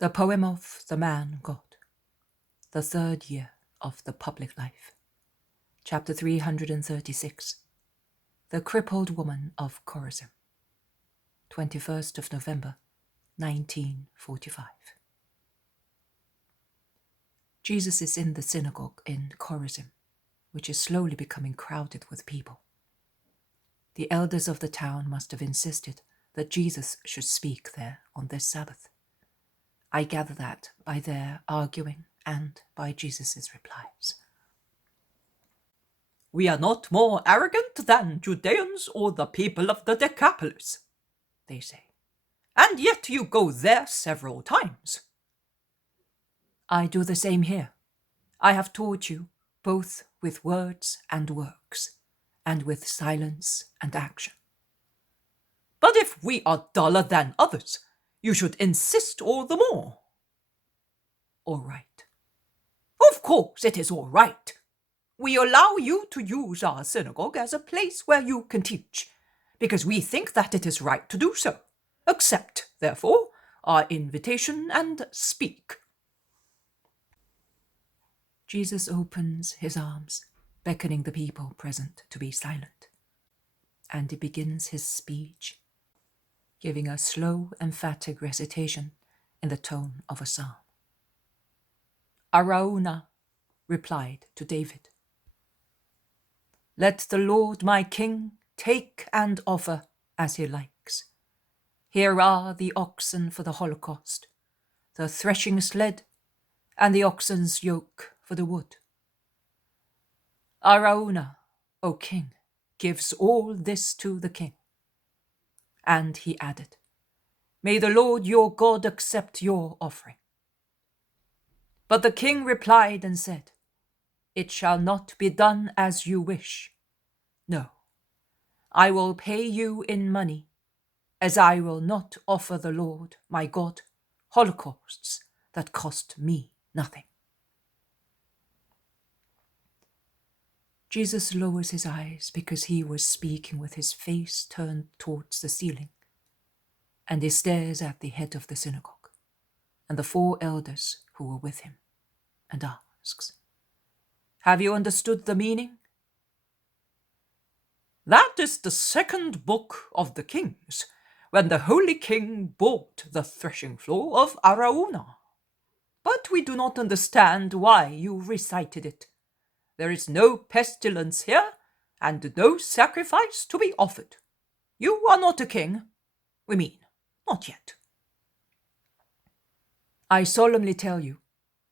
The poem of the man God, the third year of the public life. Chapter 336. The crippled woman of Korazim. 21st of November, 1945. Jesus is in the synagogue in Korazim, which is slowly becoming crowded with people. The elders of the town must have insisted that Jesus should speak there on this Sabbath. I gather that by their arguing and by Jesus' replies. We are not more arrogant than Judeans or the people of the Decapolis, they say. And yet you go there several times. I do the same here. I have taught you both with words and works, and with silence and action. But if we are duller than others, you should insist all the more. All right. Of course it is all right. We allow you to use our synagogue as a place where you can teach, because we think that it is right to do so. Accept, therefore, our invitation and speak. Jesus opens his arms, beckoning the people present to be silent, and he begins his speech, giving a slow, emphatic recitation in the tone of a psalm. Araunah replied to David, "Let the Lord my King take and offer as he likes. Here are the oxen for the holocaust, the threshing sled, and the oxen's yoke for the wood. Araunah, O king, gives all this to the king." And he added, "May the Lord your God accept your offering." But the king replied and said, "It shall not be done as you wish. No, I will pay you in money, as I will not offer the Lord my God holocausts that cost me nothing." Jesus lowers his eyes because he was speaking with his face turned towards the ceiling, and he stares at the head of the synagogue and the 4 elders who were with him, and asks, "Have you understood the meaning?" That is the 2nd book of the Kings, when the Holy King bought the threshing floor of Araunah. But we do not understand why you recited it. There is no pestilence here, and no sacrifice to be offered. You are not a king. We mean, not yet. I solemnly tell you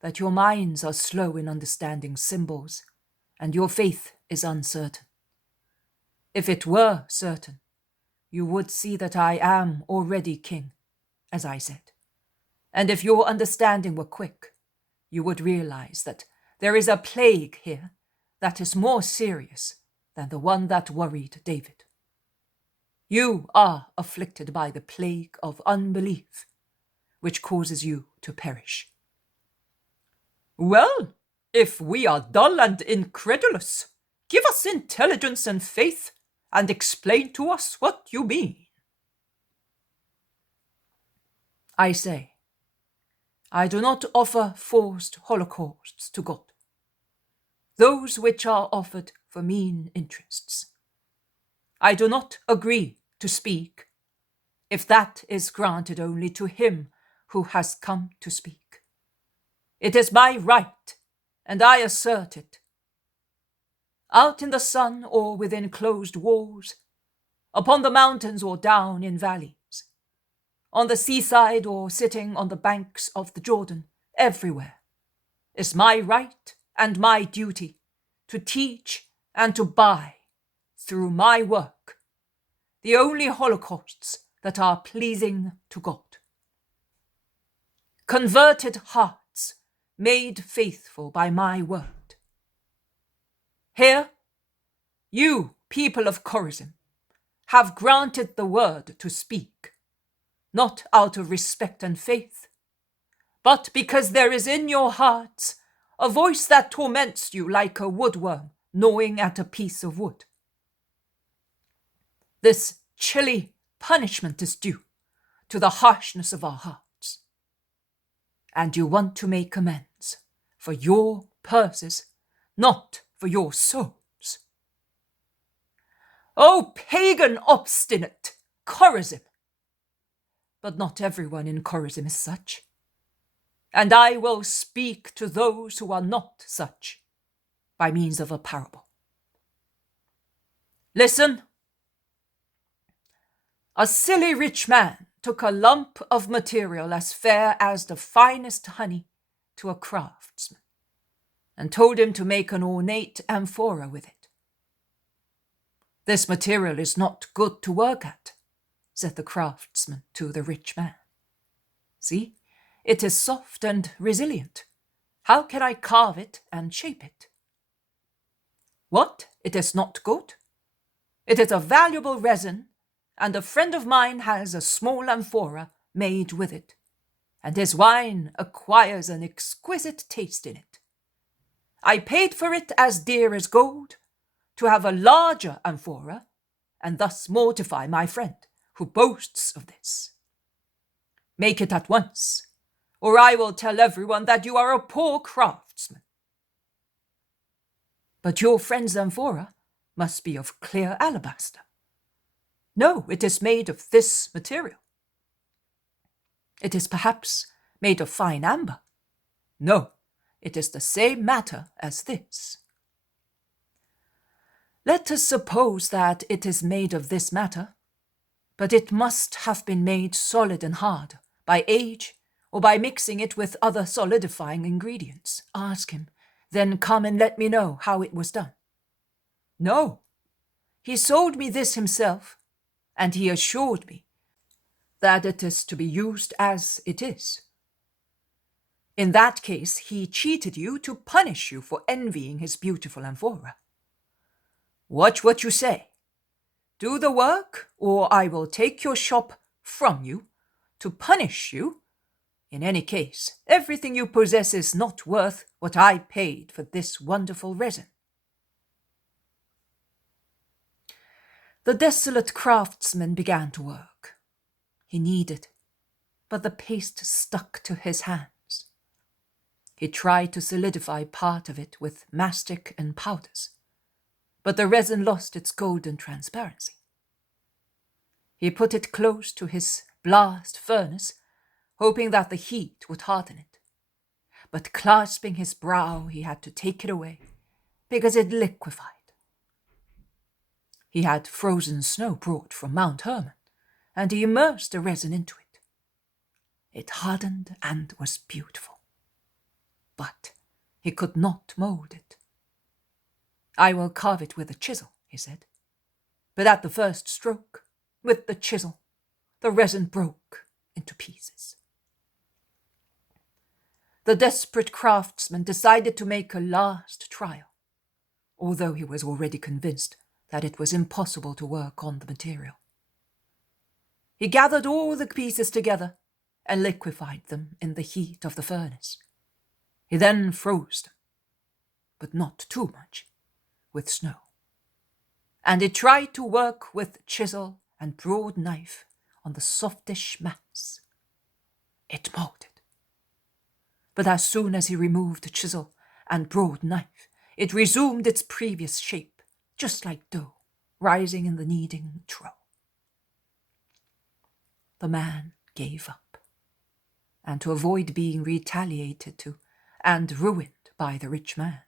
that your minds are slow in understanding symbols, and your faith is uncertain. If it were certain, you would see that I am already king, as I said. And if your understanding were quick, you would realize that there is a plague here that is more serious than the one that worried David. You are afflicted by the plague of unbelief, which causes you to perish. Well, if we are dull and incredulous, give us intelligence and faith, and explain to us what you mean. I say, I do not offer forced holocausts to God, those which are offered for mean interests. I do not agree to speak, if that is granted only to him who has come to speak. It is my right, and I assert it. Out in the sun or within closed walls, upon the mountains or down in valleys, on the seaside or sitting on the banks of the Jordan, everywhere, is my right and my duty to teach and to buy, through my work, the only holocausts that are pleasing to God. Converted hearts made faithful by my word. Here, you, people of Korazim, have granted the word to speak, not out of respect and faith, but because there is in your hearts a voice that torments you like a woodworm gnawing at a piece of wood. This chilly punishment is due to the harshness of our hearts. and you want to make amends for your purses, not for your souls. O pagan obstinate Korazim! But not everyone in Korazim is such, and I will speak to those who are not such by means of a parable. Listen. A silly rich man took a lump of material as fair as the finest honey to a craftsman, and told him to make an ornate amphora with it. This material is not good to work at, said the craftsman to the rich man. See, it is soft and resilient. How can I carve it and shape it? What? It is not good? It is a valuable resin, and a friend of mine has a small amphora made with it, and his wine acquires an exquisite taste in it. I paid for it as dear as gold, to have a larger amphora, and thus mortify my friend, who boasts of this. Make it at once, or I will tell everyone that you are a poor craftsman. But your friend's amphora must be of clear alabaster. No, it is made of this material. It is perhaps made of fine amber. No, it is the same matter as this. Let us suppose that it is made of this matter, but it must have been made solid and hard by age or by mixing it with other solidifying ingredients. Ask him, then come and let me know how it was done. No, he sold me this himself, and he assured me that it is to be used as it is. In that case, he cheated you to punish you for envying his beautiful amphora. Watch what you say. Do the work, or I will take your shop from you to punish you. In any case, everything you possess is not worth what I paid for this wonderful resin. The desolate craftsman began to work. He kneaded, but the paste stuck to his hands. He tried to solidify part of it with mastic and powders, but the resin lost its golden transparency. He put it close to his blast furnace, hoping that the heat would harden it. But clasping his brow, he had to take it away, because it liquefied. He had frozen snow brought from Mount Hermon, and he immersed the resin into it. It hardened and was beautiful. But he could not mold it. I will carve it with a chisel, he said. But at the first stroke, with the chisel, the resin broke into pieces. The desperate craftsman decided to make a last trial, although he was already convinced that it was impossible to work on the material. He gathered all the pieces together and liquefied them in the heat of the furnace. He then froze them, but not too much, with snow. And he tried to work with chisel and broad knife on the softish mass. It molded. But as soon as he removed the chisel and broad knife, it resumed its previous shape, just like dough rising in the kneading trough. The man gave up, and to avoid being retaliated to and ruined by the rich man,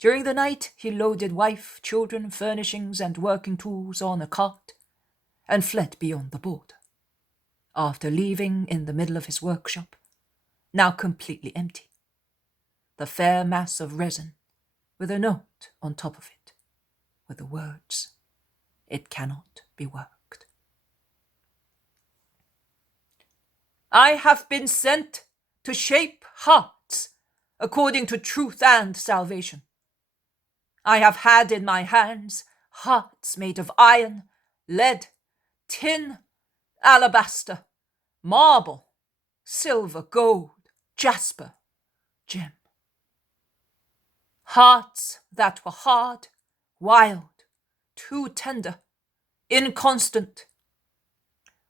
during the night he loaded wife, children, furnishings, and working tools on a cart and fled beyond the border, after leaving in the middle of his workshop, now completely empty, the fair mass of resin with a note on top of it, with the words, "It cannot be worked." I have been sent to shape hearts according to truth and salvation. I have had in my hands hearts made of iron, lead, tin, alabaster, marble, silver, gold, jasper, gem. Hearts that were hard, wild, too tender, inconstant.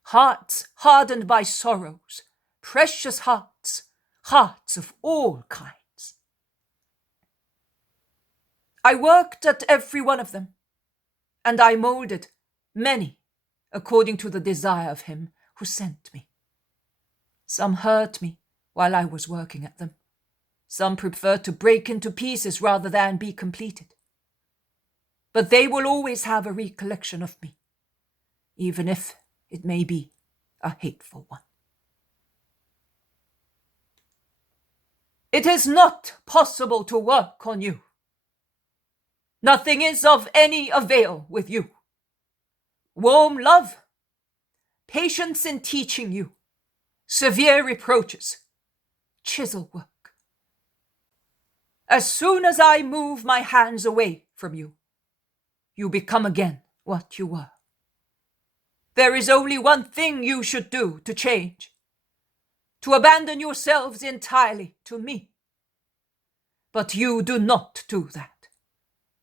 Hearts hardened by sorrows, precious hearts, hearts of all kinds. I worked at every one of them, and I molded many according to the desire of him who sent me. Some hurt me while I was working at them. Some preferred to break into pieces rather than be completed. But they will always have a recollection of me, even if it may be a hateful one. It is not possible to work on you. Nothing is of any avail with you. Warm love, patience in teaching you, severe reproaches, chisel work. As soon as I move my hands away from you, you become again what you were. There is only one thing you should do to change: to abandon yourselves entirely to me. But you do not do that,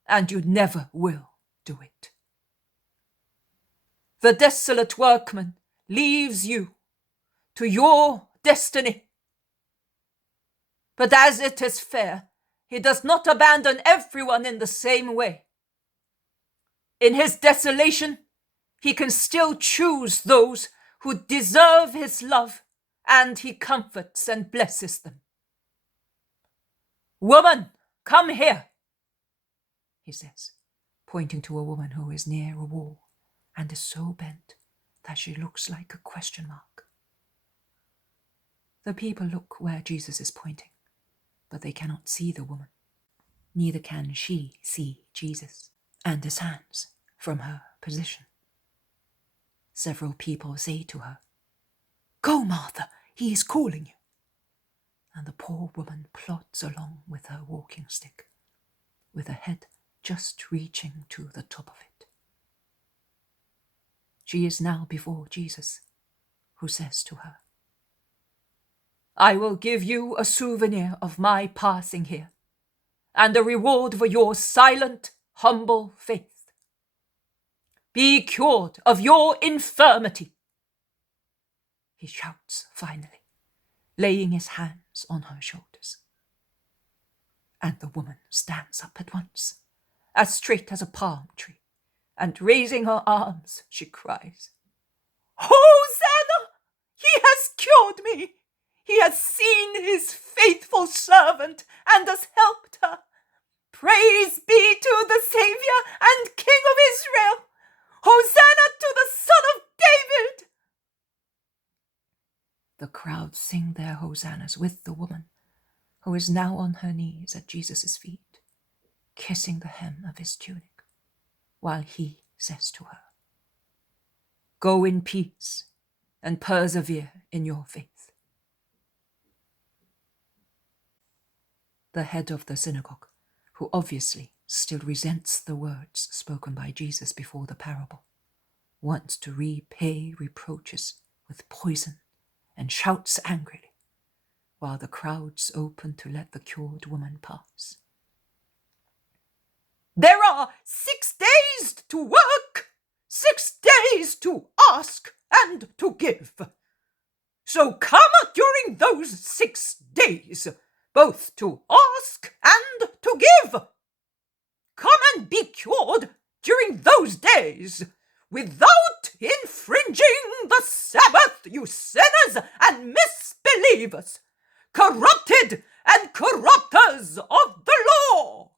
and you never will do it. The desolate workman leaves you to your destiny. But as it is fair, he does not abandon everyone in the same way. In his desolation, he can still choose those who deserve his love, and he comforts and blesses them. Woman, come here, he says, pointing to a woman who is near a wall and is so bent that she looks like a question mark. The people look where Jesus is pointing, but they cannot see the woman. Neither can she see Jesus and his hands from her position. Several people say to her, "Go, Martha, he is calling you." And the poor woman plods along with her walking stick, with her head just reaching to the top of it. She is now before Jesus, who says to her, "I will give you a souvenir of my passing here, and a reward for your silent, humble faith. Be cured of your infirmity," he shouts finally, laying his hands on her shoulders. And the woman stands up at once, as straight as a palm tree, and raising her arms, she cries, "Hosanna! He has cured me! He has seen his faithful servant and has helped her. Praise be to the Saviour and King of Israel! Hosanna to the Son of David!" The crowd sing their hosannas with the woman, who is now on her knees at Jesus' feet, kissing the hem of his tunic, while he says to her, "Go in peace and persevere in your faith." The head of the synagogue, who obviously still resents the words spoken by Jesus before the parable, wants to repay reproaches with poison and shouts angrily, while the crowds open to let the cured woman pass. "There are 6 days to work, 6 days to ask and to give. So come during those 6 days, both to ask and to give. Come and be cured during those days, without infringing the Sabbath, you sinners and misbelievers, corrupted and corrupters of the law."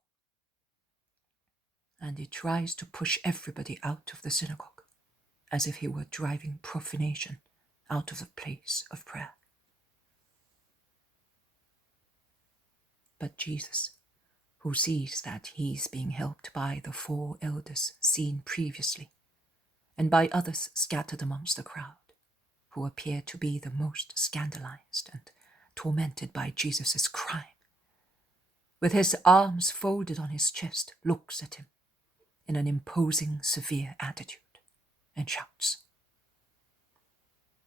And he tries to push everybody out of the synagogue, as if he were driving profanation out of the place of prayer. But Jesus, who sees that he's being helped by the 4 elders seen previously, and by others scattered amongst the crowd, who appear to be the most scandalized and tormented by Jesus' crime, with his arms folded on his chest, looks at him in an imposing, severe attitude, and shouts,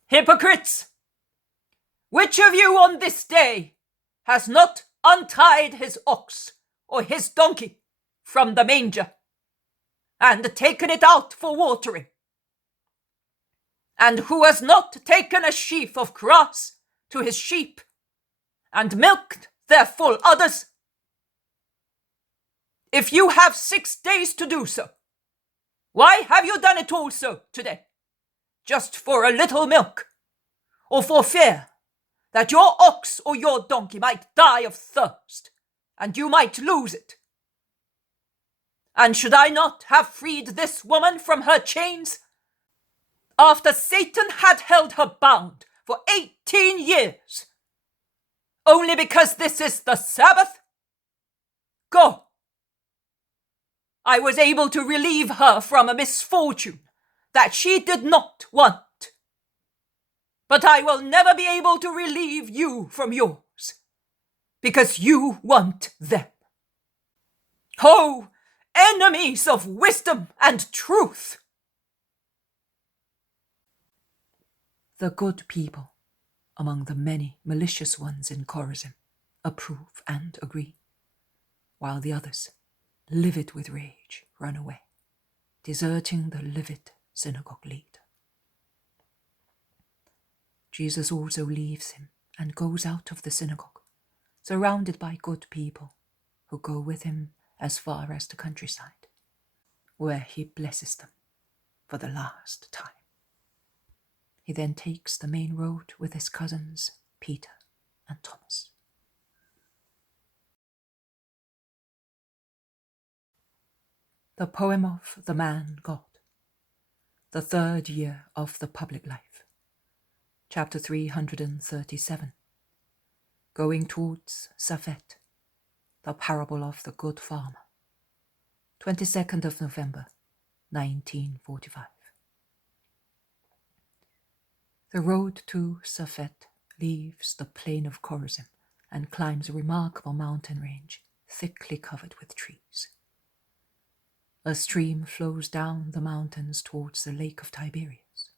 "Hypocrites! Which of you on this day has not untied his ox or his donkey from the manger and taken it out for watering? And who has not taken a sheaf of grass to his sheep and milked their full udders? If you have 6 days to do so, why have you done it also today? Just for a little milk, or for fear that your ox or your donkey might die of thirst, and you might lose it? And should I not have freed this woman from her chains, after Satan had held her bound for 18 years, only because this is the Sabbath? Go! I was able to relieve her from a misfortune that she did not want. But I will never be able to relieve you from yours, because you want them. Oh, enemies of wisdom and truth! The good people, among the many malicious ones in Korazim, approve and agree, while the others, livid with rage, run away, deserting the livid synagogue leader. Jesus also leaves him and goes out of the synagogue, surrounded by good people who go with him as far as the countryside, where he blesses them for the last time. He then takes the main road with his cousins, Peter and Thomas. The poem of the man God, the 3rd year of the public life, chapter 337, going towards Saphet, the parable of the good farmer, 22nd of November, 1945. The road to Saphet leaves the plain of Korazim and climbs a remarkable mountain range thickly covered with trees. A stream flows down the mountains towards the lake of Tiberias.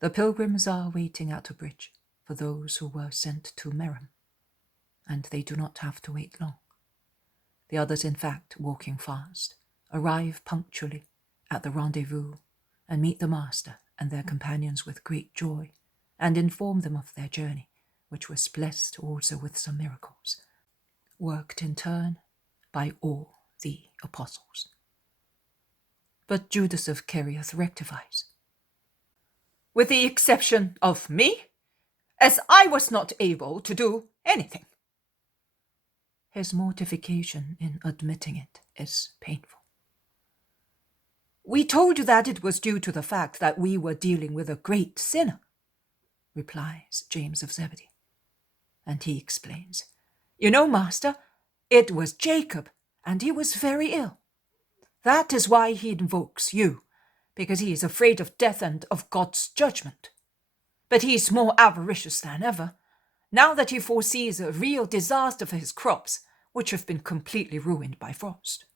The pilgrims are waiting at a bridge for those who were sent to Meiron, and they do not have to wait long. The others, in fact, walking fast, arrive punctually at the rendezvous and meet the master and their companions with great joy, and inform them of their journey, which was blessed also with some miracles, worked in turn by all the apostles. But Judas of Kerioth rectifies. With the exception of me, as I was not able to do anything. His mortification in admitting it is painful. We told you that it was due to the fact that we were dealing with a great sinner, replies James of Zebedee. And he explains, You know, Master, it was Jacob, and he was very ill. That is why he invokes you, because he is afraid of death and of God's judgment. But he is more avaricious than ever, now that he foresees a real disaster for his crops, which have been completely ruined by frost.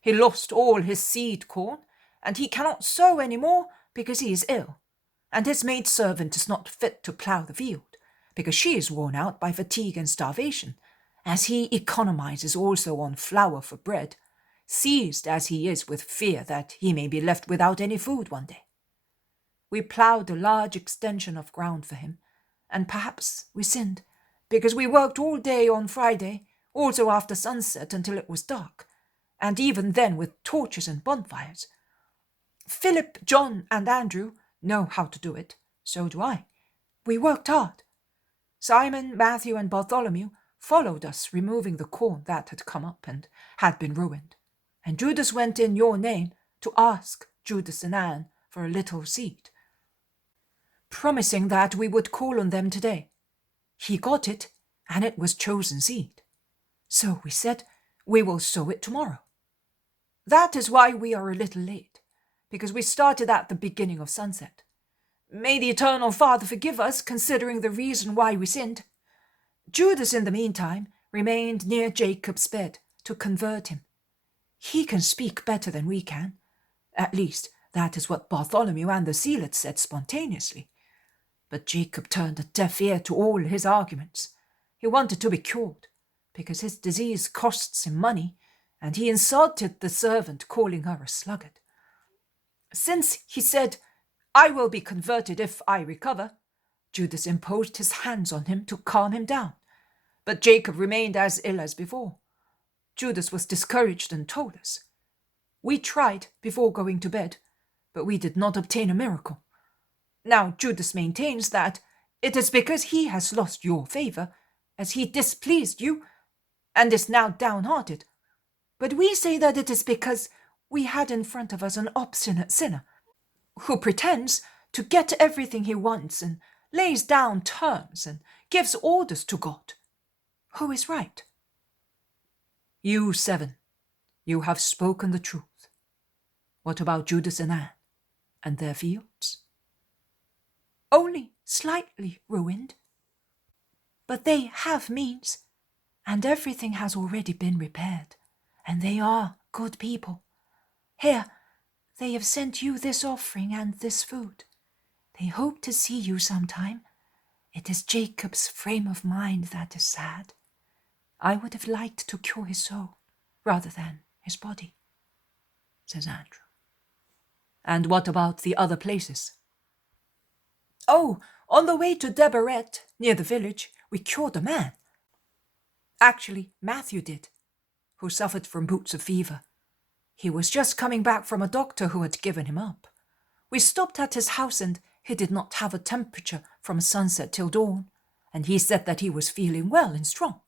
He lost all his seed corn, and he cannot sow any more because he is ill, and his maidservant is not fit to plough the field, because she is worn out by fatigue and starvation, as he economizes also on flour for bread, seized as he is with fear that he may be left without any food one day. We ploughed a large extension of ground for him, and perhaps we sinned, because we worked all day on Friday, also after sunset until it was dark, and even then with torches and bonfires. Philip, John, and Andrew know how to do it, so do I. We worked hard. Simon, Matthew, and Bartholomew followed us, removing the corn that had come up and had been ruined, and Judas went in your name to ask Judas and Anne for a little seed, promising that we would call on them today. He got it, and it was chosen seed. So we said, we will sow it tomorrow. That is why we are a little late, because we started at the beginning of sunset. May the Eternal Father forgive us, considering the reason why we sinned. Judas, in the meantime, remained near Jacob's bed to convert him. He can speak better than we can. At least, that is what Bartholomew and the Zealots said spontaneously. But Jacob turned a deaf ear to all his arguments. He wanted to be cured, because his disease costs him money, and he insulted the servant, calling her a sluggard. Since he said, I will be converted if I recover, Judas imposed his hands on him to calm him down, but Jacob remained as ill as before. Judas was discouraged and told us. We tried before going to bed, but we did not obtain a miracle. Now Judas maintains that it is because he has lost your favor, as he displeased you, and is now downhearted. But we say that it is because we had in front of us an obstinate sinner, who pretends to get everything he wants and lays down terms and gives orders to God. Who is right? You 7, you have spoken the truth. What about Judas and Anne, and their fields? Only slightly ruined. But they have means, and everything has already been repaired, and they are good people. Here, they have sent you this offering and this food. They hope to see you sometime. It is Jacob's frame of mind that is sad. I would have liked to cure his soul rather than his body, says Andrew. And what about the other places? Oh, on the way to Debaret, near the village, we cured a man. Actually, Matthew did, who suffered from bouts of fever. He was just coming back from a doctor who had given him up. We stopped at his house and he did not have a temperature from sunset till dawn, and he said that he was feeling well and strong.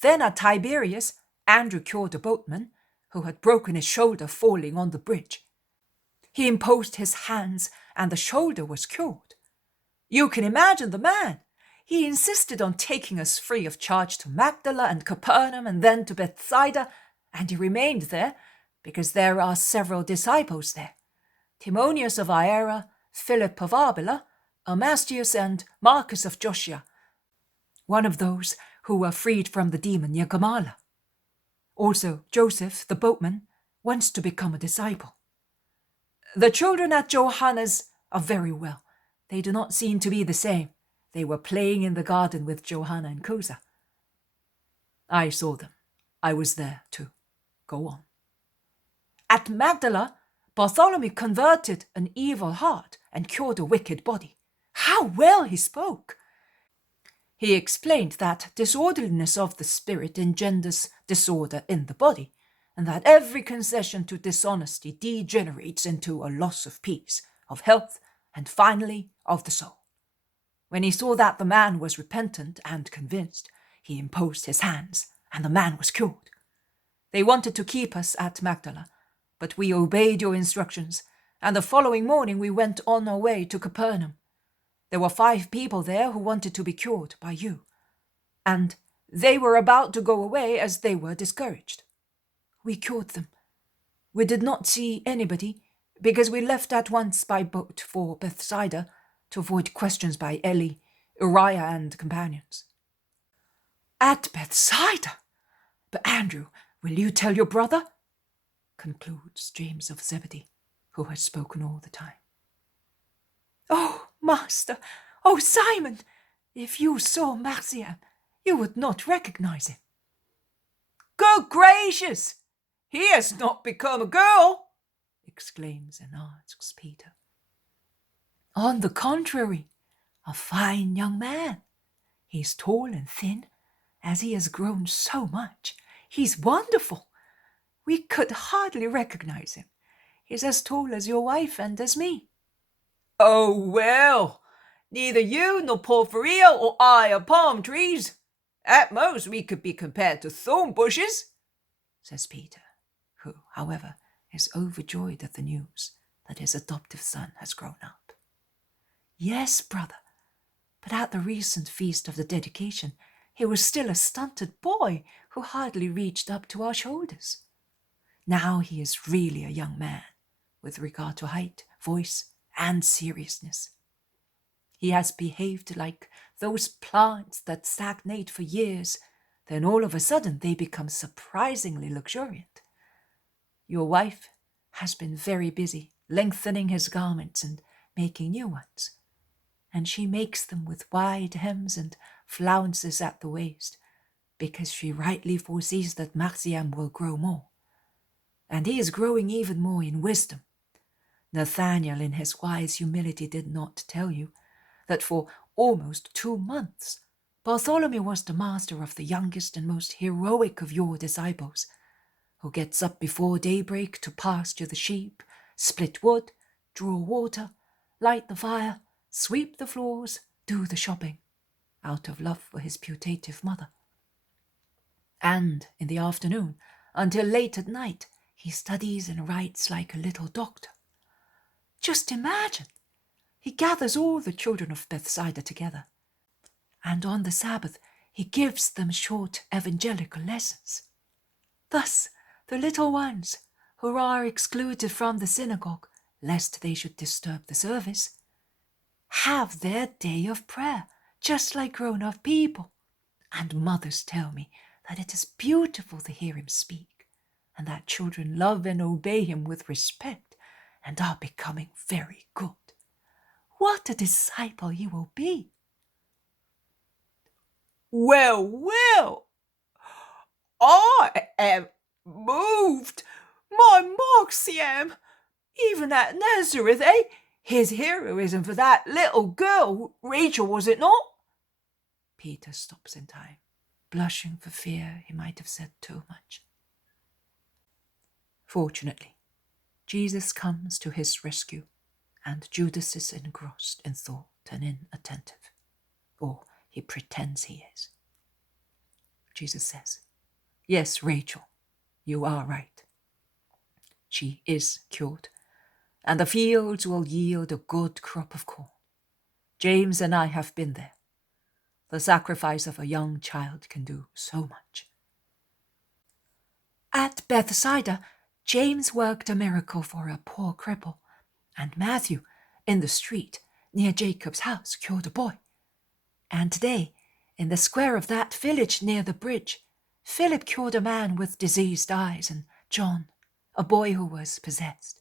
Then at Tiberias, Andrew cured a boatman who had broken his shoulder falling on the bridge. He imposed his hands and the shoulder was cured. You can imagine the man. He insisted on taking us free of charge to Magdala and Capernaum and then to Bethsaida, and he remained there because there are several disciples there. Timonius of Aera, Philip of Arbela, Amastius and Marcus of Joshua, one of those who were freed from the demon near Gamala. Also, Joseph, the boatman, wants to become a disciple. The children at Johanna's are very well. They do not seem to be the same. They were playing in the garden with Johanna and Cusa. I saw them. I was there too. Go on. At Magdala, Bartholomew converted an evil heart and cured a wicked body. How well he spoke! He explained that disorderliness of the spirit engenders disorder in the body, and that every concession to dishonesty degenerates into a loss of peace, of health, and finally of the soul. When he saw that the man was repentant and convinced, he imposed his hands, and the man was cured. They wanted to keep us at Magdala, but we obeyed your instructions, and the following morning we went on our way to Capernaum. There were 5 people there who wanted to be cured by you, and they were about to go away as they were discouraged. We cured them. We did not see anybody, because we left at once by boat for Bethsaida to avoid questions by Eli, Uriah, and companions. At Bethsaida? But Andrew, will you tell your brother? Concludes James of Zebedee, who has spoken all the time. Oh, Master! Oh, Simon! If you saw Marjiam, you would not recognize him. Good gracious! He has not become a girl! Exclaims and asks Peter. On the contrary, a fine young man. He's tall and thin, as he has grown so much. He's wonderful. We could hardly recognize him. He's as tall as your wife and as me. Oh, well, neither you nor Porphyria or I are palm trees. At most we could be compared to thorn bushes, says Peter, who, however, is overjoyed at the news that his adoptive son has grown up. Yes, brother, but at the recent feast of the dedication, he was still a stunted boy who hardly reached up to our shoulders. Now he is really a young man, with regard to height, voice, and seriousness. He has behaved like those plants that stagnate for years, then all of a sudden they become surprisingly luxuriant. Your wife has been very busy lengthening his garments and making new ones, and she makes them with wide hems and flounces at the waist, because she rightly foresees that Marjiam will grow more. And he is growing even more in wisdom. Nathanael in his wise humility did not tell you that for almost 2 months Bartholomew was the master of the youngest and most heroic of your disciples, who gets up before daybreak to pasture the sheep, split wood, draw water, light the fire, sweep the floors, do the shopping, out of love for his putative mother. And in the afternoon, until late at night, he studies and writes like a little doctor. Just imagine! He gathers all the children of Bethsaida together, and on the Sabbath he gives them short evangelical lessons. Thus, the little ones, who are excluded from the synagogue, lest they should disturb the service, have their day of prayer, just like grown-up people. And mothers tell me that it is beautiful to hear him speak, and that children love and obey him with respect, and are becoming very good. What a disciple he will be! Well, well, I am moved. My Marjiam, even at Nazareth, eh? His heroism for that little girl, Rachel, was it not? Peter stops in time, blushing for fear he might have said too much. Fortunately, Jesus comes to his rescue, and Judas is engrossed in thought and inattentive, or he pretends he is. Jesus says, "Yes, Rachel, you are right. She is cured, and the fields will yield a good crop of corn. James and I have been there. The sacrifice of a young child can do so much." At Bethsaida, James worked a miracle for a poor cripple, and Matthew, in the street near Jacob's house, cured a boy. And today, in the square of that village near the bridge, Philip cured a man with diseased eyes, and John, a boy who was possessed.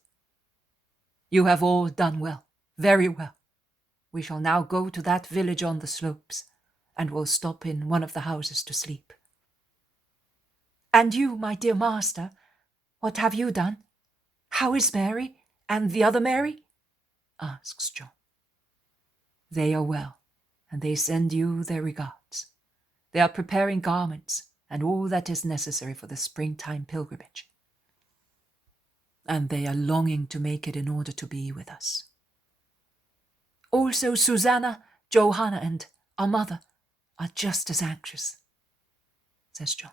You have all done well, very well. We shall now go to that village on the slopes, and will stop in one of the houses to sleep. And you, my dear master, what have you done? How is Mary, and the other Mary? Asks John. They are well, and they send you their regards. They are preparing garments and all that is necessary for the springtime pilgrimage. And they are longing to make it in order to be with us. Also Susanna, Johanna, and our mother are just as anxious, says John.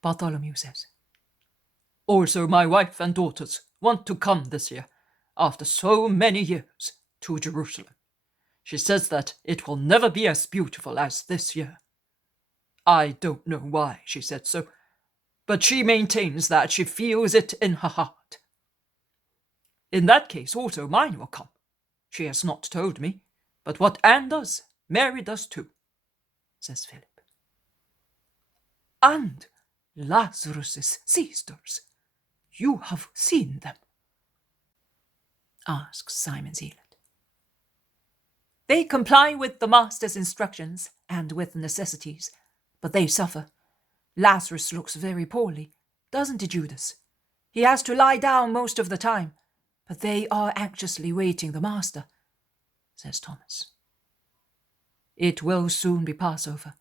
Bartholomew says, Also my wife and daughters want to come this year, after so many years, to Jerusalem. She says that it will never be as beautiful as this year. I don't know why she said so, but she maintains that she feels it in her heart. In that case also mine will come. She has not told me, but what Anne does, Mary does too, says Philip. And Lazarus's sisters, you have seen them? Asks Simon Zealot. They comply with the master's instructions and with necessities, but they suffer. Lazarus looks very poorly, doesn't he, Judas? He has to lie down most of the time, but they are anxiously waiting the master, says Thomas. It will soon be Passover,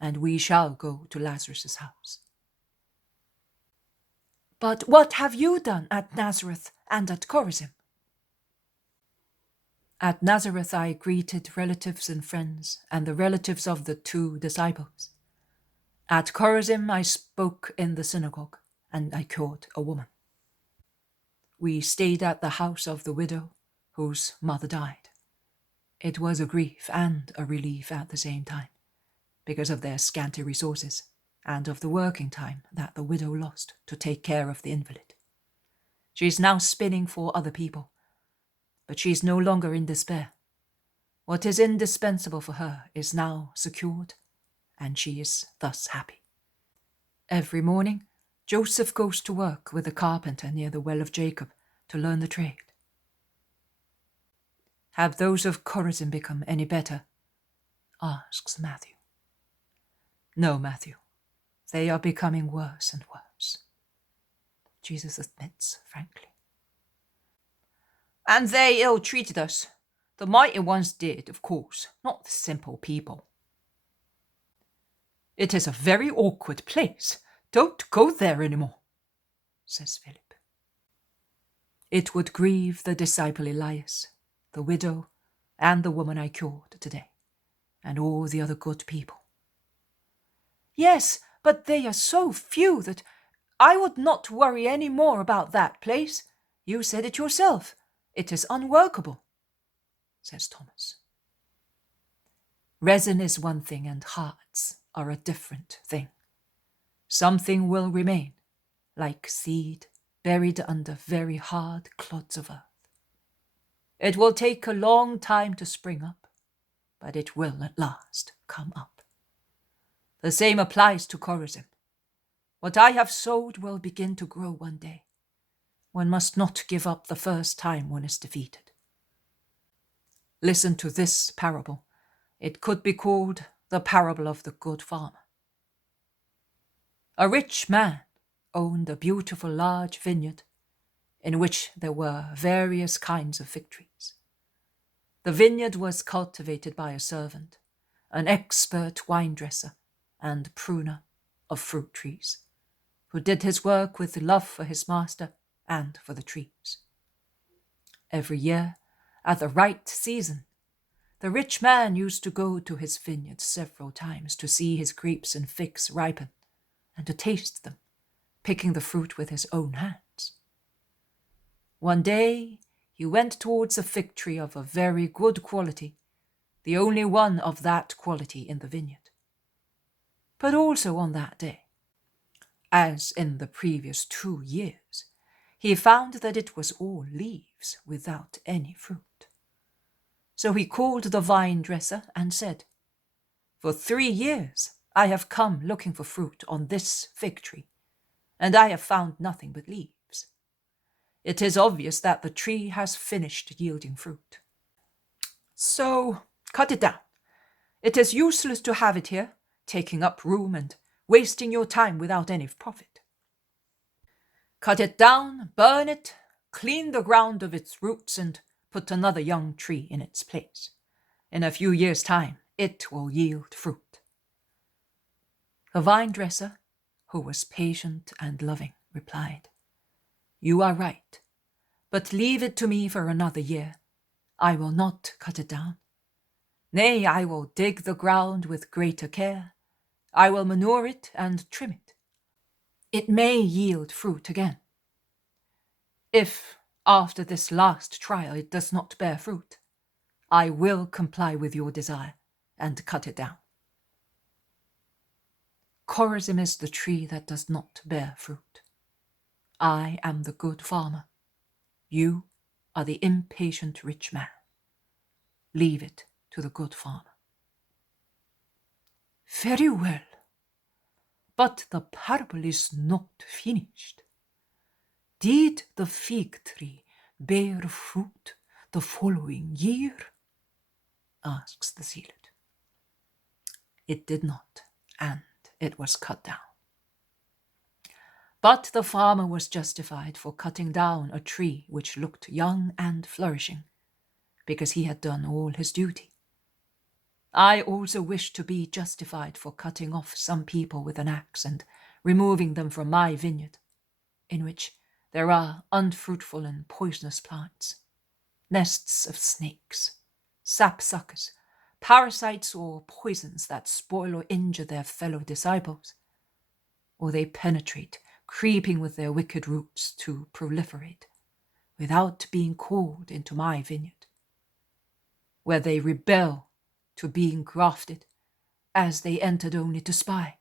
and we shall go to Lazarus's house. But what have you done at Nazareth and at Korazim? At Nazareth I greeted relatives and friends, and the relatives of the 2 disciples. At Korazim I spoke in the synagogue, and I cured a woman. We stayed at the house of the widow whose mother died. It was a grief and a relief at the same time, because of their scanty resources, and of the working time that the widow lost to take care of the invalid. She is now spinning for other people, but she is no longer in despair. What is indispensable for her is now secured, and she is thus happy. Every morning, Joseph goes to work with a carpenter near the well of Jacob to learn the trade. Have those of Korazim become any better? Asks Matthew. No, Matthew. They are becoming worse and worse, Jesus admits frankly. And they ill-treated us. The mighty ones did, of course, not the simple people. It is a very awkward place. Don't go there any more, says Philip. It would grieve the disciple Elias, the widow, and the woman I cured today, and all the other good people. Yes, but they are so few that I would not worry any more about that place. You said it yourself. It is unworkable, says Thomas. Resin is one thing and hearts are a different thing. Something will remain, like seed buried under very hard clods of earth. It will take a long time to spring up, but it will at last come up. The same applies to Korazim. What I have sowed will begin to grow one day. One must not give up the first time one is defeated. Listen to this parable. It could be called the parable of the good farmer. A rich man owned a beautiful large vineyard in which there were various kinds of fig trees. The vineyard was cultivated by a servant, an expert wine dresser and pruner of fruit trees, who did his work with love for his master and for the trees. Every year, at the right season, the rich man used to go to his vineyard several times to see his grapes and figs ripen and to taste them, picking the fruit with his own hands. One day he went towards a fig tree of a very good quality, the only one of that quality in the vineyard. But also on that day, as in the previous 2 years, he found that it was all leaves without any fruit. So he called the vine dresser and said, "For 3 years I have come looking for fruit on this fig tree, and I have found nothing but leaves. It is obvious that the tree has finished yielding fruit. So cut it down. It is useless to have it here, taking up room and wasting your time without any profit. Cut it down, burn it, clean the ground of its roots, and put another young tree in its place. In a few years' time, it will yield fruit." The vine dresser, who was patient and loving, replied, "You are right, but leave it to me for another year. I will not cut it down. Nay, I will dig the ground with greater care. I will manure it and trim it. It may yield fruit again. If, after this last trial, it does not bear fruit, I will comply with your desire and cut it down." Korazim is the tree that does not bear fruit. I am the good farmer. You are the impatient rich man. Leave it to the good farmer. Very well, but the parable is not finished. Did the fig tree bear fruit the following year? Asks the zealot. It did not, and it was cut down. But the farmer was justified for cutting down a tree which looked young and flourishing, because he had done all his duty. I also wish to be justified for cutting off some people with an axe and removing them from my vineyard, in which there are unfruitful and poisonous plants, nests of snakes, sapsuckers, parasites or poisons that spoil or injure their fellow disciples, or they penetrate, creeping with their wicked roots to proliferate, without being called into my vineyard, where they rebel to being grafted, as they entered only to spy,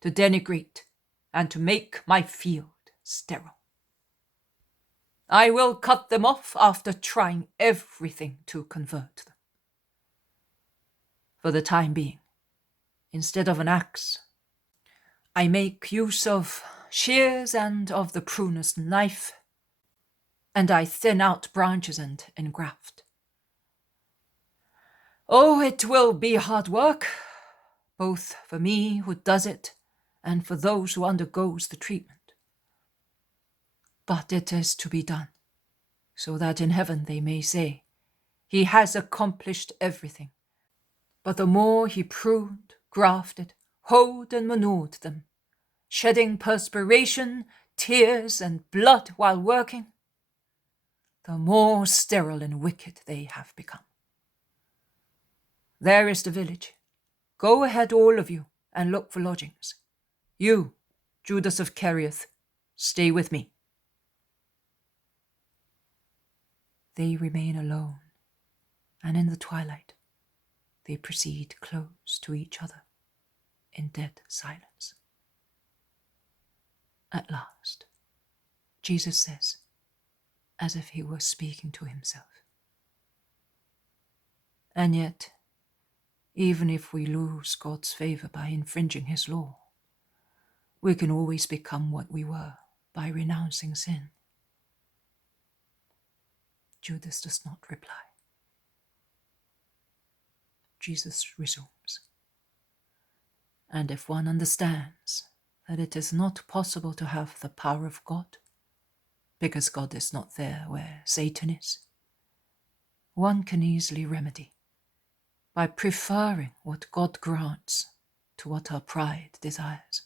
to denigrate, and to make my field sterile. I will cut them off after trying everything to convert them. For the time being, instead of an axe, I make use of shears and of the pruner's knife, and I thin out branches and engraft. Oh, it will be hard work, both for me who does it and for those who undergoes the treatment. But it is to be done, so that in heaven they may say, He has accomplished everything. But the more he pruned, grafted, hoed and manured them, shedding perspiration, tears, and blood while working, the more sterile and wicked they have become. There is the village. Go ahead, all of you, and look for lodgings. You, Judas of Kerioth, stay with me. They remain alone, and in the twilight, they proceed close to each other in dead silence. At last, Jesus says, as if he were speaking to himself, "And yet, even if we lose God's favor by infringing his law, we can always become what we were by renouncing sin." Judas does not reply. Jesus resumes, "And if one understands that it is not possible to have the power of God, because God is not there where Satan is, one can easily remedy by preferring what God grants to what our pride desires."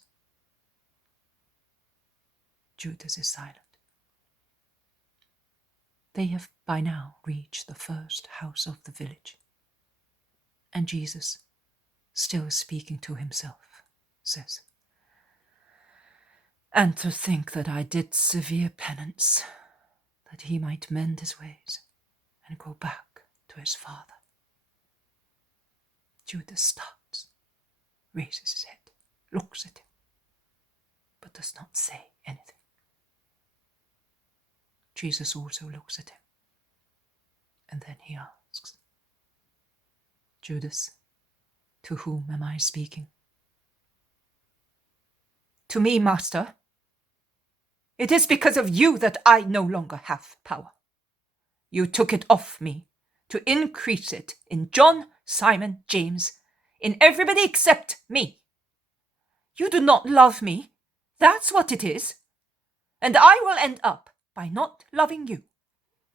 Judas is silent. They have by now reached the first house of the village, and Jesus, still speaking to himself, says, "And to think that I did severe penance, that he might mend his ways and go back to his father." Judas starts, raises his head, looks at him, but does not say anything. Jesus also looks at him, and then he asks, "Judas, to whom am I speaking?" "To me, Master. It is because of you that I no longer have power. You took it off me to increase it in John, Simon, James, in everybody except me. You do not love me. That's what it is. And I will end up by not loving you,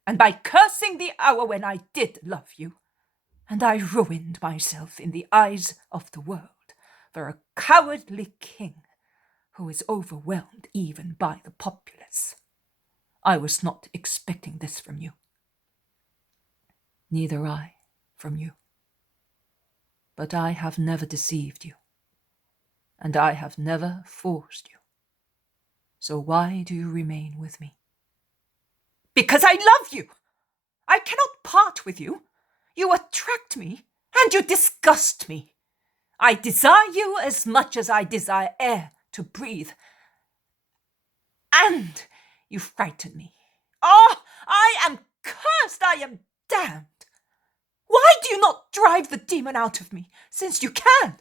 and by cursing the hour when I did love you. And I ruined myself in the eyes of the world for a cowardly king who is overwhelmed even by the populace. I was not expecting this from you. Neither I from you. But I have never deceived you, and I have never forced you. So why do you remain with me?" "Because I love you. I cannot part with you. You attract me, and you disgust me. I desire you as much as I desire air to breathe. And you frighten me. Oh, I am cursed, I am damned. Why do you not drive the demon out of me, since you can?"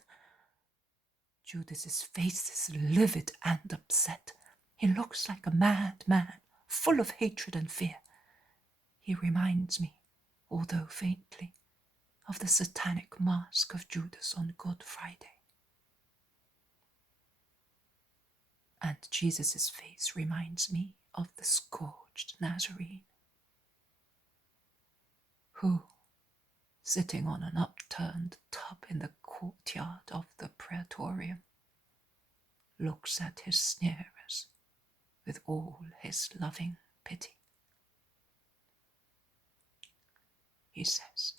Judas's face is livid and upset. He looks like a mad man, full of hatred and fear. He reminds me, although faintly, of the satanic mask of Judas on Good Friday. And Jesus' face reminds me of the scourged Nazarene, who, sitting on an upturned tub in the courtyard of the Praetorium, looks at his sneerers with all his loving pity. He says,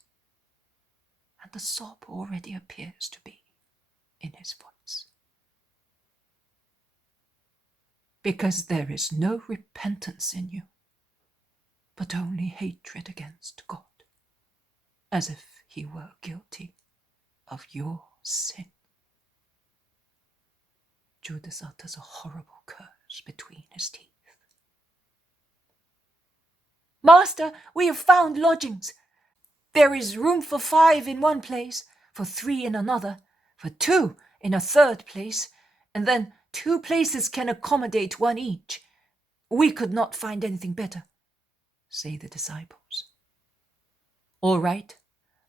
and the sob already appears to be in his voice, "Because there is no repentance in you, but only hatred against God, as if he were guilty of your sin." Judas utters a horrible curse between his teeth. "Master, we have found lodgings. There is room for 5 in one place, for 3 in another, for 2 in a third place, and then 2 places can accommodate 1 each. We could not find anything better," say the disciples. "All right,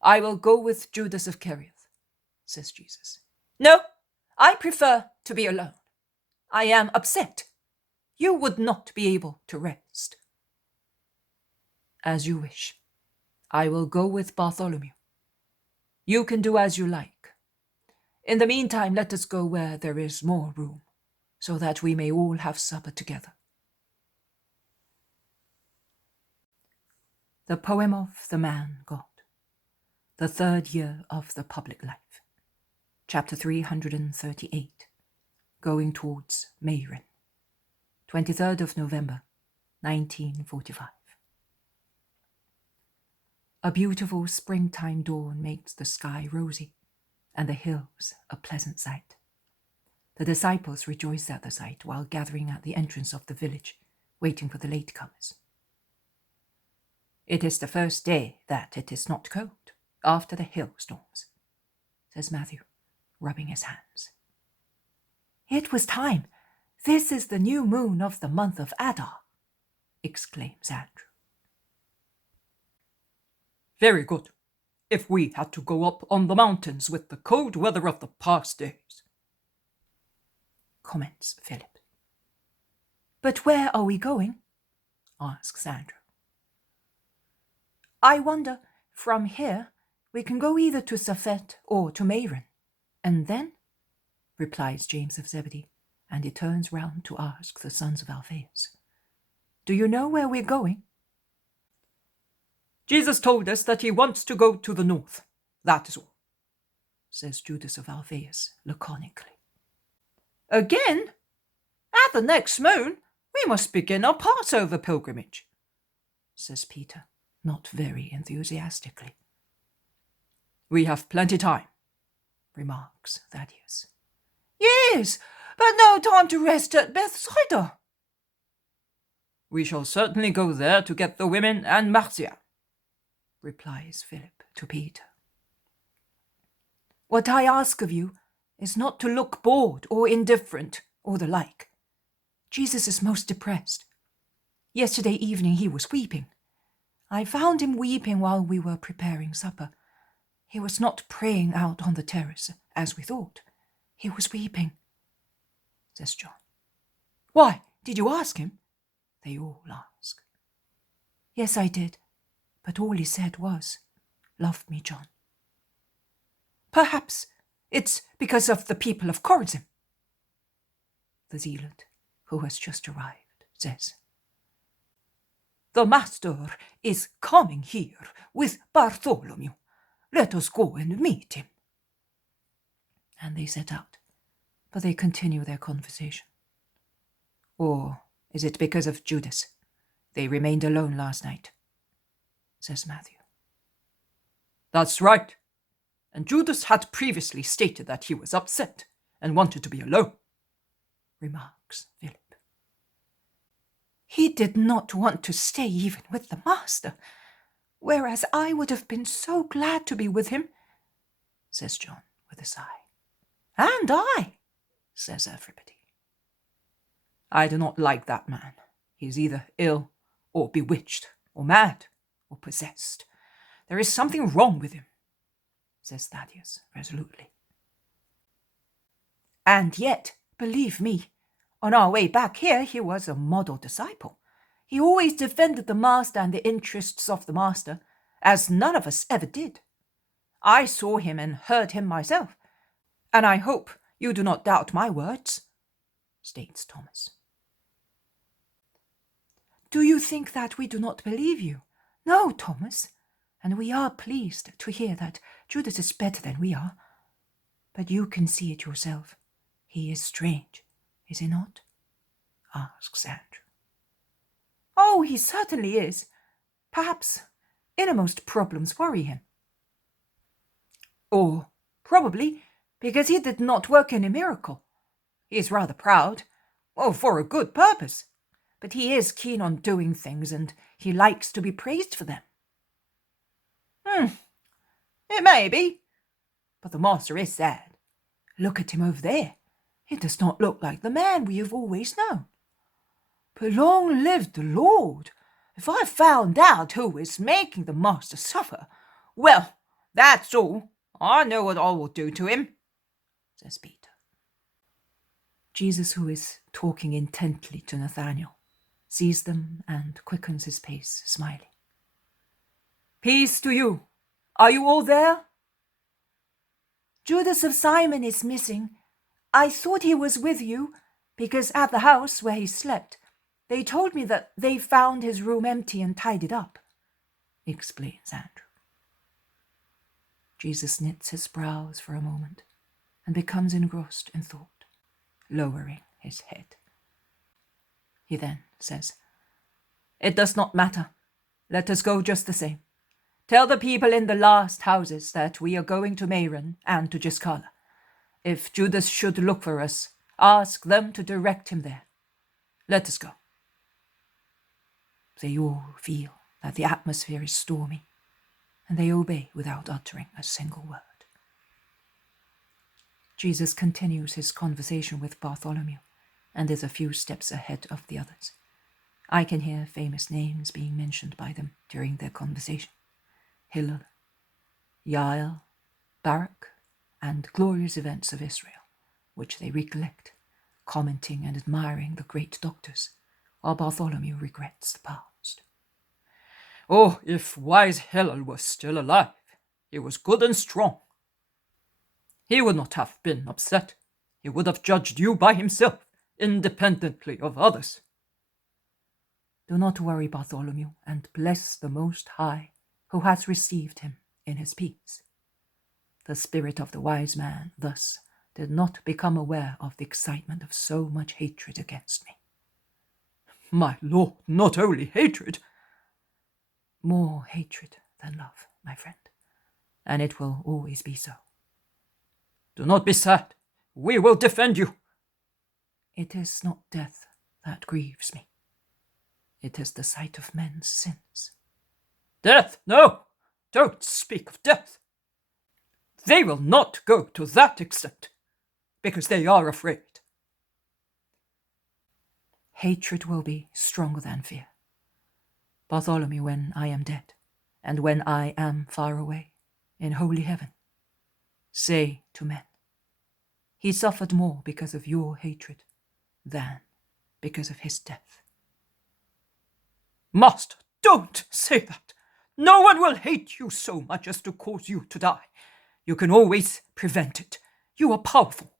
I will go with Judas of Kerioth," says Jesus. "No, I prefer to be alone. I am upset. You would not be able to rest." "As you wish. I will go with Bartholomew. You can do as you like. In the meantime, let us go where there is more room, so that we may all have supper together. The Poem of the Man God, the 3rd year of the public life, chapter 338, going towards Meiron, 23rd of November, 1945. A beautiful springtime dawn makes the sky rosy, and the hills a pleasant sight. The disciples rejoice at the sight while gathering at the entrance of the village, waiting for the latecomers. It is the first day that it is not cold, after the hailstorms, says Matthew, rubbing his hands. It was time. This is the new moon of the month of Adar, exclaims Andrew. Very good, if we had to go up on the mountains with the cold weather of the past days, comments Philip. But where are we going? Asks Andrew. I wonder, from here, we can go either to Saphet or to Meiron, and then, replies James of Zebedee, and he turns round to ask the sons of Alphaeus, do you know where we're going? Jesus told us that he wants to go to the north, that is all, says Judas of Alphaeus laconically. Again? At the next moon, we must begin our Passover pilgrimage, says Peter, not very enthusiastically. We have plenty time, remarks Thaddeus. Yes, but no time to rest at Bethsaida. We shall certainly go there to get the women and Marjiam, replies Philip to Peter. What I ask of you is not to look bored or indifferent or the like. Jesus is most depressed. Yesterday evening he was weeping. I found him weeping while we were preparing supper. He was not praying out on the terrace, as we thought. He was weeping, says John. Why, did you ask him? They all ask. Yes, I did, but all he said was, love me, John. Perhaps it's because of the people of Korazim, the zealot, who has just arrived, says. The master is coming here with Bartholomew. Let us go and meet him. And they set out, but they continue their conversation. Or is it because of Judas? They remained alone last night, says Matthew. That's right. And Judas had previously stated that he was upset and wanted to be alone, remarks Philip. He did not want to stay even with the master, whereas I would have been so glad to be with him, says John with a sigh. And I, says everybody. I do not like that man. He is either ill or bewitched or mad or possessed. There is something wrong with him, says Thaddeus resolutely. And yet, believe me, on our way back here he was a model disciple. He always defended the master and the interests of the master, as none of us ever did. I saw him and heard him myself, and I hope you do not doubt my words, states Thomas. Do you think that we do not believe you? No, Thomas, and we are pleased to hear that Judas is better than we are. But you can see it yourself. He is strange, is he not? Asks Andrew. Oh, he certainly is. Perhaps innermost problems worry him. Or probably because he did not work in a miracle. He is rather proud, for a good purpose, but he is keen on doing things and he likes to be praised for them. It may be, but the master is sad. Look at him over there. He does not look like the man we have always known. But long live the Lord! If I found out who is making the master suffer, well, that's all. I know what I will do to him, says Peter. Jesus, who is talking intently to Nathanael, sees them and quickens his pace, smiling. Peace to you. Are you all there? Judas of Simon is missing. I thought he was with you, because at the house where he slept, they told me that they found his room empty and tidied up, explains Andrew. Jesus knits his brows for a moment and becomes engrossed in thought, lowering his head. He then says, It does not matter. Let us go just the same. Tell the people in the last houses that we are going to Meiron and to Giscala. If Judas should look for us, ask them to direct him there. Let us go. They all feel that the atmosphere is stormy, and they obey without uttering a single word. Jesus continues his conversation with Bartholomew and is a few steps ahead of the others. I can hear famous names being mentioned by them during their conversation. Hillel, Yael, Barak, and glorious events of Israel, which they recollect, commenting and admiring the great doctors, while Bartholomew regrets the past. Oh, if wise Hillel was still alive, he was good and strong. He would not have been upset. He would have judged you by himself, independently of others. Do not worry, Bartholomew, and bless the Most High, who has received him in his peace. The spirit of the wise man thus did not become aware of the excitement of so much hatred against me. My lord, not only hatred. More hatred than love, my friend, and it will always be so. Do not be sad. We will defend you. It is not death that grieves me. It is the sight of men's sins. Death? No! Don't speak of death. They will not go to that extent, because they are afraid. Hatred will be stronger than fear. Bartholomew, when I am dead, and when I am far away, in holy heaven, say to men, he suffered more because of your hatred than because of his death. Master, don't say that. No one will hate you so much as to cause you to die. You can always prevent it. You are powerful.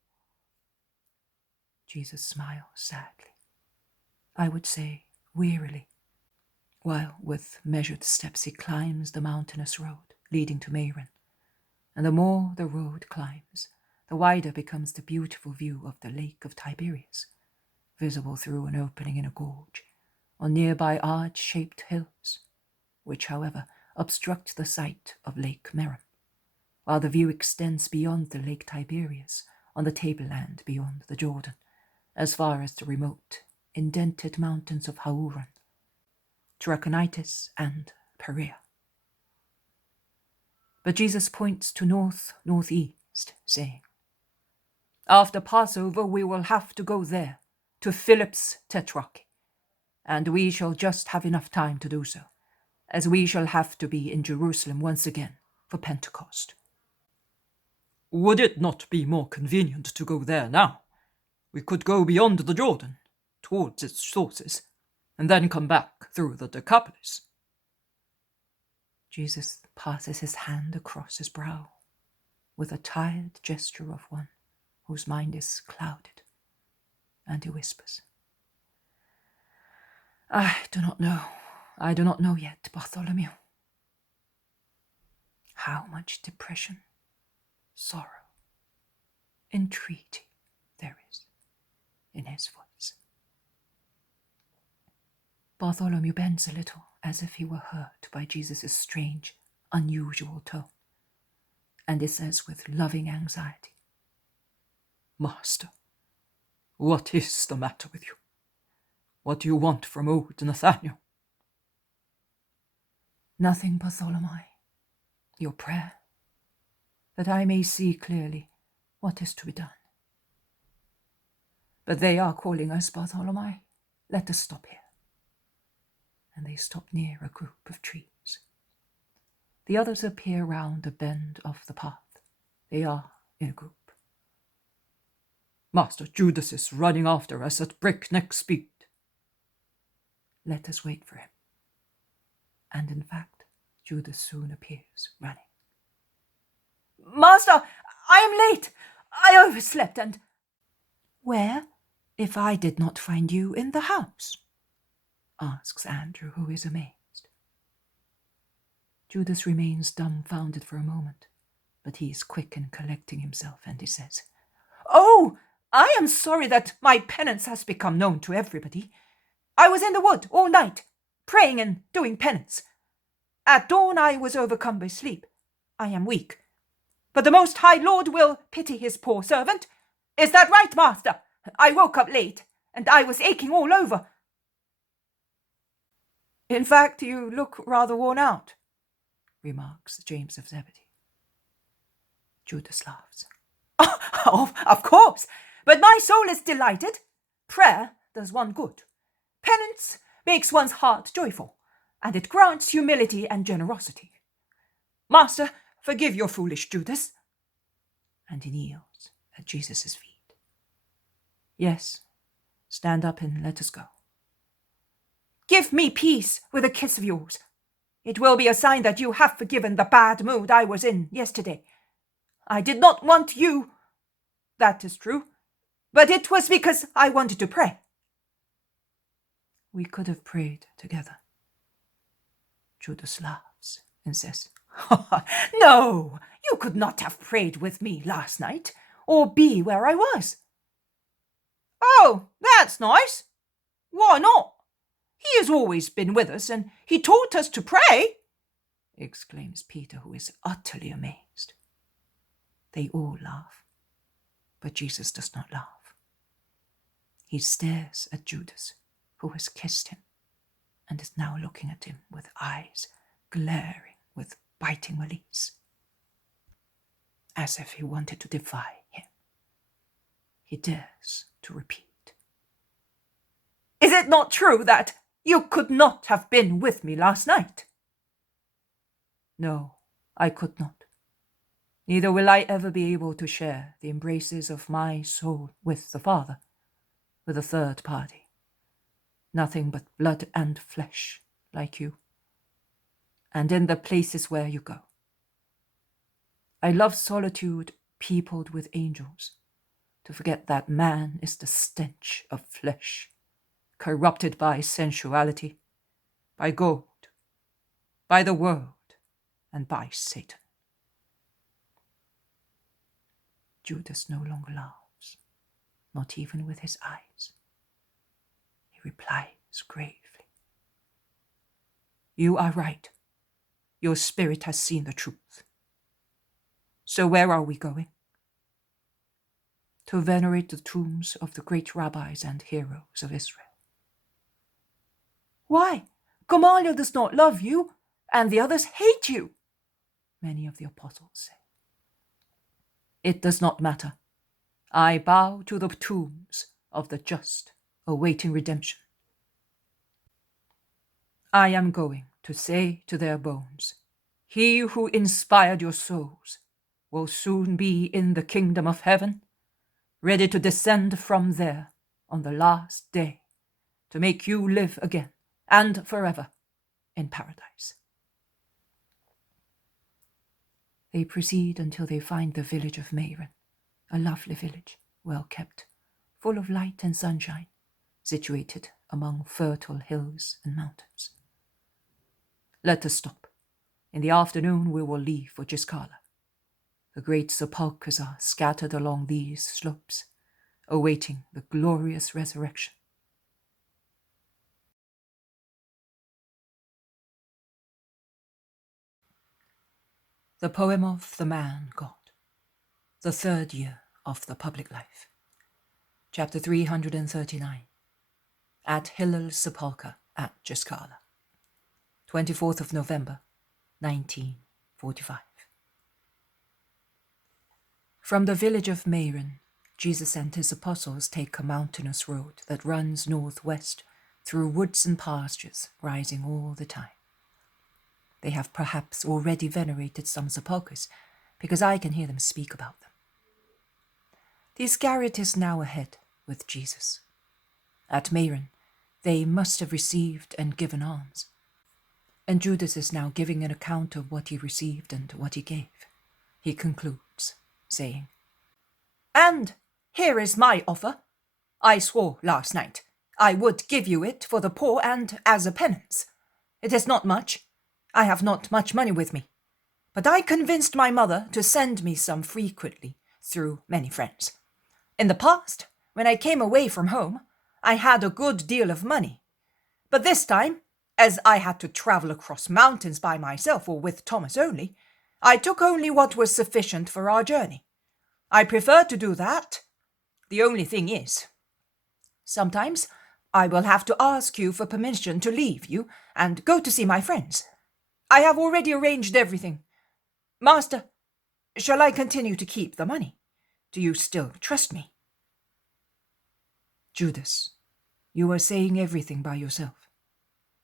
Jesus smiles sadly, I would say wearily, while with measured steps he climbs the mountainous road leading to Meiron. And the more the road climbs, the wider becomes the beautiful view of the Lake of Tiberias, visible through an opening in a gorge, on nearby arch-shaped hills, which, however, obstruct the sight of Lake Meiron, while the view extends beyond the Lake Tiberias on the tableland beyond the Jordan, as far as the remote, indented mountains of Hauran, Trachonitis, and Perea. But Jesus points to north-northeast, saying, After Passover we will have to go there, to Philip's tetrarchy, and we shall just have enough time to do so, as we shall have to be in Jerusalem once again for Pentecost. Would it not be more convenient to go there now? We could go beyond the Jordan, towards its sources, and then come back through the Decapolis. Jesus passes his hand across his brow, with a tired gesture of one whose mind is clouded, and he whispers, I do not know yet, Bartholomew. How much depression, sorrow, entreaty there is in his voice. Bartholomew bends a little, as if he were hurt by Jesus' strange, unusual tone, and he says with loving anxiety, Master, what is the matter with you? What do you want from old Nathaniel? Nothing, Bartholomew. Your prayer, that I may see clearly what is to be done. But they are calling us, Bartholomew. Let us stop here. And they stop near a group of trees. The others appear round a bend of the path. They are in a group. Master, Judas is running after us at breakneck speed. Let us wait for him. And in fact, Judas soon appears, running. Master, I am late. I overslept and... Where, if I did not find you in the house? Asks Andrew, who is amazed. Judas remains dumbfounded for a moment, but he is quick in collecting himself, and he says, Oh, I am sorry that my penance has become known to everybody. I was in the wood all night, praying and doing penance. At dawn I was overcome by sleep. I am weak. But the Most High Lord will pity his poor servant. Is that right, Master? I woke up late, and I was aching all over. In fact, you look rather worn out, remarks James of Zebedee. Judas laughs. Oh, of course, but my soul is delighted. Prayer does one good. Penance makes one's heart joyful, and it grants humility and generosity. Master, forgive your foolish Judas. And he kneels at Jesus' feet. Yes, stand up and let us go. Give me peace with a kiss of yours. It will be a sign that you have forgiven the bad mood I was in yesterday. I did not want you, that is true, but it was because I wanted to pray. We could have prayed together. Judas laughs and says, No, you could not have prayed with me last night, or be where I was. Oh, that's nice. Why not? He has always been with us, and he taught us to pray, exclaims Peter, who is utterly amazed. They all laugh, but Jesus does not laugh. He stares at Judas, who has kissed him, and is now looking at him with eyes glaring with biting malice, as if he wanted to defy him. He dares to repeat. Is it not true that you could not have been with me last night? No, I could not. Neither will I ever be able to share the embraces of my soul with the Father, with a third party. Nothing but blood and flesh, like you. And in the places where you go. I love solitude peopled with angels, to forget that man is the stench of flesh, corrupted by sensuality, by gold, by the world, and by Satan. Judas no longer laughs, not even with his eyes. He replies gravely, You are right. Your spirit has seen the truth. So where are we going? To venerate the tombs of the great rabbis and heroes of Israel. Why? Gamaliel does not love you, and the others hate you, many of the apostles say. It does not matter. I bow to the tombs of the just, awaiting redemption. I am going to say to their bones, He who inspired your souls will soon be in the kingdom of heaven, ready to descend from there on the last day to make you live again and forever in paradise. They proceed until they find the village of Meiron, a lovely village, well kept, full of light and sunshine, situated among fertile hills and mountains. Let us stop. In the afternoon we will leave for Giscala. The great sepulchres are scattered along these slopes, awaiting the glorious resurrection. The poem of the man God, the third year of the public life. Chapter 339. At Hillel's sepulchre at Giscala. 24th of November, 1945. From the village of Meiron, Jesus and his apostles take a mountainous road that runs northwest through woods and pastures, rising all the time. They have perhaps already venerated some sepulchres, because I can hear them speak about them. The Iscariot is now ahead with Jesus. At Meiron, they must have received and given alms. And Judas is now giving an account of what he received and what he gave. He concludes, saying, "And here is my offer. I swore last night I would give you it for the poor and as a penance. It is not much. I have not much money with me. But I convinced my mother to send me some frequently through many friends. In the past, when I came away from home, I had a good deal of money. But this time, as I had to travel across mountains by myself or with Thomas only, I took only what was sufficient for our journey. I prefer to do that. The only thing is, sometimes I will have to ask you for permission to leave you and go to see my friends. I have already arranged everything. Master, shall I continue to keep the money? Do you still trust me?" "Judas, you are saying everything by yourself,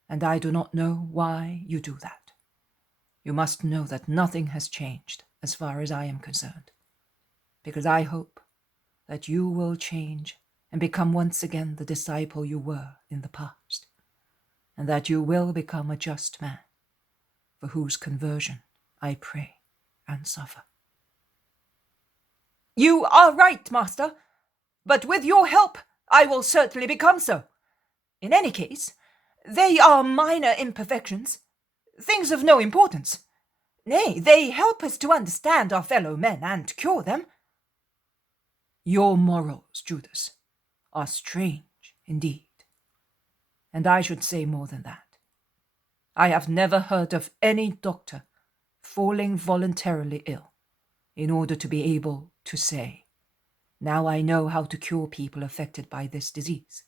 and I do not know why you do that. You must know that nothing has changed as far as I am concerned, because I hope that you will change and become once again the disciple you were in the past, and that you will become a just man, for whose conversion I pray and suffer." "You are right, master, but with your help I will certainly become so. In any case, they are minor imperfections, things of no importance. Nay, they help us to understand our fellow men and cure them." "Your morals, Judas, are strange indeed. And I should say more than that. I have never heard of any doctor falling voluntarily ill in order to be able to say, 'Now I know how to cure people affected by this disease.'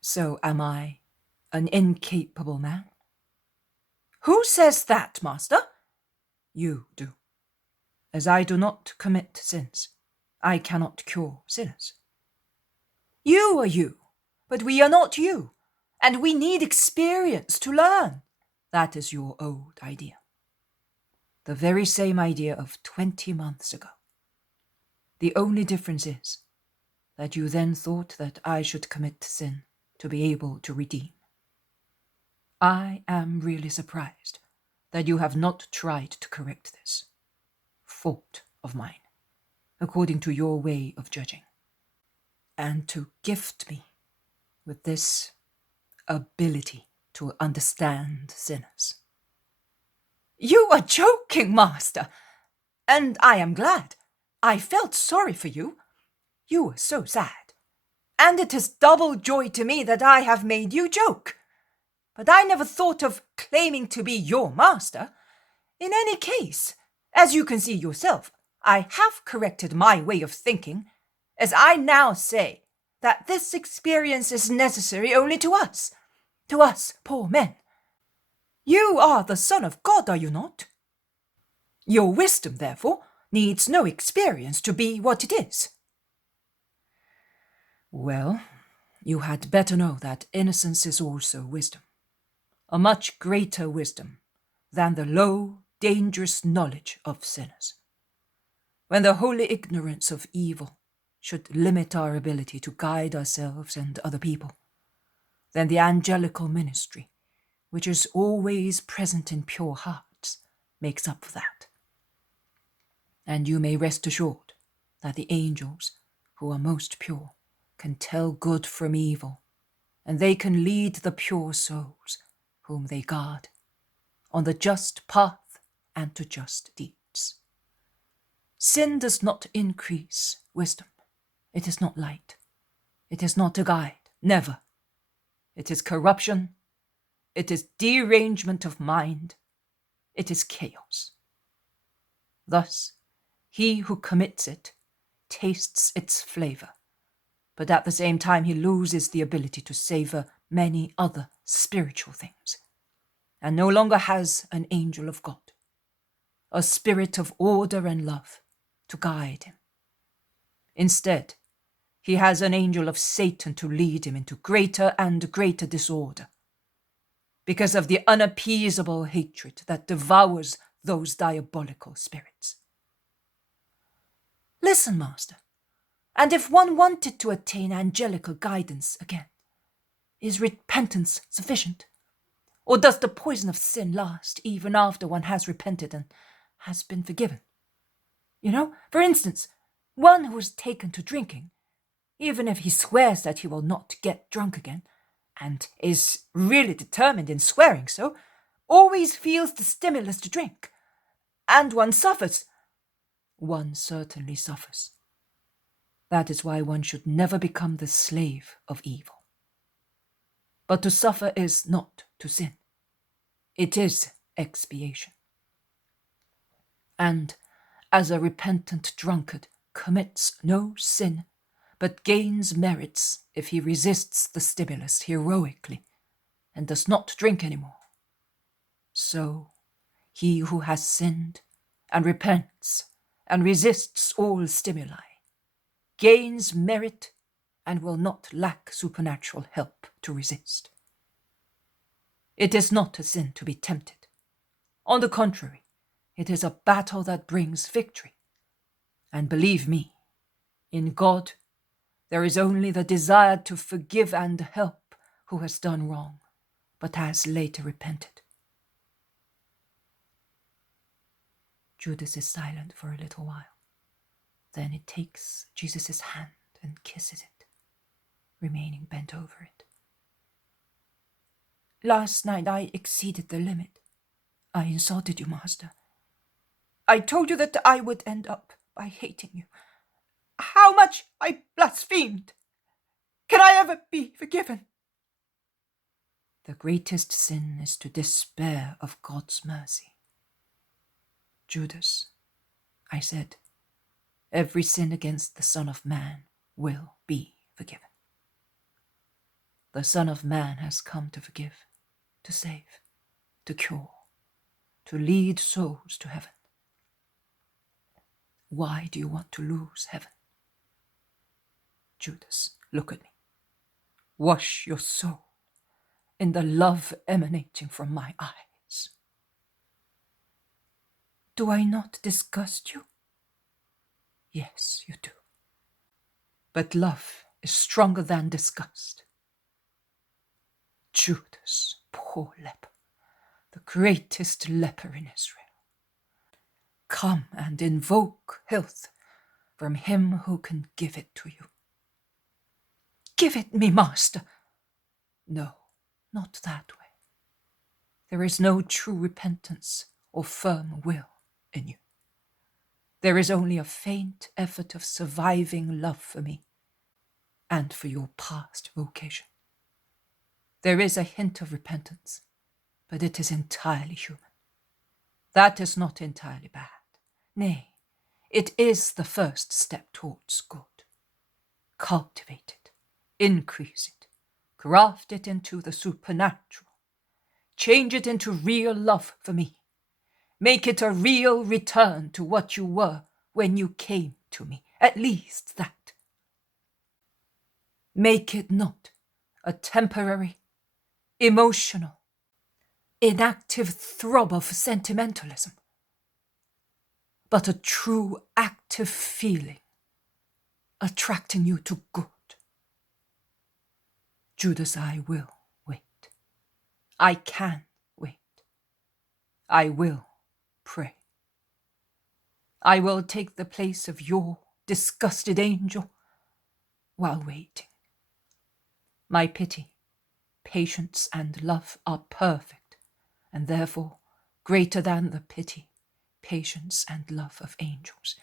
So am I an incapable man?" "Who says that, master?" "You do. As I do not commit sins, I cannot cure sinners." "You are you, but we are not you, and we need experience to learn." "That is your old idea. The very same idea of 20 months ago. The only difference is that you then thought that I should commit sin to be able to redeem. I am really surprised that you have not tried to correct this fault of mine, according to your way of judging, and to gift me with this ability to understand sinners." "You are joking, master, and I am glad. I felt sorry for you. You were so sad, and it is double joy to me that I have made you joke. But I never thought of claiming to be your master. In any case, as you can see yourself, I have corrected my way of thinking, as I now say that this experience is necessary only to us poor men. You are the Son of God, are you not? Your wisdom, therefore, needs no experience to be what it is." "Well, you had better know that innocence is also wisdom, a much greater wisdom than the low, dangerous knowledge of sinners. When the holy ignorance of evil should limit our ability to guide ourselves and other people, then the angelical ministry, which is always present in pure hearts, makes up for that. And you may rest assured that the angels, who are most pure, can tell good from evil, and they can lead the pure souls, whom they guard, on the just path and to just deeds. Sin does not increase wisdom. It is not light. It is not a guide. Never. It is corruption. It is derangement of mind. It is chaos. Thus, he who commits it tastes its flavor, but at the same time he loses the ability to savor many other spiritual things, and no longer has an angel of God, a spirit of order and love, to guide him. Instead, he has an angel of Satan to lead him into greater and greater disorder, because of the unappeasable hatred that devours those diabolical spirits. Listen, Master, and if one wanted to attain angelical guidance again, is repentance sufficient? Or does the poison of sin last even after one has repented and has been forgiven? For instance, one who is taken to drinking, even if he swears that he will not get drunk again, and is really determined in swearing so, always feels the stimulus to drink, and one suffers. One certainly suffers. That is why one should never become the slave of evil. But to suffer is not to sin. It is expiation. And as a repentant drunkard commits no sin, but gains merits if he resists the stimulus heroically and does not drink any more, so he who has sinned and repents and resists all stimuli gains merit and will not lack supernatural help to resist. It is not a sin to be tempted. On the contrary, it is a battle that brings victory. And believe me, in God, there is only the desire to forgive and help who has done wrong, but has later repented. Judas is silent for a little while. Then it takes Jesus' hand and kisses it, remaining bent over it. Last night I exceeded the limit. I insulted you, Master. I told you that I would end up by hating you. How much I blasphemed! Can I ever be forgiven? The greatest sin is to despair of God's mercy. Judas, I said, every sin against the Son of Man will be forgiven. The Son of Man has come to forgive, to save, to cure, to lead souls to heaven. Why do you want to lose heaven? Judas, look at me. Wash your soul in the love emanating from my eyes. Do I not disgust you? Yes, you do. But love is stronger than disgust. Judas, poor leper, the greatest leper in Israel. Come and invoke health from him who can give it to you. Give it me, Master. No, not that way. There is no true repentance or firm will in you. There is only a faint effort of surviving love for me and for your past vocation. There is a hint of repentance, but it is entirely human. That is not entirely bad. Nay, it is the first step towards good. Cultivate it, increase it, graft it into the supernatural. Change it into real love for me. Make it a real return to what you were when you came to me, at least that. Make it not a temporary, emotional, inactive throb of sentimentalism, but a true active feeling attracting you to good. Judas, I will wait. I can wait. I will pray. I will take the place of your disgusted angel while waiting. My pity, patience, and love are perfect, and therefore greater than the pity, patience, and love of angels,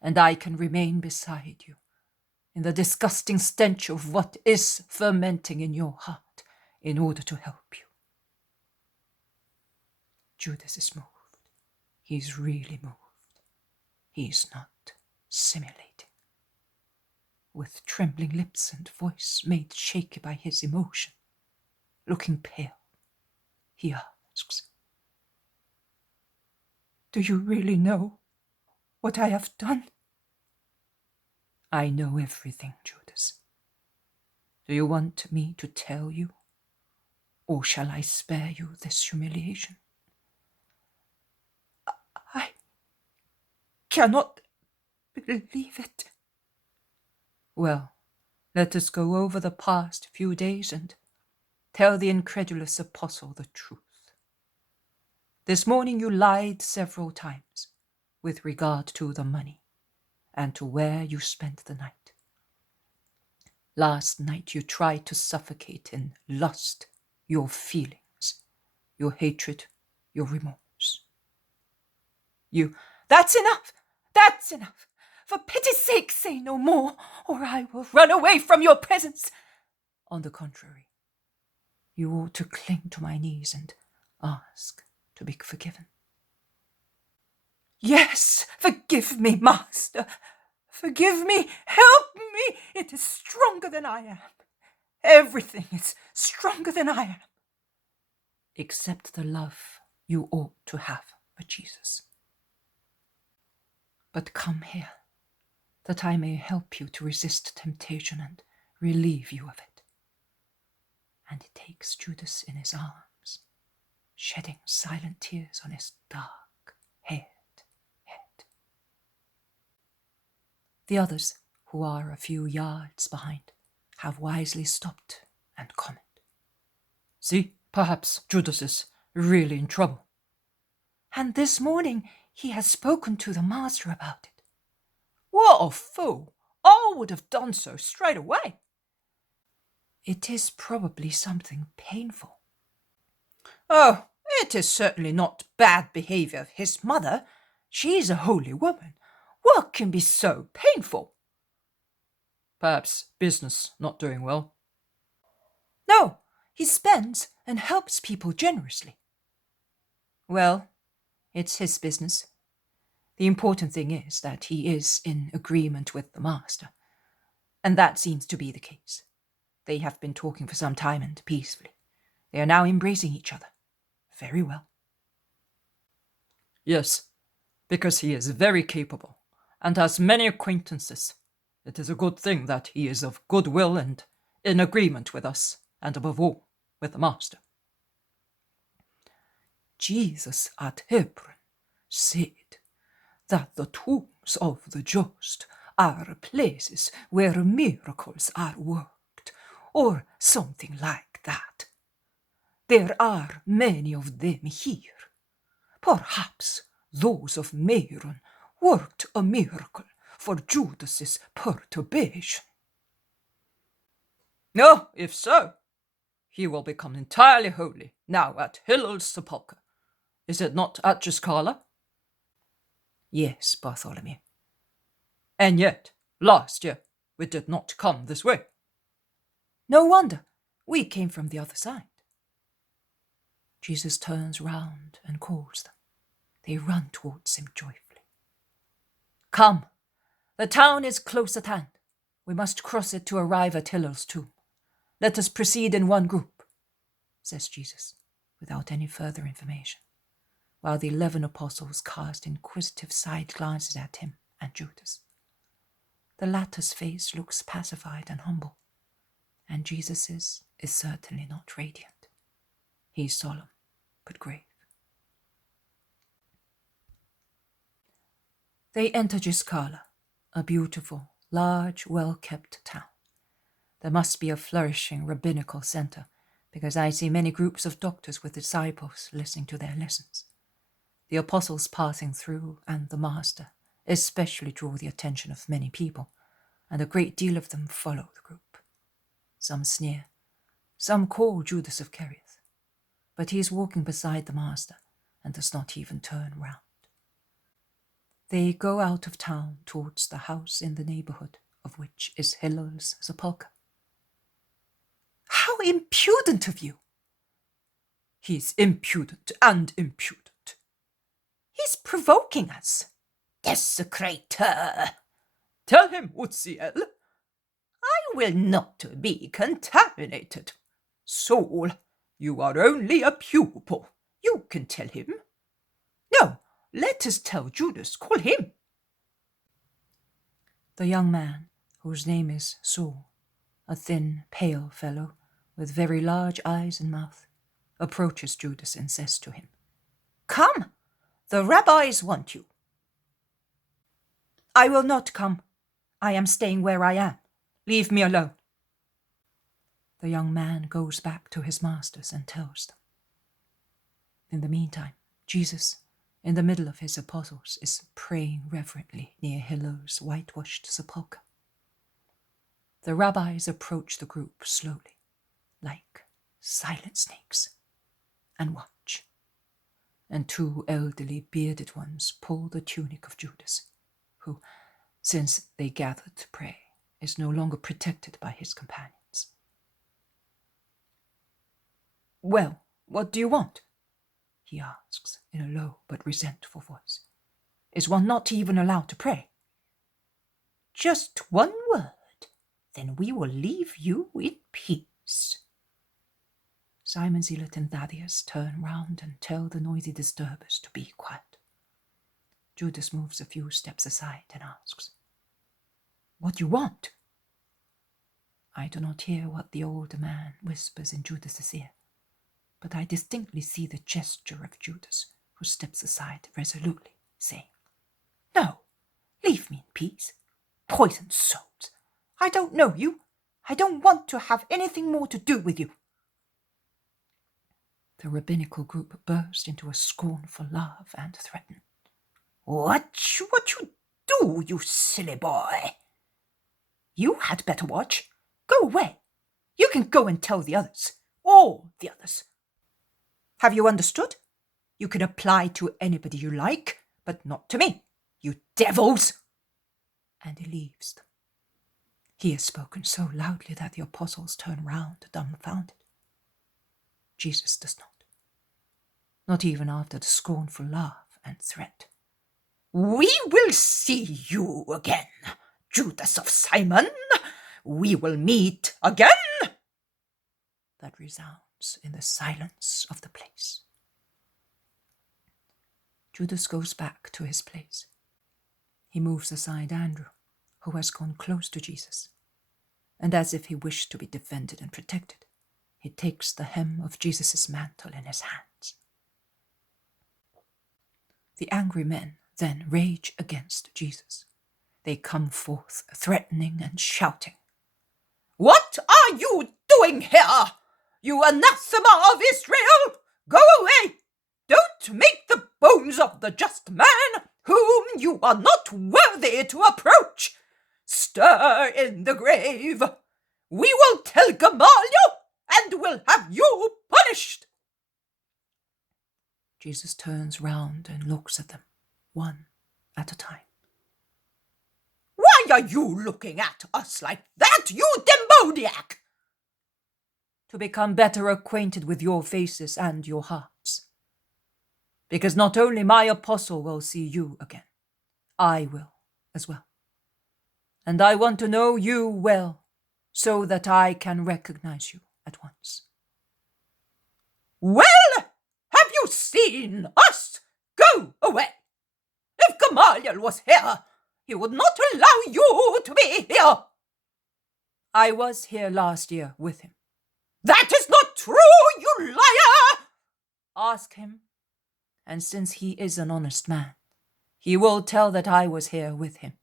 and I can remain beside you in the disgusting stench of what is fermenting in your heart in order to help you. Judas is moved. He's really moved. He's not simulating. With trembling lips and voice made shaky by his emotion, looking pale, he asks, "Do you really know what I have done?" I know everything, Judas. Do you want me to tell you, or shall I spare you this humiliation? I cannot believe it. Well, let us go over the past few days and tell the incredulous apostle the truth. This morning you lied several times with regard to the money and to where you spent the night. Last night you tried to suffocate in lust your feelings, your hatred, your remorse. That's enough! That's enough! For pity's sake, say no more, or I will run away from your presence. On the contrary, you ought to cling to my knees and ask to be forgiven. Yes, forgive me, Master. Forgive me, help me. It is stronger than I am. Everything is stronger than I am. Except the love you ought to have for Jesus. But come here, that I may help you to resist temptation and relieve you of it. And he takes Judas in his arms, shedding silent tears on his dark-haired head. The others, who are a few yards behind, have wisely stopped and comment. See, perhaps Judas is really in trouble. And this morning he has spoken to the master about it. What a fool! I would have done so straight away. It is probably something painful. Oh, it is certainly not bad behaviour of his mother. She's a holy woman. What can be so painful? Perhaps business not doing well. No, he spends and helps people generously. Well, it's his business. The important thing is that he is in agreement with the master, and that seems to be the case. They have been talking for some time and peacefully. They are now embracing each other. Very well. Yes, because he is very capable and has many acquaintances. It is a good thing that he is of good will and in agreement with us, and above all, with the master. Jesus at Hebron said that the tombs of the just are places where miracles are worked, or something like that. There are many of them here. Perhaps those of Meiron worked a miracle for Judas's perturbation. No, if so, he will become entirely holy now at Hillel's Sepulchre. Is it not at Giscala? Yes, Bartholomew. And yet, last year, we did not come this way. No wonder. We came from the other side. Jesus turns round and calls them. They run towards him joyfully. Come, the town is close at hand. We must cross it to arrive at Hillel's tomb. Let us proceed in one group, says Jesus, without any further information, while the 11 apostles cast inquisitive side glances at him and Judas. The latter's face looks pacified and humble, and Jesus's is certainly not radiant. He is solemn, but grave. They enter Giscala, a beautiful, large, well-kept town. There must be a flourishing rabbinical center, because I see many groups of doctors with disciples listening to their lessons. The apostles passing through and the master especially draw the attention of many people, and a great deal of them follow the group. Some sneer, some call Judas of Kerioth, but he is walking beside the master and does not even turn round. They go out of town towards the house in the neighborhood of which is Hillel's Sepulchre. How impudent of you! He's impudent and impudent. He's provoking us. Desecrator! Tell him, Uzziel. I will not be contaminated. Saul, you are only a pupil. You can tell him. No, let us tell Judas. Call him. The young man, whose name is Saul, a thin, pale fellow with very large eyes and mouth, approaches Judas and says to him, Come, the rabbis want you. I will not come. I am staying where I am. Leave me alone. The young man goes back to his masters and tells them. In the meantime, Jesus, in the middle of his apostles, is praying reverently near Hillel's whitewashed sepulchre. The rabbis approach the group slowly, like silent snakes, and watch. And two elderly bearded ones pull the tunic of Judas, who, since they gathered to pray, is no longer protected by his companions. "Well, what do you want?" he asks in a low but resentful voice. "Is one not even allowed to pray?" "Just one word, then we will leave you in peace." Simon Zealot and Thaddeus turn round and tell the noisy disturbers to be quiet. Judas moves a few steps aside and asks, "What do you want?" I do not hear what the older man whispers in Judas's ear, but I distinctly see the gesture of Judas, who steps aside resolutely, saying, "No, leave me in peace. Poisoned souls. I don't know you. I don't want to have anything more to do with you." The rabbinical group burst into a scornful laugh and threaten. What you do, you silly boy? You had better watch. Go away. You can go and tell the others, all the others. Have you understood? You can apply to anybody you like, but not to me, you devils. And he leaves them. He has spoken so loudly that the apostles turn round dumbfounded. Jesus does not even after the scornful laugh and threat. "We will see you again, Judas of Simon. We will meet again." That resounds in the silence of the place. Judas goes back to his place. He moves aside Andrew, who has gone close to Jesus, and as if he wished to be defended and protected, he takes the hem of Jesus' mantle in his hands. The angry men then rage against Jesus. They come forth threatening and shouting. "What are you doing here, you anathema of Israel? Go away! Don't make the bones of the just man, whom you are not worthy to approach, stir in the grave. We will tell Gamaliel and will have you punished." Jesus turns round and looks at them, one at a time. "Why are you looking at us like that, you demoniac?" "To become better acquainted with your faces and your hearts. Because not only my apostle will see you again, I will as well. And I want to know you well, so that I can recognize you at once." "Well, have you seen us? Go away. If Gamaliel was here, he would not allow you to be here." "I was here last year with him." "That is not true, you liar!" "Ask him, and since he is an honest man, he will tell that I was here with him.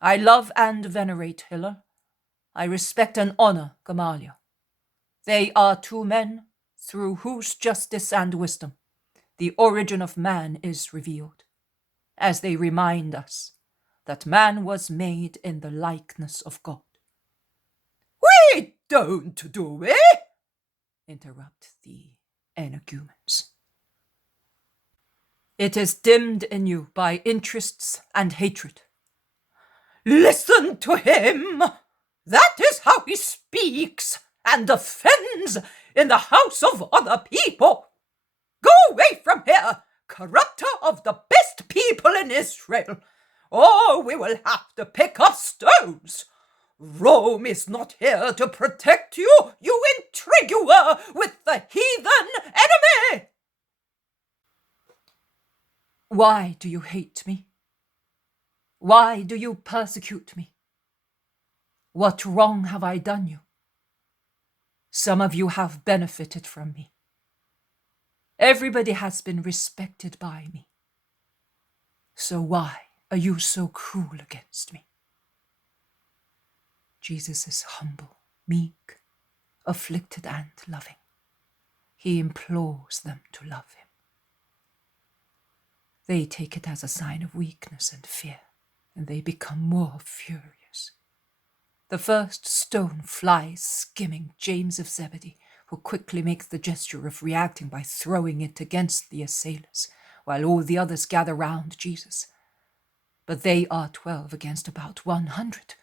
I love and venerate Hillel. I respect and honor Gamaliel. They are two men through whose justice and wisdom the origin of man is revealed, as they remind us that man was made in the likeness of God." "We don't do it," interrupt the energumens. "It is dimmed in you by interests and hatred." "Listen to him. That is how he speaks and offends in the house of other people. Go away from here, corrupter of the best people in Israel, or we will have to pick up stones. Rome is not here to protect you, you intriguer with the heathen enemy." Why do you hate me? Why do you persecute me? What wrong have I done you? Some of you have benefited from me. Everybody has been respected by me. So why are you so cruel against me? Jesus is humble, meek, afflicted and loving. He implores them to love him. They take it as a sign of weakness and fear, and they become more furious. The first stone flies skimming James of Zebedee, who quickly makes the gesture of reacting by throwing it against the assailants, while all the others gather round Jesus. But they are 12 against about 100.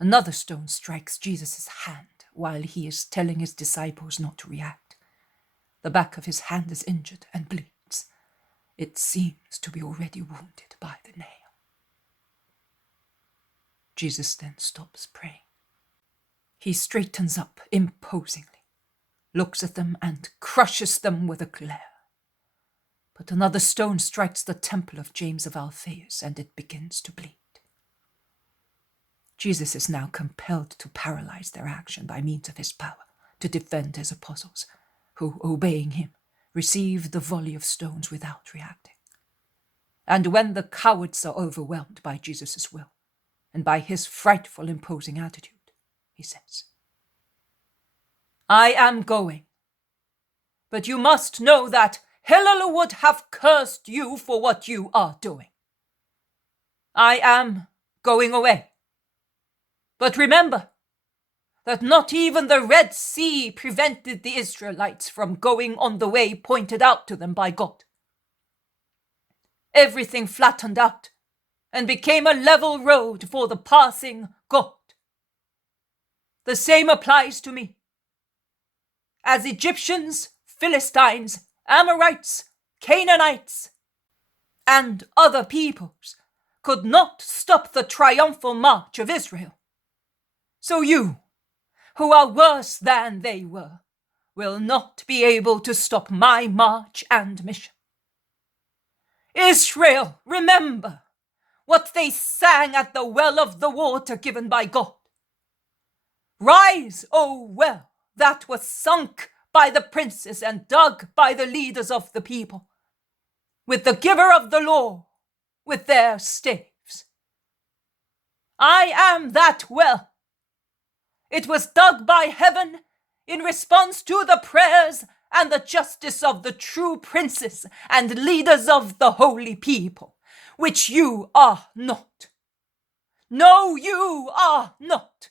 Another stone strikes Jesus' hand while he is telling his disciples not to react. The back of his hand is injured and bleeds. It seems to be already wounded by the nail. Jesus then stops praying. He straightens up imposingly, looks at them and crushes them with a glare. But another stone strikes the temple of James of Alphaeus, and it begins to bleed. Jesus is now compelled to paralyze their action by means of his power to defend his apostles, who, obeying him, receive the volley of stones without reacting. And when the cowards are overwhelmed by Jesus' will, and by his frightful imposing attitude, he says, "I am going, but you must know that Hillel would have cursed you for what you are doing. I am going away. But remember that not even the Red Sea prevented the Israelites from going on the way pointed out to them by God. Everything flattened out and became a level road for the passing God. The same applies to me. As Egyptians, Philistines, Amorites, Canaanites, and other peoples could not stop the triumphal march of Israel, so you, who are worse than they were, will not be able to stop my march and mission. Israel, remember what they sang at the well of the water given by God. Rise, O well, that was sunk by the princes and dug by the leaders of the people, with the giver of the law, with their staves. I am that well. It was dug by heaven in response to the prayers and the justice of the true princes and leaders of the holy people, which you are not. No, you are not.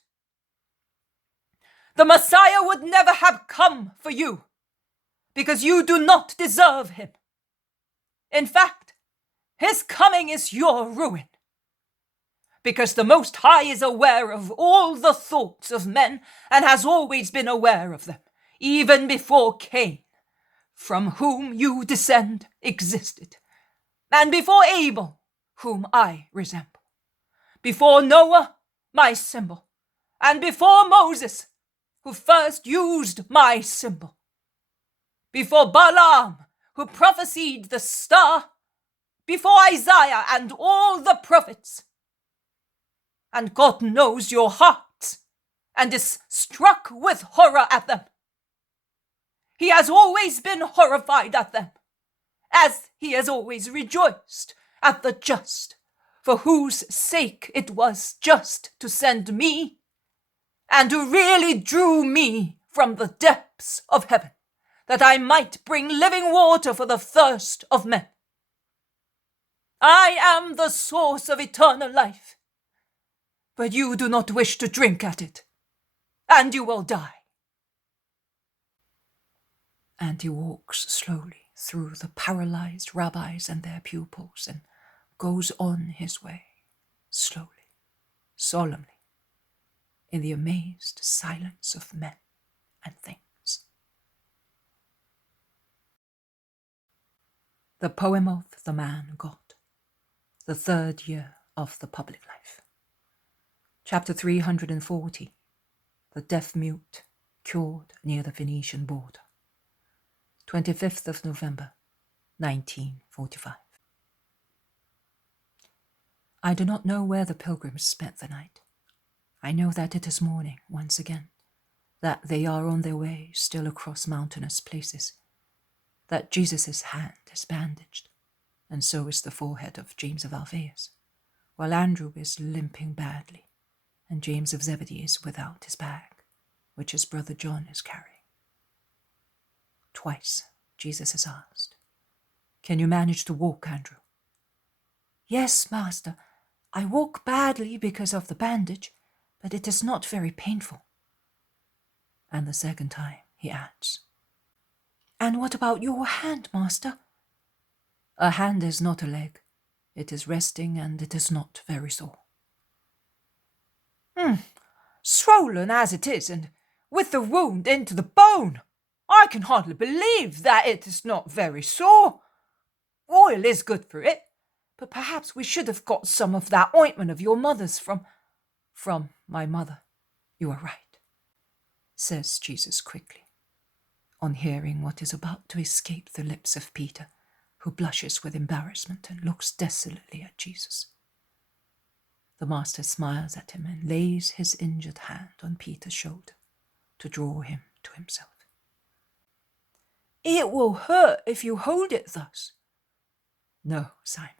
The Messiah would never have come for you, because you do not deserve him. In fact, his coming is your ruin, because the Most High is aware of all the thoughts of men and has always been aware of them, even before Cain, from whom you descend, existed, and before Abel, whom I resemble, before Noah, my symbol, and before Moses, who first used my symbol, before Balaam, who prophesied the star, before Isaiah and all the prophets. And God knows your hearts and is struck with horror at them. He has always been horrified at them, as he has always rejoiced at the just, for whose sake it was just to send me, and who really drew me from the depths of heaven, that I might bring living water for the thirst of men. I am the source of eternal life, but you do not wish to drink at it, and you will die." And he walks slowly through the paralyzed rabbis and their pupils and goes on his way, slowly, solemnly, in the amazed silence of men and things. The poem of the man God, the third year of the public life. Chapter 340, the deaf-mute cured near the Phoenician border. 25th of November, 1945. I do not know where the pilgrims spent the night. I know that it is morning once again, that they are on their way still across mountainous places, that Jesus' hand is bandaged, and so is the forehead of James of Alphaeus, while Andrew is limping badly, and James of Zebedee is without his bag, which his brother John is carrying. Twice Jesus has asked, "Can you manage to walk, Andrew?" Yes, master, I walk badly because of the bandage, but it is not very painful. And the second time he adds, And what about your hand, master? A hand is not a leg. It is resting and it is not very sore. Swollen as it is, and with the wound into the bone, I can hardly believe that it is not very sore. Oil is good for it, but perhaps we should have got some of that ointment of your mother's From my mother, you are right, says Jesus quickly, on hearing what is about to escape the lips of Peter, who blushes with embarrassment and looks desolately at Jesus. The master smiles at him and lays his injured hand on Peter's shoulder to draw him to himself. It will hurt if you hold it thus. No, Simon.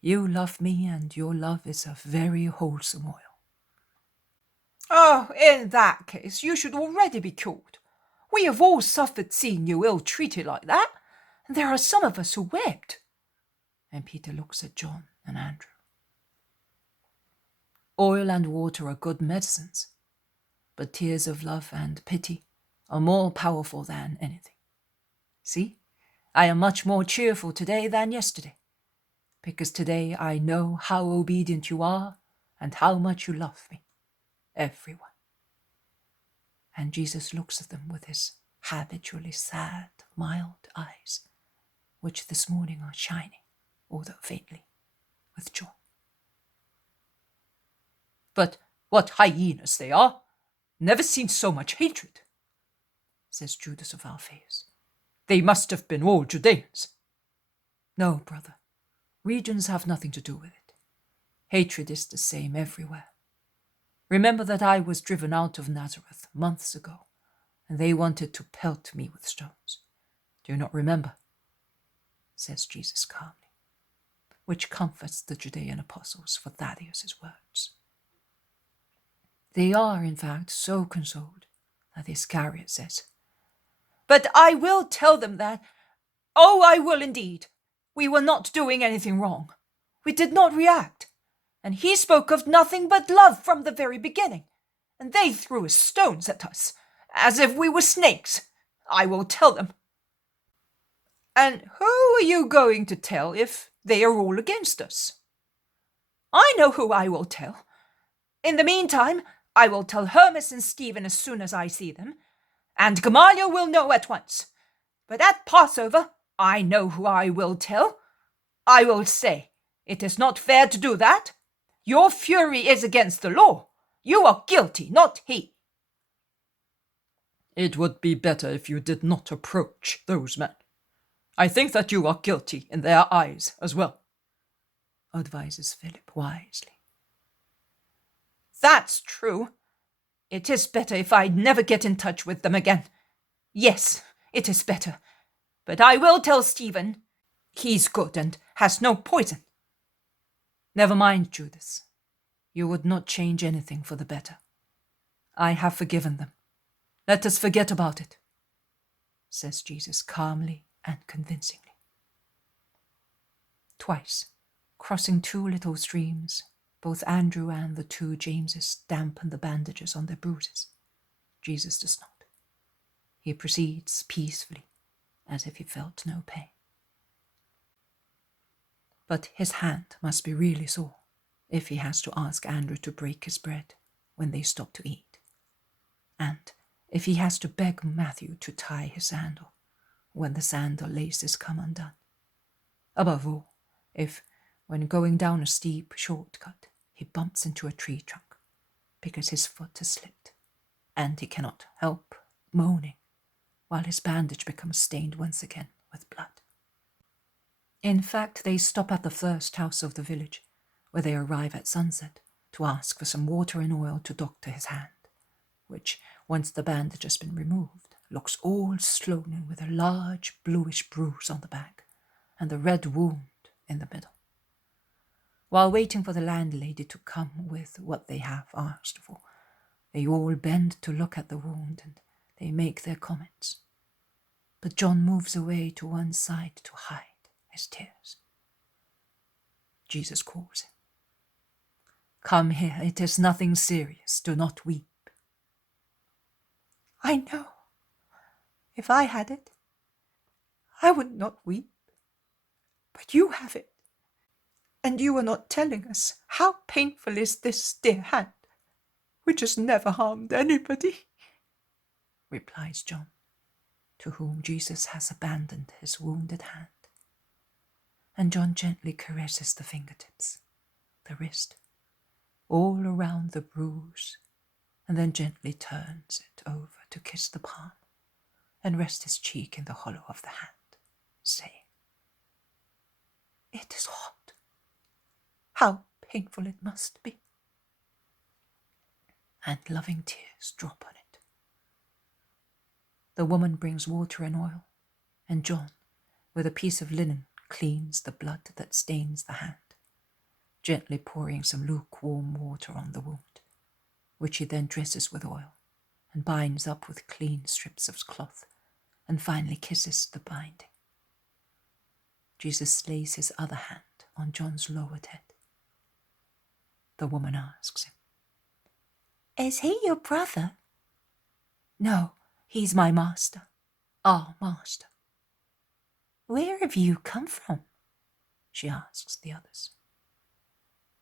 You love me, and your love is of very wholesome oil. Oh, in that case, you should already be cured. We have all suffered seeing you ill-treated like that, and there are some of us who wept. And Peter looks at John and Andrew. Oil and water are good medicines, but tears of love and pity are more powerful than anything. See, I am much more cheerful today than yesterday, because today I know how obedient you are and how much you love me, everyone. And Jesus looks at them with his habitually sad, mild eyes, which this morning are shining, although faintly, with joy. But what hyenas they are! Never seen so much hatred, says Judas of Alphaeus. They must have been all Judeans. No, brother. Regions have nothing to do with it. Hatred is the same everywhere. Remember that I was driven out of Nazareth months ago, and they wanted to pelt me with stones. Do you not remember? Says Jesus calmly, which comforts the Judean apostles for Thaddeus's words. They are, in fact, so consoled that Iscariot says, But I will tell them that, oh, I will indeed. We were not doing anything wrong. We did not react. And he spoke of nothing but love from the very beginning. And they threw stones at us, as if we were snakes. I will tell them. And who are you going to tell if they are all against us? I know who I will tell. In the meantime, I will tell Hermas and Stephen as soon as I see them, and Gamaliel will know at once. But at Passover, I know who I will tell. I will say, it is not fair to do that. Your fury is against the law. You are guilty, not he. It would be better if you did not approach those men. I think that you are guilty in their eyes as well, advises Philip wisely. That's true. It is better if I never get in touch with them again. Yes, it is better. But I will tell Stephen. He's good and has no poison. Never mind, Judas. You would not change anything for the better. I have forgiven them. Let us forget about it, says Jesus calmly and convincingly. Twice, crossing two little streams, both Andrew and the two Jameses dampen the bandages on their bruises. Jesus does not. He proceeds peacefully, as if he felt no pain. But his hand must be really sore if he has to ask Andrew to break his bread when they stop to eat, and if he has to beg Matthew to tie his sandal when the sandal laces come undone. Above all, if, when going down a steep shortcut, he bumps into a tree trunk because his foot has slipped, and he cannot help moaning while his bandage becomes stained once again with blood. In fact, they stop at the first house of the village, where they arrive at sunset to ask for some water and oil to doctor his hand, which, once the bandage has been removed, looks all swollen with a large bluish bruise on the back and a red wound in the middle. While waiting for the landlady to come with what they have asked for, they all bend to look at the wound and they make their comments. But John moves away to one side to hide his tears. Jesus calls him. Come here, it is nothing serious. Do not weep. I know. If I had it, I would not weep. But you have it. And you are not telling us how painful is this dear hand, which has never harmed anybody, replies John, to whom Jesus has abandoned his wounded hand. And John gently caresses the fingertips, the wrist, all around the bruise, and then gently turns it over to kiss the palm and rest his cheek in the hollow of the hand, saying, "It is hot. How painful it must be." And loving tears drop on it. The woman brings water and oil, and John, with a piece of linen, cleans the blood that stains the hand, gently pouring some lukewarm water on the wound, which he then dresses with oil and binds up with clean strips of cloth, and finally kisses the binding. Jesus lays his other hand on John's lowered head. The woman asks him, "Is he your brother?" "No, he's my master, our master." "Where have you come from?" she asks the others.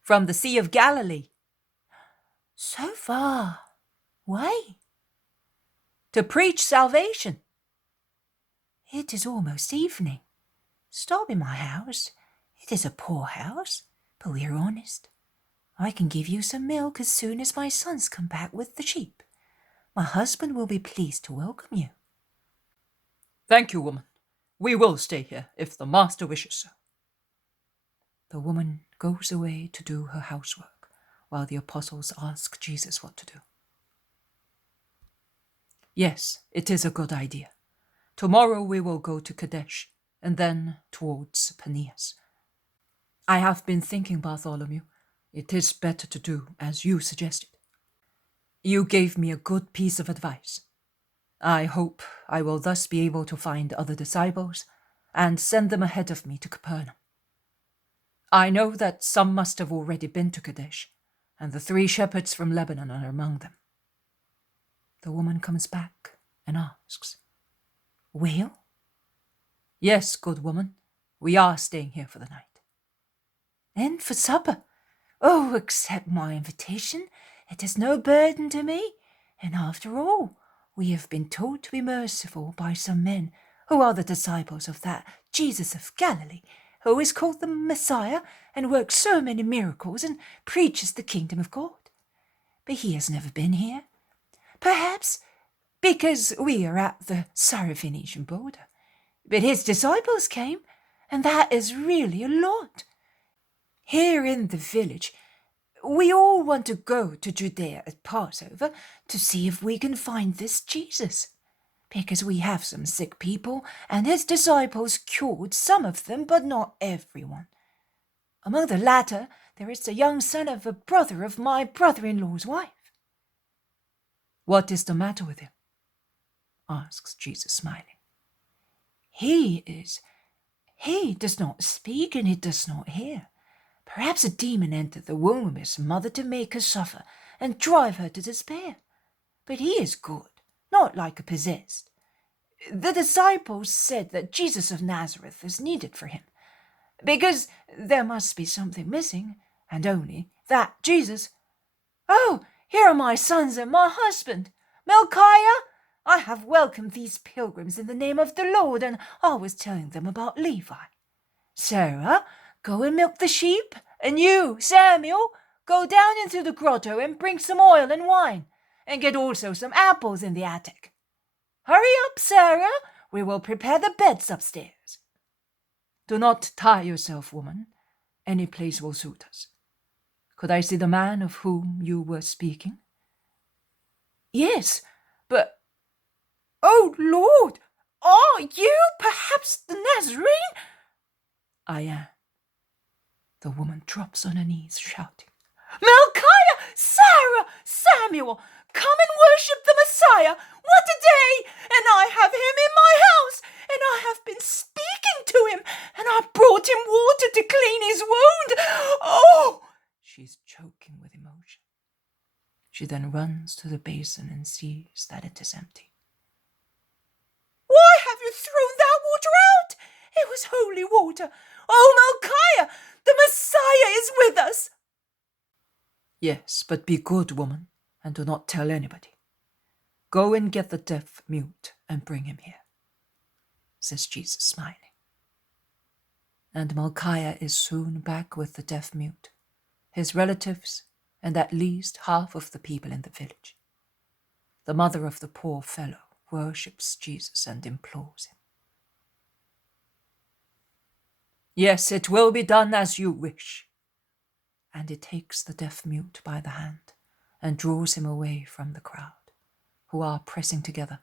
"From the Sea of Galilee." "So far. Why?" "To preach salvation." "It is almost evening. Stop in my house. It is a poor house, but we are honest. I can give you some milk as soon as my sons come back with the sheep. My husband will be pleased to welcome you." "Thank you, woman. We will stay here if the master wishes so." The woman goes away to do her housework, while the apostles ask Jesus what to do. "Yes, it is a good idea. Tomorrow we will go to Kedesh, and then towards Paneas. I have been thinking, Bartholomew, it is better to do as you suggested. You gave me a good piece of advice. I hope I will thus be able to find other disciples and send them ahead of me to Capernaum. I know that some must have already been to Kedesh, and the 3 shepherds from Lebanon are among them." The woman comes back and asks, "Well?" "Yes, good woman, we are staying here for the night." "And for supper? Oh, accept my invitation. It is no burden to me. And after all, we have been told to be merciful by some men who are the disciples of that Jesus of Galilee, who is called the Messiah and works so many miracles and preaches the kingdom of God. But he has never been here. Perhaps because we are at the Phoenician border. But his disciples came, and that is really a lot. Here in the village, we all want to go to Judea at Passover to see if we can find this Jesus, because we have some sick people, and his disciples cured some of them, but not everyone. Among the latter, there is the young son of a brother of my brother-in-law's wife." "What is the matter with him?" asks Jesus, smiling. He does not speak and he does not hear. Perhaps a demon entered the womb of his mother to make her suffer and drive her to despair. But he is good, not like a possessed. The disciples said that Jesus of Nazareth is needed for him, because there must be something missing, and only that Jesus. Oh, here are my sons and my husband. Melchiah, I have welcomed these pilgrims in the name of the Lord, and I was telling them about Levi. Sarah, go and milk the sheep, and you, Samuel, go down into the grotto and bring some oil and wine, and get also some apples in the attic. Hurry up, Sarah, we will prepare the beds upstairs." "Do not tire yourself, woman. Any place will suit us. Could I see the man of whom you were speaking?" "Yes, but... Oh, Lord! Are you perhaps the Nazarene?" "I am." The woman drops on her knees, shouting, "Melchiah! Sarah! Samuel! Come and worship the Messiah! What a day! And I have him in my house, and I have been speaking to him, and I brought him water to clean his wound. She then runs to the basin and sees that it is empty. "Why have you thrown that water out? It was holy water. Oh, Malchiah, the Messiah is with us." "Yes, but be good, woman, and do not tell anybody. Go and get the deaf mute and bring him here," says Jesus, smiling. And Malchiah is soon back with the deaf mute, his relatives, and at least half of the people in the village. The mother of the poor fellow worships Jesus and implores him. "Yes, it will be done as you wish." And he takes the deaf mute by the hand and draws him away from the crowd, who are pressing together,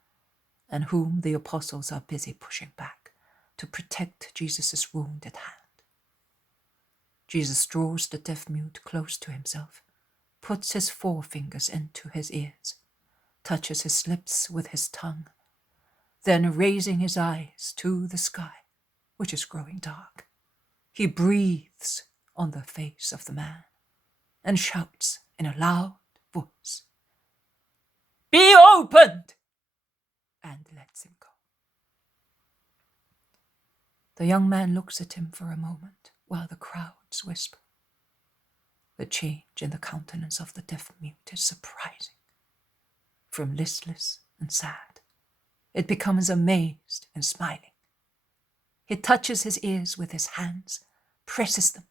and whom the apostles are busy pushing back to protect Jesus' wounded hand. Jesus draws the deaf mute close to himself, puts his forefingers into his ears, touches his lips with his tongue, then raising his eyes to the sky, which is growing dark, he breathes on the face of the man and shouts in a loud voice, "Be opened!" and lets him go. The young man looks at him for a moment while the crowds whisper. The change in the countenance of the deaf mute is surprising. From listless and sad, it becomes amazed and smiling. He touches his ears with his hands, presses them,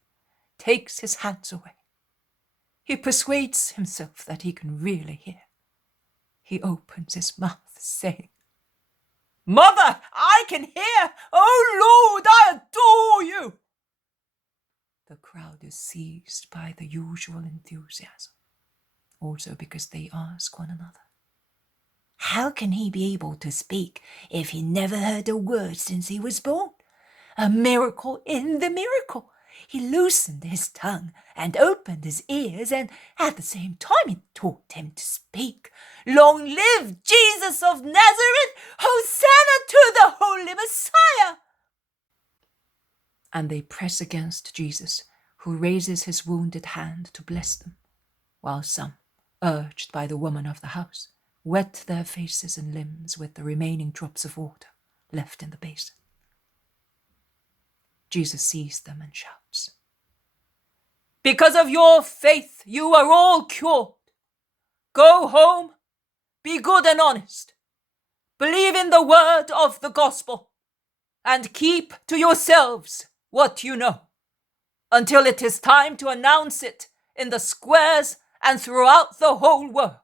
takes his hands away. He persuades himself that he can really hear. He opens his mouth, saying, "Mother, I can hear! Oh Lord, I adore you!" The crowd is seized by the usual enthusiasm, also because they ask one another, "How can he be able to speak if he never heard a word since he was born? A miracle in the miracle. He loosened his tongue and opened his ears, and at the same time he taught him to speak. Long live Jesus of Nazareth! Hosanna to the Holy Messiah!" and they press against Jesus, who raises his wounded hand to bless them, while some, urged by the woman of the house, wet their faces and limbs with the remaining drops of water left in the basin. Jesus sees them and shouts, "Because of your faith, you are all cured. Go home, be good and honest. Believe in the word of the gospel, and keep to yourselves what you know, until it is time to announce it in the squares and throughout the whole world.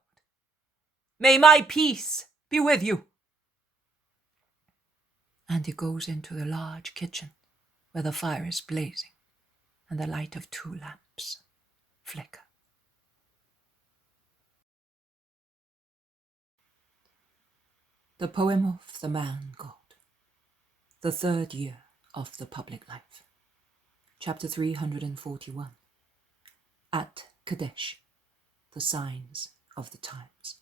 May my peace be with you." and he goes into the large kitchen where the fire is blazing and the light of 2 lamps flicker. The poem of the man God, the 3rd year of the public life. Chapter 341. At Kedesh, the signs of the times.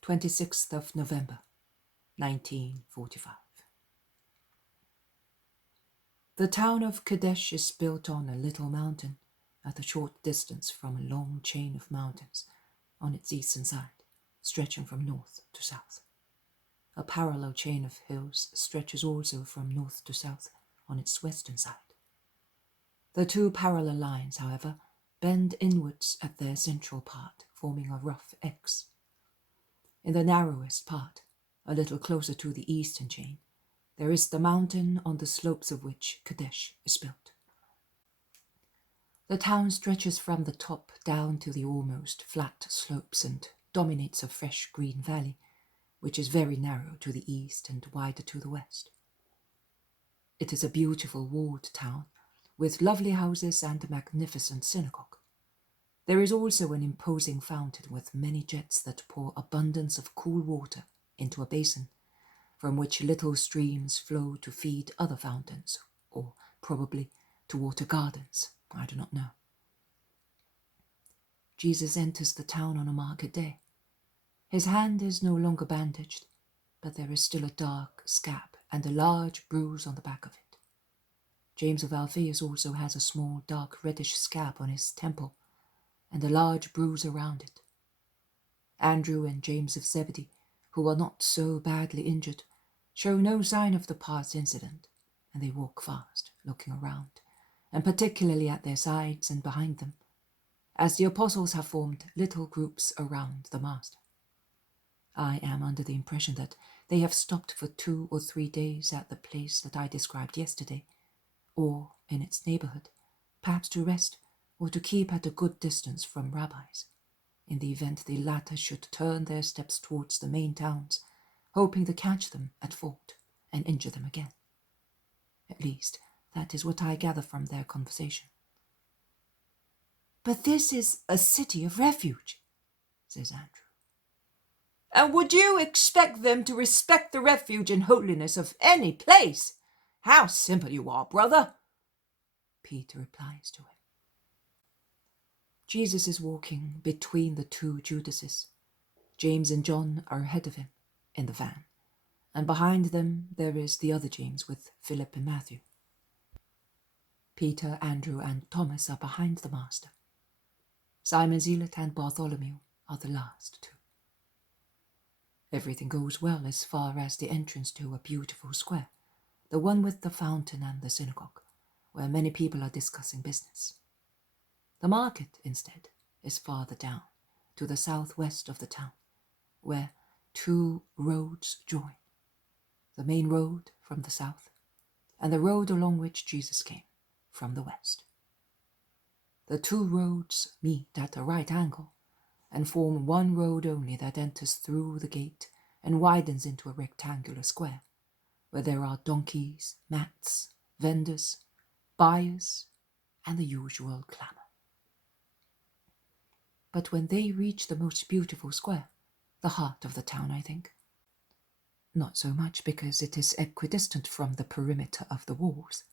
26th of November, 1945. The town of Kedesh is built on a little mountain at a short distance from a long chain of mountains on its eastern side, stretching from north to south. A parallel chain of hills stretches also from north to south on its western side. The 2 parallel lines, however, bend inwards at their central part, forming a rough X. In the narrowest part, a little closer to the eastern chain, there is the mountain on the slopes of which Kedesh is built. The town stretches from the top down to the almost flat slopes and dominates a fresh green valley, which is very narrow to the east and wider to the west. It is a beautiful walled town, with lovely houses and a magnificent synagogue. There is also an imposing fountain with many jets that pour abundance of cool water into a basin, from which little streams flow to feed other fountains, or probably to water gardens, I do not know. Jesus enters the town on a market day. His hand is no longer bandaged, but there is still a dark scab and a large bruise on the back of it. James of Alphaeus also has a small dark reddish scab on his temple, and a large bruise around it. Andrew and James of Zebedee, who are not so badly injured, show no sign of the past incident, and they walk fast, looking around, and particularly at their sides and behind them, as the apostles have formed little groups around the Master. I am under the impression that they have stopped for 2 or 3 days at the place that I described yesterday, or in its neighborhood, perhaps to rest or to keep at a good distance from rabbis, in the event the latter should turn their steps towards the main towns, hoping to catch them at fault and injure them again. At least, that is what I gather from their conversation. "But this is a city of refuge," says Andrew. "And would you expect them to respect the refuge and holiness of any place? How simple you are, brother," Peter replies to him. Jesus is walking between the 2 Judases. James and John are ahead of him in the van, and behind them there is the other James with Philip and Matthew. Peter, Andrew, and Thomas are behind the Master. Simon Zealot and Bartholomew are the last 2. Everything goes well as far as the entrance to a beautiful square, the one with the fountain and the synagogue, where many people are discussing business. The market, instead, is farther down, to the southwest of the town, where 2 roads join, the main road from the south, and the road along which Jesus came, from the west. The 2 roads meet at a right angle, and form one road only that enters through the gate and widens into a rectangular square, where there are donkeys, mats, vendors, buyers, and the usual clamour. But when they reach the most beautiful square, the heart of the town, I think, not so much because it is equidistant from the perimeter of the walls,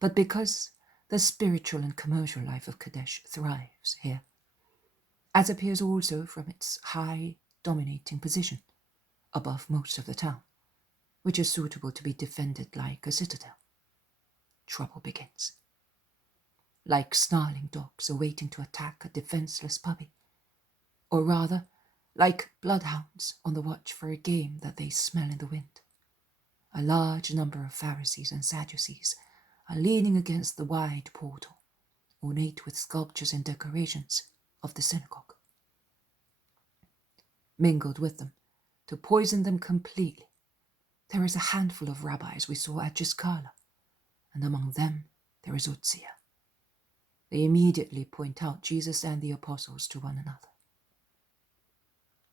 but because the spiritual and commercial life of Kedesh thrives here, as appears also from its high, dominating position above most of the town, which is suitable to be defended like a citadel. Trouble begins. Like snarling dogs awaiting to attack a defenseless puppy, or rather, like bloodhounds on the watch for a game that they smell in the wind. A large number of Pharisees and Sadducees are leaning against the wide portal, ornate with sculptures and decorations, of the synagogue. Mingled with them, to poison them completely, there is a handful of rabbis we saw at Giscala, and among them there is Uzziah. They immediately point out Jesus and the apostles to one another.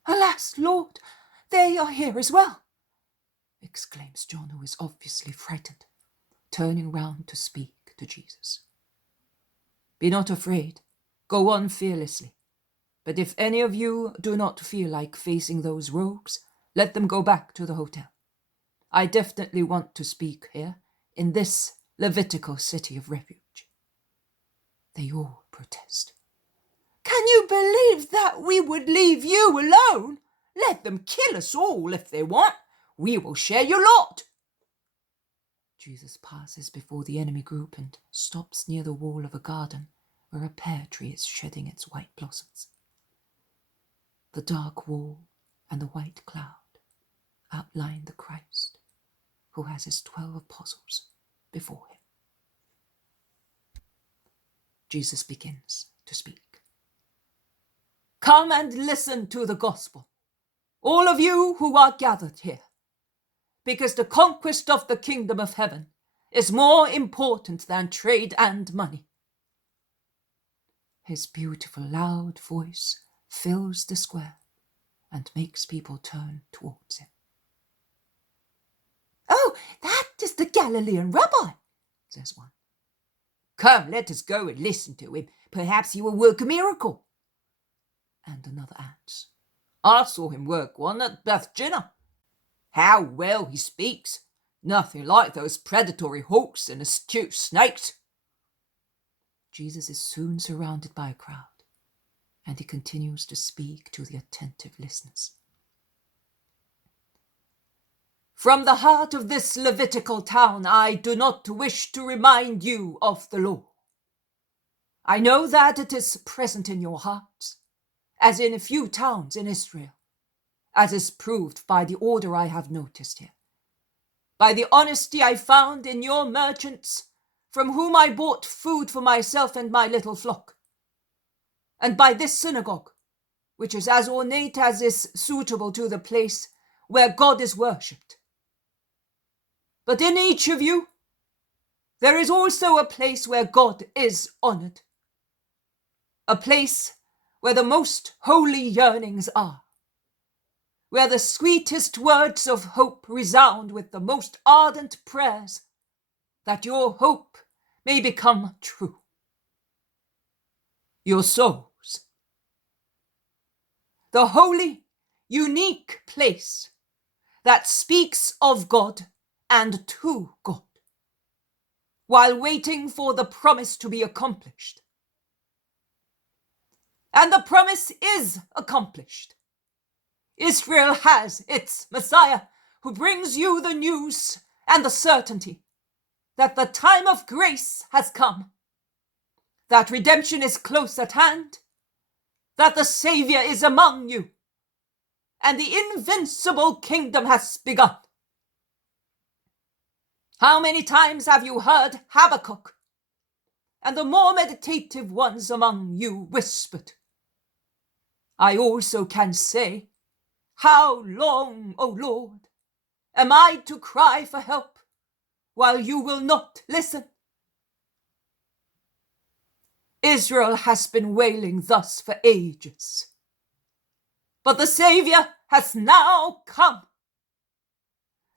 "Alas, Lord, they are here as well," exclaims John, who is obviously frightened, turning round to speak to Jesus. "Be not afraid. Go on fearlessly. But if any of you do not feel like facing those rogues, let them go back to the hotel. I definitely want to speak here, in this Levitical city of refuge." They all protest. "Can you believe that we would leave you alone? Let them kill us all if they want. We will share your lot." Jesus passes before the enemy group and stops near the wall of a garden where a pear tree is shedding its white blossoms. The dark wall and the white cloud outline the Christ who has his 12 apostles before him. Jesus begins to speak. "Come and listen to the gospel, all of you who are gathered here, because the conquest of the kingdom of heaven is more important than trade and money." His beautiful loud voice fills the square and makes people turn towards him. "Oh, that is the Galilean rabbi," says one. "Come, let us go and listen to him. Perhaps he will work a miracle." And another adds, "I saw him work one at Bethsaida. How well he speaks. Nothing like those predatory hawks and astute snakes." Jesus is soon surrounded by a crowd, and he continues to speak to the attentive listeners. "From the heart of this Levitical town, I do not wish to remind you of the law. I know that it is present in your hearts, as in a few towns in Israel, as is proved by the order I have noticed here, by the honesty I found in your merchants, from whom I bought food for myself and my little flock, and by this synagogue, which is as ornate as is suitable to the place where God is worshipped. But in each of you, there is also a place where God is honored, a place where the most holy yearnings are, where the sweetest words of hope resound with the most ardent prayers, that your hope may become true. Your souls. The holy, unique place that speaks of God and to God, while waiting for the promise to be accomplished. And the promise is accomplished. Israel has its Messiah, who brings you the news and the certainty that the time of grace has come, that redemption is close at hand, that the Savior is among you, and the invincible kingdom has begun. How many times have you heard Habakkuk, and the more meditative ones among you whispered? I also can say, how long, O Lord, am I to cry for help, while you will not listen? Israel has been wailing thus for ages. But the Savior has now come.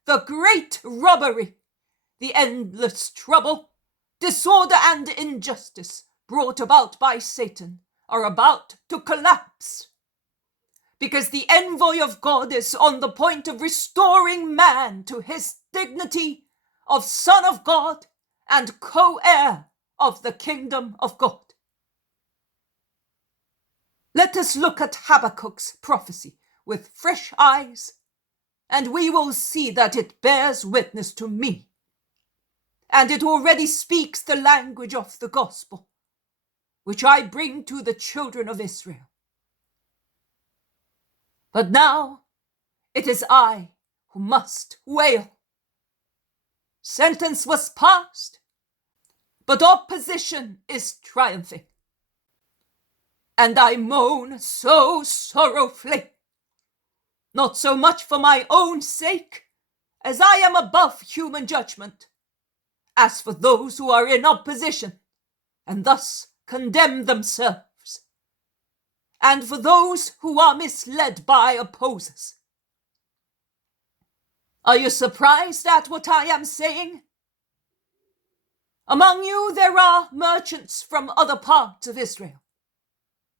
The great robbery, the endless trouble, disorder and injustice brought about by Satan are about to collapse, because the envoy of God is on the point of restoring man to his dignity of Son of God and co-heir of the kingdom of God. Let us look at Habakkuk's prophecy with fresh eyes, and we will see that it bears witness to me, and it already speaks the language of the gospel, which I bring to the children of Israel. But now it is I who must wail. Sentence was passed, but opposition is triumphing. And I moan so sorrowfully, not so much for my own sake, as I am above human judgment, as for those who are in opposition, and thus condemn themselves, and for those who are misled by opposers. Are you surprised at what I am saying? Among you there are merchants from other parts of Israel.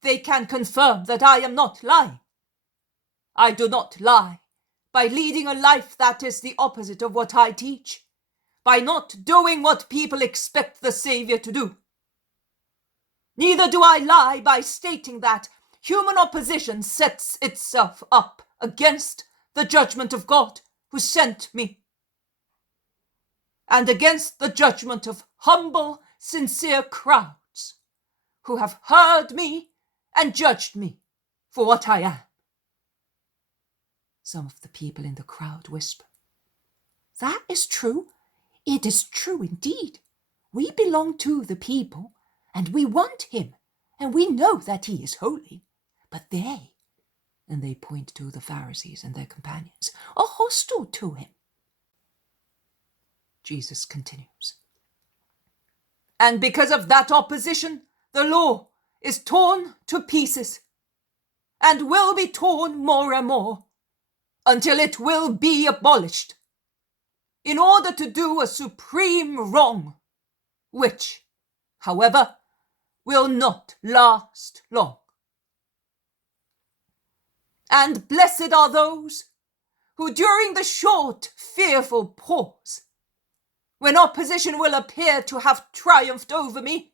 They can confirm that I am not lying. I do not lie by leading a life that is the opposite of what I teach, by not doing what people expect the Savior to do. Neither do I lie by stating that human opposition sets itself up against the judgment of God who sent me, and against the judgment of humble, sincere crowds who have heard me and judged me for what I am. Some of the people in the crowd whisper, "That is true. It is true indeed. We belong to the people, and we want him, and we know that he is holy. But they," and they point to the Pharisees and their companions, "are hostile to him." Jesus continues, "And because of that opposition, the law is torn to pieces, and will be torn more and more, until it will be abolished, in order to do a supreme wrong, which, however, will not last long. And blessed are those who during the short, fearful pause, when opposition will appear to have triumphed over me,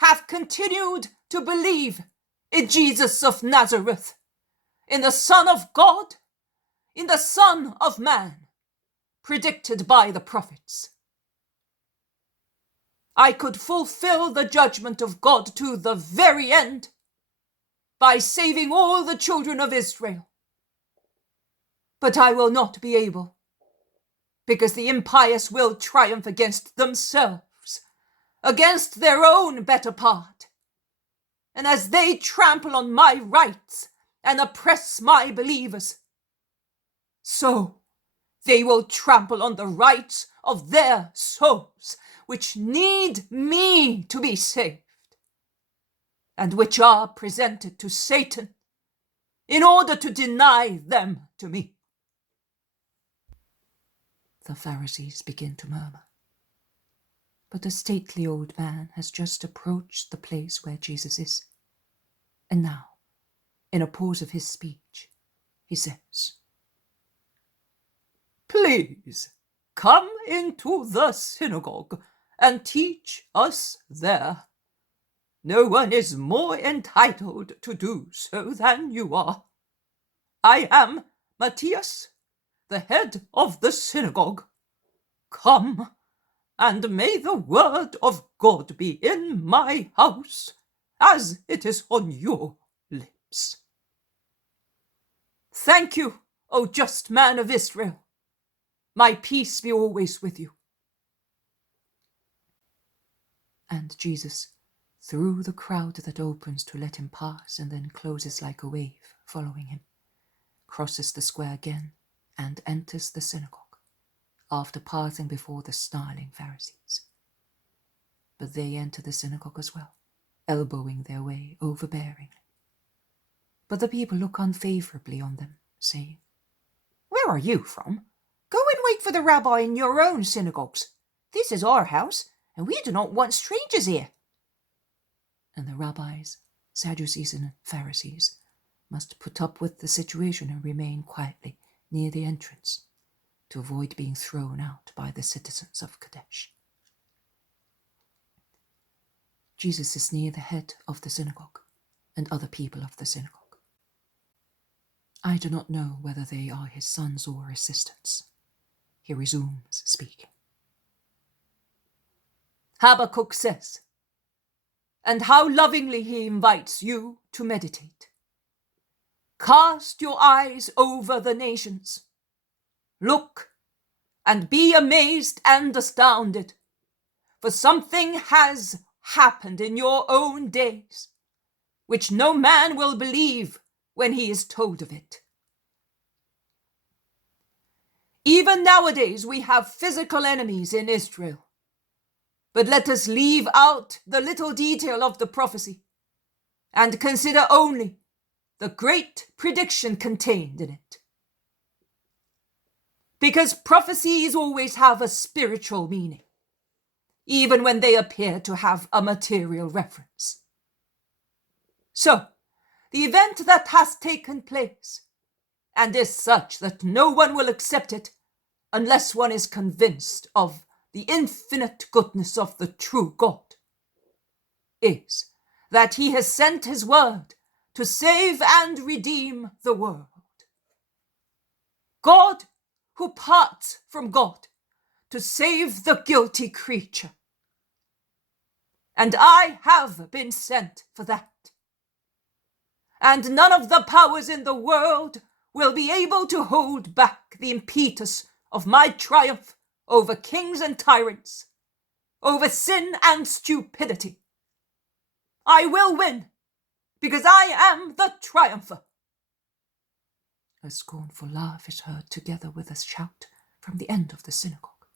have continued to believe in Jesus of Nazareth, in the Son of God, in the Son of Man, predicted by the prophets. I could fulfill the judgment of God to the very end by saving all the children of Israel. But I will not be able, because the impious will triumph against themselves, against their own better part. And as they trample on my rights and oppress my believers, so they will trample on the rights of their souls, which need me to be saved, and which are presented to Satan in order to deny them to me. The Pharisees begin to murmur. But the stately old man has just approached the place where Jesus is. And now, in a pause of his speech, he says, Please, come into the synagogue and teach us there. No one is more entitled to do so than you are. I am Matthias, the head of the synagogue. Come, and may the word of God be in my house, as it is on your lips. Thank you, O just man of Israel. My peace be always with you. and Jesus, through the crowd that opens to let him pass and then closes like a wave, following him, crosses the square again and enters the synagogue, after passing before the snarling Pharisees. But they enter the synagogue as well, elbowing their way overbearingly. But the people look unfavourably on them, saying, "Where are you from? Go and wait for the rabbi in your own synagogues. This is our house, and we do not want strangers here." And the rabbis, Sadducees and Pharisees must put up with the situation and remain quietly near the entrance to avoid being thrown out by the citizens of Kedesh. Jesus is near the head of the synagogue and other people of the synagogue. I do not know whether they are his sons or assistants. He resumes speaking. Habakkuk says, and how lovingly he invites you to meditate. Cast your eyes over the nations. Look and be amazed and astounded, for something has happened in your own days, which no man will believe when he is told of it. Even nowadays we have physical enemies in Israel, but let us leave out the little detail of the prophecy and consider only the great prediction contained in it. Because prophecies always have a spiritual meaning, even when they appear to have a material reference. So, the event that has taken place, and is such that no one will accept it unless one is convinced of the infinite goodness of the true God, is that he has sent his word to save and redeem the world. God who parts from God to save the guilty creature. And I have been sent for that. And none of the powers in the world will be able to hold back the impetus of my triumph over kings and tyrants, over sin and stupidity. I will win, because I am the triumpher. A scornful laugh is heard together with a shout from the end of the synagogue.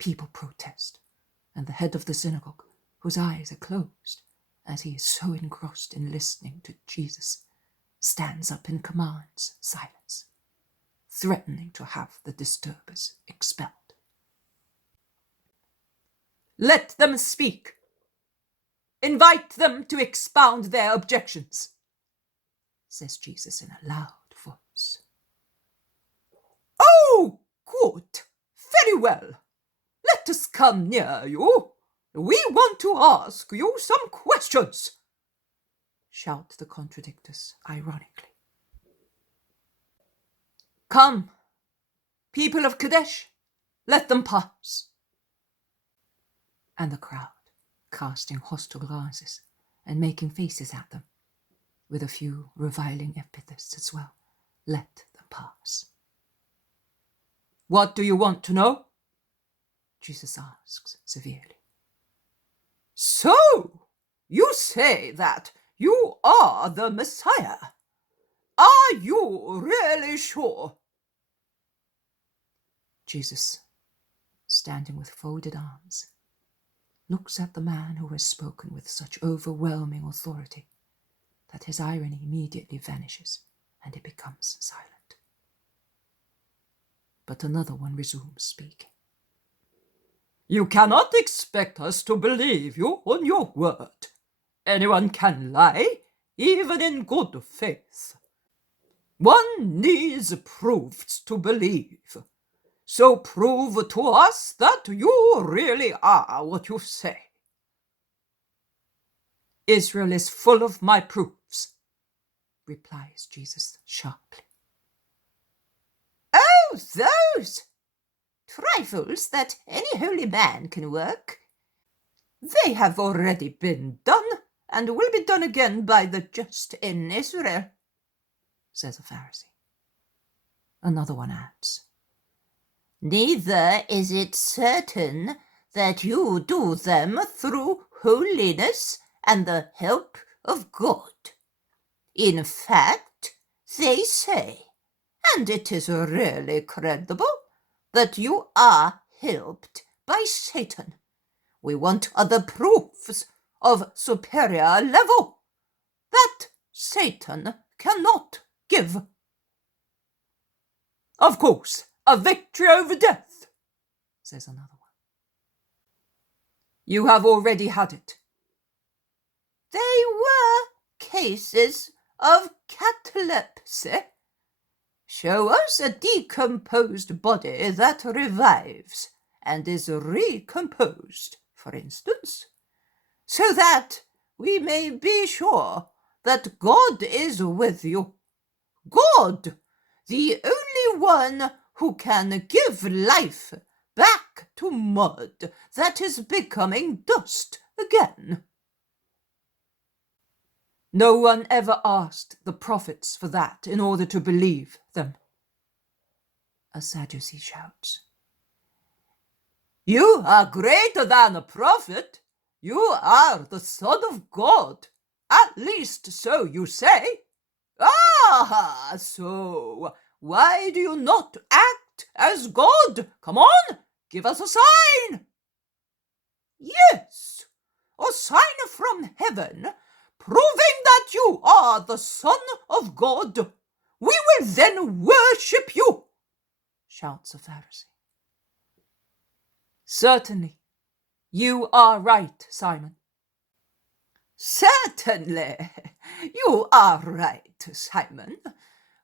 People protest, and the head of the synagogue, whose eyes are closed, as he is so engrossed in listening to Jesus, stands up and commands silence, threatening to have the disturbers expelled. Let them speak. Invite them to expound their objections, says Jesus in a loud voice. Oh, good. Very well. Let us come near you. We want to ask you some questions, shout the contradictors ironically. Come, people of Kedesh, let them pass. And the crowd, casting hostile glances and making faces at them, with a few reviling epithets as well, let them pass. "What do you want to know?" Jesus asks severely. "So, you say that you are the Messiah. Are you really sure?" Jesus, standing with folded arms, looks at the man who has spoken with such overwhelming authority that his irony immediately vanishes and he becomes silent. But another one resumes speaking. "You cannot expect us to believe you on your word. Anyone can lie, even in good faith. One needs proofs to believe. So prove to us that you really are what you say." "Israel is full of my proofs," replies Jesus sharply. "Oh, those trifles that any holy man can work. They have already been done, and will be done again by the just in Israel," says a Pharisee. Another one adds, "Neither is it certain that you do them through holiness and the help of God. In fact, they say, and it is really credible, that you are helped by Satan. We want other proofs of superior level that Satan cannot give." "Of course, a victory over death," says another one. "You have already had it." "They were cases of catalepsy. Show us a decomposed body that revives and is recomposed, for instance, so that we may be sure that God is with you. God, the only one who can give life back to mud that is becoming dust again." "No one ever asked the prophets for that in order to believe them," a Sadducee shouts. "You are greater than a prophet. You are the Son of God. At least so you say. Ah, so why do you not act as God? Come on, give us a sign." "Yes, a sign from heaven, proving that you are the Son of God. We will then worship you," shouts a Pharisee. "Certainly, you are right, Simon." "Certainly, you are right, Simon.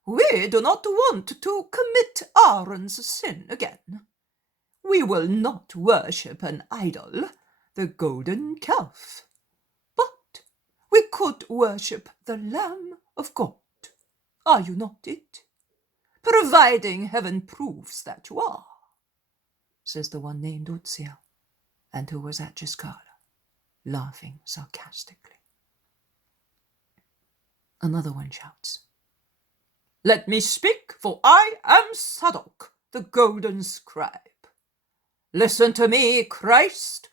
We do not want to commit Aaron's sin again. We will not worship an idol, the golden calf. But we could worship the Lamb of God. Are you not it? Providing heaven proves that you are," says the one named Uzziel, and who was at Giscala, laughing sarcastically. Another one shouts, "Let me speak, for I am Zadok, the golden scribe. Listen to me, Christ.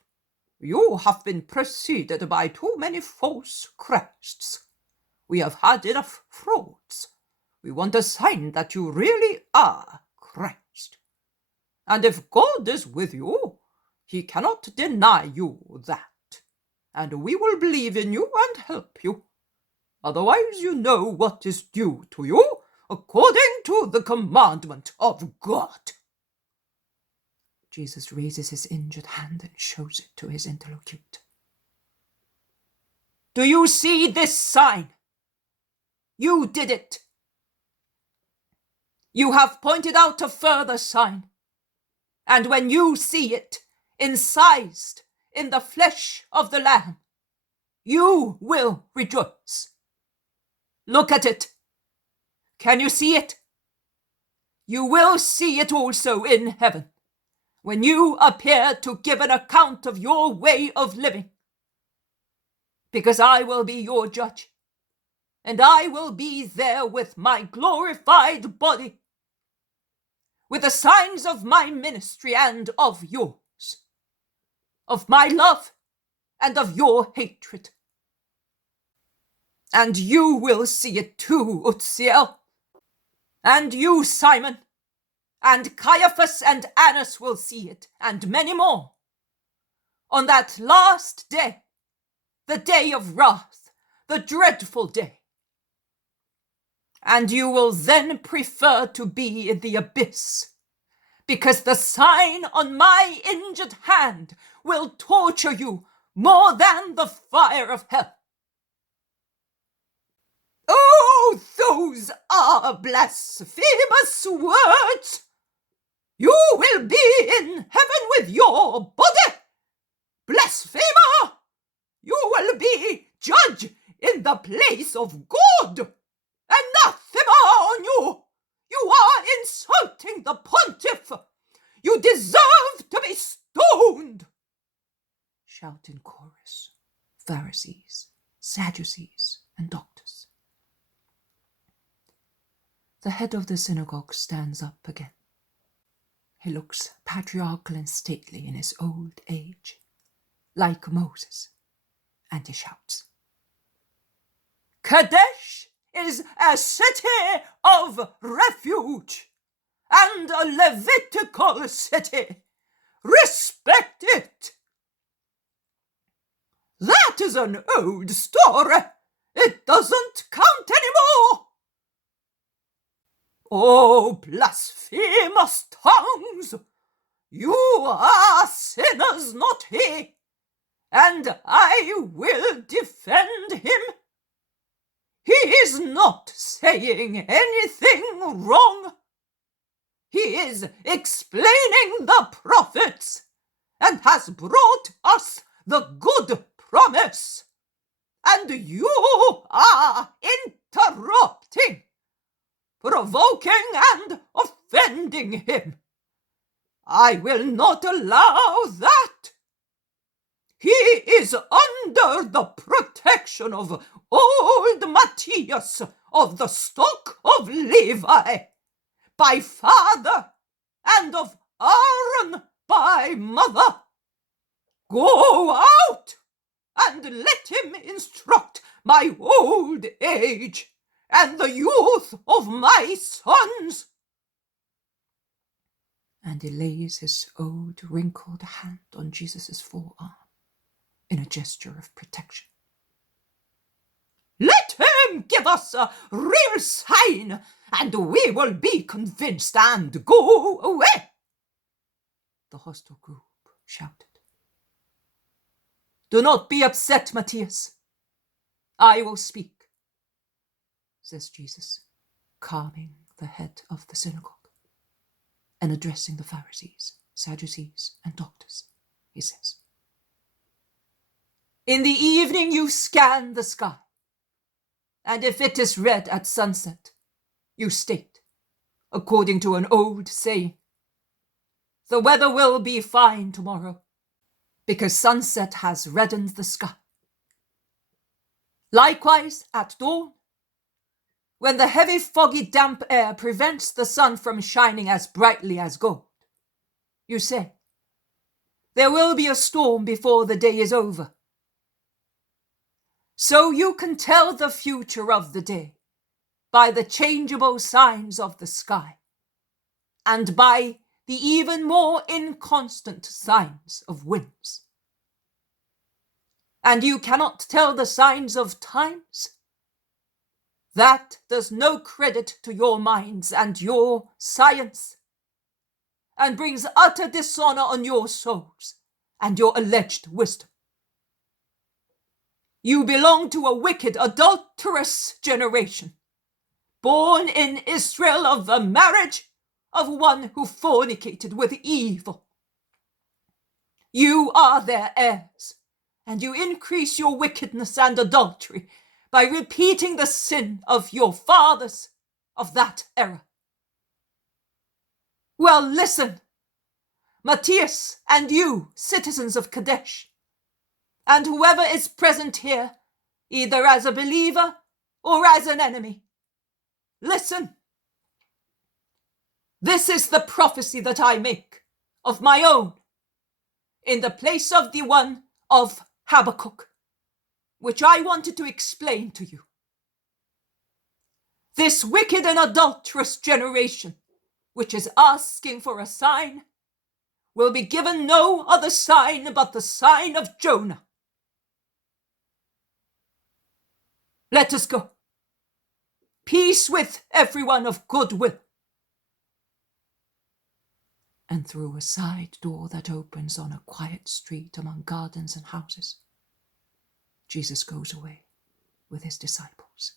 You have been preceded by too many false Christs. We have had enough frauds. We want a sign that you really are Christ. And if God is with you, he cannot deny you that. And we will believe in you and help you. Otherwise, you know what is due to you according to the commandment of God." Jesus raises his injured hand and shows it to his interlocutor. "Do you see this sign? You did it. You have pointed out a further sign, and when you see it incised in the flesh of the Lamb, you will rejoice. Look at it. Can you see it? You will see it also in heaven. when you appear to give an account of your way of living, because I will be your judge, and I will be there with my glorified body, with the signs of my ministry and of yours, of my love and of your hatred. And you will see it too, Uzziel, and you, Simon, and Caiaphas and Annas will see it, and many more, on that last day, the day of wrath, the dreadful day. And you will then prefer to be in the abyss, because the sign on my injured hand will torture you more than the fire of hell. Oh, those are blasphemous words! You will be in heaven with your body, blasphemer! You will be judge in the place of God. Anathema on you! You are insulting the pontiff! You deserve to be stoned! Shout in chorus, Pharisees, Sadducees, and doctors. The head of the synagogue stands up again. He looks patriarchal and stately in his old age, like Moses, and he shouts, Kedesh is a city of refuge and a Levitical city. Respect it. That is an old story. It doesn't count anymore. Oh, blasphemous tongues! You are sinners, not he, and I will defend him. He is not saying anything wrong. He is explaining the prophets and has brought us the good promise. And you are interrupting, provoking and offending him. I will not allow that. He is under the protection of old Matthias of the stock of Levi, by father, and of Aaron by mother. Go out and let him instruct my old age and the youth of my sons. and he lays his old wrinkled hand on Jesus' forearm in a gesture of protection. Let him give us a real sign, and we will be convinced and go away, The hostile group shouted. Do not be upset, Matthias. I will speak, says Jesus, calming the head of the synagogue. And addressing the Pharisees, Sadducees, and doctors, he says, In the evening you scan the sky, and if it is red at sunset, you state, according to an old saying, the weather will be fine tomorrow, because sunset has reddened the sky. Likewise, at dawn, when the heavy, foggy, damp air prevents the sun from shining as brightly as gold, you say, there will be a storm before the day is over. So you can tell the future of the day by the changeable signs of the sky, and by the even more inconstant signs of winds. And you cannot tell the signs of times? That does no credit to your minds and your science, and brings utter dishonor on your souls and your alleged wisdom. You belong to a wicked, adulterous generation, born in Israel of the marriage of one who fornicated with evil. You are their heirs, and you increase your wickedness and adultery by repeating the sin of your fathers of that era. Well, listen. Matthias, and you, citizens of Kedesh, and whoever is present here, either as a believer or as an enemy. Listen. This is the prophecy that I make of my own, in the place of the one of Habakkuk, which I wanted to explain to you. This wicked and adulterous generation, which is asking for a sign, will be given no other sign but the sign of Jonah. Let us go. Peace with everyone of good will. And through a side door that opens on a quiet street among gardens and houses, Jesus goes away with his disciples.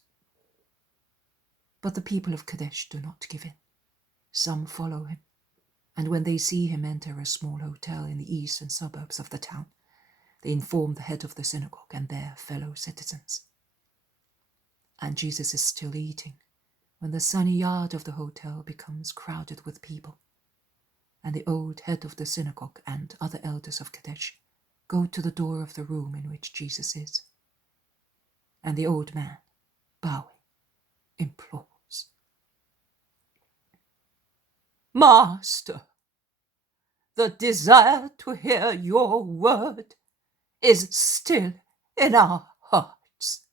But the people of Kedesh do not give in. Some follow him, and when they see him enter a small hotel in the eastern suburbs of the town, they inform the head of the synagogue and their fellow citizens. And Jesus is still eating when the sunny yard of the hotel becomes crowded with people, and the old head of the synagogue and other elders of Kedesh go to the door of the room in which Jesus is. And the old man, bowing, implores, Master, the desire to hear your word is still in our hearts.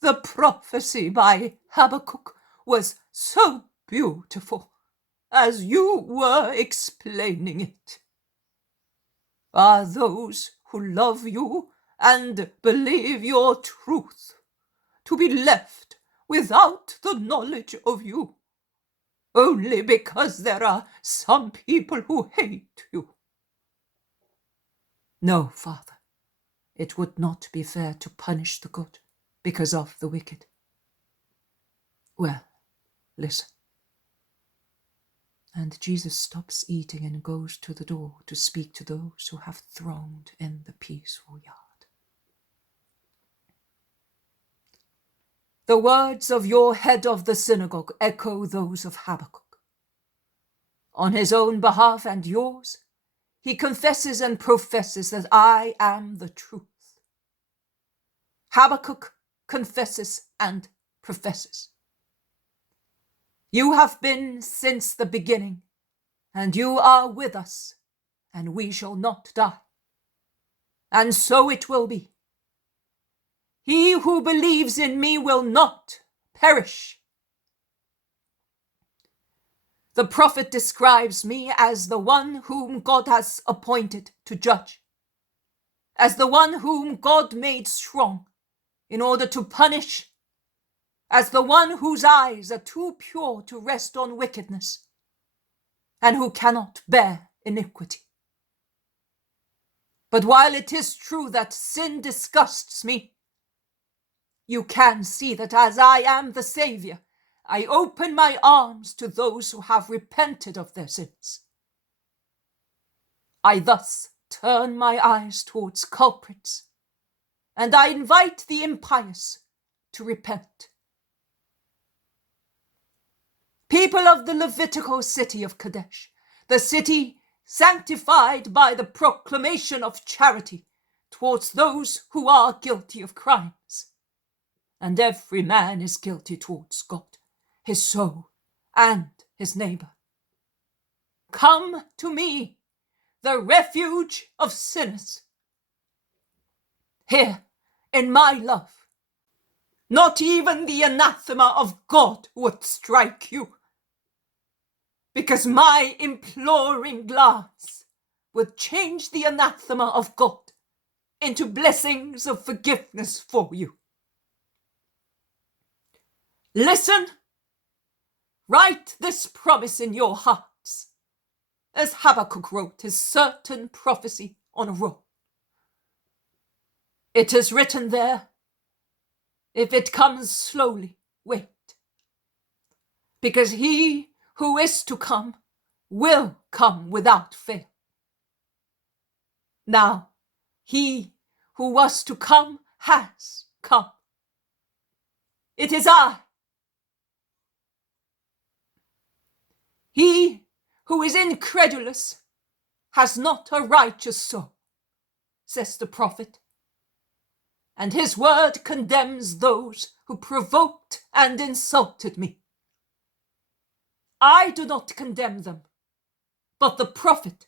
The prophecy by Habakkuk was so beautiful as you were explaining it. Are those who love you and believe your truth to be left without the knowledge of you, only because there are some people who hate you? No, Father, it would not be fair to punish the good because of the wicked. Well, listen. And Jesus stops eating and goes to the door to speak to those who have thronged in the peaceful yard. The words of your head of the synagogue echo those of Habakkuk. On his own behalf and yours, he confesses and professes that I am the truth. Habakkuk confesses and professes. You have been since the beginning, and you are with us, and we shall not die. And so it will be. He who believes in me will not perish. The prophet describes me as the one whom God has appointed to judge, as the one whom God made strong in order to punish, as the one whose eyes are too pure to rest on wickedness, and who cannot bear iniquity. But while it is true that sin disgusts me, you can see that as I am the Savior, I open my arms to those who have repented of their sins. I thus turn my eyes towards culprits, and I invite the impious to repent. People of the Levitical city of Kedesh, the city sanctified by the proclamation of charity towards those who are guilty of crimes. And every man is guilty towards God, his soul, and his neighbor. Come to me, the refuge of sinners. Here, in my love, not even the anathema of God would strike you, because my imploring glance would change the anathema of God into blessings of forgiveness for you. Listen, write this promise in your hearts, as Habakkuk wrote his certain prophecy on a roll. It is written there, if it comes slowly, wait, because he who is to come will come without fail. Now, he who was to come has come. It is I. He who is incredulous has not a righteous soul, says the prophet, and his word condemns those who provoked and insulted me. I do not condemn them, but the prophet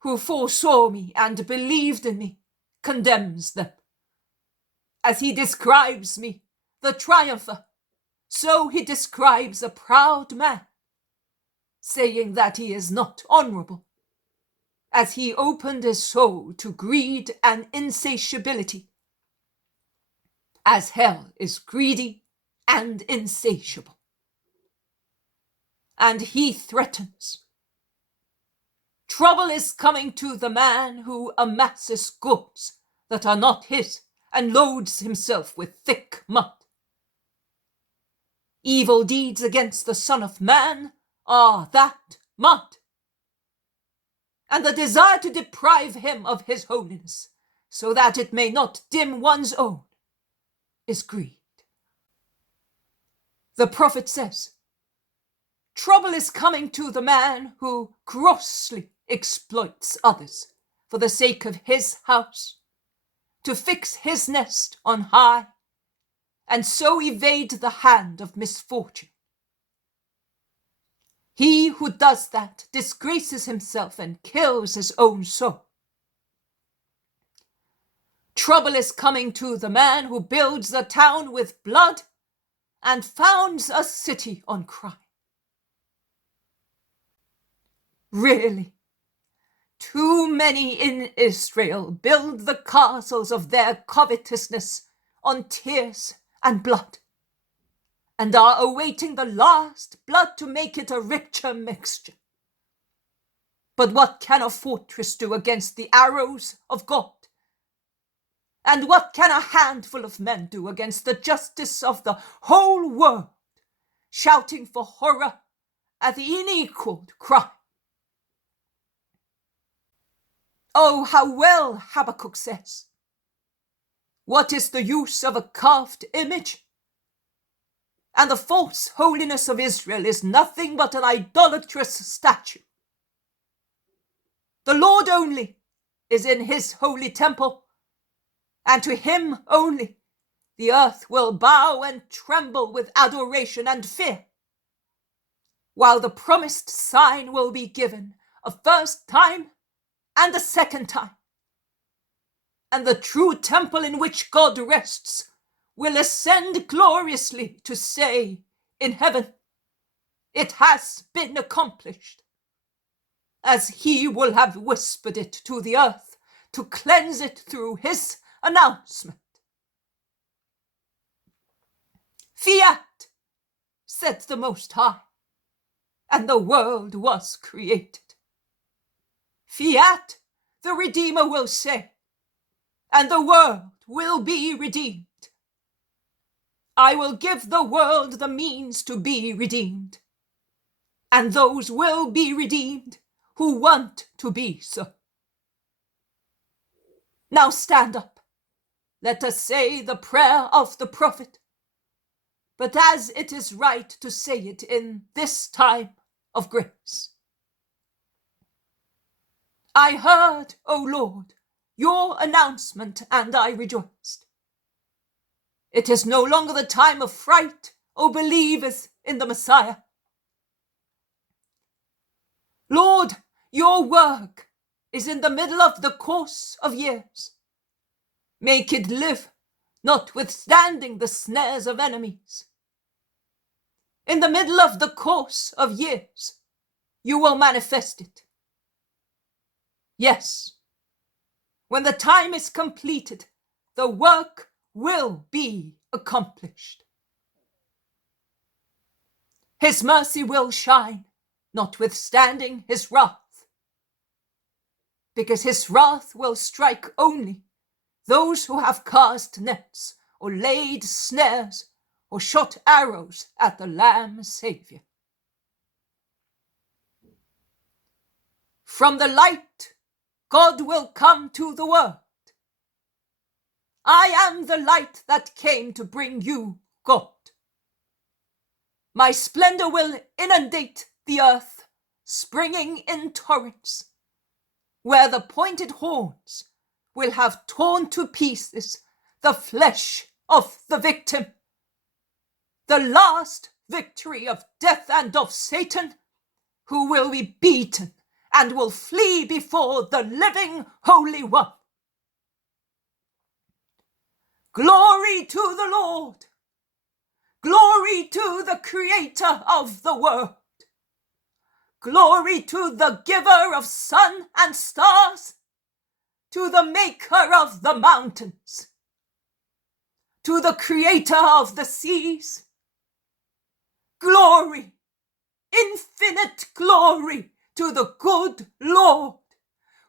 who foresaw me and believed in me condemns them. As he describes me, the triumpher, so he describes a proud man, saying that he is not honorable, as he opened his soul to greed and insatiability, as hell is greedy and insatiable. And he threatens. Trouble is coming to the man who amasses goods that are not his and loads himself with thick mud. Evil deeds against the Son of Man are that mud, and the desire to deprive him of his holiness, so that it may not dim one's own, is greed. The prophet says, trouble is coming to the man who grossly exploits others for the sake of his house, to fix his nest on high, and so evade the hand of misfortune. He who does that disgraces himself and kills his own soul. Trouble is coming to the man who builds a town with blood and founds a city on crime. Really, too many in Israel build the castles of their covetousness on tears and blood, and are awaiting the last blood to make it a richer mixture. But what can a fortress do against the arrows of God? And what can a handful of men do against the justice of the whole world, shouting for horror at the unequaled crime? Oh, how well Habakkuk says, what is the use of a carved image? And the false holiness of Israel is nothing but an idolatrous statue. The Lord only is in his holy temple, and to him only the earth will bow and tremble with adoration and fear, while the promised sign will be given a first time and a second time, and the true temple in which God rests will ascend gloriously to say in heaven, it has been accomplished, as he will have whispered it to the earth to cleanse it through his announcement. Fiat, said the Most High, and the world was created. Fiat, the Redeemer will say, and the world will be redeemed. I will give the world the means to be redeemed, and those will be redeemed who want to be so. Now stand up, let us say the prayer of the prophet, but as it is right to say it in this time of grace. I heard, O Lord, your announcement, and I rejoiced. It is no longer the time of fright, O believers in the Messiah. Lord, your work is in the middle of the course of years. Make it live, notwithstanding the snares of enemies. In the middle of the course of years, you will manifest it. Yes, when the time is completed, the work will be accomplished. His mercy will shine, notwithstanding his wrath, because his wrath will strike only those who have cast nets or laid snares or shot arrows at the Lamb Savior. From the light, God will come to the world. I am the light that came to bring you God. My splendor will inundate the earth, springing in torrents, where the pointed horns will have torn to pieces the flesh of the victim. The last victory of death and of Satan, who will be beaten and will flee before the living Holy One. Glory to the Lord! Glory to the Creator of the world! Glory to the giver of sun and stars, to the maker of the mountains, to the creator of the seas. Glory, infinite glory to the good Lord,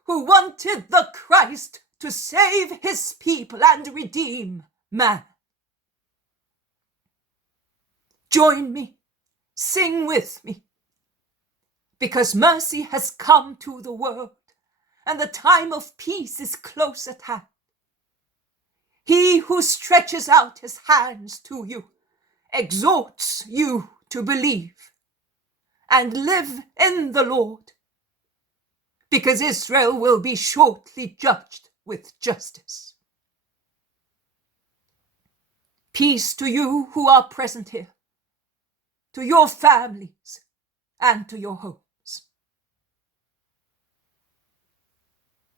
who wanted the Christ to save his people and redeem man. Join me, sing with me, because mercy has come to the world, and the time of peace is close at hand. He who stretches out his hands to you exhorts you to believe and live in the Lord, because Israel will be shortly judged with justice. Peace to you who are present here, to your families, and to your homes.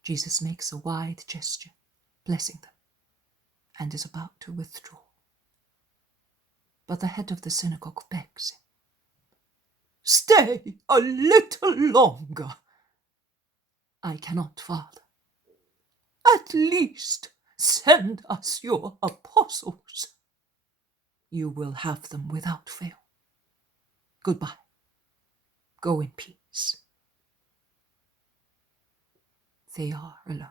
Jesus makes a wide gesture, blessing them, and is about to withdraw. But the head of the synagogue begs him. Stay a little longer. I cannot, Father. At least send us your apostles. You will have them without fail. Goodbye. Go in peace. They are alone.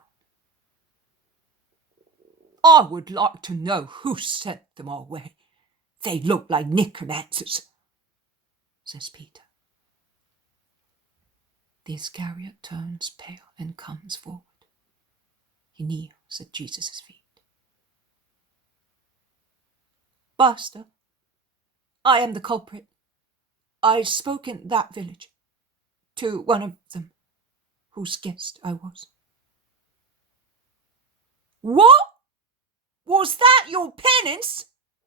I would like to know who sent them our way. They look like necromancers, says Peter. The Iscariot turns pale and comes forward. He kneels at Jesus' feet. Master, I am the culprit. I spoke in that village to one of them, whose guest I was. What? Was that your penance?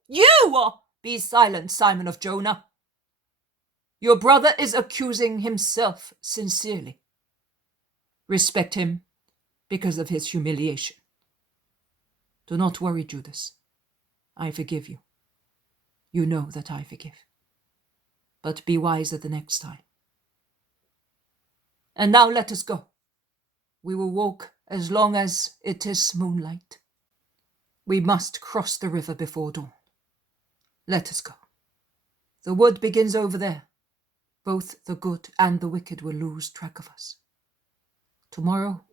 You are... Be silent, Simon of Jonah. Your brother is accusing himself sincerely. Respect him because of his humiliation. Do not worry, Judas. I forgive you. You know that I forgive. But be wiser the next time. And now let us go. We will walk as long as it is moonlight. We must cross the river before dawn. Let us go. The wood begins over there. Both the good and the wicked will lose track of us. Tomorrow,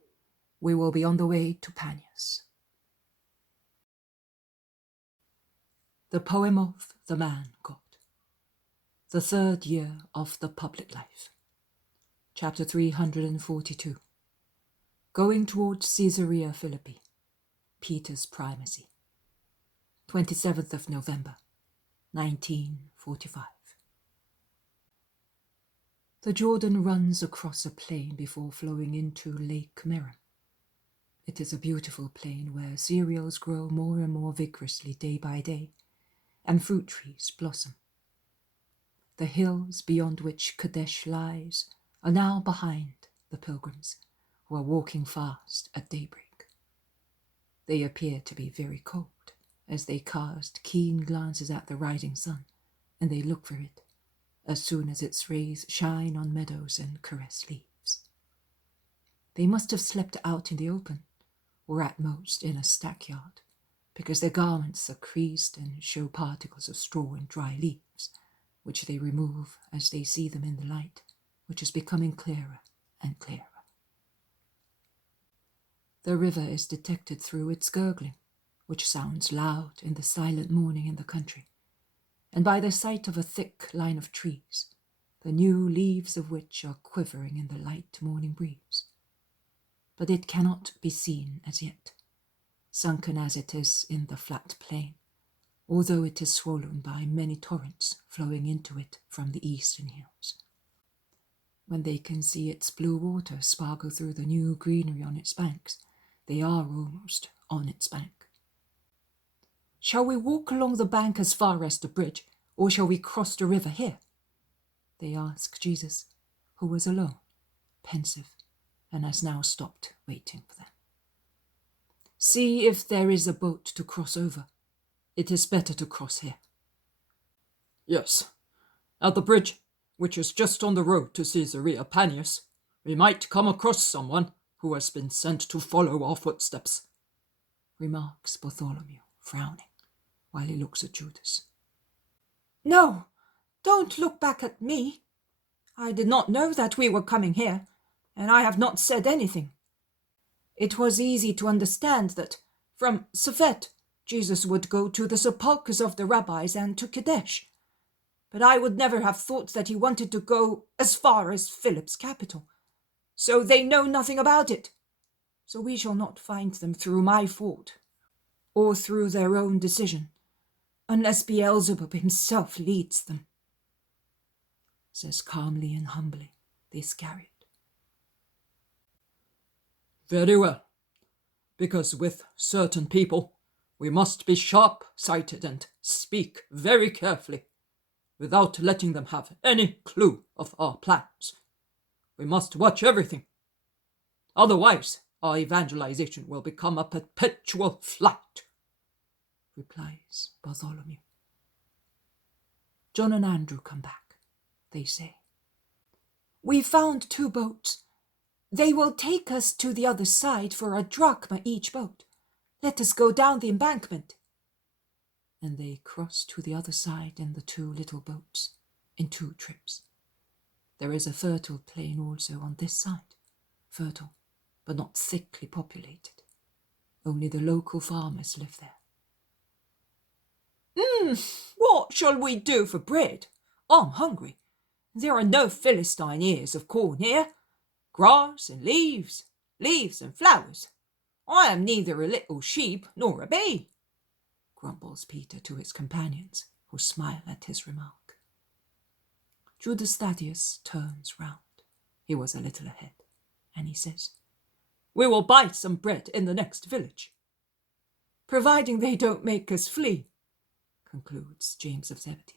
we will be on the way to Paneas. The poem of the man God. The third year of the public life. Chapter 342. Going towards Caesarea Philippi. Peter's Primacy. 27th of November, 1945. The Jordan runs across a plain before flowing into Lake Meiron. It is a beautiful plain where cereals grow more and more vigorously day by day, and fruit trees blossom. The hills beyond which Kedesh lies are now behind the pilgrims, who are walking fast at daybreak. They appear to be very cold, as they cast keen glances at the rising sun, and they look for it as soon as its rays shine on meadows and caress leaves. They must have slept out in the open, or at most in a stackyard, because their garments are creased and show particles of straw and dry leaves, which they remove as they see them in the light, which is becoming clearer and clearer. The river is detected through its gurgling, which sounds loud in the silent morning in the country, and by the sight of a thick line of trees, the new leaves of which are quivering in the light morning breeze. But it cannot be seen as yet, sunken as it is in the flat plain, although it is swollen by many torrents flowing into it from the eastern hills. when they can see its blue water sparkle through the new greenery on its banks. They are almost on its bank. Shall we walk along the bank as far as the bridge, or shall we cross the river here? They asked Jesus, who was alone, pensive, and has now stopped waiting for them. See if there is a boat to cross over. It is better to cross here. Yes, at the bridge, which is just on the road to Caesarea Paneas, we might come across someone who has been sent to follow our footsteps, remarks Bartholomew, frowning, while he looks at Judas. No, don't look back at me. I did not know that we were coming here, and I have not said anything. It was easy to understand that from Saphet, Jesus would go to the sepulchres of the rabbis and to Kedesh. But I would never have thought that he wanted to go as far as Philip's capital. So they know nothing about it. So we shall not find them through my fault, or through their own decision, unless Beelzebub himself leads them, says calmly and humbly the Iscariot. Very well, because with certain people we must be sharp-sighted and speak very carefully, without letting them have any clue of our plans. We must watch everything. Otherwise, our evangelization will become a perpetual flight, replies Bartholomew. John and Andrew come back. They say, We found 2 boats. They will take us to the other side for a drachma each boat. Let us go down the embankment. And they cross to the other side in the 2 little boats, in 2 trips. There is a fertile plain also on this side, fertile, but not thickly populated. Only the local farmers live there. What shall we do for bread? I'm hungry. There are no Philistine ears of corn here. Grass and leaves and flowers. I am neither a little sheep nor a bee, grumbles Peter to his companions, who smile at his remark. Judas Thaddeus turns round. He was a little ahead, and he says, We will buy some bread in the next village. Providing they don't make us flee, concludes James of Zebedee.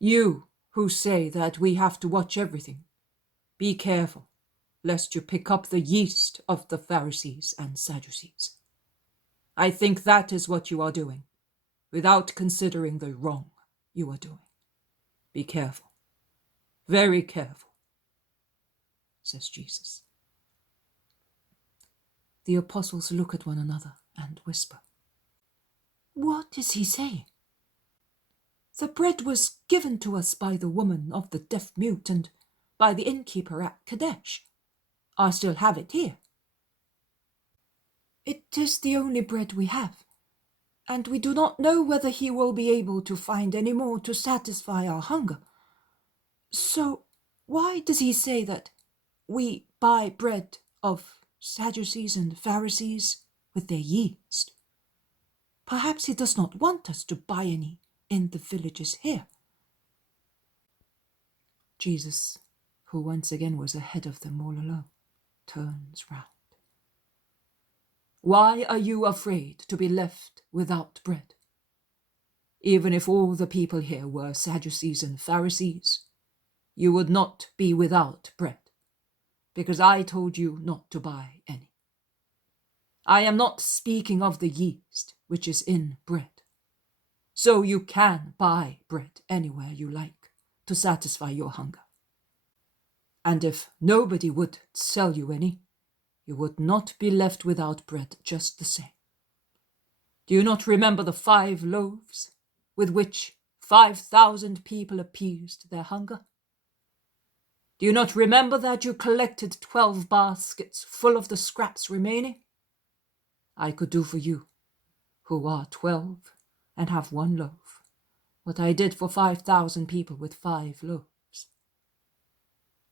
You who say that we have to watch everything, be careful, lest you pick up the yeast of the Pharisees and Sadducees. I think that is what you are doing, without considering the wrong you are doing. Be careful, very careful, says Jesus. The apostles look at one another and whisper, What is he saying? The bread was given to us by the woman of the deaf-mute and by the innkeeper at Kedesh. I still have it here. It is the only bread we have, and we do not know whether he will be able to find any more to satisfy our hunger. So why does he say that we buy bread of Sadducees and Pharisees with their yeast? Perhaps he does not want us to buy any in the villages here. Jesus, who once again was ahead of them all alone, turns round. Why are you afraid to be left without bread? Even if all the people here were Sadducees and Pharisees, you would not be without bread, because I told you not to buy any. I am not speaking of the yeast which is in bread. So you can buy bread anywhere you like to satisfy your hunger. And if nobody would sell you any, you would not be left without bread just the same. Do you not remember the 5 loaves with which 5,000 people appeased their hunger? Do you not remember that you collected 12 baskets full of the scraps remaining? I could do for you, who are 12 and have 1 loaf, what I did for 5,000 people with 5 loaves.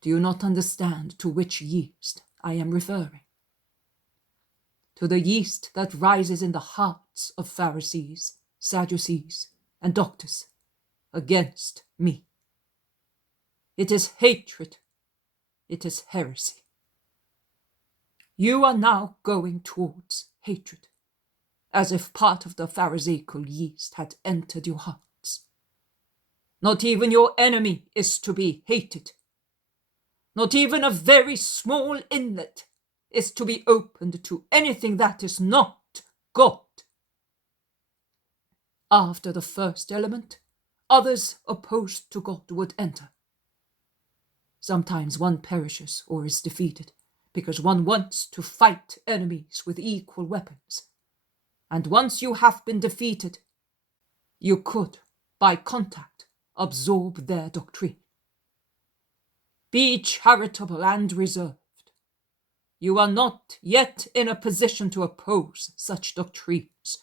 Do you not understand to which yeast I am referring? To the yeast that rises in the hearts of Pharisees, Sadducees, and doctors against me. It is hatred. It is heresy. You are now going towards hatred, as if part of the Pharisaical yeast had entered your hearts. Not even your enemy is to be hated. Not even a very small inlet is to be opened to anything that is not God. After the first element, others opposed to God would enter. Sometimes one perishes or is defeated because one wants to fight enemies with equal weapons. And once you have been defeated, you could, by contact, absorb their doctrine. Be charitable and reserved. You are not yet in a position to oppose such doctrines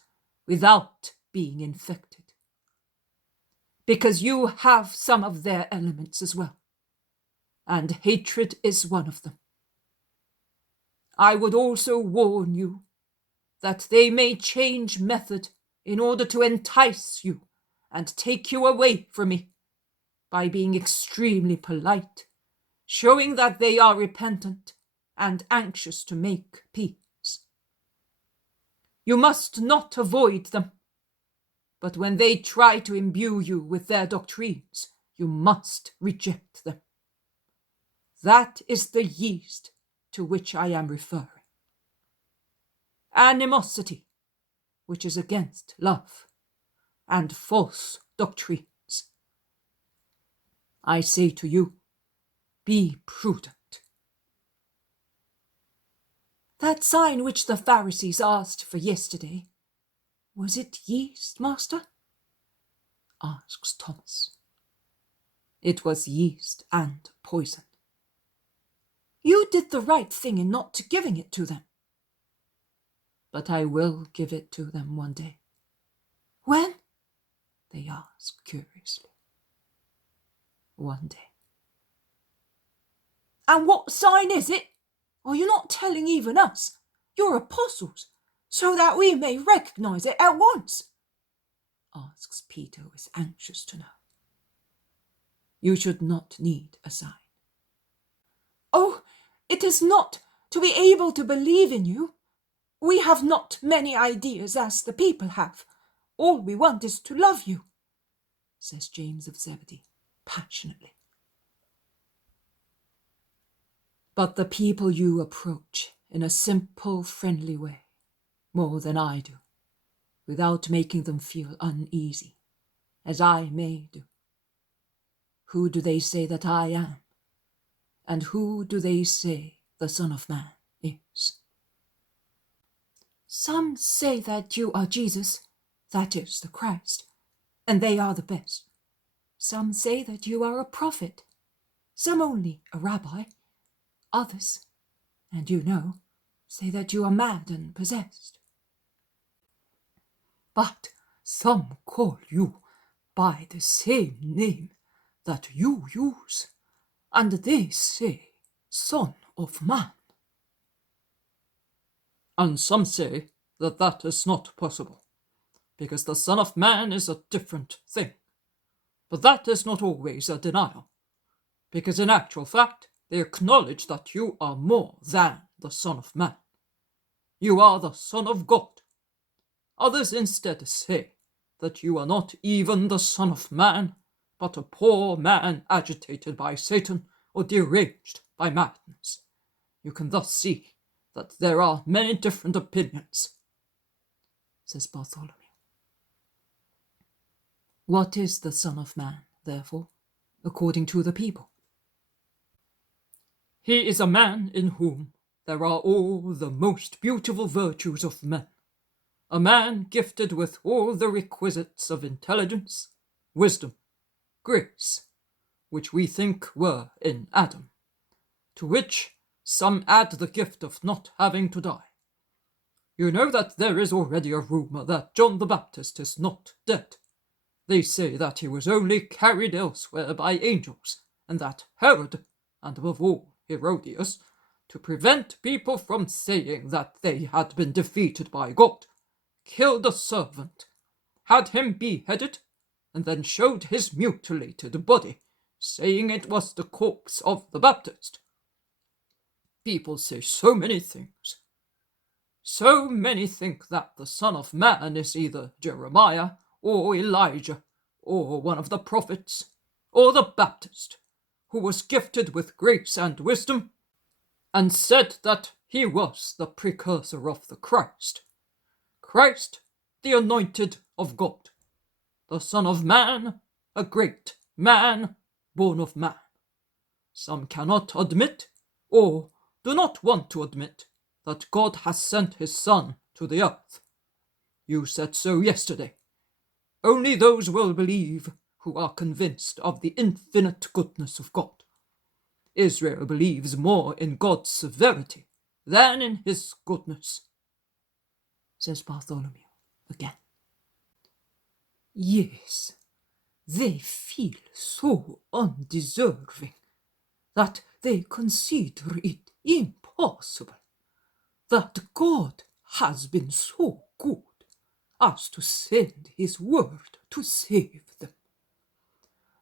without being infected, because you have some of their elements as well, and hatred is one of them. I would also warn you that they may change method in order to entice you and take you away from me by being extremely polite, showing that they are repentant and anxious to make peace. You must not avoid them, but when they try to imbue you with their doctrines, you must reject them. That is the yeast to which I am referring. Animosity, which is against love, and false doctrines. I say to you, be prudent. That sign which the Pharisees asked for yesterday, was it yeast, Master? Asks Thomas. It was yeast and poison. You did the right thing in not giving it to them. But I will give it to them one day. When? They ask curiously. One day. And what sign is it? Are you not telling even us, your apostles, so that we may recognize it at once? Asks Peter, who is anxious to know. You should not need a sign. Oh, it is not to be able to believe in you. We have not many ideas as the people have. All we want is to love you, says James of Zebedee passionately. But the people you approach in a simple, friendly way, more than I do, without making them feel uneasy, as I may do. Who do they say that I am? And who do they say the Son of Man is? Some say that you are Jesus, that is, the Christ, and they are the best. Some say that you are a prophet, some only a rabbi. Others, and you know, say that you are mad and possessed. But some call you by the same name that you use, and they say, Son of Man. And some say that that is not possible, because the Son of Man is a different thing. But that is not always a denial, because in actual fact, they acknowledge that you are more than the Son of Man. You are the Son of God. Others instead say that you are not even the Son of Man, but a poor man agitated by Satan or deranged by madness. You can thus see that there are many different opinions, says Bartholomew. What is the Son of Man, therefore, according to the people? He is a man in whom there are all the most beautiful virtues of men, a man gifted with all the requisites of intelligence, wisdom, grace, which we think were in Adam, to which some add the gift of not having to die. You know that there is already a rumor that John the Baptist is not dead. They say that he was only carried elsewhere by angels, and that Herod, and above all Herodias, to prevent people from saying that they had been defeated by God, killed a servant, had him beheaded, and then showed his mutilated body saying it was the corpse of the Baptist. People say so many things. So many think that the Son of Man is either Jeremiah or Elijah or one of the prophets or the Baptist, who was gifted with grace and wisdom, and said that he was the precursor of the Christ. Christ, the anointed of God, the Son of Man, a great man born of man. Some cannot admit, or do not want to admit, that God has sent his Son to the earth. You said so yesterday. Only those will believe who are convinced of the infinite goodness of God. Israel believes more in God's severity than in his goodness, says Bartholomew again. Yes, they feel so undeserving that they consider it impossible that God has been so good as to send his word to save them.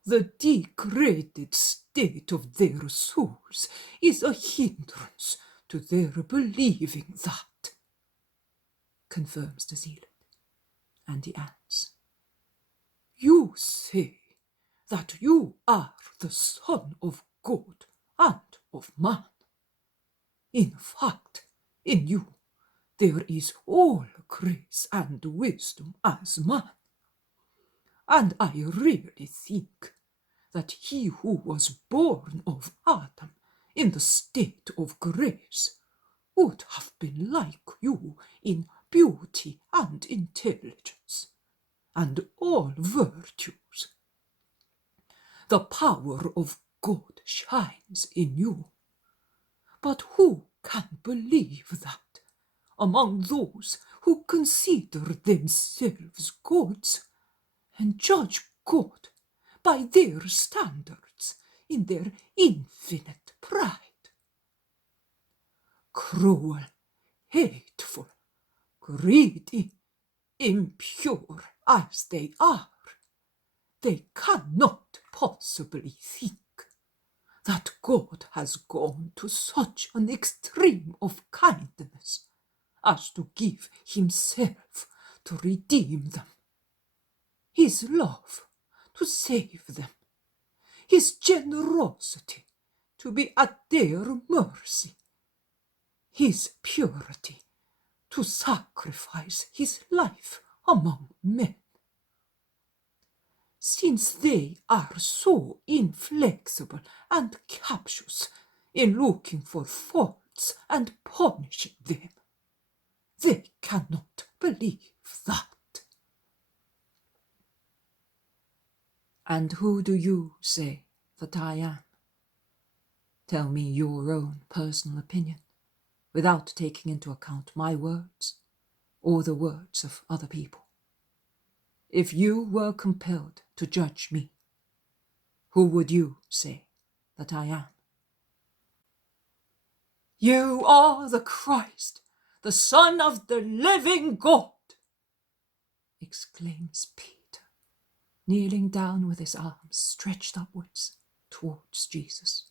The degraded state of their souls is a hindrance to their believing that, confirms the zealot, and he adds, you say that you are the Son of God and of man. In fact, in you there is all grace and wisdom as man. And I really think that he who was born of Adam in the state of grace would have been like you in beauty and intelligence, and all virtues. The power of God shines in you. But who can believe that among those who consider themselves gods and judge God by their standards in their infinite pride? Cruel, hateful, greedy, impure as they are, they cannot possibly think that God has gone to such an extreme of kindness as to give himself to redeem them, his love to save them, his generosity to be at their mercy, his purity to sacrifice his life among men. Since they are so inflexible and captious in looking for faults and punishing them, they cannot believe that. And who do you say that I am? Tell me your own personal opinion, without taking into account my words or the words of other people. If you were compelled to judge me, who would you say that I am? You are the Christ, the Son of the living God, exclaims Peter, kneeling down with his arms stretched upwards towards Jesus,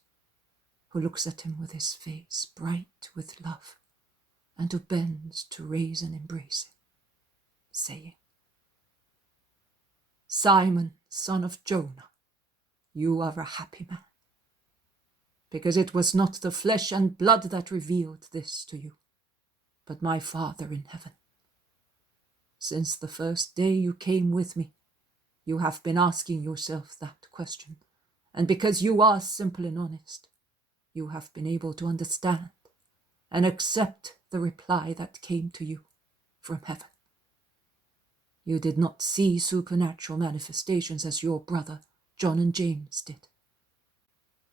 who looks at him with his face bright with love, and who bends to raise and embrace him, saying, Simon, son of Jonah, you are a happy man, because it was not the flesh and blood that revealed this to you, but my Father in heaven. Since the first day you came with me, you have been asking yourself that question, and because you are simple and honest, you have been able to understand and accept the reply that came to you from heaven. You did not see supernatural manifestations as your brother John and James did.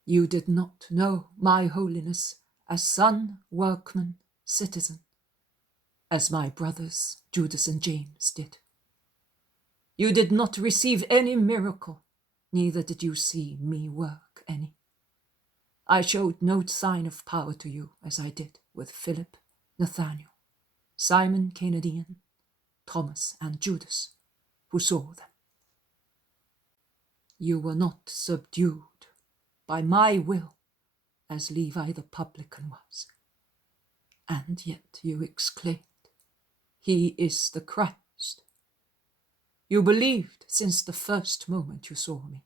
You did not know my holiness as son, workman, citizen, as my brothers Judas and James did. You did not receive any miracle, neither did you see me work any. I showed no sign of power to you as I did with Philip, Nathanael, Simon Canadian, Thomas, and Judas, who saw them. You were not subdued by my will, as Levi the publican was. And yet you exclaimed, He is the Christ. You believed since the first moment you saw me,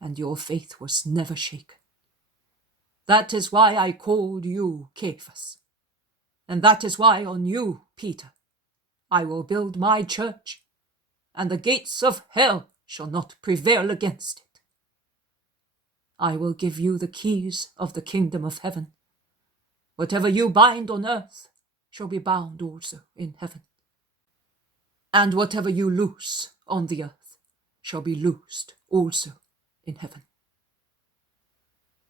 and your faith was never shaken. That is why I called you Cephas, and that is why on you, Peter, I will build my church, and the gates of hell shall not prevail against it. I will give you the keys of the kingdom of heaven. Whatever you bind on earth shall be bound also in heaven. And whatever you loose on the earth shall be loosed also in heaven.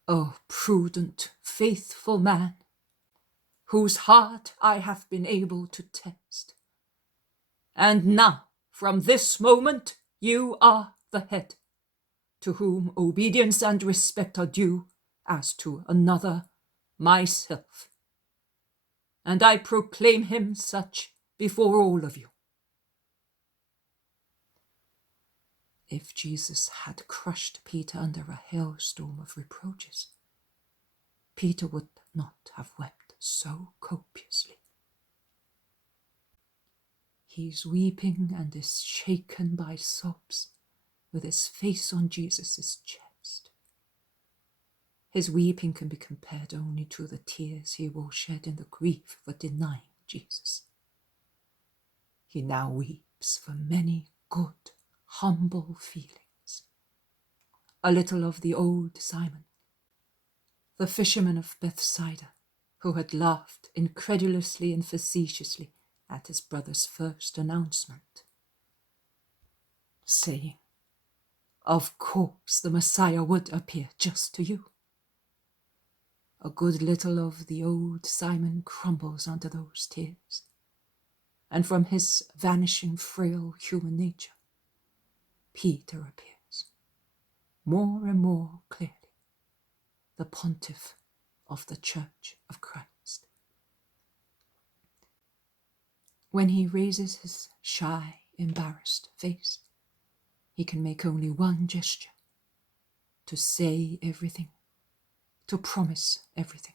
O prudent, faithful man, whose heart I have been able to test. And now, from this moment, you are the head, to whom obedience and respect are due as to another, myself. And I proclaim him such before all of you. If Jesus had crushed Peter under a hailstorm of reproaches, Peter would not have wept so copiously. He is weeping and is shaken by sobs, with his face on Jesus' chest. His weeping can be compared only to the tears he will shed in the grief for denying Jesus. He now weeps for many good, humble feelings. A little of the old Simon, the fisherman of Bethsaida, who had laughed incredulously and facetiously at his brother's first announcement, saying, Of course the Messiah would appear just to you. A good little of the old Simon crumbles under those tears, and from his vanishing frail human nature, Peter appears, more and more clearly, the pontiff of the Church of Christ. When he raises his shy, embarrassed face, he can make only one gesture, to say everything, to promise everything,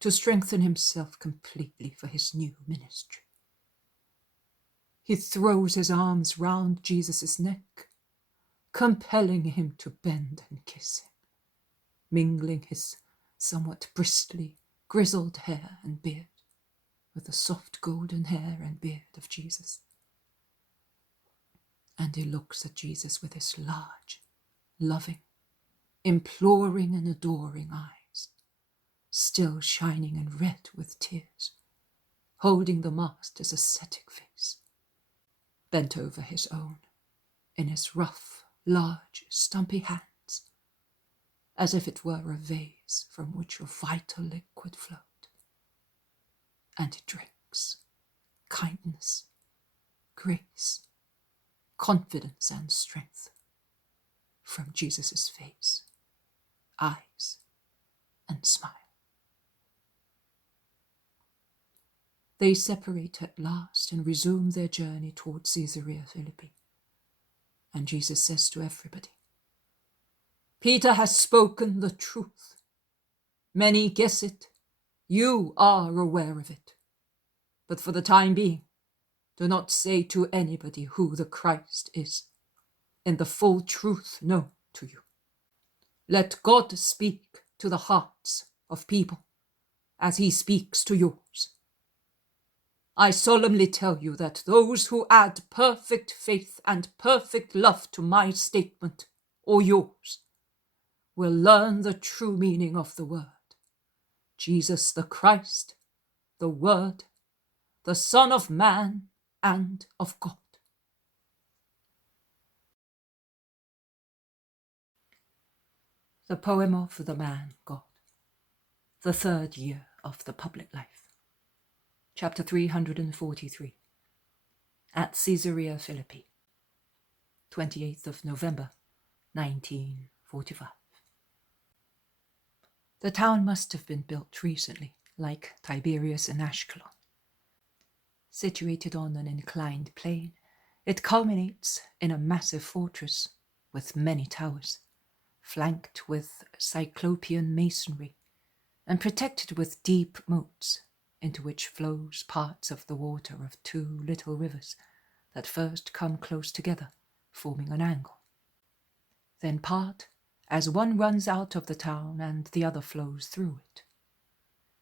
to strengthen himself completely for his new ministry. He throws his arms round Jesus' neck, compelling him to bend and kiss him, mingling his somewhat bristly, grizzled hair and beard with the soft golden hair and beard of Jesus. And he looks at Jesus with his large, loving, imploring and adoring eyes, still shining and red with tears, holding the Master's ascetic face, bent over his own, in his rough, large, stumpy hands, as if it were a vase from which a vital liquid flowed. And he drinks kindness, grace, confidence and strength from Jesus' face, eyes, and smile. They separate at last and resume their journey toward Caesarea Philippi. And Jesus says to everybody, Peter has spoken the truth. Many guess it. You are aware of it. But for the time being, do not say to anybody who the Christ is, in the full truth known to you. Let God speak to the hearts of people as he speaks to yours. I solemnly tell you that those who add perfect faith and perfect love to my statement or yours will learn the true meaning of the word. Jesus the Christ, the Word, the Son of Man and of God. The poem of the man God, the third year of the public life. Chapter 343. At Caesarea Philippi, 28th of November, 1945. The town must have been built recently, like Tiberias and Ashkelon. Situated on an inclined plain, it culminates in a massive fortress with many towers, flanked with cyclopean masonry and protected with deep moats, into which flows parts of the water of two little rivers that first come close together, forming an angle. Then part as one runs out of the town and the other flows through it.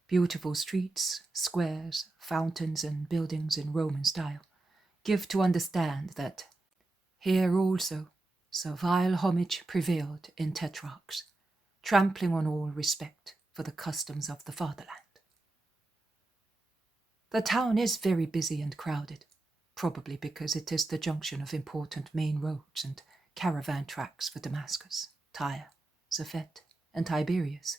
Beautiful streets, squares, fountains, and buildings in Roman style give to understand that here also servile homage prevailed in tetrarchs, trampling on all respect for the customs of the fatherland. The town is very busy and crowded, probably because it is the junction of important main roads and caravan tracks for Damascus, Tyre, Saphet, and Tiberias,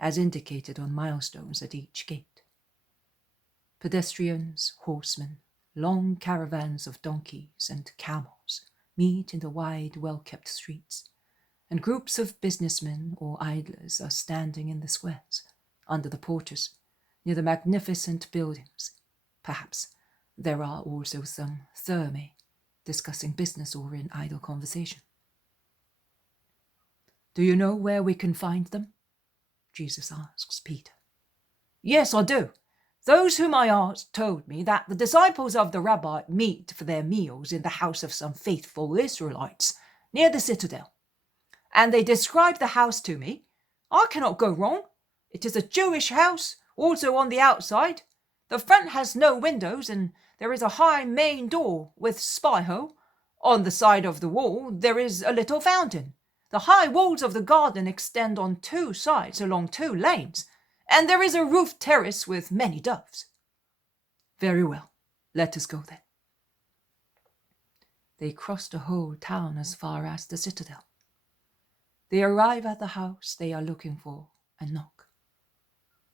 as indicated on milestones at each gate. Pedestrians, horsemen, long caravans of donkeys and camels meet in the wide, well-kept streets, and groups of businessmen or idlers are standing in the squares, under the porches, near the magnificent buildings. Perhaps there are also some thermae, discussing business or in idle conversation. "Do you know where we can find them?" Jesus asks Peter. "Yes, I do. Those whom I asked told me that the disciples of the rabbi meet for their meals in the house of some faithful Israelites near the citadel. And they described the house to me. I cannot go wrong. It is a Jewish house, also on the outside. The front has no windows, and there is a high main door with spy-hole. On the side of the wall there is a little fountain. The high walls of the garden extend on two sides along two lanes, and there is a roofed terrace with many doves." "Very well. Let us go then." They cross the whole town as far as the citadel. They arrive at the house they are looking for and knock.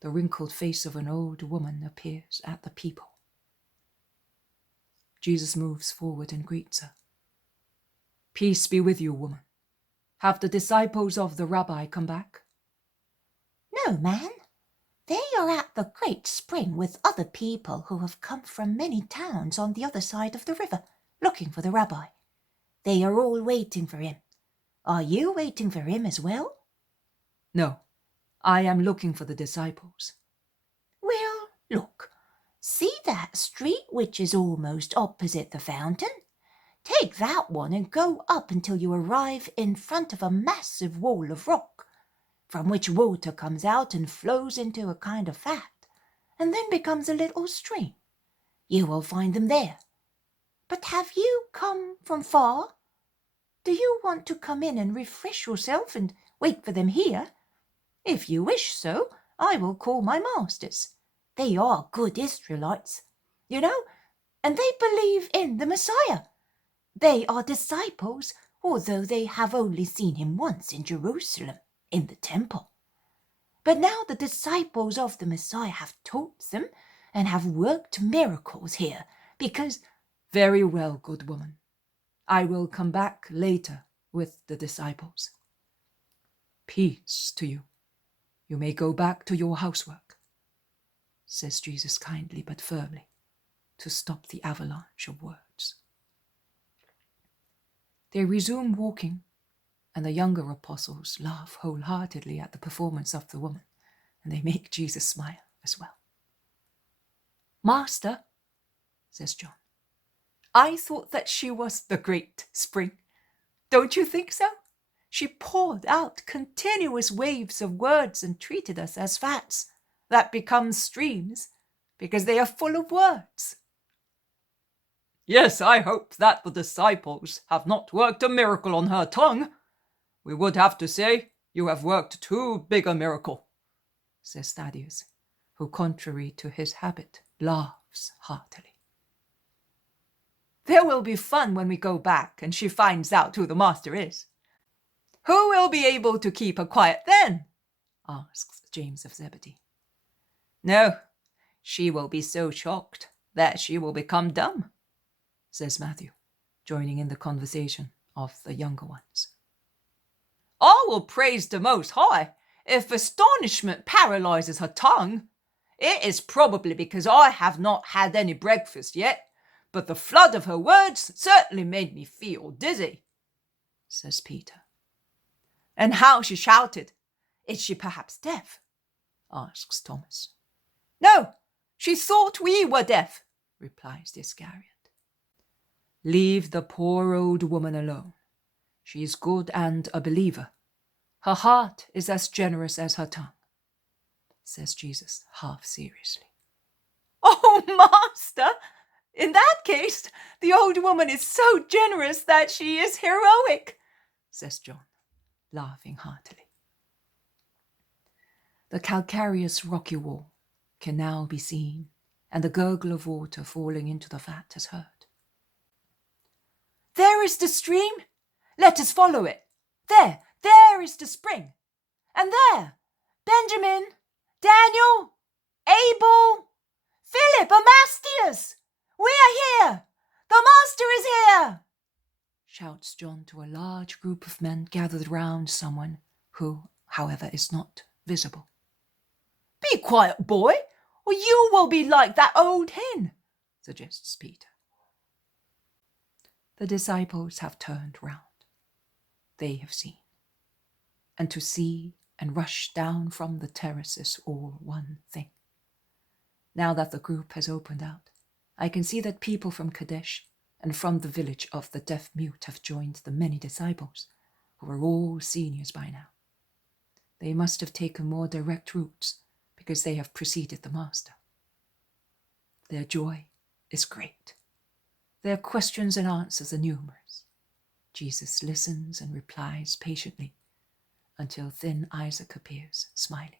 The wrinkled face of an old woman appears at the peephole. Jesus moves forward and greets her. "Peace be with you, woman. Have the disciples of the rabbi come back?" "No, man. They are at the great spring with other people who have come from many towns on the other side of the river, looking for the rabbi. They are all waiting for him. Are you waiting for him as well?" "No, I am looking for the disciples." "Well, look. See that street which is almost opposite the fountain? Take that one and go up until you arrive in front of a massive wall of rock, from which water comes out and flows into a kind of vat, and then becomes a little stream. You will find them there. But have you come from far? Do you want to come in and refresh yourself and wait for them here? If you wish so, I will call my masters. They are good Israelites, you know, and they believe in the Messiah. They are disciples, although they have only seen him once in Jerusalem, in the temple. But now the disciples of the Messiah have taught them and have worked miracles here, because—" "Very well, good woman. I will come back later with the disciples." "Peace to you. You may go back to your housework," says Jesus kindly but firmly, to stop the avalanche of words. They resume walking, and the younger apostles laugh wholeheartedly at the performance of the woman, and they make Jesus smile as well. "Master," says John, "I thought that she was the great spring. Don't you think so? She poured out continuous waves of words and treated us as vats that become streams because they are full of words." "Yes, I hope that the disciples have not worked a miracle on her tongue. We would have to say, 'You have worked too big a miracle,'" says Thaddeus, who, contrary to his habit, laughs heartily. "There will be fun when we go back and she finds out who the master is. Who will be able to keep her quiet then?" asks James of Zebedee. "No, she will be so shocked that she will become dumb," says Matthew, joining in the conversation of the younger ones. "I will praise the Most High if astonishment paralyzes her tongue. It is probably because I have not had any breakfast yet, but the flood of her words certainly made me feel dizzy," says Peter. And how she shouted! Is she perhaps deaf? Asks Thomas. No, she thought we were deaf, replies the Iscariot. Leave the poor old woman alone. She is good and a believer. Her heart is as generous as her tongue, says Jesus half seriously. Oh, Master! In that case, the old woman is so generous that she is heroic, says John, laughing heartily. The calcareous rocky wall can now be seen, and the gurgle of water falling into the vat is heard. There is the stream. Let us follow it. There is the spring. And there, Benjamin, Daniel, Abel, Philip, Amastius. We are here. The Master is here, shouts John to a large group of men gathered round someone who, however, is not visible. Be quiet, boy, or you will be like that old hen, suggests Peter. The disciples have turned round. They have seen. And to see and rush down from the terrace is all one thing. Now that the group has opened out, I can see that people from Kedesh and from the village of the deaf-mute have joined the many disciples, who are all seniors by now. They must have taken more direct routes, because they have preceded the Master. Their joy is great. Their questions and answers are numerous. Jesus listens and replies patiently, until thin Isaac appears, smiling,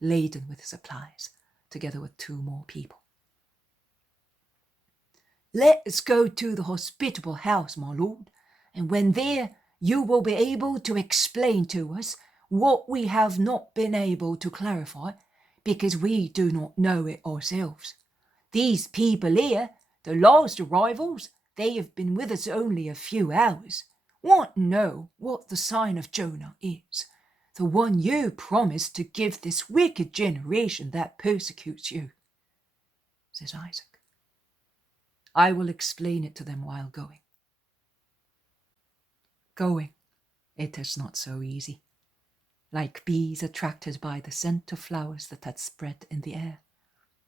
laden with supplies, together with 2 more people. Let us go to the hospitable house, my lord, and when there you will be able to explain to us what we have not been able to clarify, because we do not know it ourselves. These people here, the last arrivals, they have been with us only a few hours, want to know what the sign of Jonah is, the one you promised to give this wicked generation that persecutes you, says Isaac. I will explain it to them while going. Going, it is not so easy. Like bees attracted by the scent of flowers that had spread in the air,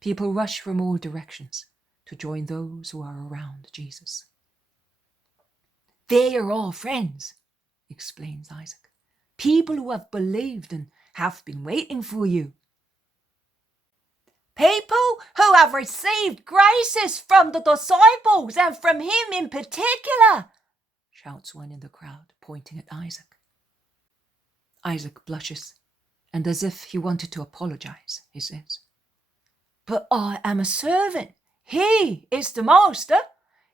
people rush from all directions to join those who are around Jesus. They are all friends, explains Isaac. People who have believed and have been waiting for you. People who have received graces from the disciples and from him in particular, shouts one in the crowd, pointing at Isaac. Isaac blushes, and as if he wanted to apologize, he says, But I am a servant. He is the Master.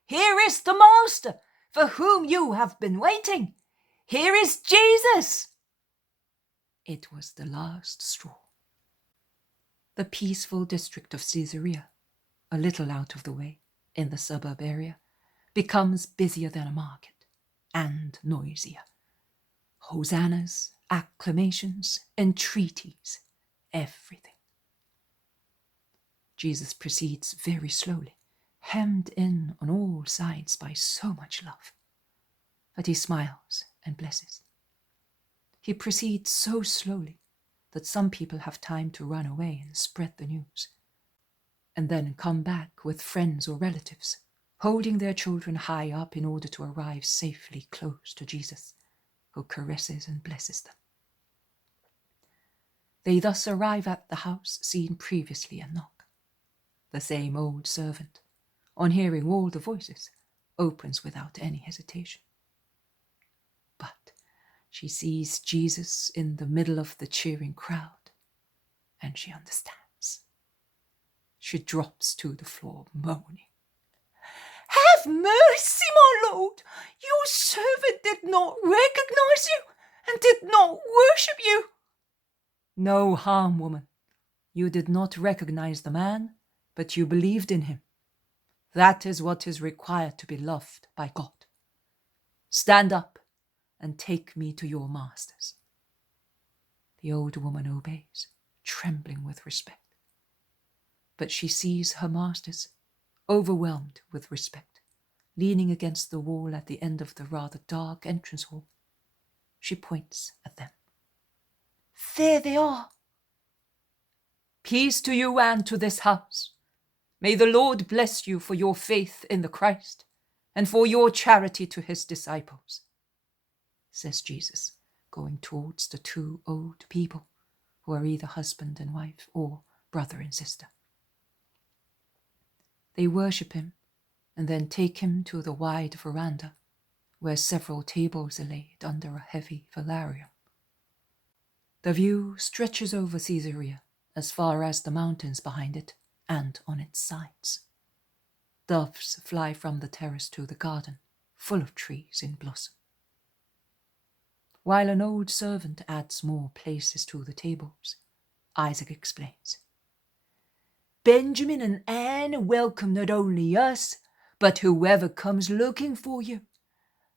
Here is the Master, for whom you have been waiting. Here is Jesus. It was the last straw. The peaceful district of Caesarea, a little out of the way, in the suburb area, becomes busier than a market, and noisier. Hosannas, acclamations, entreaties, everything. Jesus proceeds very slowly, hemmed in on all sides by so much love. But he smiles and blesses. He proceeds so slowly that some people have time to run away and spread the news, and then come back with friends or relatives, holding their children high up in order to arrive safely close to Jesus, who caresses and blesses them. They thus arrive at the house seen previously and knock. The same old servant, on hearing all the voices, opens without any hesitation. But she sees Jesus in the middle of the cheering crowd, and she understands. She drops to the floor, moaning. Have mercy, my lord! Your servant did not recognize you, and did not worship you. No harm, woman. You did not recognize the man, but you believed in him. That is what is required to be loved by God. Stand up and take me to your masters. The old woman obeys, trembling with respect. But she sees her masters, overwhelmed with respect, leaning against the wall at the end of the rather dark entrance hall. She points at them. there they are. Peace to you and to this house. May the Lord bless you for your faith in the Christ and for your charity to his disciples, says Jesus, going towards the two old people who are either husband and wife or brother and sister. They worship him and then take him to the wide veranda where several tables are laid under a heavy velarium. The view stretches over Caesarea as far as the mountains behind it and on its sides. Doves fly from the terrace to the garden, full of trees in blossom. While an old servant adds more places to the tables, Isaac explains. Benjamin and Anne welcome not only us, but whoever comes looking for you.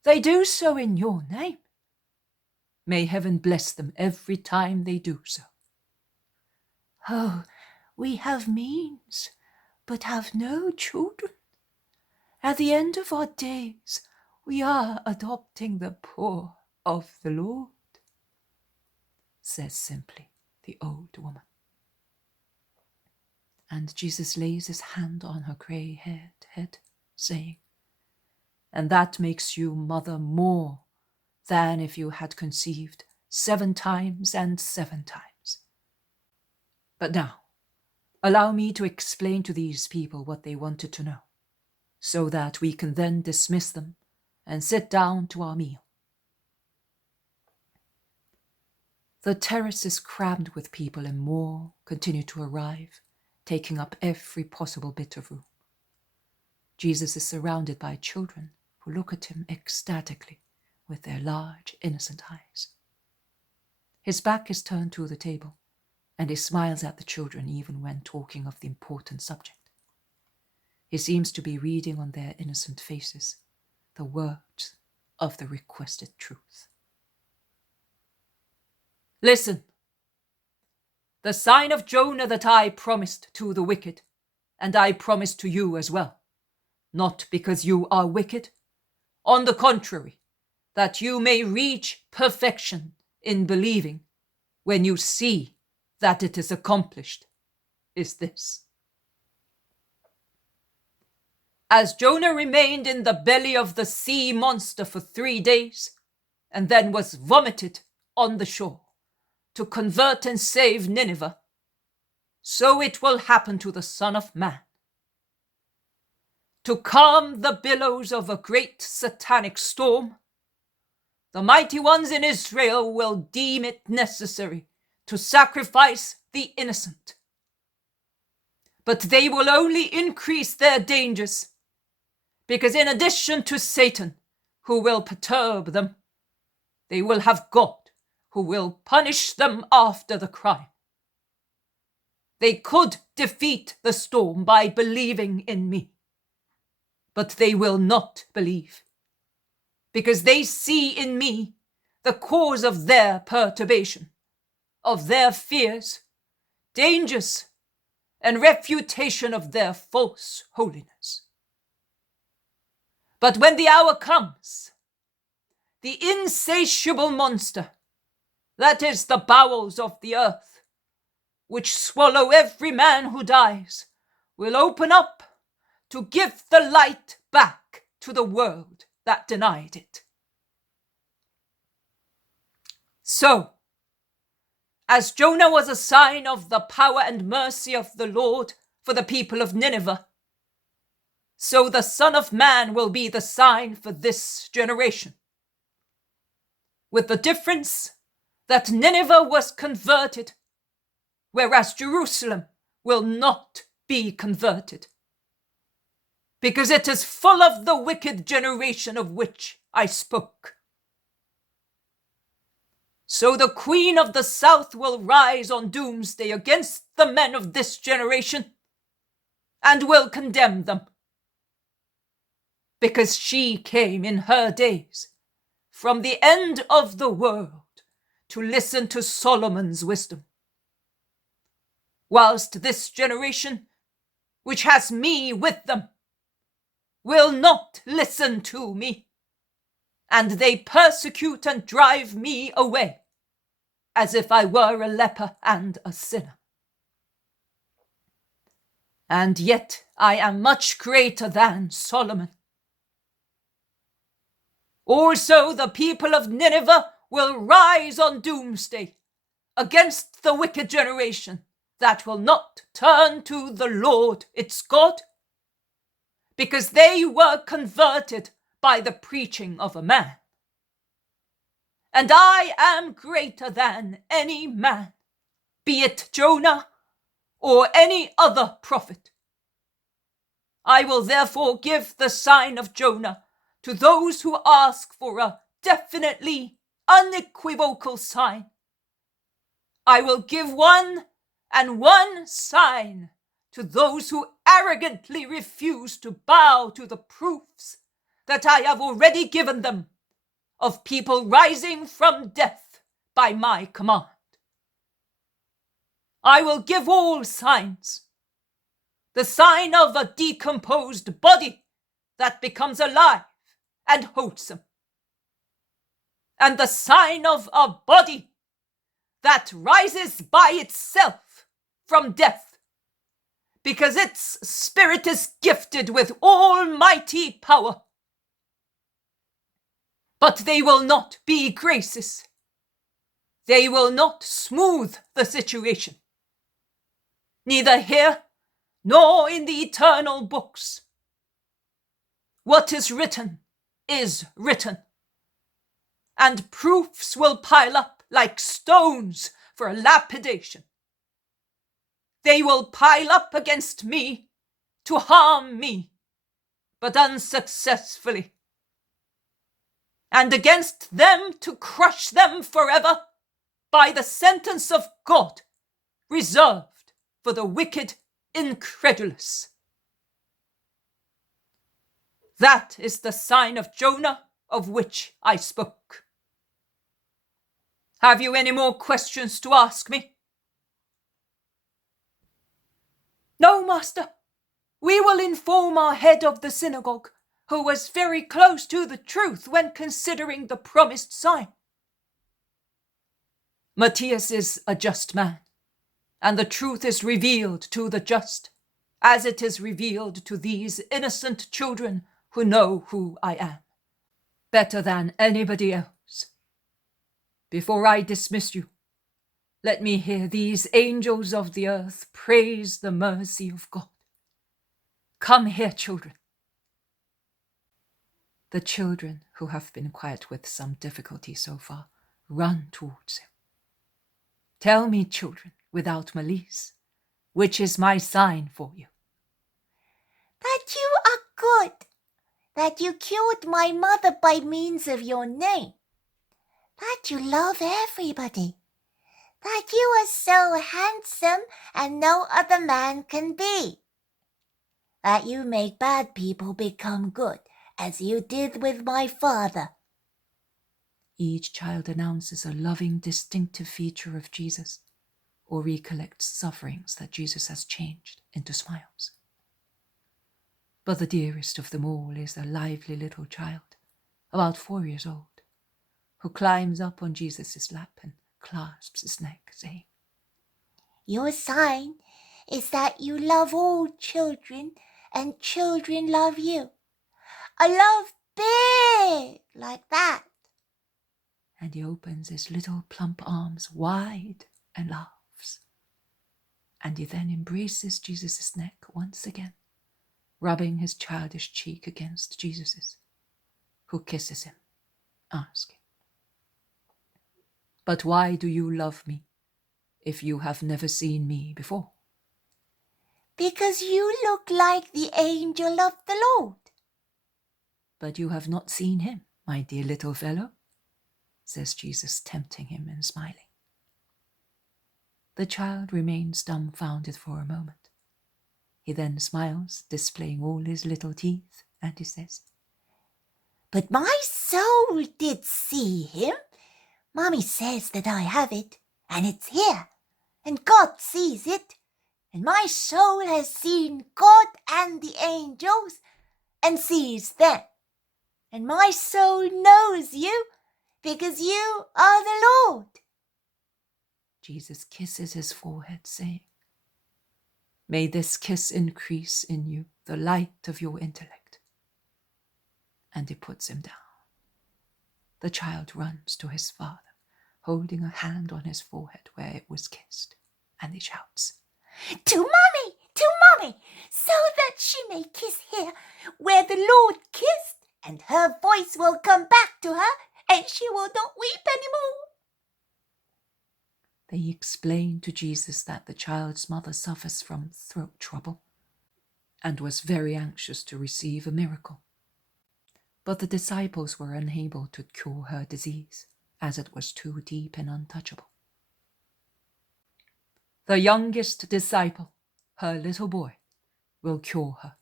They do so in your name. May heaven bless them every time they do so. Oh, we have means, but have no children. At the end of our days, we are adopting the poor of the Lord, says simply the old woman. And Jesus lays his hand on her grey-haired head, saying, And that makes you mother more than if you had conceived 7 times and 7 times. But now, allow me to explain to these people what they wanted to know, so that we can then dismiss them and sit down to our meal. The terrace is crammed with people, and more continue to arrive, taking up every possible bit of room. Jesus is surrounded by children who look at him ecstatically with their large, innocent eyes. His back is turned to the table, and he smiles at the children even when talking of the important subject. He seems to be reading on their innocent faces the words of the requested truth. Listen, the sign of Jonah that I promised to the wicked, and I promise to you as well, not because you are wicked, on the contrary, that you may reach perfection in believing when you see that it is accomplished, is this. As Jonah remained in the belly of the sea monster for 3 days, and then was vomited on the shore to convert and save Nineveh, so it will happen to the Son of Man. To calm the billows of a great satanic storm, the mighty ones in Israel will deem it necessary to sacrifice the innocent. But they will only increase their dangers, because in addition to Satan, who will perturb them, they will have God, who will punish them after the crime. They could defeat the storm by believing in me, but they will not believe, because they see in me the cause of their perturbation, of their fears, dangers, and refutation of their false holiness. But when the hour comes, the insatiable monster, that is the bowels of the earth, which swallow every man who dies, will open up to give the light back to the world that denied it. So, as Jonah was a sign of the power and mercy of the Lord for the people of Nineveh, so the Son of Man will be the sign for this generation. With the difference that Nineveh was converted, whereas Jerusalem will not be converted, because it is full of the wicked generation of which I spoke. So the Queen of the South will rise on doomsday against the men of this generation and will condemn them, because she came in her days from the end of the world to listen to Solomon's wisdom, whilst this generation, which has me with them, will not listen to me, and they persecute and drive me away, as if I were a leper and a sinner. And yet I am much greater than Solomon. Also the people of Nineveh will rise on doomsday against the wicked generation that will not turn to the Lord its God, because they were converted by the preaching of a man. And I am greater than any man, be it Jonah or any other prophet. I will therefore give the sign of Jonah to those who ask for a definitely unequivocal sign. I will give one and one sign to those who arrogantly refuse to bow to the proofs that I have already given them of people rising from death by my command. I will give all signs. The sign of a decomposed body that becomes alive and wholesome, and the sign of a body that rises by itself from death, because its spirit is gifted with almighty power. But they will not be graces. They will not smooth the situation, neither here nor in the eternal books. What is written is written, and proofs will pile up like stones for lapidation. They will pile up against me to harm me, but unsuccessfully, and against them to crush them forever by the sentence of God, reserved for the wicked incredulous. That is the sign of Jonah of which I spoke. Have you any more questions to ask me? No, master. We will inform our head of the synagogue, who was very close to the truth when considering the promised sign. Matthias is a just man, and the truth is revealed to the just, as it is revealed to these innocent children who know who I am, better than anybody else. Before I dismiss you, let me hear these angels of the earth praise the mercy of God. Come here, children. The children, who have been quiet with some difficulty so far, run towards him. Tell me, children, without malice, which is my sign for you? That you are good, that you cured my mother by means of your name, that you love everybody, that you are so handsome and no other man can be, that you make bad people become good, as you did with my father. Each child announces a loving, distinctive feature of Jesus, or recollects sufferings that Jesus has changed into smiles. But the dearest of them all is a lively little child, about 4 years old, who climbs up on Jesus' lap and clasps his neck, saying, Your sign is that you love all children and children love you. A love big like that. And he opens his little plump arms wide and laughs. And he then embraces Jesus' neck once again, rubbing his childish cheek against Jesus's, who kisses him, asking, But why do you love me, if you have never seen me before? Because you look like the angel of the Lord. But you have not seen him, my dear little fellow, says Jesus, tempting him and smiling. The child remains dumbfounded for a moment. He then smiles, displaying all his little teeth, and he says, But my soul did see him. Mommy says that I have it, and it's here, and God sees it, and my soul has seen God and the angels, and sees them, and my soul knows you, because you are the Lord. Jesus kisses his forehead, saying, "May this kiss increase in you the light of your intellect." And he puts him down. The child runs to his father, holding a hand on his forehead where it was kissed, and he shouts, To Mummy, so that she may kiss here where the Lord kissed, and her voice will come back to her, and she will not weep anymore. They explained to Jesus that the child's mother suffers from throat trouble and was very anxious to receive a miracle. But the disciples were unable to cure her disease, as it was too deep and untouchable. "The youngest disciple, her little boy, will cure her.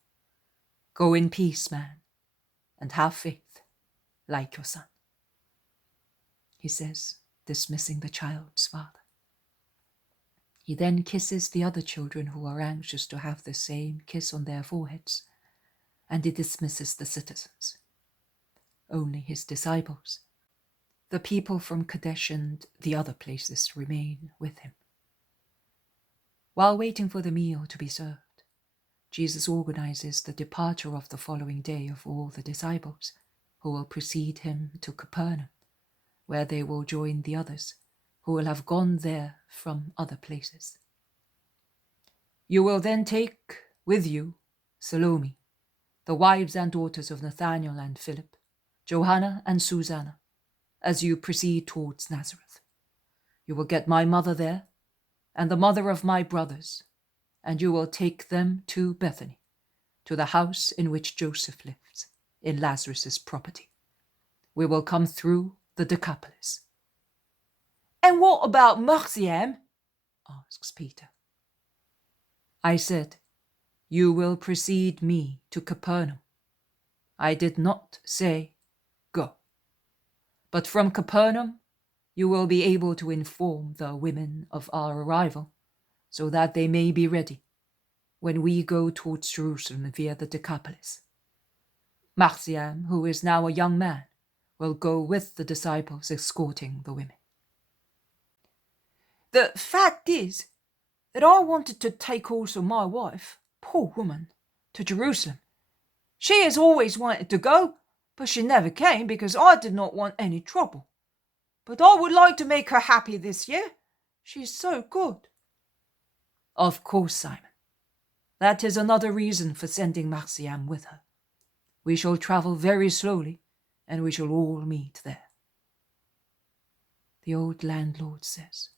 Go in peace, man, and have faith, like your son," he says, dismissing the child's father. He then kisses the other children who are anxious to have the same kiss on their foreheads, and he dismisses the citizens. Only his disciples, the people from Kedesh and the other places, remain with him. While waiting for the meal to be served, Jesus organizes the departure of the following day of all the disciples, who will precede him to Capernaum, where they will join the others, who will have gone there from other places. "You will then take with you Salome, the wives and daughters of Nathanael and Philip, Johanna and Susanna, as you proceed towards Nazareth. You will get my mother there, and the mother of my brothers, and you will take them to Bethany, to the house in which Joseph lives, in Lazarus' property. We will come through the Decapolis." "And what about Marjiam?" asks Peter. "I said, you will precede me to Capernaum. I did not say, go. But from Capernaum, you will be able to inform the women of our arrival, so that they may be ready when we go towards Jerusalem via the Decapolis. Marjiam, who is now a young man, will go with the disciples escorting the women." "The fact is that I wanted to take also my wife, poor woman, to Jerusalem. She has always wanted to go, but she never came because I did not want any trouble. But I would like to make her happy this year. She is so good." "Of course, Simon. That is another reason for sending Marjiam with her. We shall travel very slowly, and we shall all meet there." The old landlord says,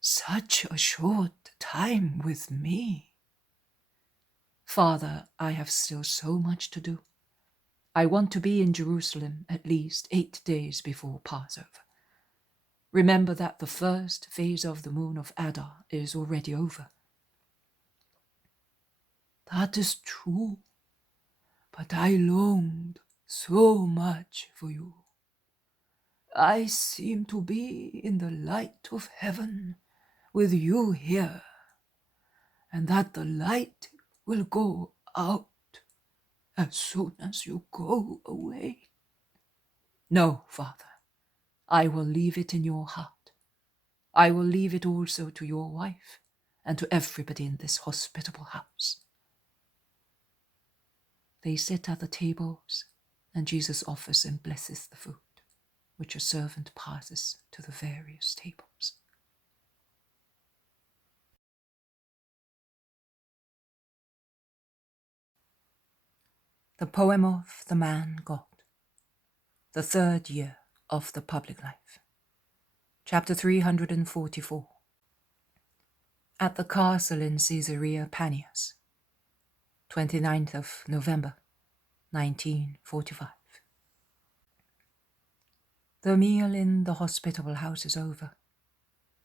"Such a short time with me." "Father, I have still so much to do. I want to be in Jerusalem at least 8 days before Passover. Remember that the first phase of the moon of Adar is already over." "That is true, but I longed so much for you. I seem to be in the light of heaven with you here, and that the light will go out as soon as you go away." "No, Father, I will leave it in your heart. I will leave it also to your wife and to everybody in this hospitable house." They sit at the tables, and Jesus offers and blesses the food, which a servant passes to the various tables. The poem of the man God, the 3rd year of the public life. Chapter 344. At the castle in Caesarea Paneas, 29th of November, 1945. The meal in the hospitable house is over,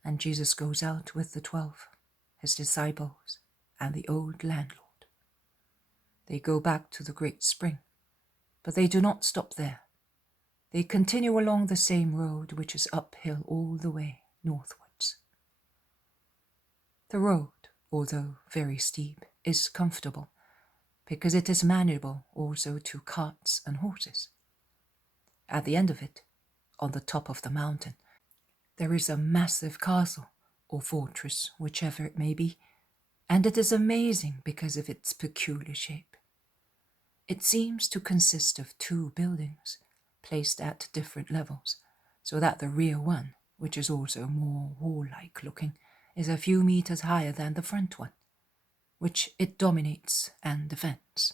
and Jesus goes out with the 12, his disciples, and the old landlord. They go back to the great spring, but they do not stop there. They continue along the same road, which is uphill all the way northwards. The road, although very steep, is comfortable, because it is manageable also to carts and horses. At the end of it, on the top of the mountain, there is a massive castle, or fortress, whichever it may be, and it is amazing because of its peculiar shape. It seems to consist of 2 buildings, placed at different levels, so that the rear one, which is also more wall-like looking, is a few meters higher than the front one, which it dominates and defends.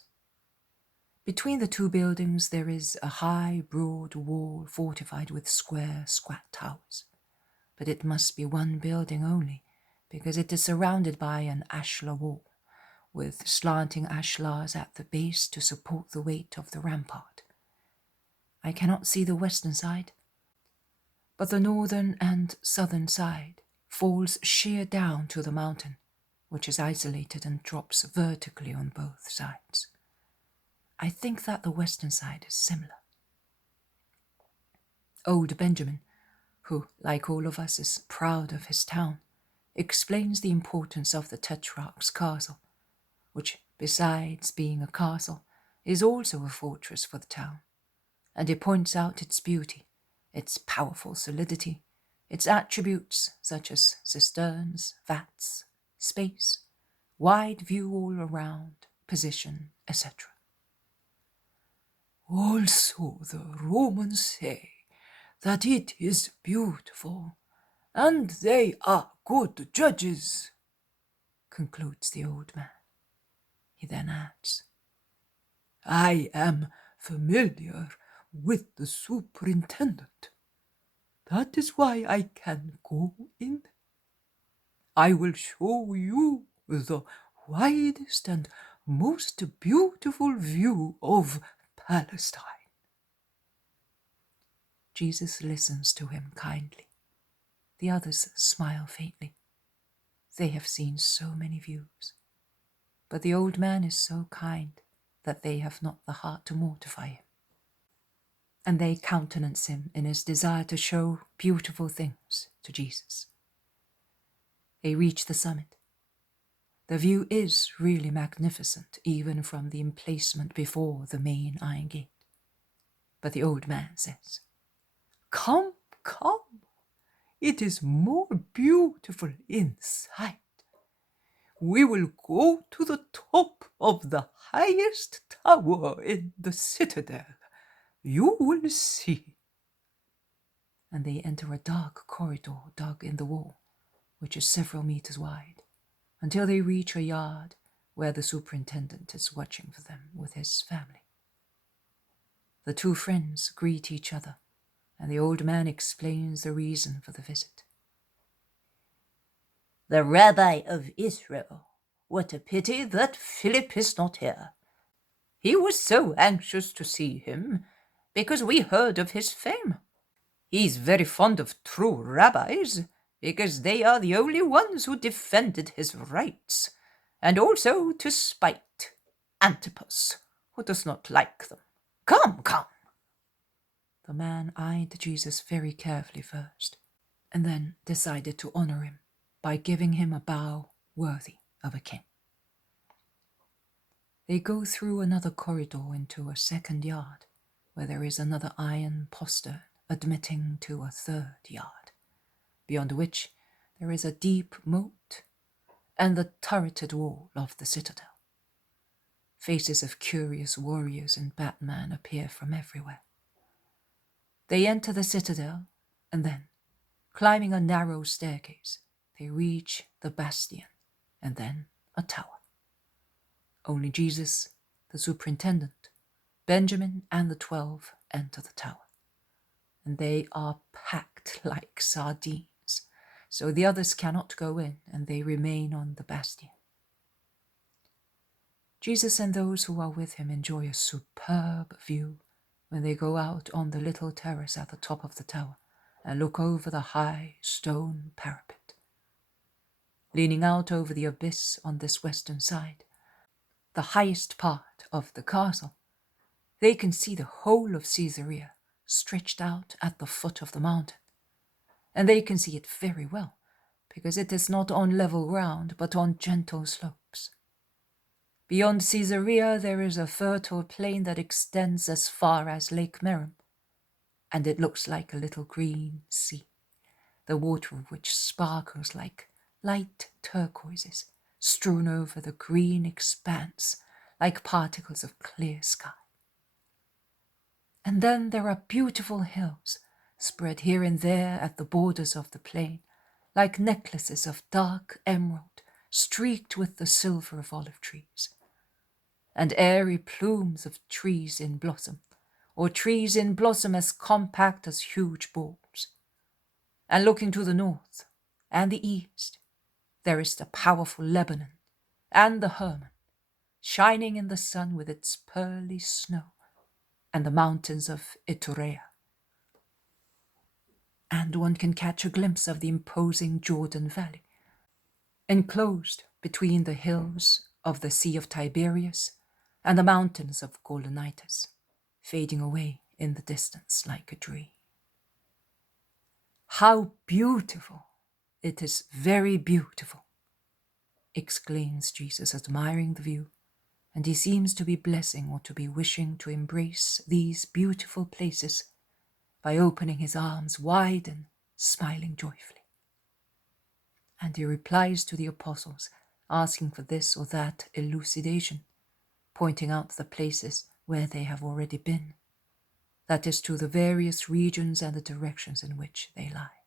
Between the 2 buildings there is a high, broad wall fortified with square, squat towers, but it must be 1 building only, because it is surrounded by an ashlar wall, with slanting ashlars at the base to support the weight of the rampart. I cannot see the western side, but the northern and southern side falls sheer down to the mountain, which is isolated and drops vertically on both sides. I think that the western side is similar. Old Benjamin, who, like all of us, is proud of his town, explains the importance of the Tetrarch's castle, which, besides being a castle, is also a fortress for the town, and he points out its beauty, its powerful solidity, its attributes such as cisterns, vats, space, wide view all around, position, etc. Also the Romans say that it is beautiful, and they are good judges, concludes the old man. He then adds, I am familiar with the superintendent. That is why I can go in. I will show you the widest and most beautiful view of Palestine. Jesus listens to him kindly. The others smile faintly. They have seen so many views. But the old man is so kind that they have not the heart to mortify him. And they countenance him in his desire to show beautiful things to Jesus. They reach the summit. The view is really magnificent, even from the emplacement before the main iron gate. But the old man says, Come, come, it is more beautiful inside. We will go to the top of the highest tower in the citadel. You will see. And they enter a dark corridor dug in the wall, which is several meters wide, until they reach a yard where the superintendent is watching for them with his family. The 2 friends greet each other, and the old man explains the reason for the visit. The rabbi of Israel, what a pity that Philip is not here. He was so anxious to see him, because we heard of his fame. He's very fond of true rabbis, because they are the only ones who defended his rights, and also to spite Antipas, who does not like them. Come, come. The man eyed Jesus very carefully first, and then decided to honor him by giving him a bow worthy of a king. They go through another corridor into a second yard, where there is another iron postern admitting to a third yard, beyond which there is a deep moat and the turreted wall of the citadel. Faces of curious warriors and Batman appear from everywhere. They enter the citadel, and then, climbing a narrow staircase, they reach the bastion, and then a tower. Only Jesus, the superintendent, Benjamin, and the 12 enter the tower, and they are packed like sardines, so the others cannot go in, and they remain on the bastion. Jesus and those who are with him enjoy a superb view when they go out on the little terrace at the top of the tower and look over the high stone parapet. Leaning out over the abyss on this western side, the highest part of the castle, they can see the whole of Caesarea stretched out at the foot of the mountain, and they can see it very well, because it is not on level ground, but on gentle slopes. Beyond Caesarea there is a fertile plain that extends as far as Lake Meiron, and it looks like a little green sea, the water of which sparkles like light turquoises strewn over the green expanse like particles of clear sky. And then there are beautiful hills spread here and there at the borders of the plain, like necklaces of dark emerald streaked with the silver of olive trees, and airy plumes of trees in blossom, or trees in blossom as compact as huge balls. And looking to the north and the east, there is the powerful Lebanon and the Hermon, shining in the sun with its pearly snow, and the mountains of Iturea. And one can catch a glimpse of the imposing Jordan Valley, enclosed between the hills of the Sea of Tiberias and the mountains of Golanitis, fading away in the distance like a dream. "How beautiful! It is very beautiful," exclaims Jesus, admiring the view, and he seems to be blessing or to be wishing to embrace these beautiful places by opening his arms wide and smiling joyfully. And he replies to the apostles, asking for this or that elucidation, pointing out the places where they have already been, that is, to the various regions and the directions in which they lie.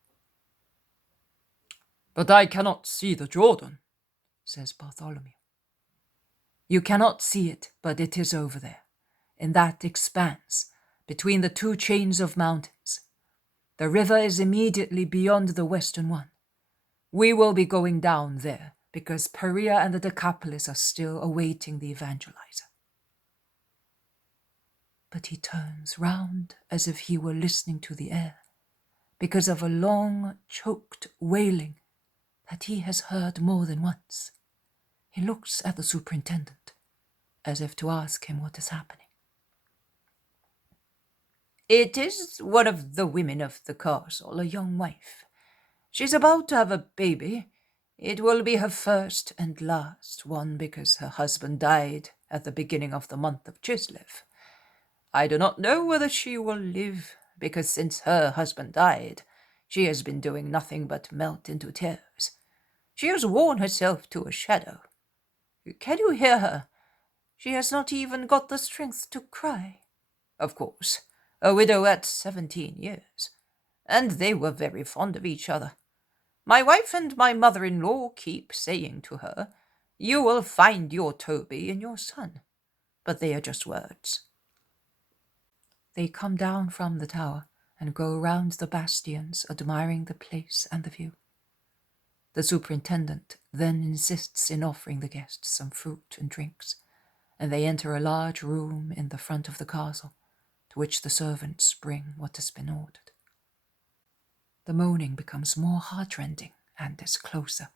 "But I cannot see the Jordan," says Bartholomew. "You cannot see it, but it is over there, in that expanse, between the two chains of mountains. The river is immediately beyond the western one. We will be going down there, because Perea and the Decapolis are still awaiting the evangelizer." But he turns round as if he were listening to the air, because of a long, choked wailing that he has heard more than once. He looks at the superintendent, as if to ask him what is happening. "It is one of the women of the castle, a young wife. She's about to have a baby. It will be her first and last one because her husband died at the beginning of the month of Chislev. I do not know whether she will live, because since her husband died, she has been doing nothing but melt into tears. She has worn herself to a shadow. Can you hear her? She has not even got the strength to cry. Of course, a widow at 17 years, and they were very fond of each other. My wife and my mother-in-law keep saying to her, 'You will find your Toby in your son,' but they are just words." They come down from the tower and go round the bastions, admiring the place and the view. The superintendent then insists in offering the guests some fruit and drinks, and they enter a large room in the front of the castle, to which the servants bring what has been ordered. The moaning becomes more heartrending and is closer,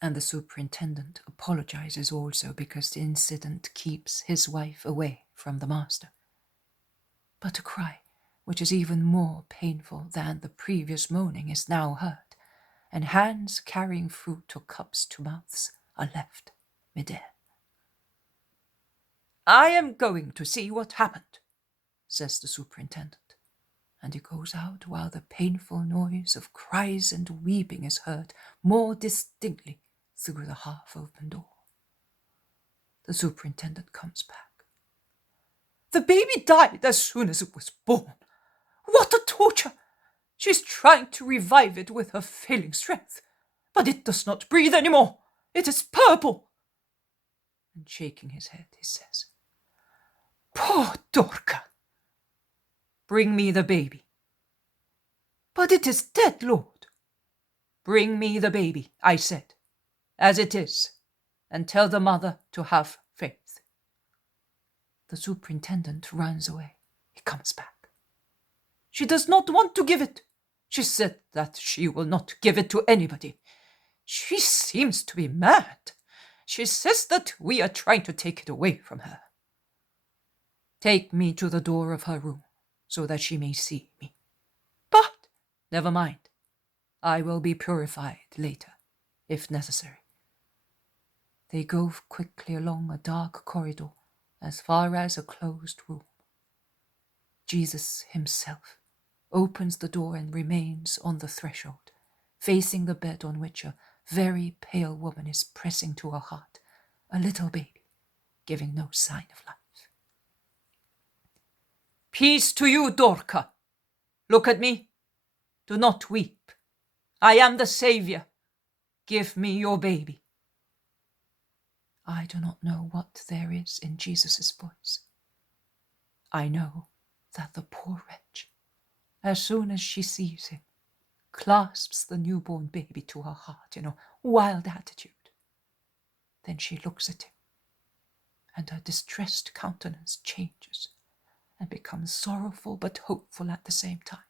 and the superintendent apologizes also because the incident keeps his wife away from the master. But a cry, which is even more painful than the previous moaning, is now heard, and hands carrying fruit or cups to mouths are left midair. "I am going to see what happened," says the superintendent, and he goes out while the painful noise of cries and weeping is heard more distinctly through the half-open door. The superintendent comes back. "The baby died as soon as it was born. What a torture! She's trying to revive it with her failing strength, but it does not breathe anymore. It is purple." And shaking his head, he says, "Poor Dorca! Bring me the baby." "But it is dead, Lord." "Bring me the baby," I said, "as it is, and tell the mother to have faith." The superintendent runs away. He comes back. "She does not want to give it. She said that she will not give it to anybody. She seems to be mad. She says that we are trying to take it away from her." "Take me to the door of her room, so that she may see me." "But—" "Never mind. I will be purified later, if necessary." They go quickly along a dark corridor as far as a closed room. Jesus himself opens the door and remains on the threshold, facing the bed on which a very pale woman is pressing to her heart a little baby, giving no sign of life. Peace to you, Dorca. Look at me. Do not weep. I am the Saviour. Give me your baby. I do not know what there is in Jesus' voice. I know that the poor wretch, as soon as she sees him, clasps the newborn baby to her heart in a wild attitude. Then she looks at him, and her distressed countenance changes and becomes sorrowful but hopeful at the same time.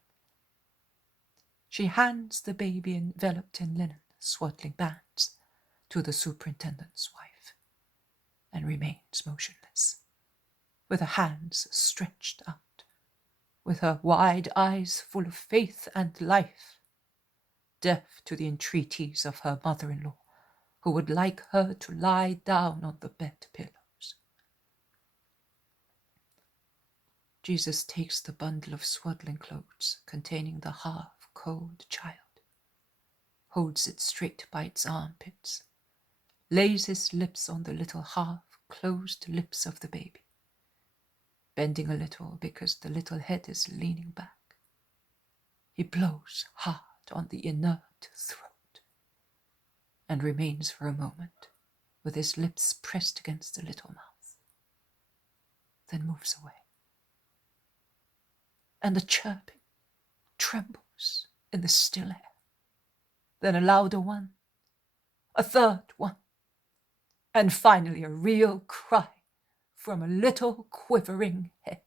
She hands the baby enveloped in linen, swaddling bands, to the superintendent's wife, and remains motionless, with her hands stretched out, with her wide eyes full of faith and life, deaf to the entreaties of her mother-in-law, who would like her to lie down on the bed pillows. Jesus takes the bundle of swaddling clothes containing the half-cold child, holds it straight by its armpits, lays his lips on the little half-closed lips of the baby, bending a little because the little head is leaning back. He blows hard on the inert throat and remains for a moment with his lips pressed against the little mouth, then moves away. And the chirping trembles in the still air. Then a louder one, a third one, and finally a real cry from a little quivering head.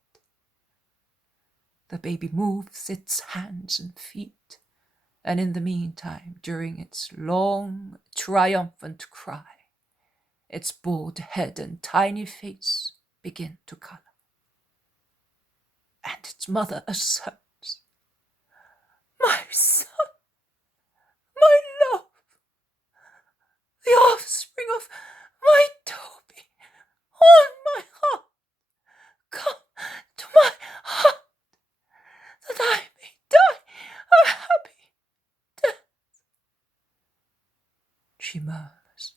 The baby moves its hands and feet, and in the meantime, during its long, triumphant cry, its bald head and tiny face begin to color. And its mother asserts, "My son, my love, the offspring of my Toby, on my heart, come to my heart, that I may die a happy death." She murmurs,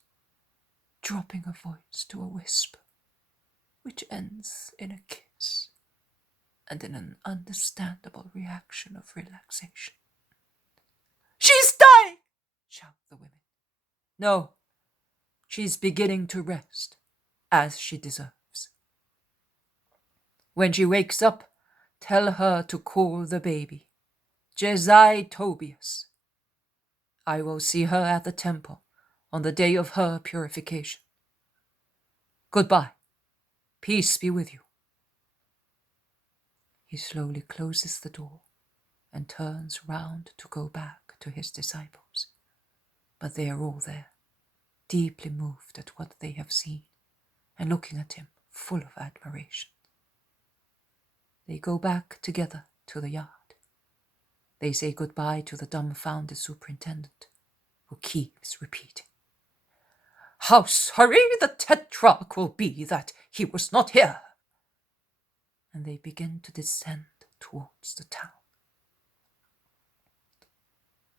dropping her voice to a whisper, which ends in a kiss and in an understandable reaction of relaxation. "She's dying!" shout the women. "No, she's beginning to rest, as she deserves. When she wakes up, tell her to call the baby Jezai Tobias. I will see her at the temple on the day of her purification. Goodbye. Peace be with you." He slowly closes the door and turns round to go back to his disciples, but they are all there, deeply moved at what they have seen and looking at him full of admiration. They go back together to the yard. They say goodbye to the dumbfounded superintendent, who keeps repeating, "How sorry the tetrarch will be that he was not here!" And they begin to descend towards the town.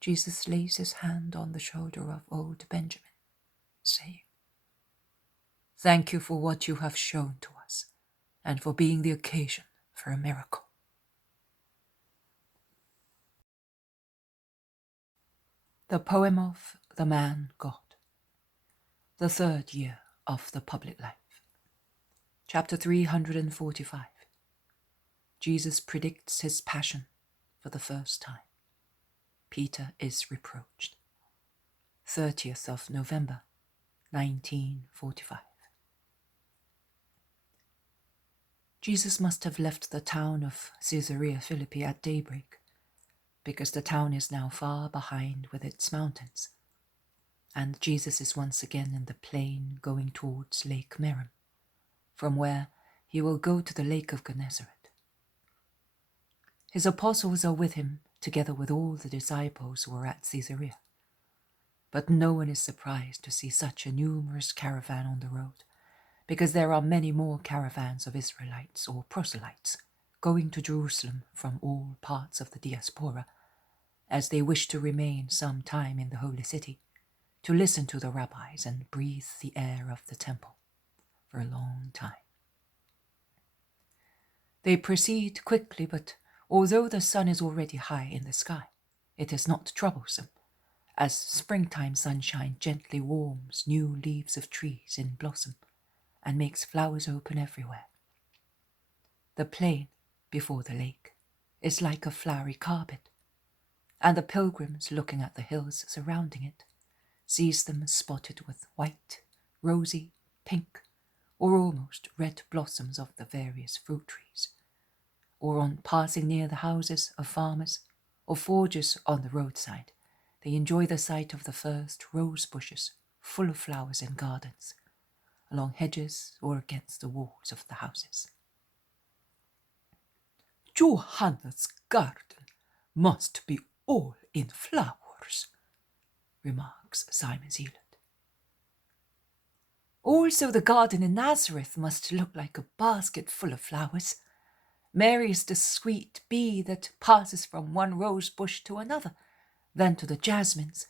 Jesus lays his hand on the shoulder of old Benjamin, saying, "Thank you for what you have shown to us, and for being the occasion for a miracle." The poem of the man God, the third year of the public life. Chapter 345. Jesus predicts his passion for the first time. Peter is reproached. 30th of November, 1945. Jesus must have left the town of Caesarea Philippi at daybreak, because the town is now far behind with its mountains, and Jesus is once again in the plain going towards Lake Meiron, from where he will go to the lake of Gennesaret. His apostles are with him, together with all the disciples who are at Caesarea. But no one is surprised to see such a numerous caravan on the road, because there are many more caravans of Israelites or proselytes going to Jerusalem from all parts of the diaspora, as they wished to remain some time in the holy city, to listen to the rabbis and breathe the air of the temple for a long time. They proceed quickly, but although the sun is already high in the sky, it is not troublesome, as springtime sunshine gently warms new leaves of trees in blossom and makes flowers open everywhere. The plain before the lake is like a flowery carpet, and the pilgrims looking at the hills surrounding it sees them spotted with white, rosy, pink, or almost red blossoms of the various fruit trees, or on passing near the houses of farmers or foragers on the roadside, they enjoy the sight of the first rose bushes full of flowers in gardens, along hedges or against the walls of the houses. Johanna's garden must be all in flowers, remarks Simon Zealot. Also the garden in Nazareth must look like a basket full of flowers. Mary is the sweet bee that passes from one rose bush to another, then to the jasmines,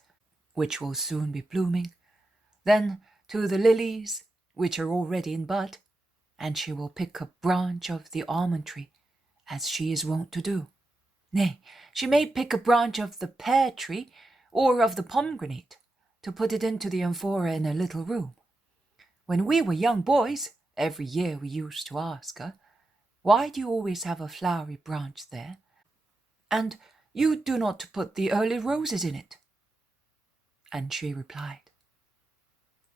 which will soon be blooming, then to the lilies, which are already in bud, and she will pick a branch of the almond tree, as she is wont to do. Nay, she may pick a branch of the pear tree or of the pomegranate, to put it into the amphora in a little room. When we were young boys, every year we used to ask her, "Why do you always have a flowery branch there, and you do not put the early roses in it?" And she replied,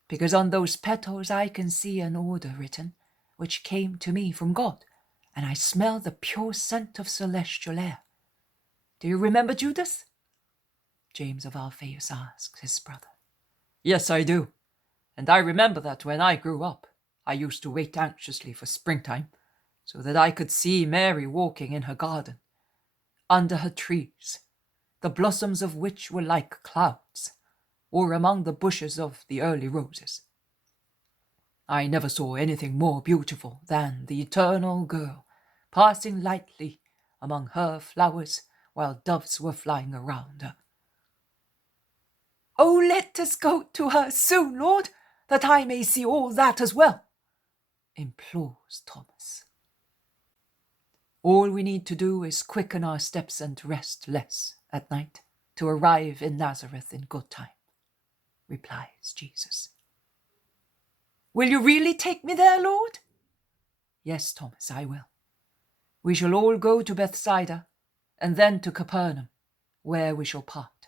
"Because on those petals I can see an order written, which came to me from God, and I smell the pure scent of celestial air. Do you remember Judas?" James of Alphaeus asked his brother. Yes, I do. And I remember that when I grew up, I used to wait anxiously for springtime, so that I could see Mary walking in her garden, under her trees, the blossoms of which were like clouds, or among the bushes of the early roses. I never saw anything more beautiful than the eternal girl passing lightly among her flowers while doves were flying around her. "Oh, let us go to her soon, Lord, that I may see all that as well," implores Thomas. All we need to do is quicken our steps and rest less at night to arrive in Nazareth in good time, replies Jesus. "Will you really take me there, Lord?" Yes, Thomas, I will. We shall all go to Bethsaida, and then to Capernaum, where we shall part.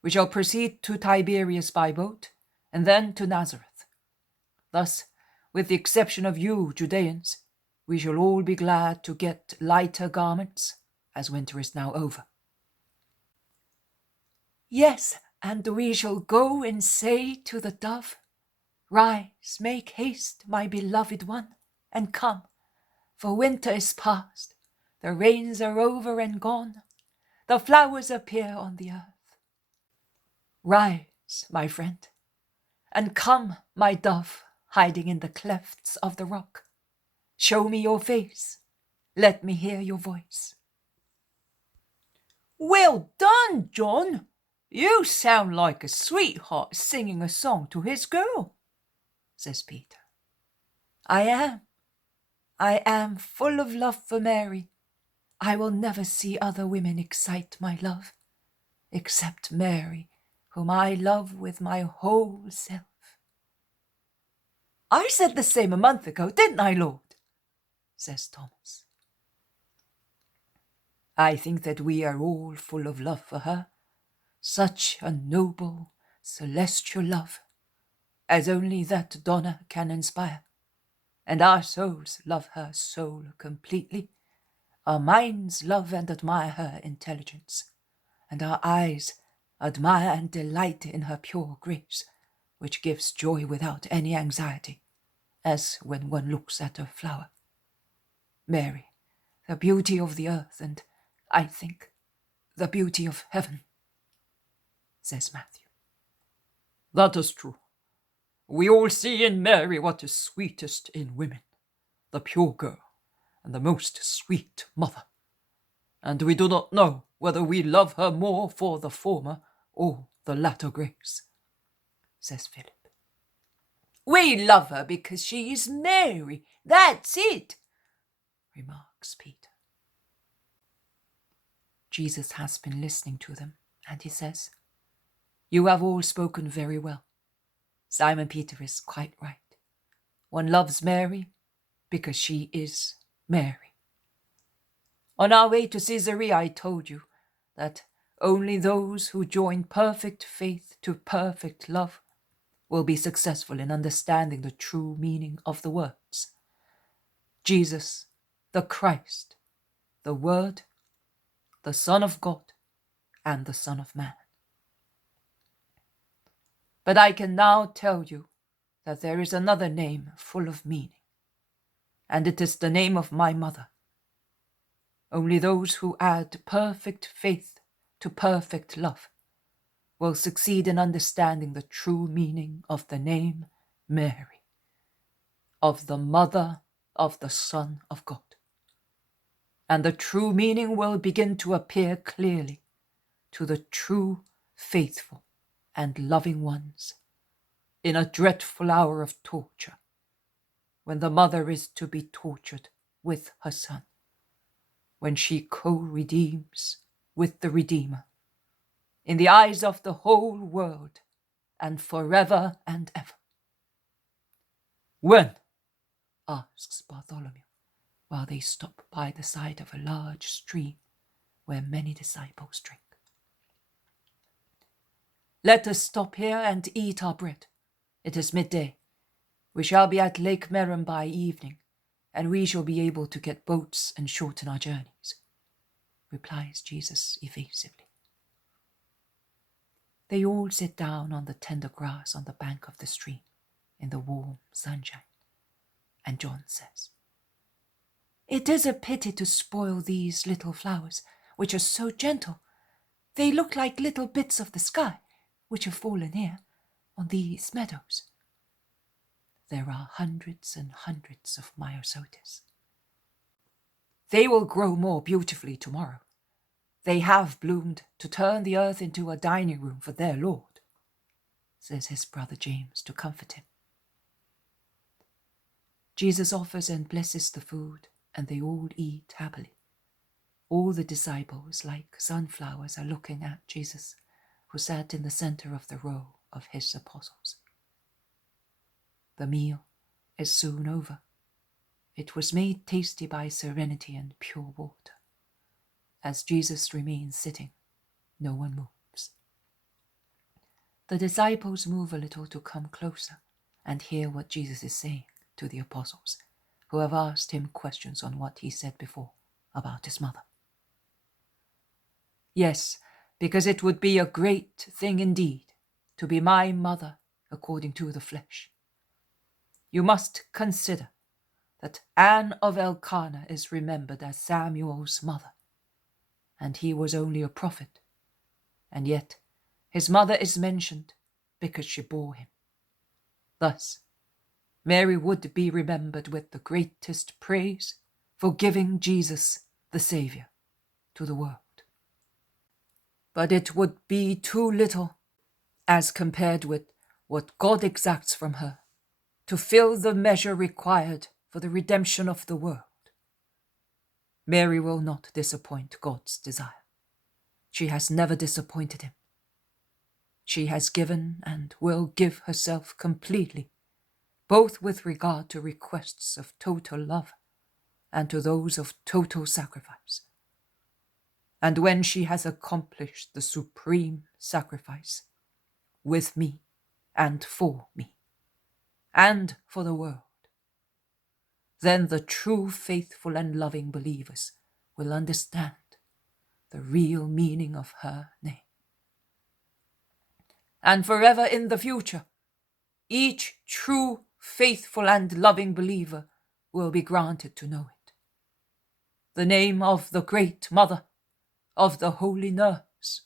We shall proceed to Tiberias by boat, and then to Nazareth. Thus, with the exception of you Judeans, we shall all be glad to get lighter garments, as winter is now over. "Yes, and we shall go and say to the dove, 'Rise, make haste, my beloved one, and come, for winter is past, the rains are over and gone, the flowers appear on the earth. Rise, my friend, and come, my dove, hiding in the clefts of the rock. Show me your face, let me hear your voice.'" "Well done, John! You sound like a sweetheart singing a song to his girl," says Peter. I am full of love for Mary. I will never see other women excite my love, except Mary, whom I love with my whole self." "I said the same a month ago, didn't I, Lord?" says Thomas. "I think that we are all full of love for her, such a noble, celestial love, as only that Donna can inspire, and our souls love her soul completely, our minds love and admire her intelligence, and our eyes admire and delight in her pure grace, which gives joy without any anxiety, as when one looks at a flower. Mary, the beauty of the earth, and, I think, the beauty of heaven," says Matthew. "That is true. We all see in Mary what is sweetest in women, the pure girl, and the most sweet mother, and we do not know whether we love her more for the former or the latter grace, says Philip. We love her because she is Mary, that's it, remarks Peter. Jesus has been listening to them, and he says, "You have all spoken very well. Simon Peter is quite right. One loves Mary because she is Mary. On our way to Caesarea, I told you that only those who join perfect faith to perfect love will be successful in understanding the true meaning of the words. Jesus, the Christ, the Word, the Son of God, and the Son of Man. But I can now tell you that there is another name full of meaning, and it is the name of my mother. Only those who add perfect faith to perfect love will succeed in understanding the true meaning of the name Mary, of the Mother of the Son of God. And the true meaning will begin to appear clearly to the true, faithful, and loving ones in a dreadful hour of torture, when the mother is to be tortured with her son, when she co-redeems with the Redeemer, in the eyes of the whole world, and forever and ever." "When?" asks Bartholomew, while they stop by the side of a large stream where many disciples drink. "Let us stop here and eat our bread. It is midday. We shall be at Lake Meiron by evening, and we shall be able to get boats and shorten our journeys," replies Jesus evasively. They all sit down on the tender grass on the bank of the stream in the warm sunshine, and John says, "It is a pity to spoil these little flowers, which are so gentle. They look like little bits of the sky, which have fallen here on these meadows. There are hundreds and hundreds of myosotis. They will grow more beautifully tomorrow. They have bloomed to turn the earth into a dining room for their Lord," says his brother James to comfort him. Jesus offers and blesses the food, and they all eat happily. All the disciples, like sunflowers, are looking at Jesus, who sat in the center of the row of his apostles. The meal is soon over. It was made tasty by serenity and pure water. As Jesus remains sitting, no one moves. The disciples move a little to come closer and hear what Jesus is saying to the apostles, who have asked him questions on what he said before about his mother. "Yes, because it would be a great thing indeed to be my mother according to the flesh. You must consider that Anne of Elkanah is remembered as Samuel's mother, and he was only a prophet, and yet his mother is mentioned because she bore him. Thus, Mary would be remembered with the greatest praise for giving Jesus, the Saviour, to the world. But it would be too little as compared with what God exacts from her to fill the measure required for the redemption of the world. Mary will not disappoint God's desire. She has never disappointed him. She has given and will give herself completely, both with regard to requests of total love and to those of total sacrifice. And when she has accomplished the supreme sacrifice, with me and for me, and for the world, then the true faithful and loving believers will understand the real meaning of her name. And forever in the future, each true, faithful, and loving believer will be granted to know it. The name of the great mother, of the holy nurse,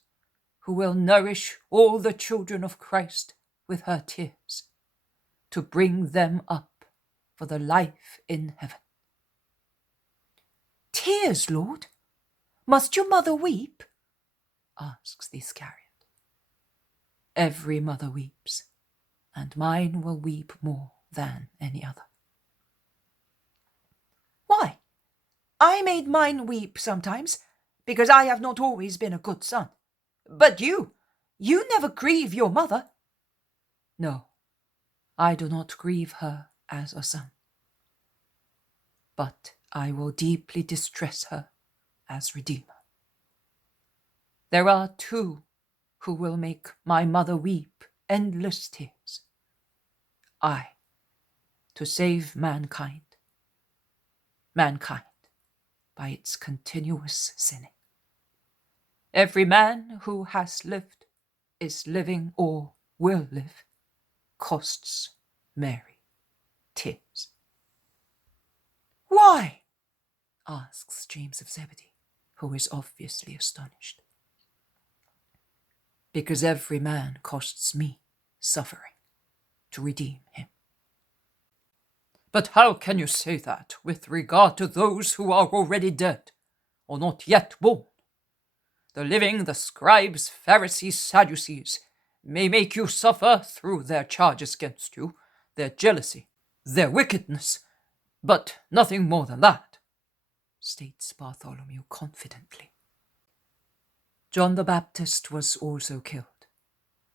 who will nourish all the children of Christ with her tears, to bring them up for the life in heaven. tears, Lord? Must your mother weep? Asks the Iscariot. Every mother weeps, and mine will weep more than any other. Why? I made mine weep sometimes, because I have not always been a good son. But you never grieve your mother. No, I do not grieve her as a son. But I will deeply distress her as Redeemer. There are two who will make my mother weep endless tears. I, to save mankind by its continuous sinning. Every man who has lived, is living, or will live, costs Mary tears. Why? Asks James of Zebedee, who is obviously astonished. Because every man costs me suffering to redeem him. But how can you say that with regard to those who are already dead, or not yet born? The living, the scribes, Pharisees, Sadducees, may make you suffer through their charges against you, their jealousy, their wickedness, but nothing more than that, states Bartholomew confidently. John the Baptist was also killed,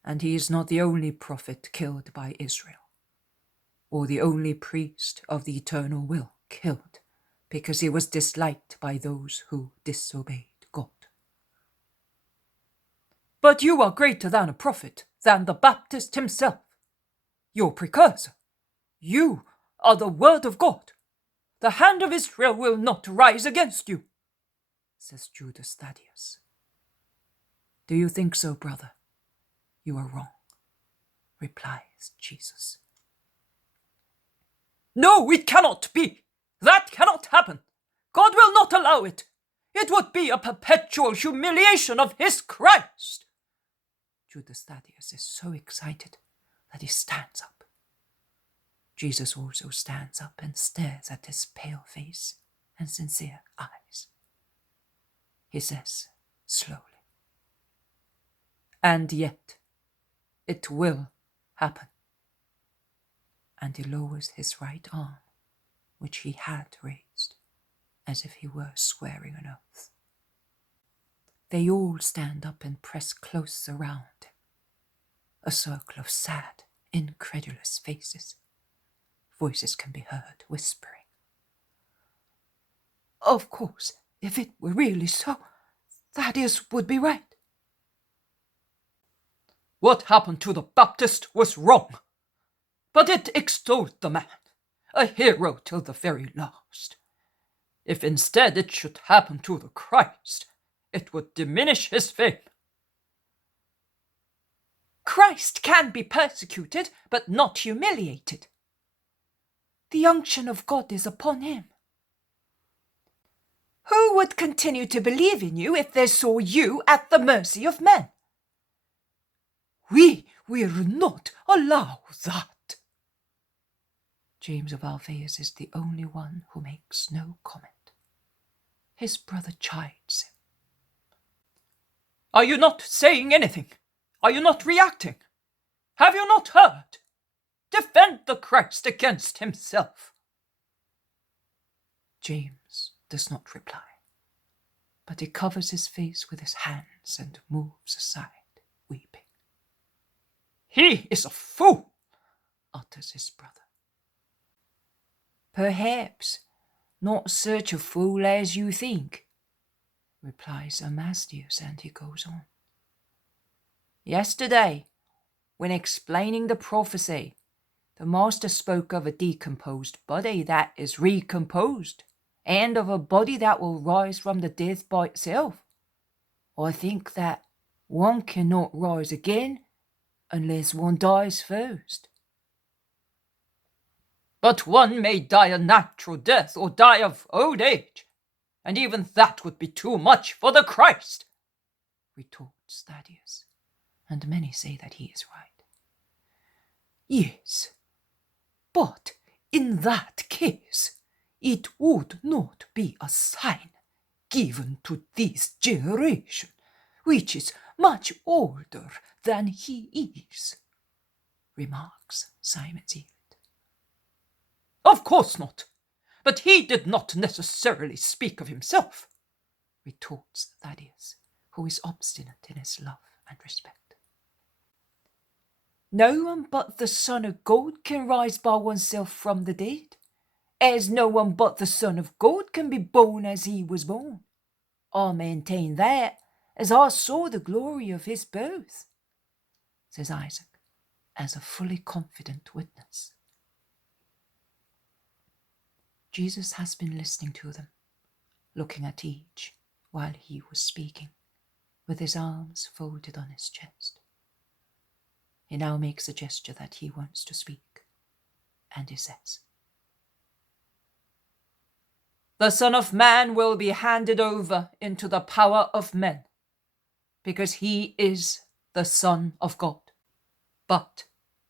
and he is not the only prophet killed by Israel, or the only priest of the eternal will killed because he was disliked by those who disobeyed God. But you are greater than a prophet, than the Baptist himself. Your precursor. You are the word of God. The hand of Israel will not rise against you, says Judas Thaddeus. Do you think so, brother? You are wrong, replies Jesus. No, it cannot be. That cannot happen. God will not allow it. It would be a perpetual humiliation of his Christ. Judas Thaddeus is so excited that he stands up. Jesus also stands up and stares at his pale face and sincere eyes. He says slowly, and yet it will happen. And he lowers his right arm, which he had raised, as if he were swearing an oath. They all stand up and press close around him, a circle of sad, incredulous faces. Voices can be heard whispering. Of course, if it were really so, Thaddeus would be right. What happened to the Baptist was wrong, but it extolled the man, a hero till the very last. If instead it should happen to the Christ, it would diminish his fame. Christ can be persecuted, but not humiliated. The unction of God is upon him. Who would continue to believe in you if they saw you at the mercy of men? We will not allow that. James of Alphaeus is the only one who makes no comment. His brother chides him. Are you not saying anything? Are you not reacting? Have you not heard? Defend the Christ against himself. James does not reply, but he covers his face with his hands and moves aside, weeping. He is a fool, utters his brother. Perhaps not such a fool as you think, replies Amastius, and he goes on. Yesterday, when explaining the prophecy, the master spoke of a decomposed body that is recomposed, and of a body that will rise from the death by itself. I think that one cannot rise again unless one dies first. But one may die a natural death or die of old age, and even that would be too much for the Christ, retorts Thaddeus, and many say that he is right. Yes, but in that case, it would not be a sign given to this generation, which is much older than he is, remarks Simon Zealot. Of course not, but he did not necessarily speak of himself, retorts Thaddeus, who is obstinate in his love and respect. No one but the Son of God can rise by oneself from the dead, as no one but the Son of God can be born as he was born. I maintain that, as I saw the glory of his birth, says Isaac, as a fully confident witness. Jesus has been listening to them, looking at each while he was speaking, with his arms folded on his chest. He now makes a gesture that he wants to speak, and he says, "The Son of Man will be handed over into the power of men, because he is the Son of God, but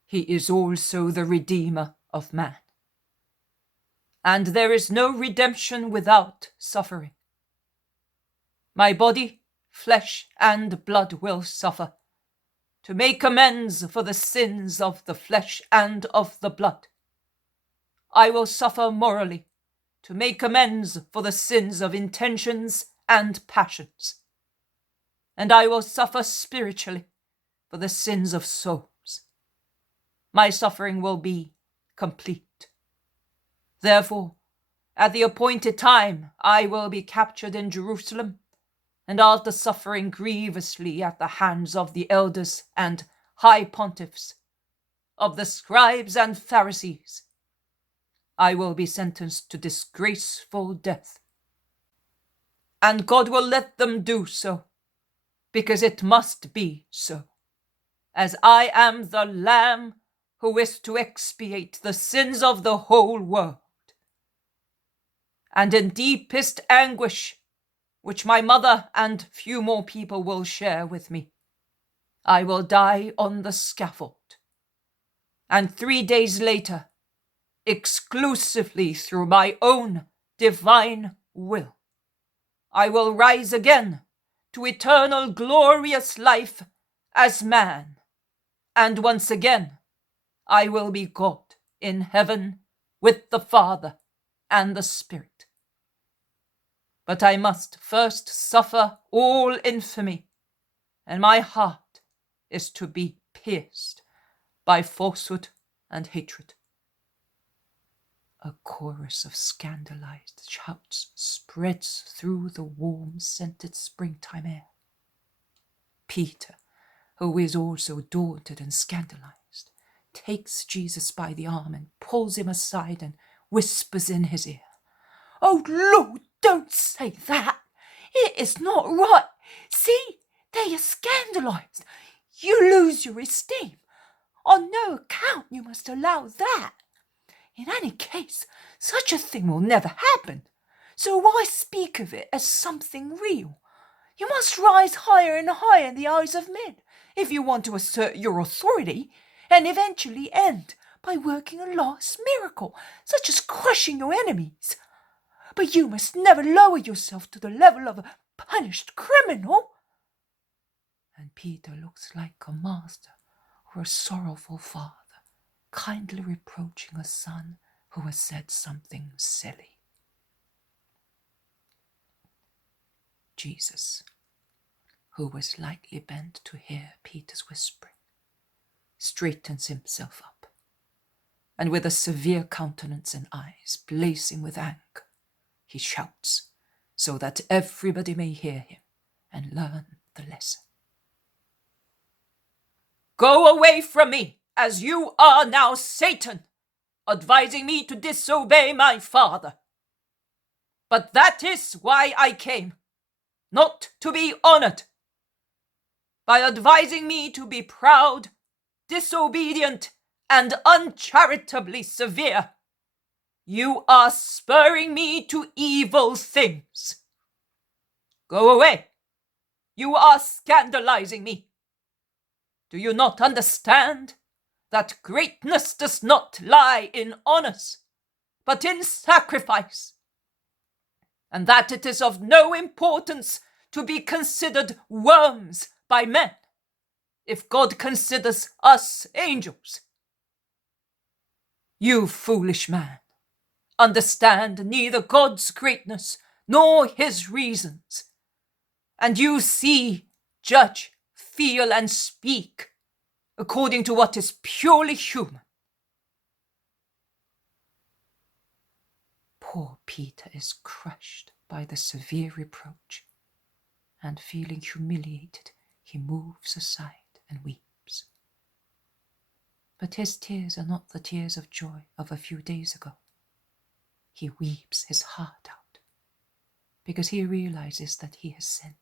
he is also the Redeemer of man. And there is no redemption without suffering. My body, flesh, and blood will suffer, to make amends for the sins of the flesh and of the blood. I will suffer morally, to make amends for the sins of intentions and passions. And I will suffer spiritually for the sins of souls. My suffering will be complete. Therefore, at the appointed time, I will be captured in Jerusalem, and after suffering grievously at the hands of the elders and high pontiffs, of the scribes and Pharisees, I will be sentenced to disgraceful death. And God will let them do so, because it must be so, as I am the Lamb who is to expiate the sins of the whole world. And in deepest anguish, which my mother and few more people will share with me, I will die on the scaffold. And 3 days later, exclusively through my own divine will, I will rise again to eternal glorious life as man, and once again I will be God in heaven with the Father and the Spirit. But I must first suffer all infamy, and my heart is to be pierced by falsehood and hatred." A chorus of scandalized shouts spreads through the warm, scented springtime air. Peter, who is also daunted and scandalized, takes Jesus by the arm and pulls him aside and whispers in his ear, "Oh Lord, don't say that. It is not right. See, they are scandalized. You lose your esteem. On no account you must allow that. In any case, such a thing will never happen. So why speak of it as something real? You must rise higher and higher in the eyes of men if you want to assert your authority, and eventually end by working a last miracle, such as crushing your enemies. But you must never lower yourself to the level of a punished criminal." And Peter looks like a master or a sorrowful father, kindly reproaching a son who has said something silly. Jesus, who was lightly bent to hear Peter's whispering, straightens himself up, and with a severe countenance and eyes blazing with anger, he shouts, so that everybody may hear him and learn the lesson. "Go away from me, as you are now Satan, advising me to disobey my Father. But that is why I came, not to be honored. By advising me to be proud, disobedient, and uncharitably severe, you are spurring me to evil things. Go away. You are scandalizing me. Do you not understand that greatness does not lie in honors, but in sacrifice? and that it is of no importance to be considered worms by men, if God considers us angels. You foolish man, understand neither God's greatness nor his reasons, and you see, judge, feel, and speak according to what is purely human. Poor Peter is crushed by the severe reproach, and feeling humiliated, he moves aside and weeps. But his tears are not the tears of joy of a few days ago. He weeps his heart out, because he realizes that he has sinned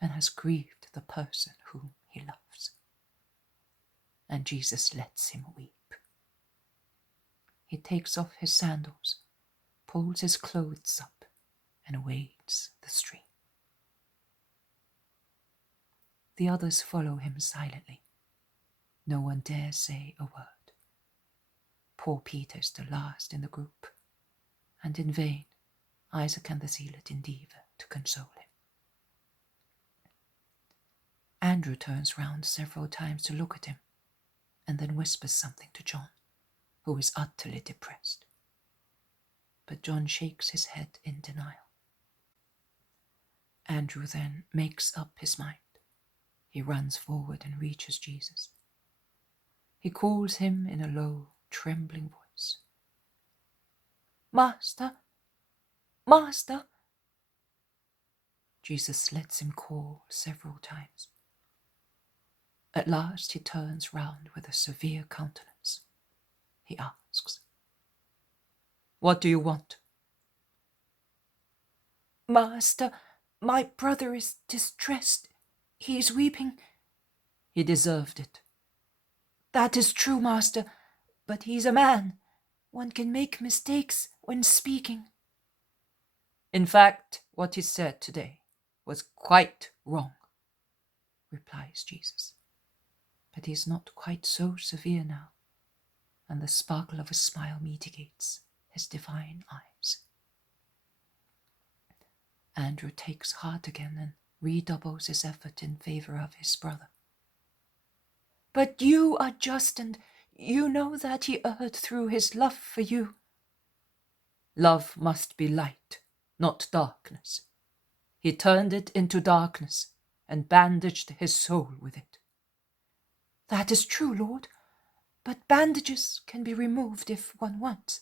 and has grieved the person whom he loves. And Jesus lets him weep. He takes off his sandals, pulls his clothes up, and wades the stream. The others follow him silently. No one dares say a word. Poor Peter is the last in the group, and in vain Isaac and the zealot endeavour to console him. Andrew turns round several times to look at him, and then whispers something to John, who is utterly depressed. But John shakes his head in denial. Andrew then makes up his mind. He runs forward and reaches Jesus. He calls him in a low, trembling voice. "Master! Master!" Jesus lets him call several times. At last he turns round with a severe countenance. He asks, "What do you want?" "Master, my brother is distressed. He is weeping." "He deserved it." "That is true, master, but he's a man. One can make mistakes when speaking." "In fact, what he said today was quite wrong," replies Jesus. But he is not quite so severe now, and the sparkle of a smile mitigates his divine eyes. Andrew takes heart again and redoubles his effort in favour of his brother. "But you are just, and you know that he erred through his love for you." "Love must be light, not darkness. He turned it into darkness and bandaged his soul with it." "That is true, Lord, but bandages can be removed if one wants.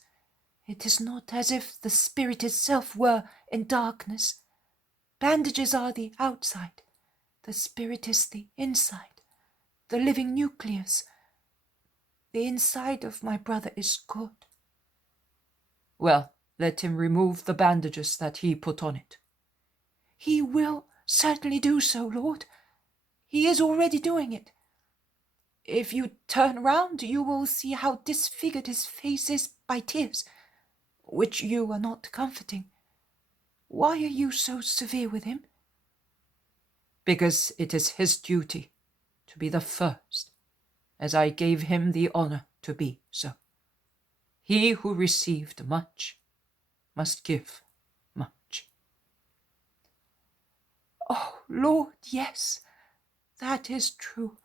It is not as if the spirit itself were in darkness. Bandages are the outside. The spirit is the inside, the living nucleus. The inside of my brother is good." "Well, let him remove the bandages that he put on it." "He will certainly do so, Lord. He is already doing it. If you turn round, you will see how disfigured his face is by tears, which you are not comforting. Why are you so severe with him?" "Because it is his duty to be the first, as I gave him the honour to be so. He who received much must give much." "Oh, Lord, yes, that is true.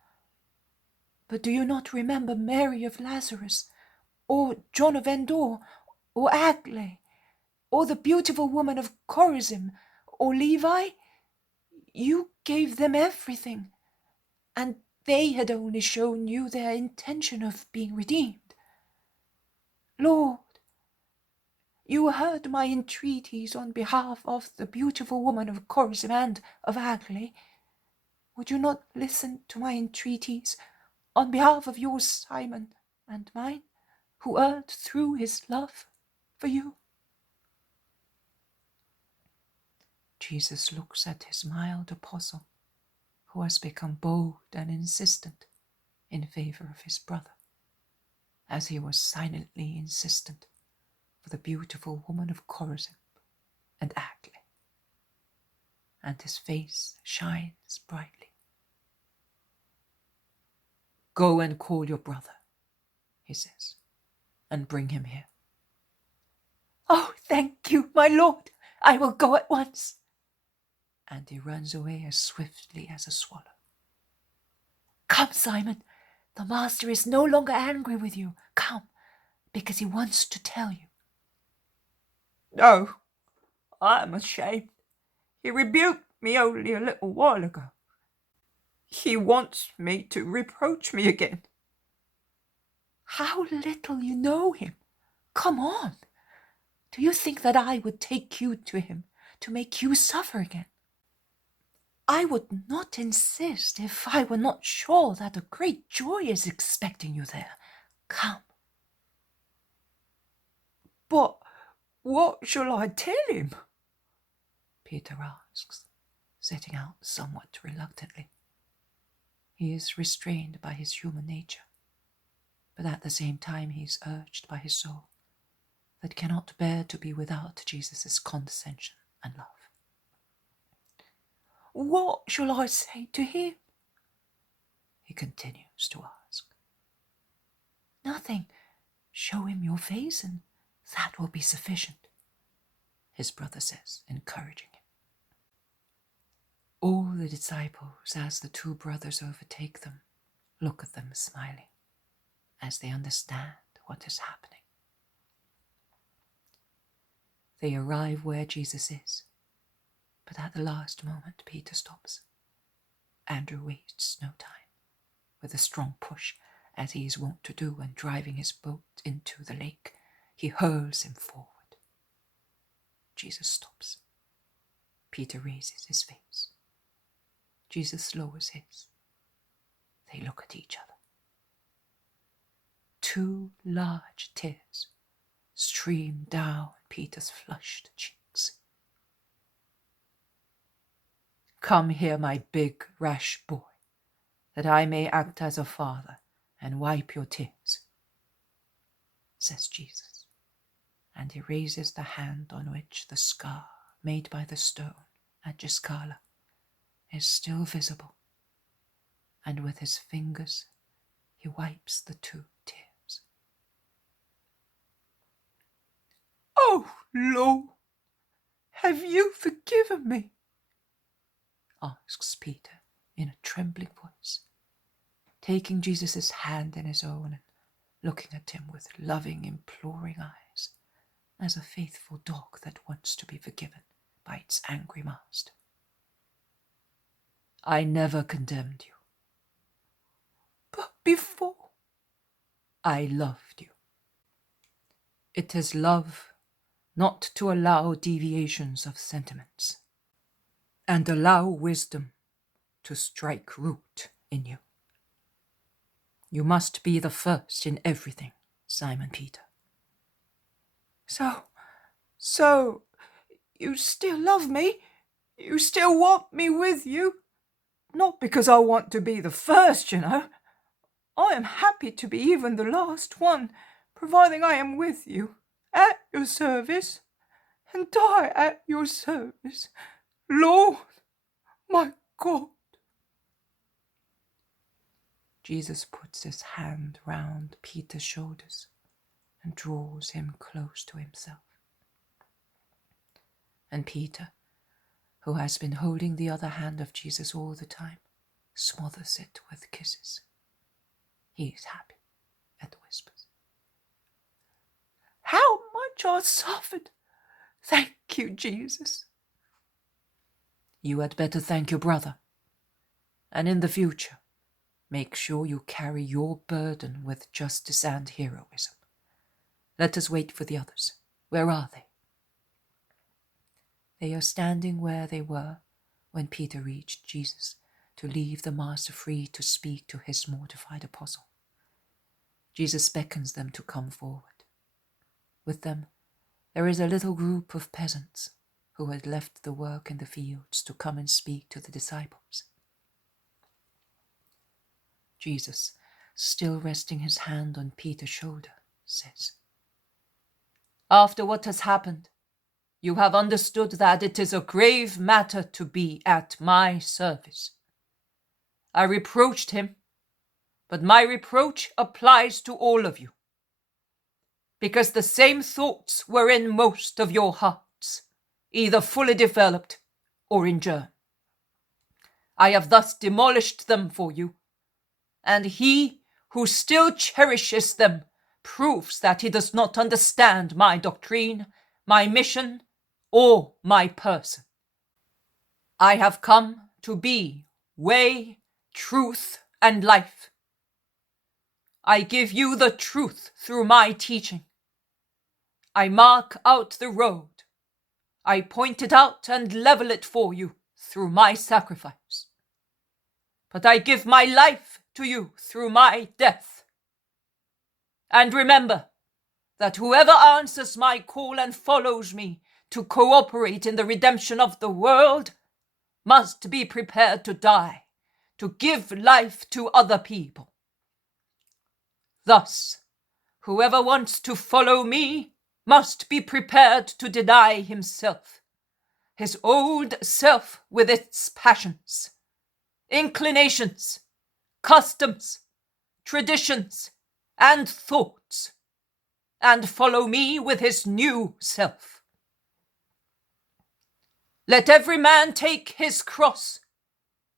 But do you not remember Mary of Lazarus, or John of Endor, or Aglae, or the beautiful woman of Korazim, or Levi? You gave them everything, and they had only shown you their intention of being redeemed. Lord, you heard my entreaties on behalf of the beautiful woman of Korazim and of Aglae. Would you not listen to my entreaties on behalf of your Simon and mine, who erred through his love for you?" Jesus looks at his mild apostle, who has become bold and insistent in favour of his brother, as he was silently insistent for the beautiful woman of Korazim and Aglae, and his face shines brightly. "Go and call your brother," he says, "and bring him here." "Oh, thank you, my lord. I will go at once. And he runs away as swiftly as a swallow. Come, Simon. The master is no longer angry with you. Come, because he wants to tell you. No, I am ashamed. He rebuked me only a little while ago. He wants me to reproach me again. How little you know him. Come on. Do you think that I would take you to him to make you suffer again? I would not insist if I were not sure that a great joy is expecting you there. Come. But what shall I tell him? Peter asks, setting out somewhat reluctantly. He is restrained by his human nature, but at the same time he is urged by his soul that cannot bear to be without Jesus' condescension and love. What shall I say to him? He continues to ask. Nothing. Show him your face, and that will be sufficient, his brother says, encouraging him. All the disciples, as the two brothers overtake them, look at them smiling, as they understand what is happening. They arrive where Jesus is, but at the last moment Peter stops. Andrew wastes no time. With a strong push, as he is wont to do when driving his boat into the lake, he hurls him forward. Jesus stops. Peter raises his face. Jesus lowers his. They look at each other. 2 large tears stream down Peter's flushed cheeks. Come here, my big, rash boy, that I may act as a father and wipe your tears, says Jesus, and he raises the hand on which the scar made by the stone at Giscala is still visible, and with his fingers he wipes the 2 tears. Oh, Lord, have you forgiven me? Asks Peter in a trembling voice, taking Jesus' hand in his own and looking at him with loving, imploring eyes, as a faithful dog that wants to be forgiven by its angry master. I never condemned you. But before, I loved you. It is love not to allow deviations of sentiments, and allow wisdom to strike root in you. You must be the first in everything, Simon Peter. So, you still love me? You still want me with you? Not because I want to be the first, you know. I am happy to be even the last one, providing I am with you, at your service, and die at your service. Lord, my God. Jesus puts his hand round Peter's shoulders and draws him close to himself. And Peter, who has been holding the other hand of Jesus all the time, smothers it with kisses. He is happy and whispers, How much I suffered! Thank you, Jesus. You had better thank your brother. And in the future, make sure you carry your burden with justice and heroism. Let us wait for the others. Where are they? They are standing where they were when Peter reached Jesus to leave the master free to speak to his mortified apostle. Jesus beckons them to come forward. With them, there is a little group of peasants who had left the work in the fields to come and speak to the disciples. Jesus, still resting his hand on Peter's shoulder, says, After what has happened, you have understood that it is a grave matter to be at my service. I reproached him, but my reproach applies to all of you, because the same thoughts were in most of your hearts, either fully developed or in germ. I have thus demolished them for you, and he who still cherishes them proves that he does not understand my doctrine, my mission, or my person. I have come to be way, truth, and life. I give you the truth through my teaching. I mark out the road. I point it out and level it for you through my sacrifice. But I give my life to you through my death. And remember that whoever answers my call and follows me to cooperate in the redemption of the world must be prepared to die, to give life to other people. Thus, whoever wants to follow me must be prepared to deny himself, his old self with its passions, inclinations, customs, traditions, and thoughts, and follow me with his new self. Let every man take his cross,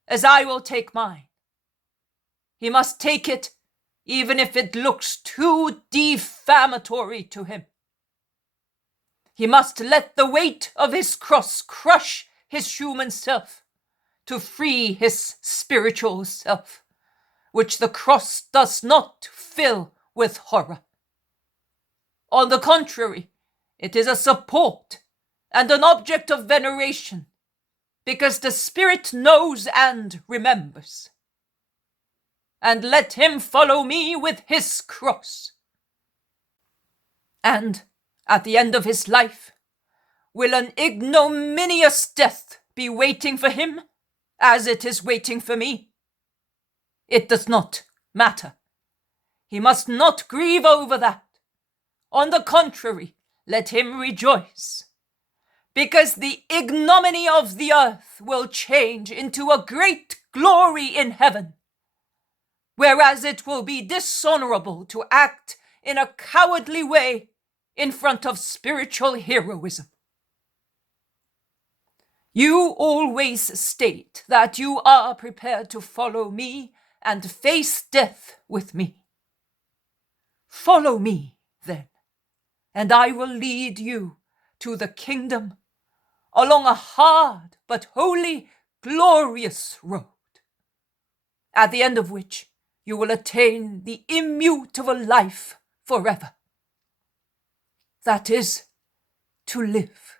as I will take mine. He must take it even if it looks too defamatory to him. He must let the weight of his cross crush his human self to free his spiritual self, which the cross does not fill with horror. On the contrary, it is a support and an object of veneration, because the Spirit knows and remembers. And let him follow me with his cross. And at the end of his life, will an ignominious death be waiting for him, as it is waiting for me? It does not matter. He must not grieve over that. On the contrary, let him rejoice, because the ignominy of the earth will change into a great glory in heaven, whereas it will be dishonorable to act in a cowardly way in front of spiritual heroism. You always state that you are prepared to follow me and face death with me. Follow me, then, and I will lead you to the kingdom along a hard but wholly glorious road, at the end of which you will attain the immutable life forever. That is, to live.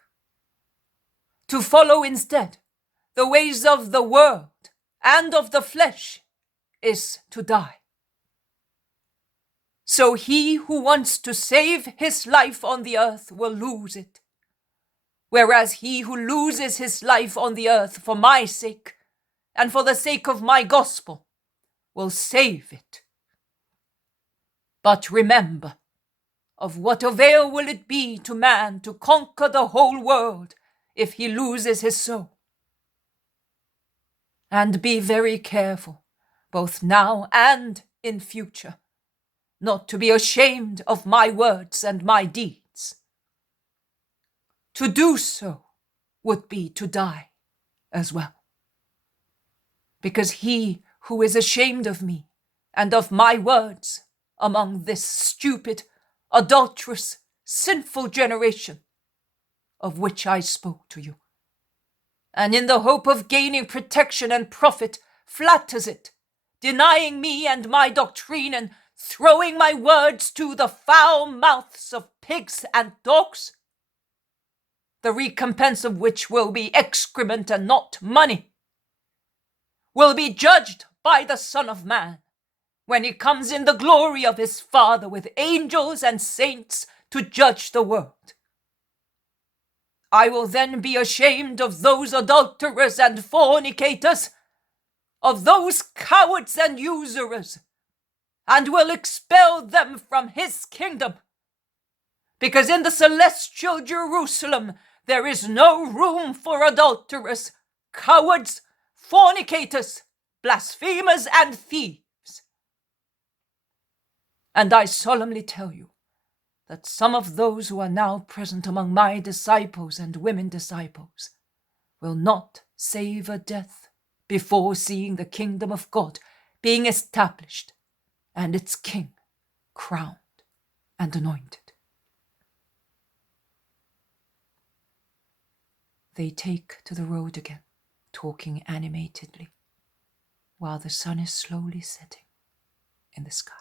To follow instead the ways of the world and of the flesh is to die. So he who wants to save his life on the earth will lose it, whereas he who loses his life on the earth for my sake and for the sake of my gospel will save it. But remember, of what avail will it be to man to conquer the whole world if he loses his soul? And be very careful, both now and in future, not to be ashamed of my words and my deeds. To do so would be to die as well. Because he who is ashamed of me and of my words among this stupid, adulterous, sinful generation of which I spoke to you, and in the hope of gaining protection and profit flatters it, denying me and my doctrine and throwing my words to the foul mouths of pigs and dogs, the recompense of which will be excrement and not money, will be judged by the Son of Man when he comes in the glory of his Father with angels and saints to judge the world. I will then be ashamed of those adulterers and fornicators, of those cowards and usurers, and will expel them from his kingdom, because in the celestial Jerusalem there is no room for adulterers, cowards, fornicators, blasphemers, and thieves. And I solemnly tell you that some of those who are now present among my disciples and women disciples will not savor death before seeing the kingdom of God being established and its king crowned and anointed. They take to the road again, talking animatedly, while the sun is slowly setting in the sky.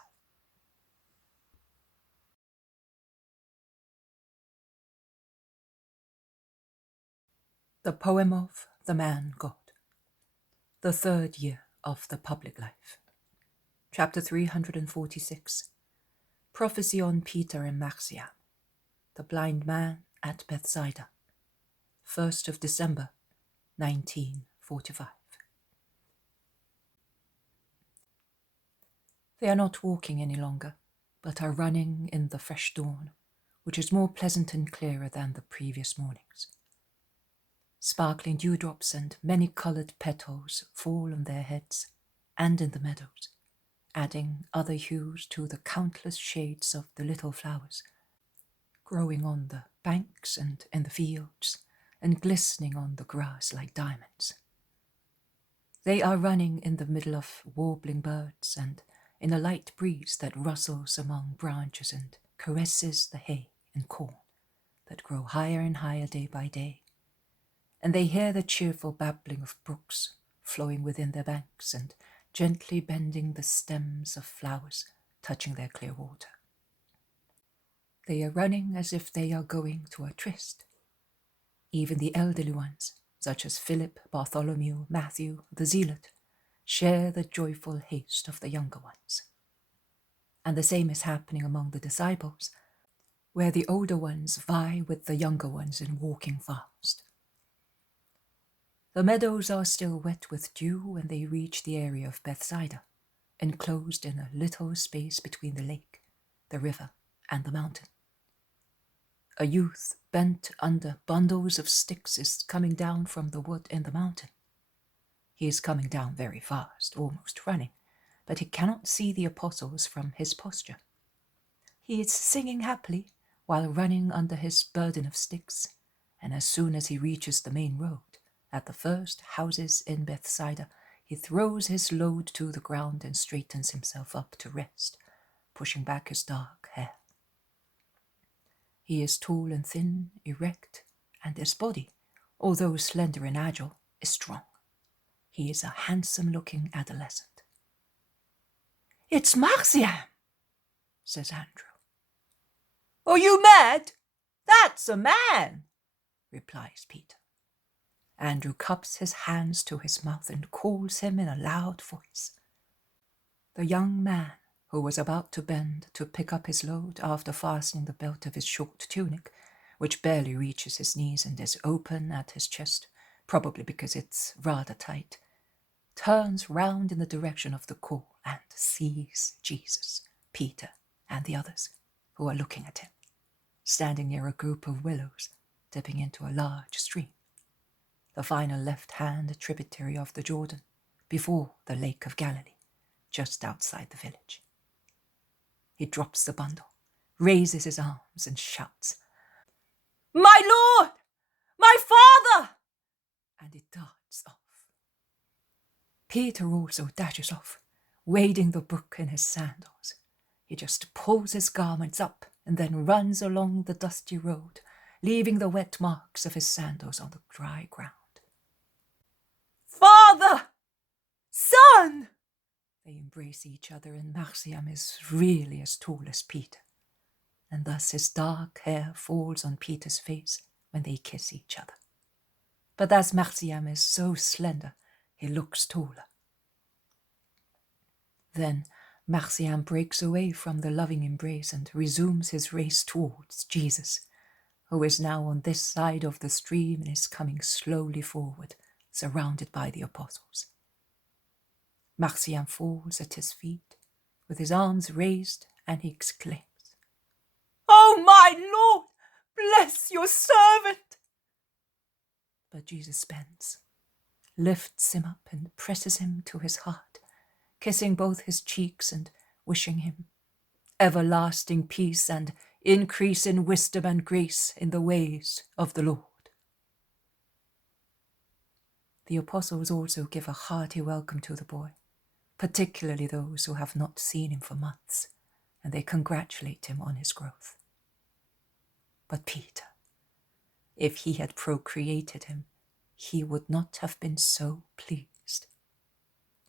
The poem of the man God, the third year of the public life. Chapter 346. Prophecy on Peter and Marjiam, the blind man at Bethsaida. 1st of December, 1945. They are not walking any longer, but are running in the fresh dawn, which is more pleasant and clearer than the previous mornings. Sparkling dewdrops and many-coloured petals fall on their heads and in the meadows, adding other hues to the countless shades of the little flowers, growing on the banks and in the fields, and glistening on the grass like diamonds. They are running in the middle of warbling birds and in a light breeze that rustles among branches and caresses the hay and corn that grow higher and higher day by day, and they hear the cheerful babbling of brooks flowing within their banks and gently bending the stems of flowers touching their clear water. They are running as if they are going to a tryst. Even the elderly ones, such as Philip, Bartholomew, Matthew, the Zealot, share the joyful haste of the younger ones. And the same is happening among the disciples, where the older ones vie with the younger ones in walking fast. The meadows are still wet with dew when they reach the area of Bethsaida, enclosed in a little space between the lake, the river, and the mountain. A youth bent under bundles of sticks is coming down from the wood in the mountain. He is coming down very fast, almost running, but he cannot see the apostles from his posture. He is singing happily while running under his burden of sticks, and as soon as he reaches the main road, at the first houses in Bethsaida, he throws his load to the ground and straightens himself up to rest, pushing back his dark hair. He is tall and thin, erect, and his body, although slender and agile, is strong. He is a handsome-looking adolescent. "It's Marjiam," says Andrew. "Are you mad? That's a man," replies Peter. Andrew cups his hands to his mouth and calls him in a loud voice. The young man, who was about to bend to pick up his load after fastening the belt of his short tunic, which barely reaches his knees and is open at his chest, probably because it's rather tight, turns round in the direction of the call and sees Jesus, Peter, and the others, who are looking at him, standing near a group of willows dipping into a large stream, the final left-hand tributary of the Jordan, before the Lake of Galilee, just outside the village. He drops the bundle, raises his arms, and shouts, "My Lord! My Father!" and he darts off. Peter also dashes off, wading the brook in his sandals. He just pulls his garments up and then runs along the dusty road, leaving the wet marks of his sandals on the dry ground. "Father! Son!" They embrace each other, and Marjiam is really as tall as Peter, and thus his dark hair falls on Peter's face when they kiss each other. But as Marjiam is so slender, he looks taller. Then Marjiam breaks away from the loving embrace and resumes his race towards Jesus, who is now on this side of the stream and is coming slowly forward, surrounded by the apostles. Marjiam falls at his feet, with his arms raised, and he exclaims, "Oh, my Lord, bless your servant!" But Jesus bends, lifts him up, and presses him to his heart, kissing both his cheeks and wishing him everlasting peace and increase in wisdom and grace in the ways of the Lord. The apostles also give a hearty welcome to the boy, particularly those who have not seen him for months, and they congratulate him on his growth. But Peter, if he had procreated him, he would not have been so pleased.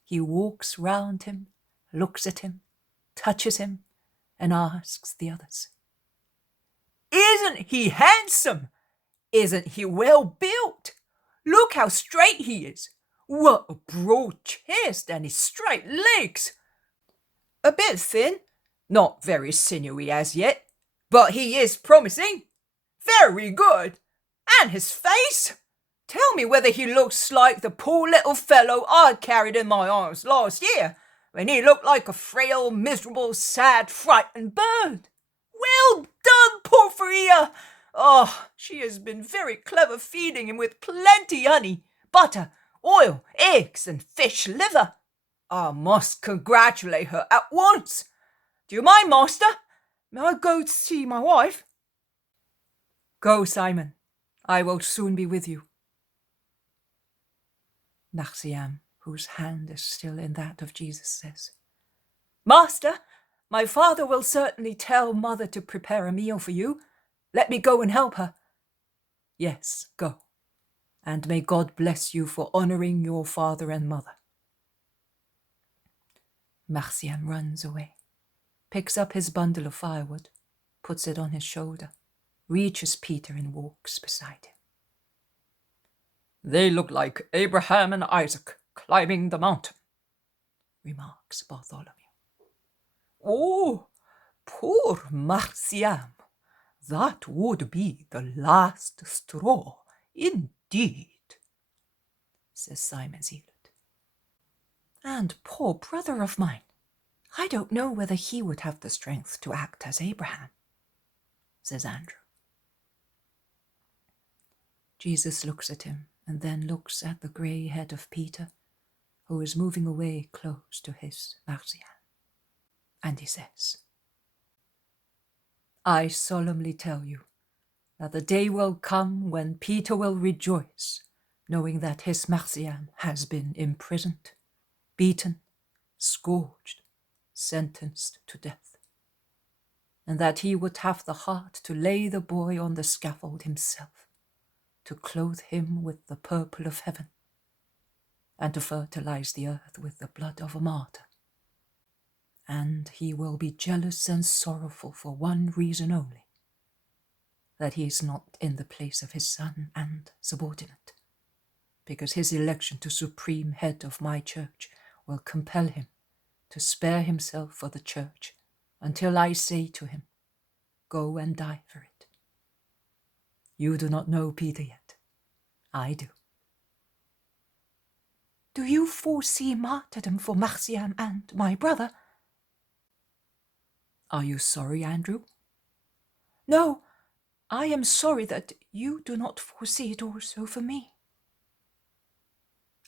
He walks round him, looks at him, touches him, and asks the others, "Isn't he handsome? Isn't he well built? Look how straight he is. What a broad chest and his straight legs. A bit thin, not very sinewy as yet, but he is promising. Very good. And his face? Tell me whether he looks like the poor little fellow I carried in my arms last year, when he looked like a frail, miserable, sad, frightened bird. Well done, Porphyria! Oh, she has been very clever feeding him with plenty honey, butter, oil, eggs, and fish liver. I must congratulate her at once. Do you mind, master? May I go to see my wife?" "Go, Simon. I will soon be with you." Marjiam, whose hand is still in that of Jesus, says, "Master, my father will certainly tell mother to prepare a meal for you. Let me go and help her." "Yes, go, and may God bless you for honoring your father and mother." Marjiam runs away, picks up his bundle of firewood, puts it on his shoulder, reaches Peter and walks beside him. "They look like Abraham and Isaac climbing the mountain," remarks Bartholomew. "Oh, poor Marjiam. That would be the last straw, indeed," says Simon Zealot. "And poor brother of mine. I don't know whether he would have the strength to act as Abraham," says Andrew. Jesus looks at him and then looks at the grey head of Peter, who is moving away close to his Marjiam. And he says, "I solemnly tell you that the day will come when Peter will rejoice, knowing that his Marjiam has been imprisoned, beaten, scourged, sentenced to death, and that he would have the heart to lay the boy on the scaffold himself, to clothe him with the purple of heaven, and to fertilize the earth with the blood of a martyr. And he will be jealous and sorrowful for one reason only, that he is not in the place of his son and subordinate, because his election to supreme head of my church will compel him to spare himself for the church until I say to him, 'Go and die for it.' You do not know Peter yet. I do." "Do you foresee martyrdom for Marjiam and my brother?" "Are you sorry, Andrew?" "No, I am sorry that you do not foresee it also for me."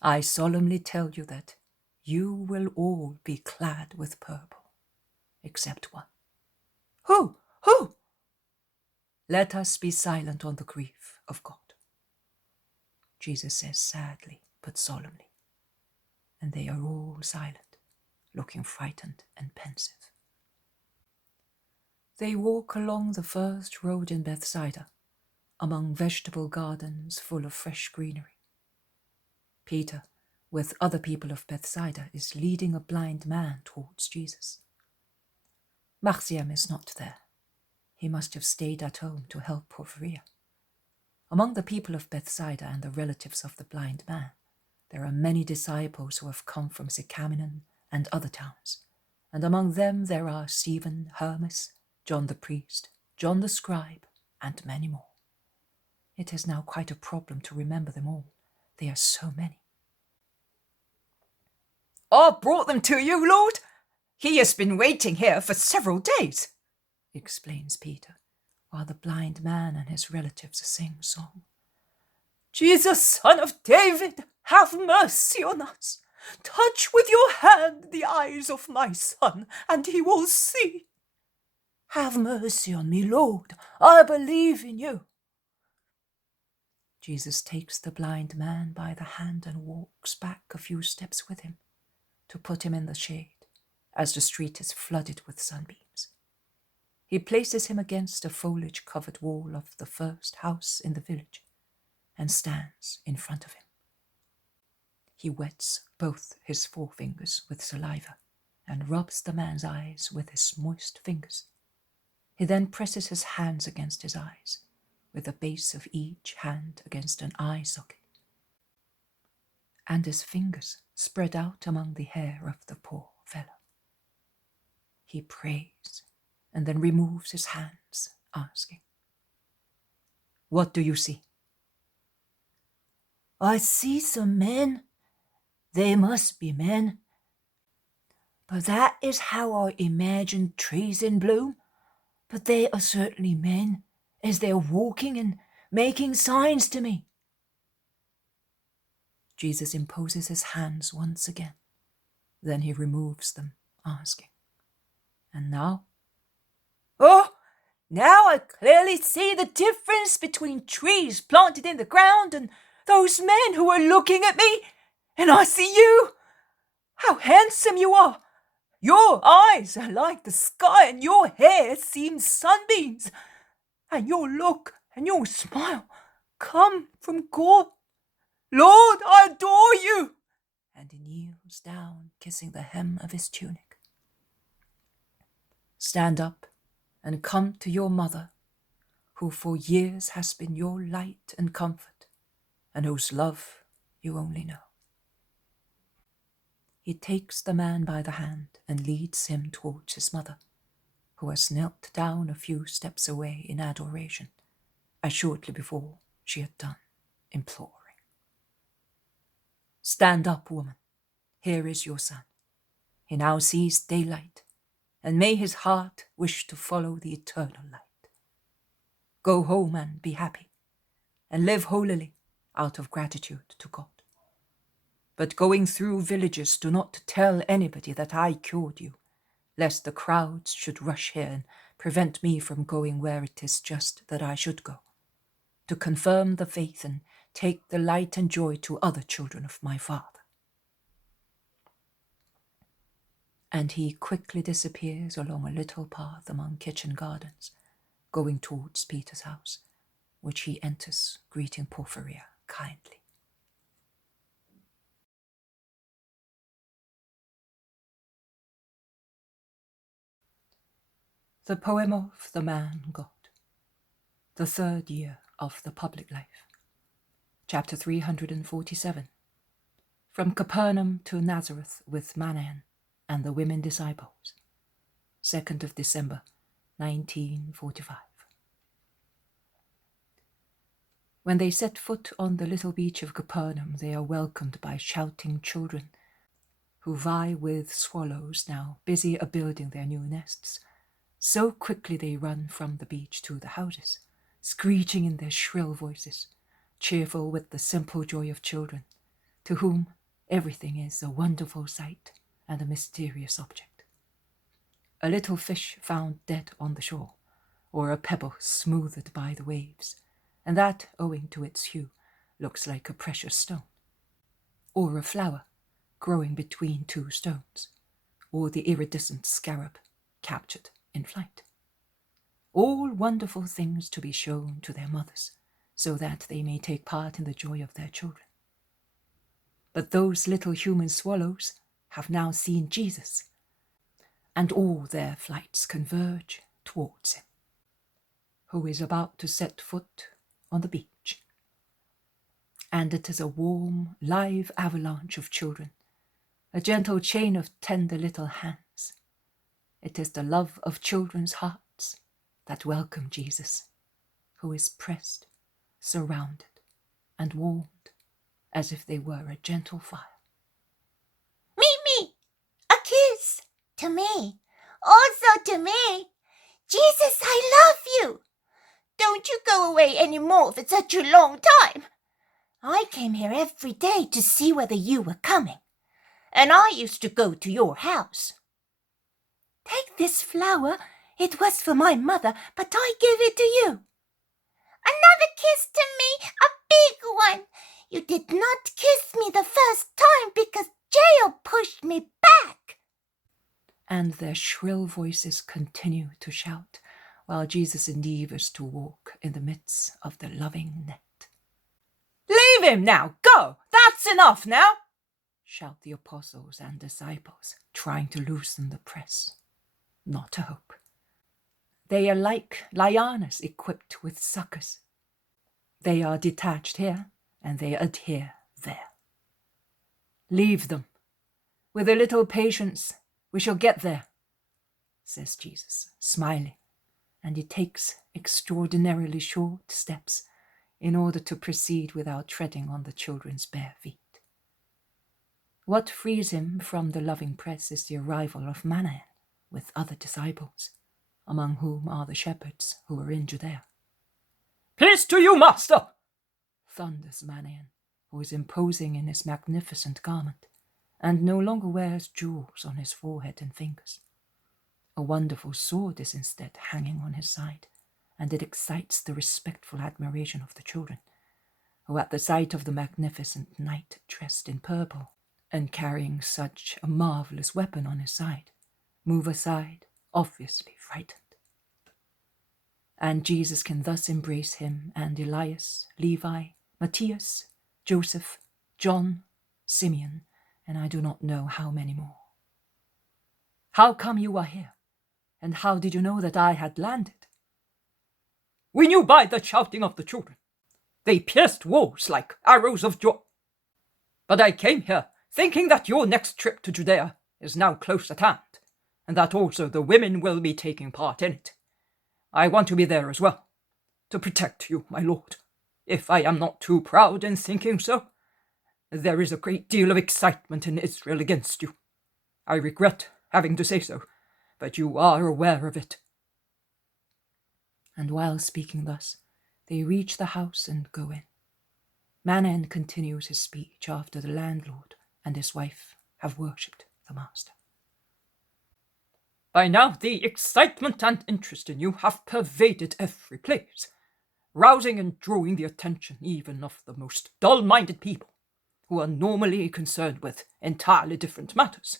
"I solemnly tell you that you will all be clad with purple, except one." "Who? Who?" "Let us be silent on the grief of God," Jesus says sadly but solemnly, and they are all silent, looking frightened and pensive. They walk along the first road in Bethsaida, among vegetable gardens full of fresh greenery. Peter, with other people of Bethsaida, is leading a blind man towards Jesus. Marjiam is not there. He must have stayed at home to help Porphyria. Among the people of Bethsaida and the relatives of the blind man, there are many disciples who have come from Capernaum and other towns, and among them there are Stephen, Hermas, John the priest, John the scribe, and many more. It is now quite a problem to remember them all. They are so many. "I brought them to you, Lord. He has been waiting here for several days," explains Peter, while the blind man and his relatives sing a song. "Jesus, Son of David, have mercy on us. Touch with your hand the eyes of my son, and he will see." Have mercy on me, Lord. I believe in you. Jesus takes the blind man by the hand and walks back a few steps with him to put him in the shade as the street is flooded with sunbeams. He places him against a foliage-covered wall of the first house in the village and stands in front of him. He wets both his forefingers with saliva and rubs the man's eyes with his moist fingers. He then presses his hands against his eyes, with the base of each hand against an eye socket, and his fingers spread out among the hair of the poor fellow. He prays and then removes his hands, asking, "What do you see?" I see some men. They must be men. But that is how I imagine trees in bloom. But they are certainly men, as they are walking and making signs to me. Jesus imposes his hands once again. Then he removes them, asking, "And now?" Oh, now I clearly see the difference between trees planted in the ground and those men who are looking at me. And I see you. How handsome you are. Your eyes are like the sky, and your hair seems sunbeams. And your look and your smile come from God. Lord, I adore you. And he kneels down, kissing the hem of his tunic. "Stand up and come to your mother, who for years has been your light and comfort, and whose love you only know." He takes the man by the hand and leads him towards his mother, who has knelt down a few steps away in adoration, as shortly before she had done imploring. "Stand up, woman. Here is your son. He now sees daylight, and may his heart wish to follow the eternal light. Go home and be happy, and live holily out of gratitude to God. But going through villages, do not tell anybody that I cured you, lest the crowds should rush here and prevent me from going where it is just that I should go, to confirm the faith and take the light and joy to other children of my Father." And he quickly disappears along a little path among kitchen gardens, going towards Peter's house, which he enters, greeting Porphyria kindly. The poem of the man God, the third year of the public life. Chapter 347. From Capernaum to Nazareth with Manaen and the women disciples. 2nd of December, 1945. When they set foot on the little beach of Capernaum, they are welcomed by shouting children who vie with swallows now busy a-building their new nests. So quickly they run from the beach to the houses, screeching in their shrill voices, cheerful with the simple joy of children, to whom everything is a wonderful sight and a mysterious object. A little fish found dead on the shore, or a pebble smoothed by the waves, and that, owing to its hue, looks like a precious stone, or a flower growing between two stones, or the iridescent scarab captured in flight. All wonderful things to be shown to their mothers, so that they may take part in the joy of their children. But those little human swallows have now seen Jesus, and all their flights converge towards him, who is about to set foot on the beach. And it is a warm, live avalanche of children, a gentle chain of tender little hands. It is the love of children's hearts that welcome Jesus, who is pressed, surrounded, and warmed as if they were a gentle fire. Me, a kiss, to me, also to me. Jesus, I love you. Don't you go away any more for such a long time. I came here every day to see whether you were coming, and I used to go to your house. Take this flower It was for my mother, but I gave it to you. Another kiss to me, a big one. You did not kiss me the first time because Jael pushed me back. And their shrill voices continue to shout, while Jesus endeavors to walk in the midst of the loving net. Leave him now! Go! That's enough now! Shout the apostles and disciples, trying to loosen the press. Not a hope. They are like lianas equipped with suckers. They are detached here, and they adhere there. Leave them. With a little patience, we shall get there, says Jesus, smiling, and he takes extraordinarily short steps in order to proceed without treading on the children's bare feet. What frees him from the loving press is the arrival of Manaen with other disciples, among whom are the shepherds who are in Judea. Peace to you, master! Thunders Manaen, who is imposing in his magnificent garment, and no longer wears jewels on his forehead and fingers. A wonderful sword is instead hanging on his side, and it excites the respectful admiration of the children, who at the sight of the magnificent knight dressed in purple and carrying such a marvelous weapon on his side, move aside, obviously frightened. And Jesus can thus embrace him and Elias, Levi, Matthias, Joseph, John, Simeon, and I do not know how many more. How come you are here? And how did you know that I had landed? We knew by the shouting of the children. They pierced walls like arrows of joy. But I came here thinking that your next trip to Judea is now close at hand, and that also the women will be taking part in it. I want to be there as well, to protect you, my lord, if I am not too proud in thinking so. There is a great deal of excitement in Israel against you. I regret having to say so, but you are aware of it. And while speaking thus, they reach the house and go in. Manaen continues his speech after the landlord and his wife have worshipped the master. By now the excitement and interest in you have pervaded every place, rousing and drawing the attention even of the most dull-minded people, who are normally concerned with entirely different matters.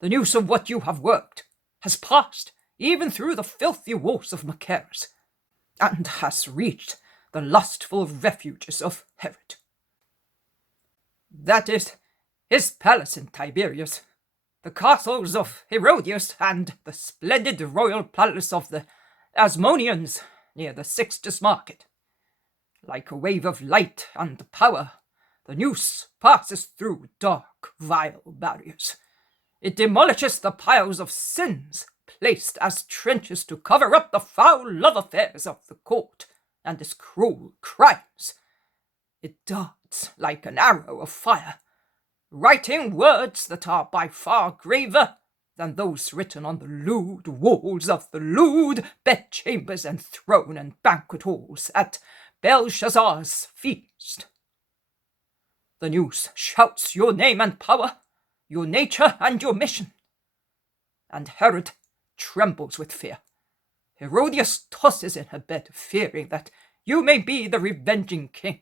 The news of what you have worked has passed even through the filthy walls of Machaerus, and has reached the lustful refuges of Herod. That is, his palace in Tiberias, the castles of Herodias, and the splendid royal palace of the Asmoneans near the Sixtus Market. Like a wave of light and power, the news passes through dark, vile barriers. It demolishes the piles of sins placed as trenches to cover up the foul love affairs of the court and its cruel crimes. It darts like an arrow of fire, writing words that are by far graver than those written on the lewd walls of the lewd bedchambers and throne and banquet halls at Belshazzar's feast. The news shouts your name and power, your nature and your mission. And Herod trembles with fear. Herodias tosses in her bed, fearing that you may be the revenging king,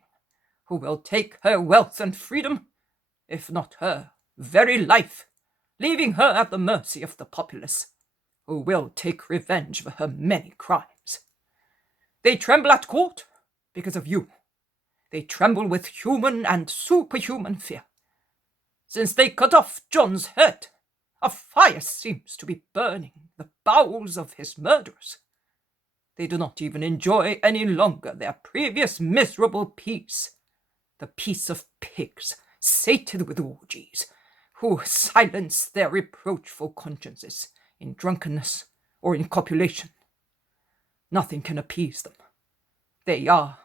who will take her wealth and freedom, if not her very life, leaving her at the mercy of the populace, who will take revenge for her many crimes. They tremble at court because of you. They tremble with human and superhuman fear. Since they cut off John's head, a fire seems to be burning the bowels of his murderers. They do not even enjoy any longer their previous miserable peace, the peace of pigs sated with orgies, who silence their reproachful consciences in drunkenness or in copulation. Nothing can appease them. They are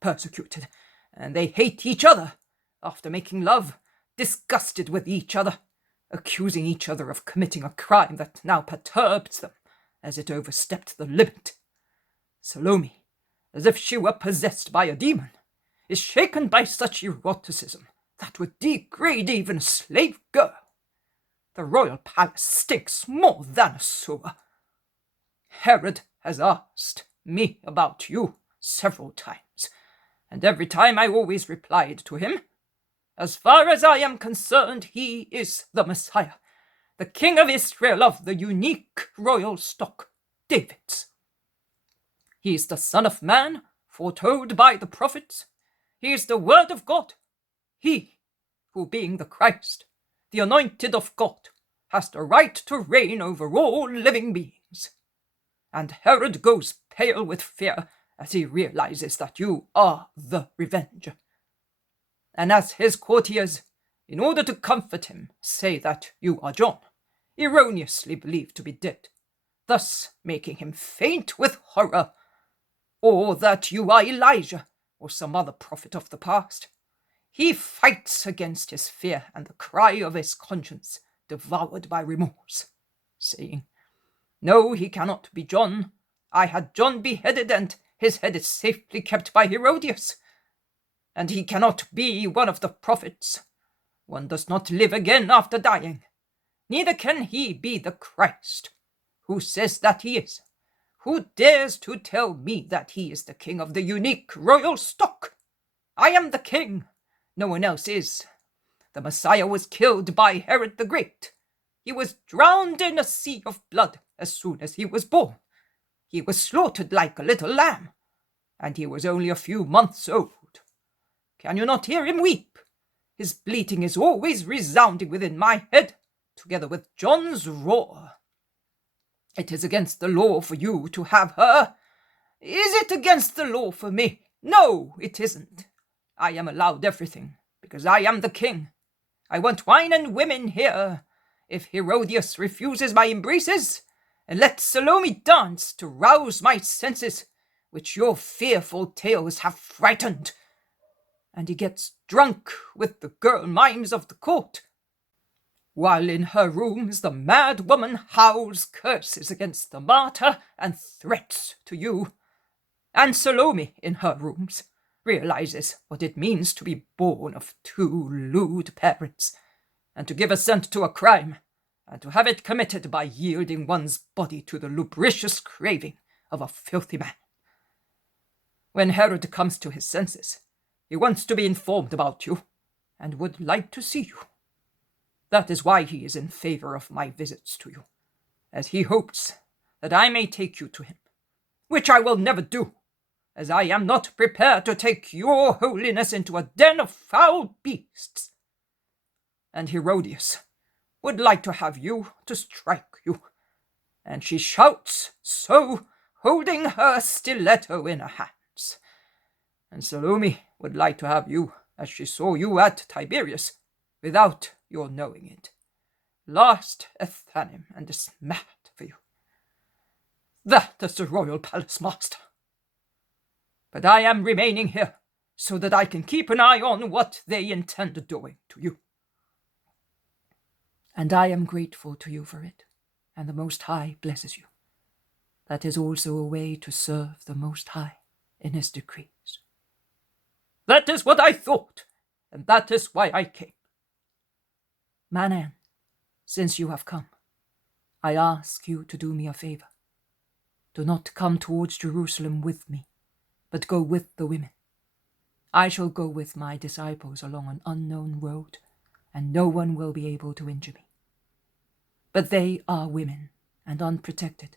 persecuted, and they hate each other after making love, disgusted with each other, accusing each other of committing a crime that now perturbs them as it overstepped the limit. Salome, as if she were possessed by a demon, is shaken by such eroticism that would degrade even a slave girl. The royal palace stinks more than a sewer. Herod has asked me about you several times, and every time I always replied to him, as far as I am concerned, he is the Messiah, the King of Israel of the unique royal stock, David's. He is the Son of Man, foretold by the prophets. He is the Word of God. He, who being the Christ, the anointed of God, has the right to reign over all living beings. And Herod goes pale with fear as he realizes that you are the Revenger. And as his courtiers, in order to comfort him, say that you are John, erroneously believed to be dead, thus making him faint with horror, or that you are Elijah or some other prophet of the past, he fights against his fear and the cry of his conscience, devoured by remorse, saying, "No, he cannot be John. I had John beheaded, and his head is safely kept by Herodias. And he cannot be one of the prophets. One does not live again after dying. Neither can he be the Christ. Who says that he is? Who dares to tell me that he is the king of the unique royal stock? I am the king. No one else is. The Messiah was killed by Herod the Great. He was drowned in a sea of blood as soon as he was born. He was slaughtered like a little lamb, and he was only a few months old. Can you not hear him weep? His bleating is always resounding within my head, together with John's roar. It is against the law for you to have her. Is it against the law for me? No, it isn't. I am allowed everything, because I am the king. I want wine and women here, if Herodias refuses my embraces, and let Salome dance to rouse my senses, which your fearful tales have frightened. And he gets drunk with the girl mimes of the court, while in her rooms the mad woman howls curses against the martyr and threats to you. And Salome, in her rooms, realizes what it means to be born of two lewd parents, and to give assent to a crime, and to have it committed by yielding one's body to the lubricious craving of a filthy man. When Herod comes to his senses, he wants to be informed about you, and would like to see you. That is why he is in favor of my visits to you, as he hopes that I may take you to him, which I will never do, as I am not prepared to take your holiness into a den of foul beasts. And Herodias would like to have you to strike you, and she shouts so, holding her stiletto in her hands. And Salome would like to have you, as she saw you at Tiberias, without your knowing it. Lost Ethanim and is mad for you. That is the royal palace, master. But I am remaining here, so that I can keep an eye on what they intend doing to you. And I am grateful to you for it, and the Most High blesses you. That is also a way to serve the Most High in his decrees. That is what I thought, and that is why I came. Manaen, since you have come, I ask you to do me a favor. Do not come towards Jerusalem with me, but go with the women. I shall go with my disciples along an unknown road, and no one will be able to injure me. But they are women and unprotected,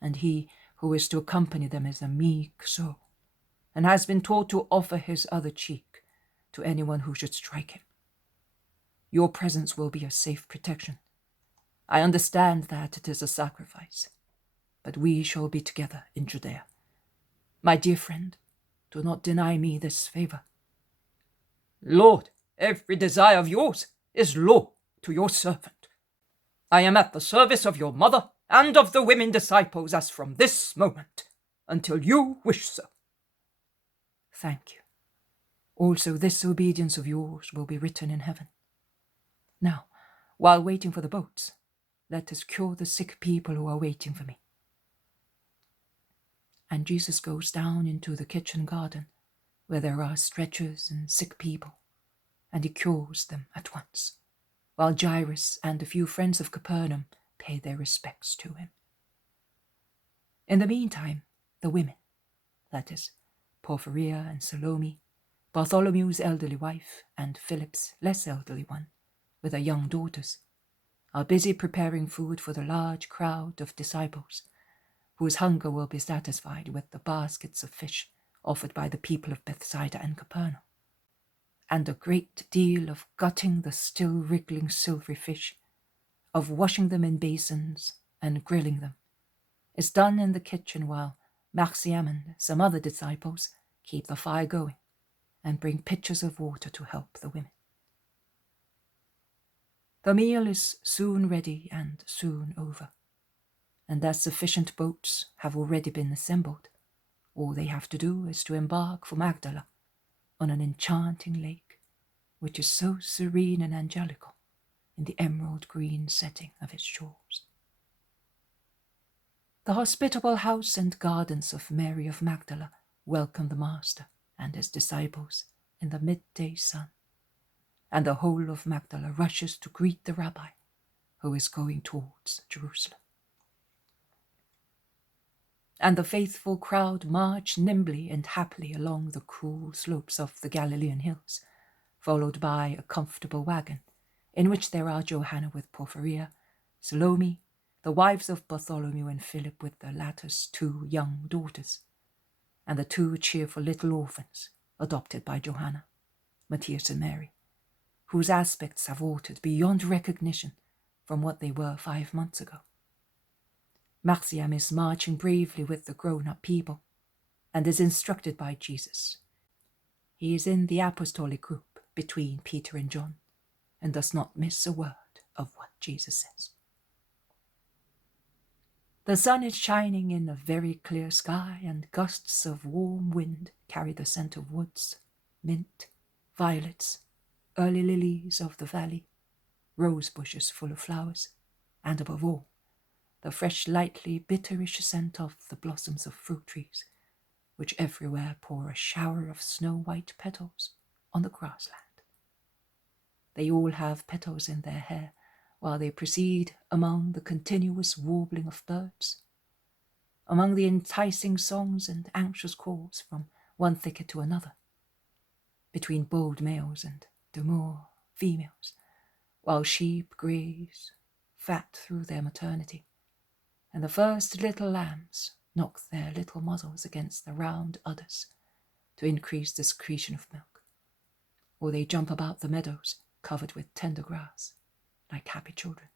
and he who is to accompany them is a meek soul, and has been taught to offer his other cheek to anyone who should strike him. Your presence will be a safe protection. I understand that it is a sacrifice, but we shall be together in Judea. My dear friend, do not deny me this favor. Lord, every desire of yours is law to your servant. I am at the service of your mother and of the women disciples as from this moment, until you wish so. Thank you. Also, this obedience of yours will be written in heaven. Now, while waiting for the boats, let us cure the sick people who are waiting for me. And Jesus goes down into the kitchen garden, where there are stretchers and sick people, and he cures them at once, while Jairus and a few friends of Capernaum pay their respects to him. In the meantime, the women, that is, Porphyria and Salome, Bartholomew's elderly wife and Philip's less elderly one, with her young daughters, are busy preparing food for the large crowd of disciples, whose hunger will be satisfied with the baskets of fish offered by the people of Bethsaida and Capernaum, and a great deal of gutting the still wriggling silvery fish, of washing them in basins and grilling them, is done in the kitchen while Marjiam and some other disciples keep the fire going and bring pitchers of water to help the women. The meal is soon ready and soon over, and as sufficient boats have already been assembled, all they have to do is to embark for Magdala on an enchanting lake, which is so serene and angelical in the emerald green setting of its shores. The hospitable house and gardens of Mary of Magdala welcome the Master and his disciples in the midday sun, and the whole of Magdala rushes to greet the Rabbi, who is going towards Jerusalem. And the faithful crowd march nimbly and happily along the cool slopes of the Galilean hills, followed by a comfortable wagon, in which there are Johanna with Porphyria, Salome, the wives of Bartholomew and Philip with the latter's 2 young daughters, and the 2 cheerful little orphans adopted by Johanna, Matthias and Mary, whose aspects have altered beyond recognition from what they were 5 months ago. Marjiam is marching bravely with the grown-up people and is instructed by Jesus. He is in the apostolic group between Peter and John and does not miss a word of what Jesus says. The sun is shining in a very clear sky, and gusts of warm wind carry the scent of woods, mint, violets, early lilies of the valley, rose bushes full of flowers, and above all, the fresh, lightly bitterish scent of the blossoms of fruit trees, which everywhere pour a shower of snow-white petals on the grassland. They all have petals in their hair, while they proceed among the continuous warbling of birds, among the enticing songs and anxious calls from one thicket to another, between bold males and demure females, while sheep graze, fat through their maternity, and the first little lambs knock their little muzzles against the round udders to increase the secretion of milk, or they jump about the meadows covered with tender grass, like happy children.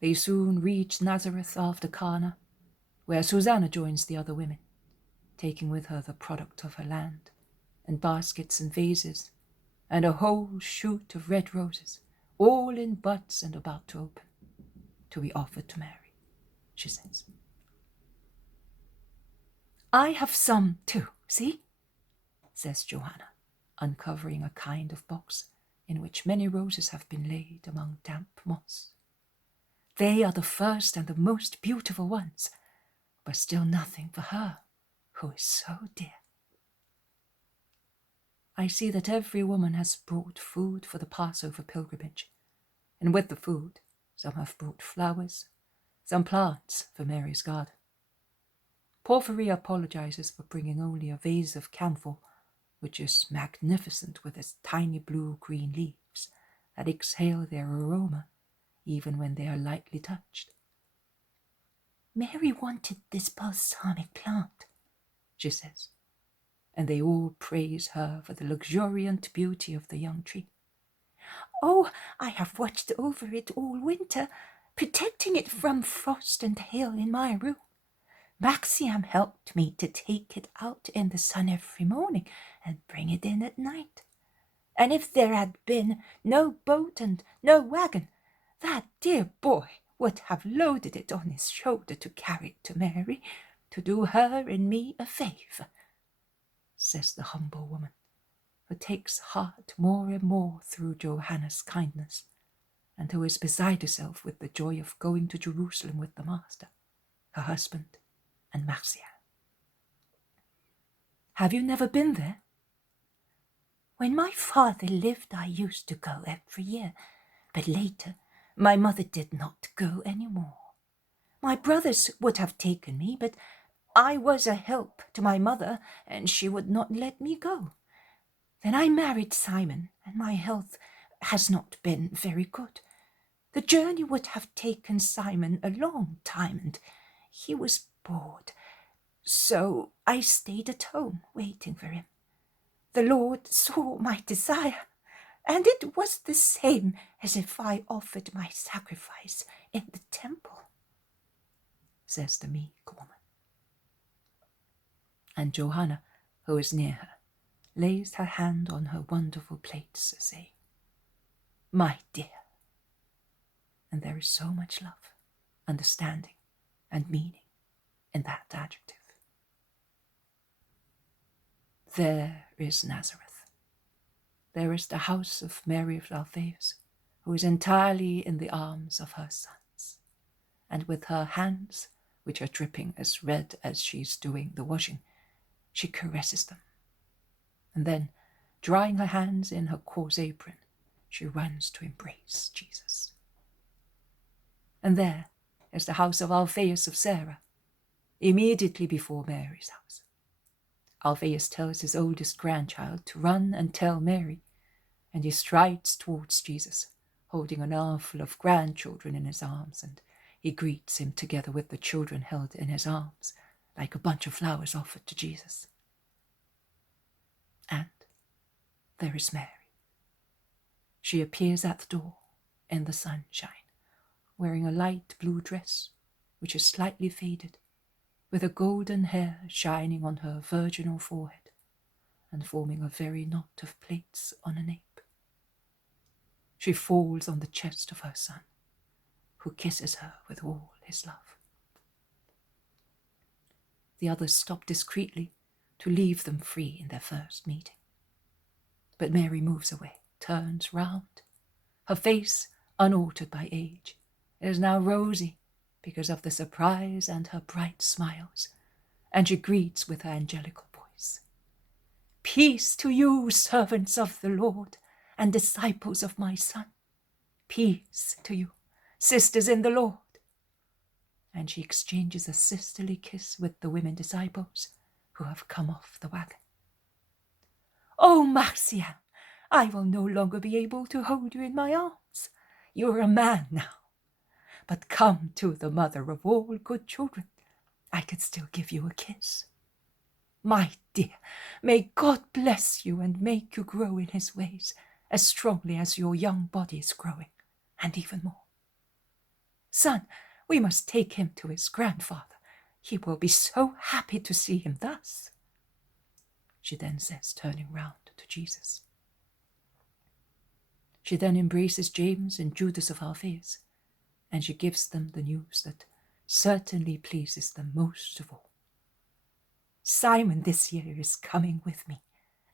They soon reach Nazareth after Cana, where Susanna joins the other women, taking with her the product of her land, and baskets and vases, and a whole shoot of red roses, all in buds and about to open, to be offered to Mary, she says. "I have some too, see?" says Johanna, uncovering a kind of box in which many roses have been laid among damp moss. "They are the first and the most beautiful ones, but still nothing for her, who is so dear." I see that every woman has brought food for the Passover pilgrimage, and with the food, some have brought flowers, some plants for Mary's garden. Porphyria apologizes for bringing only a vase of camphor, which is magnificent with its tiny blue-green leaves that exhale their aroma even when they are lightly touched. "Mary wanted this balsamic plant," she says, and they all praise her for the luxuriant beauty of the young tree. "Oh, I have watched over it all winter, protecting it from frost and hail in my room. Marjiam helped me to take it out in the sun every morning and bring it in at night. And if there had been no boat and no wagon, that dear boy would have loaded it on his shoulder to carry it to Mary, to do her and me a favour," says the humble woman, who takes heart more and more through Johanna's kindness, and who is beside herself with the joy of going to Jerusalem with the Master, her husband, and Marjiam. "Have you never been there?" "When my father lived, I used to go every year, but later my mother did not go any more. My brothers would have taken me, but I was a help to my mother, and she would not let me go. Then I married Simon, and my health has not been very good. The journey would have taken Simon a long time, and he was bored. So I stayed at home, waiting for him. The Lord saw my desire, and it was the same as if I offered my sacrifice in the temple, says the meek woman. And Johanna, who is near her, lays her hand on her wonderful plates, saying, My dear. And there is so much love, understanding, and meaning in that adjective. There is Nazareth. There is the house of Mary of Alphaeus, who is entirely in the arms of her sons, and with her hands, which are dripping as red as she's doing the washing, she caresses them. And then, drying her hands in her coarse apron, she runs to embrace Jesus. And there is the house of Alphaeus of Sarah, immediately before Mary's house. Alphaeus tells his oldest grandchild to run and tell Mary, and he strides towards Jesus, holding an armful of grandchildren in his arms, and he greets him together with the children held in his arms, like a bunch of flowers offered to Jesus. And there is Mary. She appears at the door in the sunshine, wearing a light blue dress, which is slightly faded, with her golden hair shining on her virginal forehead and forming a very knot of plaits on a nape. She falls on the chest of her son, who kisses her with all his love. The others stop discreetly to leave them free in their first meeting. But Mary moves away, turns round. Her face, unaltered by age, is now rosy because of the surprise and her bright smiles, and she greets with her angelical voice, Peace to you, servants of the Lord, and disciples of my Son. Peace to you, sisters in the Lord. And she exchanges a sisterly kiss with the women disciples who have come off the wagon. Oh, Marjiam, I will no longer be able to hold you in my arms. You are a man now. But come to the mother of all good children. I can still give you a kiss. My dear, may God bless you and make you grow in his ways as strongly as your young body is growing, and even more. Son, we must take him to his grandfather. He will be so happy to see him thus. She then says, turning round to Jesus. She then embraces James and Judas of Alphaeus, and she gives them the news that certainly pleases them most of all. Simon this year is coming with me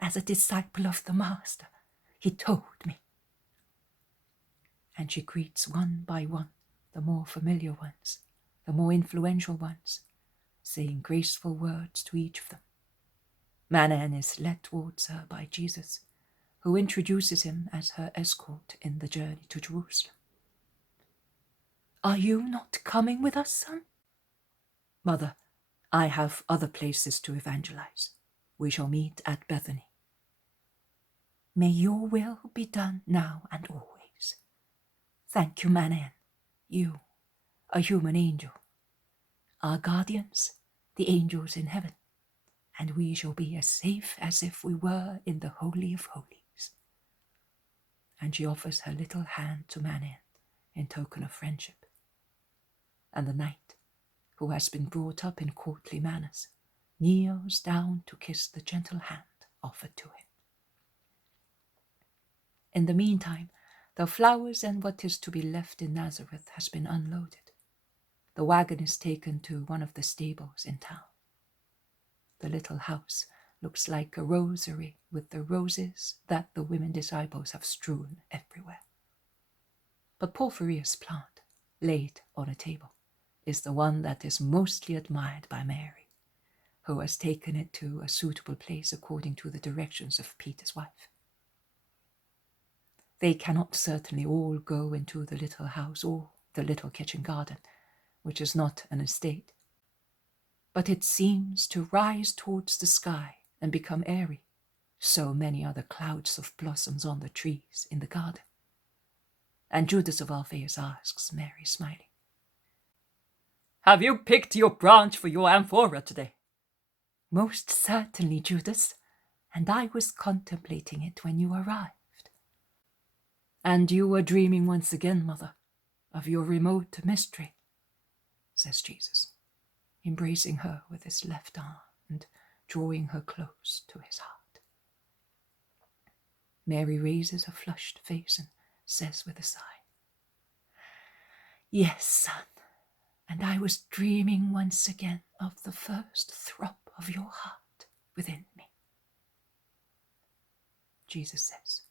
as a disciple of the Master, he told me. And she greets one by one the more familiar ones, the more influential ones, saying graceful words to each of them. Manaen is led towards her by Jesus, who introduces him as her escort in the journey to Jerusalem. Are you not coming with us, son? Mother, I have other places to evangelize. We shall meet at Bethany. May your will be done now and always. Thank you, Manaen. You, a human angel. Our guardians, the angels in heaven, and we shall be as safe as if we were in the Holy of Holies. And she offers her little hand to Manaen in token of friendship. And the knight, who has been brought up in courtly manners, kneels down to kiss the gentle hand offered to him. In the meantime, the flowers and what is to be left in Nazareth has been unloaded. The wagon is taken to one of the stables in town. The little house looks like a rosary with the roses that the women disciples have strewn everywhere. But Porphyria's plant, laid on a table, is the one that is mostly admired by Mary, who has taken it to a suitable place according to the directions of Peter's wife. They cannot certainly all go into the little house or the little kitchen garden, which is not an estate, but it seems to rise towards the sky and become airy. So many are the clouds of blossoms on the trees in the garden. And Judas of Alphaeus asks Mary, smiling, "Have you picked your branch for your amphora today?" "Most certainly, Judas, and I was contemplating it when you arrived." "And you were dreaming once again, Mother, of your remote mystery," says Jesus, embracing her with his left arm and drawing her close to his heart. Mary raises a flushed face and says with a sigh, "Yes, son, and I was dreaming once again of the first throb of your heart within me." Jesus says,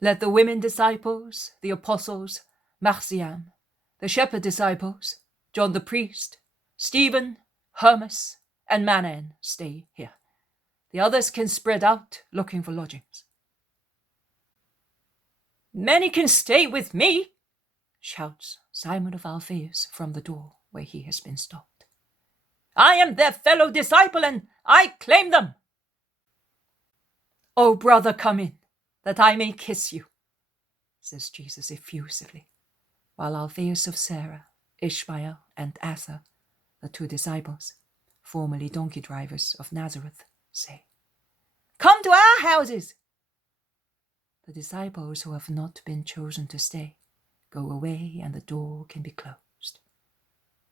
"Let the women disciples, the apostles, Marjiam, the shepherd disciples, John the priest, Stephen, Hermas, and Manaen stay here. The others can spread out looking for lodgings." "Many can stay with me," shouts Simon of Alphaeus from the door where he has been stopped. "I am their fellow disciple and I claim them." "Oh, brother, come in, that I may kiss you," says Jesus effusively, while Alphaeus of Sarah, Ishmael, and Asa, the 2 disciples, formerly donkey drivers of Nazareth, say, "Come to our houses." The disciples who have not been chosen to stay go away, and the door can be closed.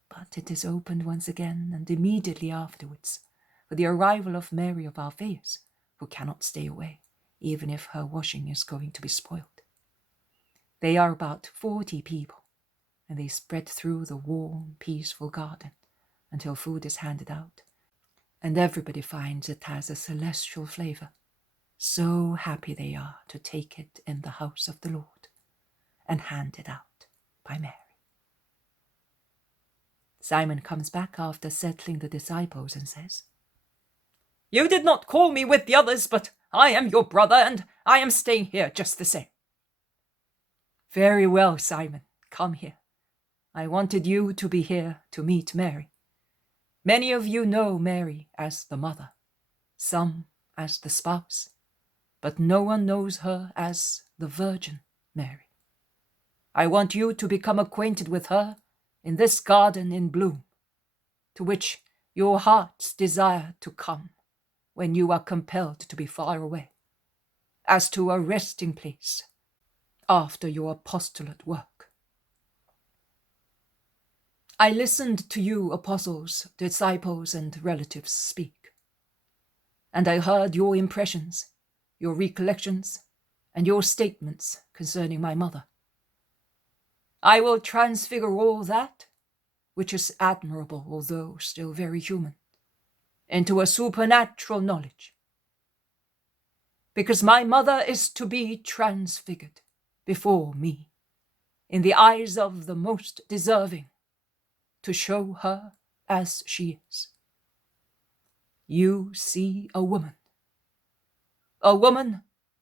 But it is opened once again, and immediately afterwards, for the arrival of Mary of Alphaeus, who cannot stay away, even if her washing is going to be spoiled. They are about 40 people, and they spread through the warm, peaceful garden until food is handed out, and everybody finds it has a celestial flavor. So happy they are to take it in the house of the Lord and hand it out by Mary. Simon comes back after settling the disciples and says, "You did not call me with the others, but I am your brother and I am staying here just the same." "Very well, Simon, come here. I wanted you to be here to meet Mary. Many of you know Mary as the mother, some as the spouse, but no one knows her as the Virgin Mary. I want you to become acquainted with her in this garden in bloom, to which your hearts desire to come when you are compelled to be far away, as to a resting place after your apostolate work. I listened to you apostles, disciples, and relatives speak, and I heard your impressions, your recollections, and your statements concerning my mother. I will transfigure all that, which is admirable although still very human, into a supernatural knowledge. Because my mother is to be transfigured before me, in the eyes of the most deserving, to show her as she is. You see a woman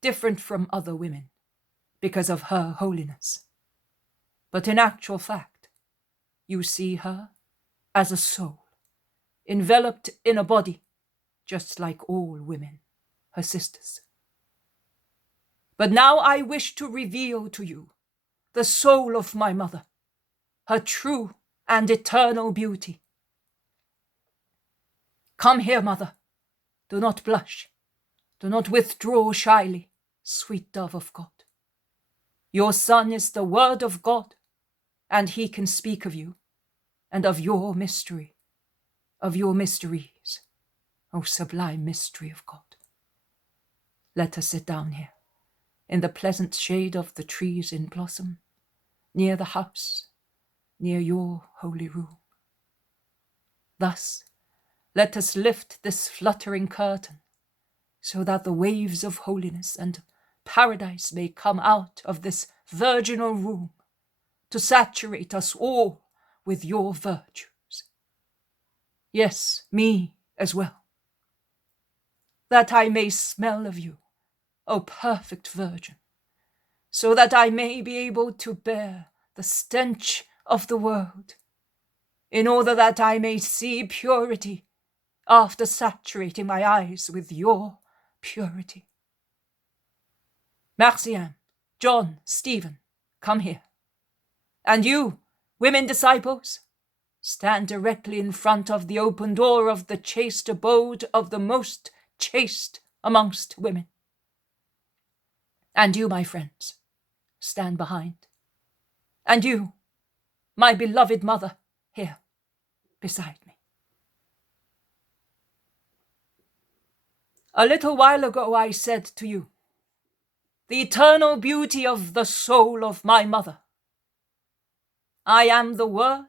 different from other women because of her holiness. But in actual fact, you see her as a soul, enveloped in a body, just like all women, her sisters. But now I wish to reveal to you the soul of my mother, her true and eternal beauty. Come here, mother. Do not blush. Do not withdraw shyly, sweet dove of God. Your son is the word of God, and he can speak of you and of your mystery, of your mysteries, O sublime mystery of God. Let us sit down here, in the pleasant shade of the trees in blossom, near the house, near your holy room. Thus, let us lift this fluttering curtain, so that the waves of holiness and paradise may come out of this virginal room to saturate us all with your virtues. Yes, me as well. That I may smell of you, O perfect Virgin, so that I may be able to bear the stench of the world in order that I may see purity after saturating my eyes with your purity. Marjiam, John, Stephen, come here. And you, women disciples, stand directly in front of the open door of the chaste abode of the most chaste amongst women. And you, my friends, stand behind. And you, my beloved mother, here, beside me. A little while ago I said to you, the eternal beauty of the soul of my mother. I am the Word,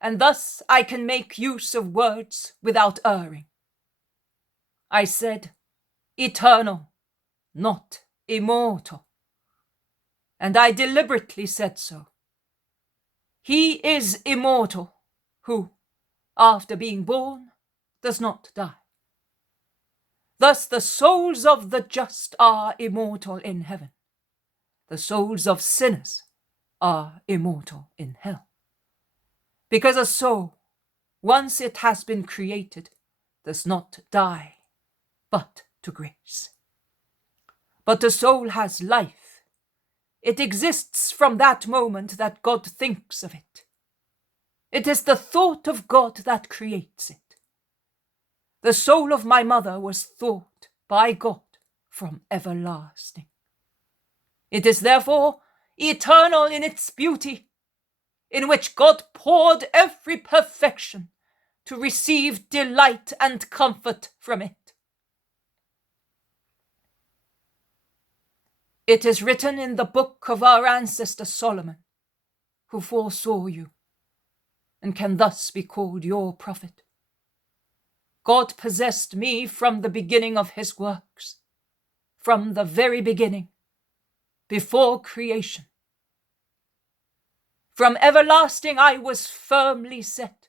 and thus I can make use of words without erring. I said, eternal, not immortal. And I deliberately said so. He is immortal, who, after being born, does not die. Thus the souls of the just are immortal in heaven. The souls of sinners are immortal in hell. Because a soul, once it has been created, does not die, but to grace. But the soul has life. It exists from that moment that God thinks of it. It is the thought of God that creates it. The soul of my mother was thought by God from everlasting. It is therefore eternal in its beauty, in which God poured every perfection to receive delight and comfort from it. It is written in the book of our ancestor Solomon, who foresaw you, and can thus be called your prophet. God possessed me from the beginning of his works, from the very beginning, before creation. From everlasting I was firmly set,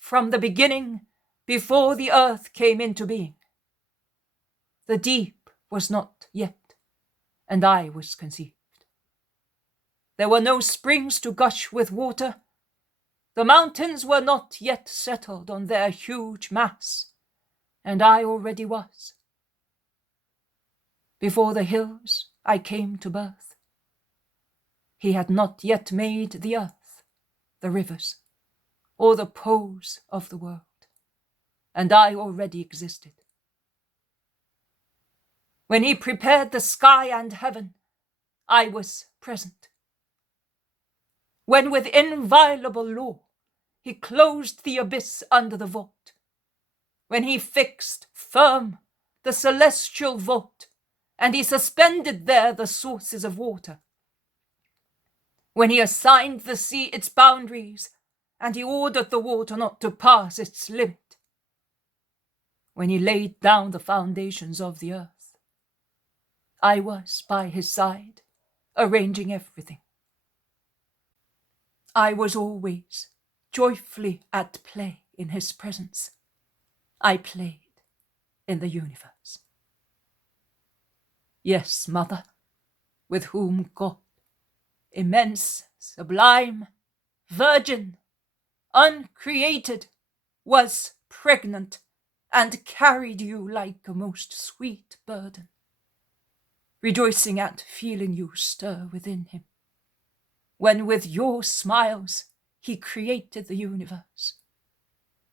from the beginning, before the earth came into being. The deep was not yet, and I was conceived. There were no springs to gush with water. The mountains were not yet settled on their huge mass, and I already was. Before the hills I came to birth. He had not yet made the earth, the rivers, or the poles of the world, and I already existed. When he prepared the sky and heaven, I was present. When with inviolable law he closed the abyss under the vault, when he fixed firm the celestial vault, and he suspended there the sources of water, when he assigned the sea its boundaries, and he ordered the water not to pass its limit, when he laid down the foundations of the earth, I was by his side, arranging everything. I was always joyfully at play in his presence. I played in the universe. Yes, Mother, with whom God, immense, sublime, virgin, uncreated, was pregnant and carried you like a most sweet burden, rejoicing at feeling you stir within him, when with your smiles he created the universe.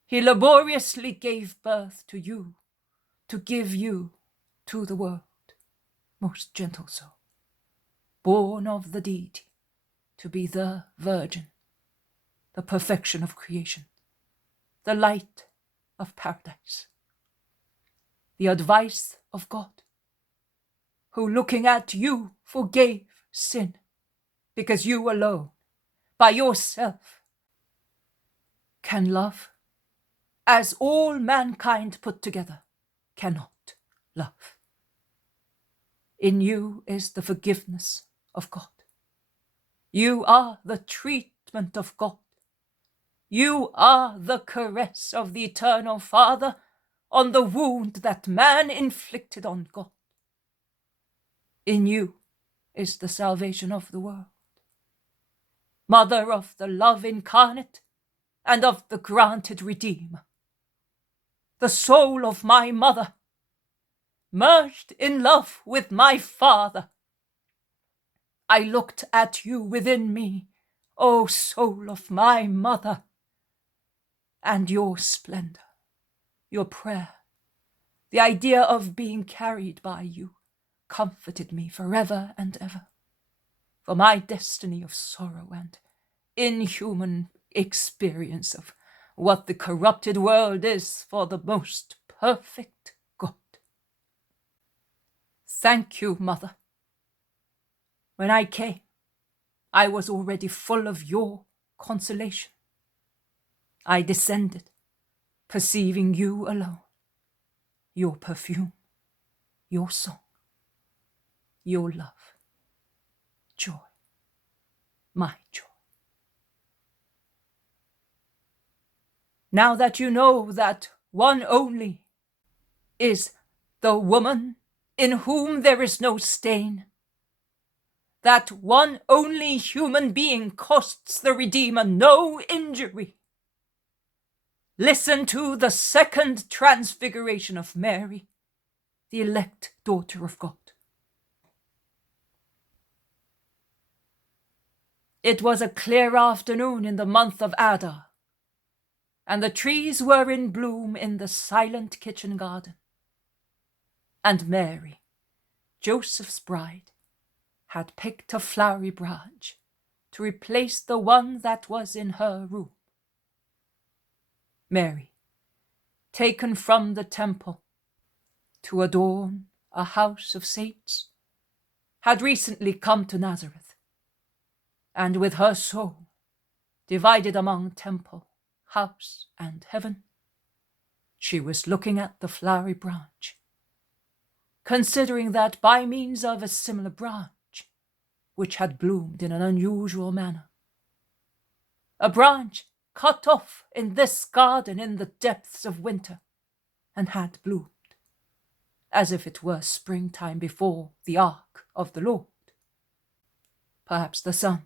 He laboriously gave birth to you, to give you to the world, most gentle soul, born of the deity, to be the virgin, the perfection of creation, the light of paradise, the advice of God, who looking at you forgave sin, because you alone, by yourself, can love, as all mankind put together cannot love. In you is the forgiveness of God. You are the treatment of God. You are the caress of the eternal Father on the wound that man inflicted on God. In you is the salvation of the world. Mother of the love incarnate, and of the granted Redeemer. The soul of my mother, merged in love with my Father. I looked at you within me, O soul of my mother, and your splendor, your prayer, the idea of being carried by you, comforted me forever and ever. For my destiny of sorrow and inhuman experience of what the corrupted world is for the most perfect God. Thank you, Mother. When I came, I was already full of your consolation. I descended, perceiving you alone, your perfume, your song, your love, joy, my joy. Now that you know that one only is the woman in whom there is no stain, that one only human being costs the Redeemer no injury, listen to the second transfiguration of Mary, the elect daughter of God. It was a clear afternoon in the month of Adar, and the trees were in bloom in the silent kitchen garden. And Mary, Joseph's bride, had picked a flowery branch to replace the one that was in her room. Mary, taken from the temple to adorn a house of saints, had recently come to Nazareth, and with her soul divided among temple, house, and heaven, she was looking at the flowery branch, considering that by means of a similar branch, which had bloomed in an unusual manner, a branch cut off in this garden in the depths of winter, and had bloomed, as if it were springtime before the ark of the Lord. Perhaps the sun,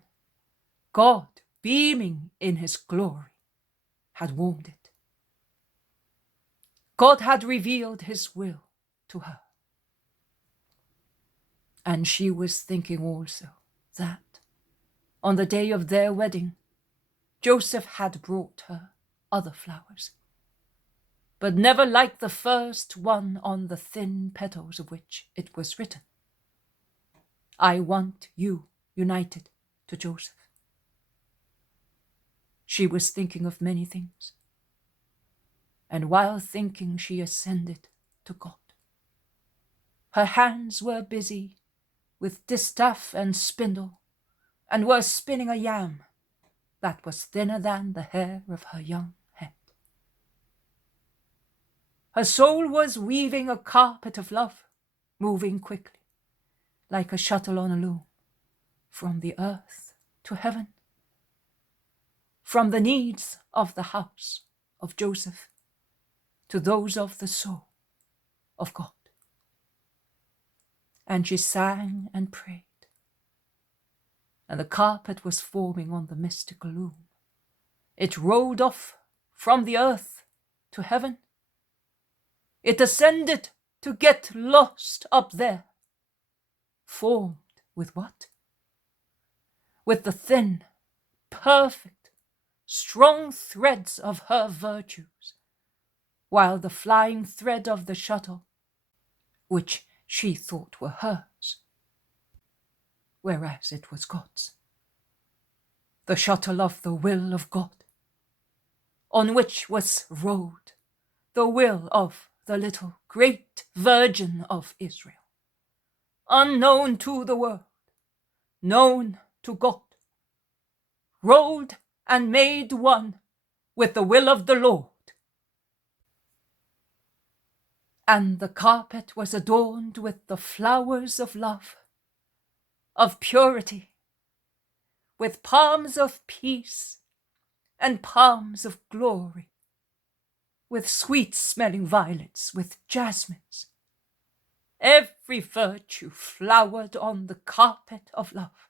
God beaming in his glory, had warmed it. God had revealed his will to her. And she was thinking also that, on the day of their wedding, Joseph had brought her other flowers, but never like the first one on the thin petals of which it was written, "I want you united to Joseph." She was thinking of many things, and while thinking she ascended to God. Her hands were busy with distaff and spindle, and were spinning a yam that was thinner than the hair of her young head. Her soul was weaving a carpet of love, moving quickly, like a shuttle on a loom, from the earth to heaven, from the needs of the house of Joseph to those of the soul of God. And she sang and prayed, and the carpet was forming on the mystical loom. It rolled off from the earth to heaven. It ascended to get lost up there, formed with what? With the thin, perfect, strong threads of her virtues, while the flying thread of the shuttle, which she thought were hers, whereas it was God's, the shuttle of the will of God, on which was rowed the will of the little great Virgin of Israel, unknown to the world, known to God, rolled and made one with the will of the Lord. And the carpet was adorned with the flowers of love, of purity, with palms of peace and palms of glory, with sweet-smelling violets, with jasmines. Every virtue flowered on the carpet of love,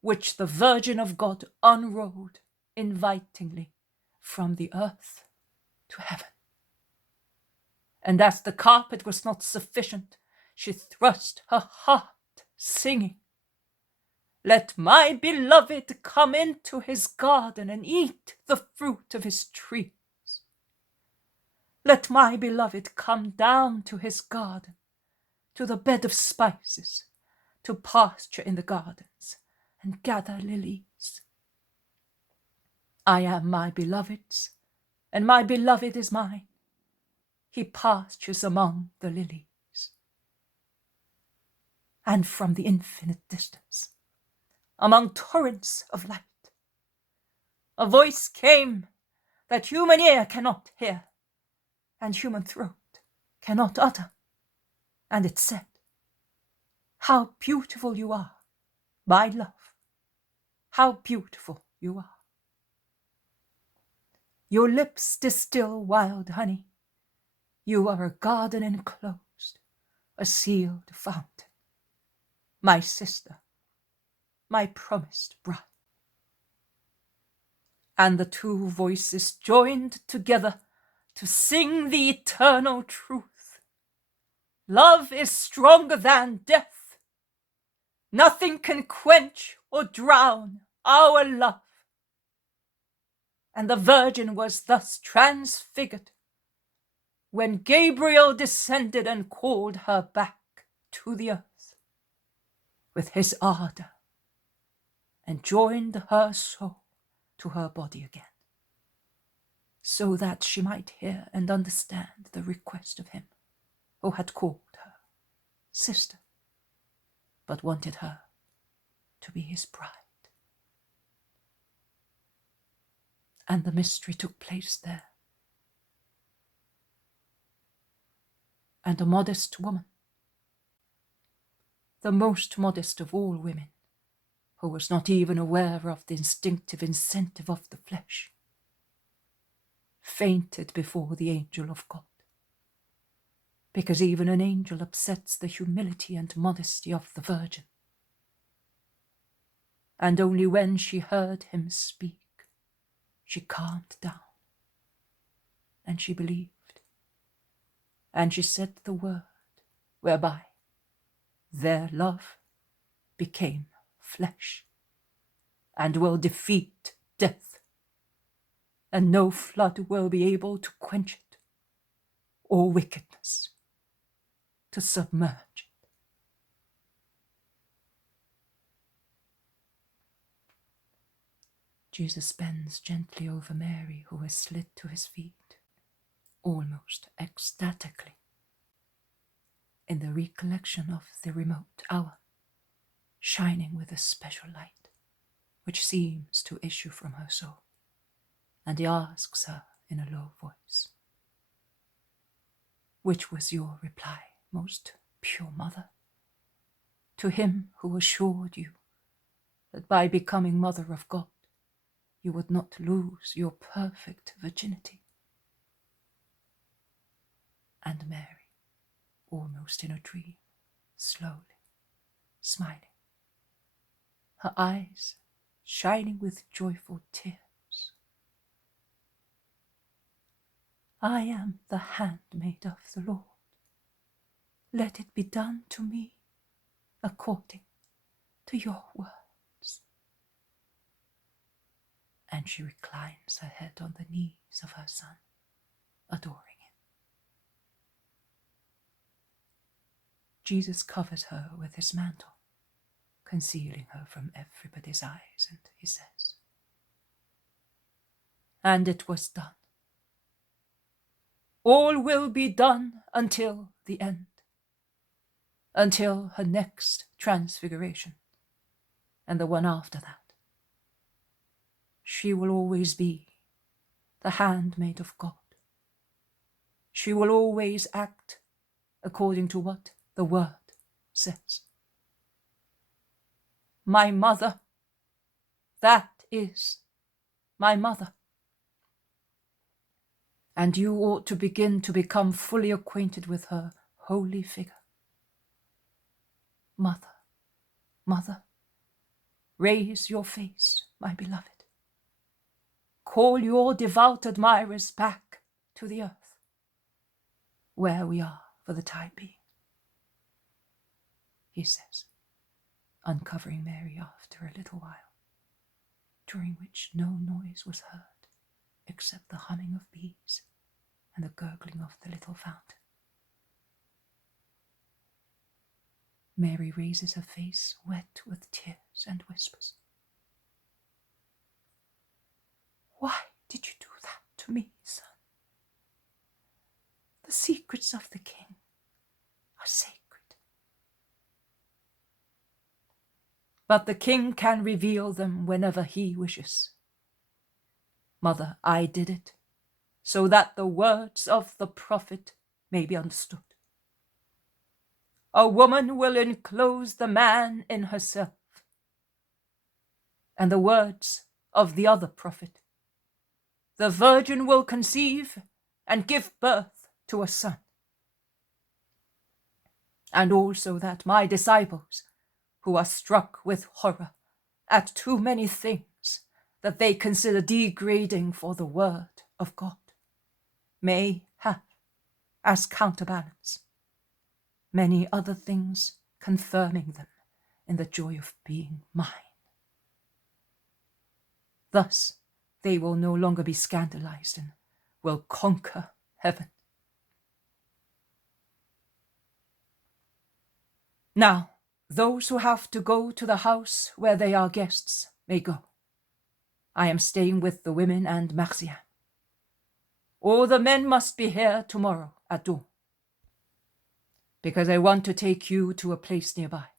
which the Virgin of God unrolled invitingly from the earth to heaven. And as the carpet was not sufficient, she thrust her heart, singing, "Let my beloved come into his garden and eat the fruit of his trees. Let my beloved come down to his garden, to the bed of spices, to pasture in the gardens, and gather lilies. I am my beloved's, and my beloved is mine. He pastures among the lilies." And from the infinite distance, among torrents of light, a voice came that human ear cannot hear, and human throat cannot utter. And it said, "How beautiful you are, my love, how beautiful you are. Your lips distill wild honey. You are a garden enclosed, a sealed fountain. My sister, my promised bride." And the two voices joined together to sing the eternal truth. Love is stronger than death. Nothing can quench or drown our love. And the Virgin was thus transfigured when Gabriel descended and called her back to the earth with his ardor and joined her soul to her body again, so that she might hear and understand the request of him who had called her sister, but wanted her to be his bride. And the mystery took place there. And a modest woman, the most modest of all women, who was not even aware of the instinctive incentive of the flesh, fainted before the angel of God, because even an angel upsets the humility and modesty of the Virgin. And only when she heard him speak, she calmed down, and she believed, and she said the word whereby their love became flesh, and will defeat death, and no flood will be able to quench it, or wickedness to submerge it. Jesus bends gently over Mary, who has slid to his feet, almost ecstatically, in the recollection of the remote hour, shining with a special light, which seems to issue from her soul. And he asks her in a low voice, "Which was your reply, most pure mother, to him who assured you that by becoming mother of God, you would not lose your perfect virginity?" And Mary, almost in a dream, slowly smiling, her eyes shining with joyful tears, "I am the handmaid of the Lord. Let it be done to me according to your words." And she reclines her head on the knees of her son, adoring him. Jesus covers her with his mantle, concealing her from everybody's eyes, and he says, "And it was done. All will be done until the end, until her next transfiguration, and the one after that. She will always be the handmaid of God. She will always act according to what the word says. My mother, that is my mother. And you ought to begin to become fully acquainted with her holy figure. Mother, mother, raise your face, my beloved. call your devout admirers back to the earth, where we are for the time being, he says, uncovering Mary after a little while, during which no noise was heard except the humming of bees and the gurgling of the little fountain. Mary raises her face wet with tears and whispers, "Why did you do that to me, son? The secrets of the king are sacred." "But the king can reveal them whenever he wishes. Mother, I did it, so that the words of the prophet may be understood. A woman will enclose the man in herself. And the words of the other prophet, the virgin will conceive and give birth to a son. And also that my disciples, who are struck with horror at too many things that they consider degrading for the word of God, may have, as counterbalance, many other things confirming them in the joy of being mine. Thus they will no longer be scandalized and will conquer heaven. Now, those who have to go to the house where they are guests may go. I am staying with the women and Marjiam. All the men must be here tomorrow at dawn, because I want to take you to a place nearby.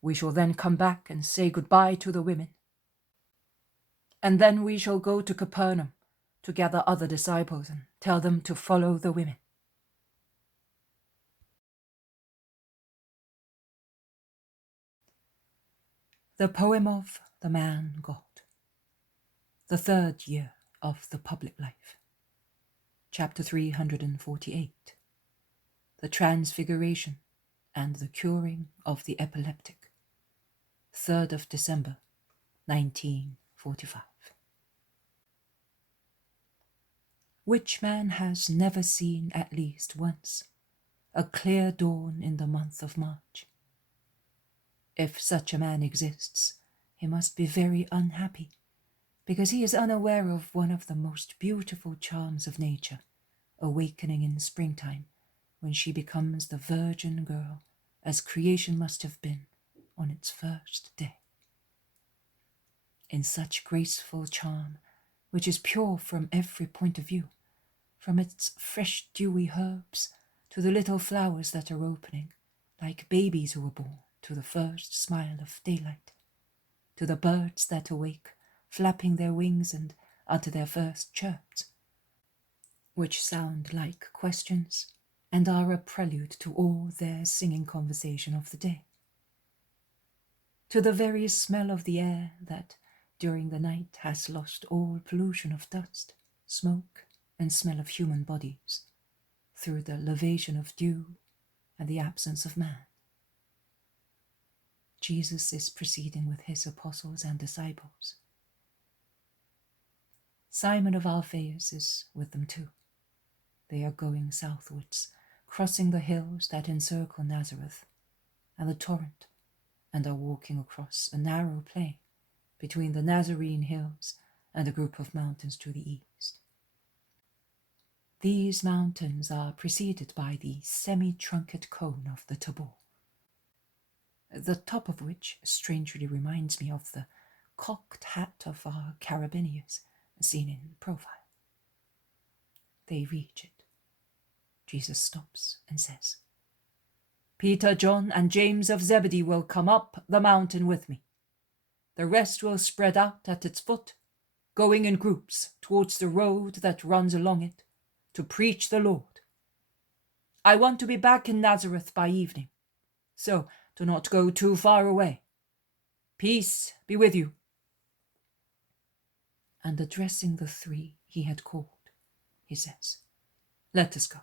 We shall then come back and say goodbye to the women. And then we shall go to Capernaum to gather other disciples and tell them to follow the women." The poem of the man God. The third year of the public life. Chapter 348. The Transfiguration and the Curing of the Epileptic. 3rd of December, 1945. Which man has never seen at least once a clear dawn in the month of March? If such a man exists, he must be very unhappy, because he is unaware of one of the most beautiful charms of nature, awakening in springtime, when she becomes the virgin girl, as creation must have been on its first day. In such graceful charm, which is pure from every point of view, from its fresh dewy herbs to the little flowers that are opening, like babies who are born, to the first smile of daylight, to the birds that awake, flapping their wings and utter their first chirps, which sound like questions and are a prelude to all their singing conversation of the day, to the very smell of the air that during the night has lost all pollution of dust, smoke, and smell of human bodies, through the lavation of dew and the absence of man. Jesus is proceeding with his apostles and disciples. Simon of Alphaeus is with them too. They are going southwards, crossing the hills that encircle Nazareth and the torrent, and are walking across a narrow plain between the Nazarene hills and a group of mountains to the east. These mountains are preceded by the semi-truncate cone of the Tabor, the top of which strangely reminds me of the cocked hat of our carabiniers seen in profile. They reach it. Jesus stops and says, "Peter, John, and James of Zebedee will come up the mountain with me. The rest will spread out at its foot, going in groups towards the road that runs along it, to preach the Lord. I want to be back in Nazareth by evening, so do not go too far away. Peace be with you." And addressing the three he had called, he says, "Let us go."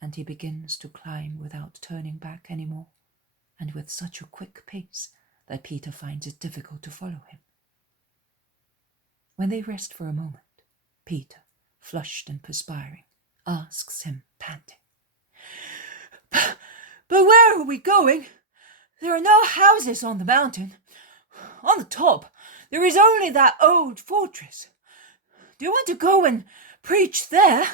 And he begins to climb without turning back any more, and with such a quick pace that Peter finds it difficult to follow him. When they rest for a moment, Peter, flushed and perspiring, asks him, panting, But where are we going? There are no houses on the mountain. On the top, there is only that old fortress. Do you want to go and preach there?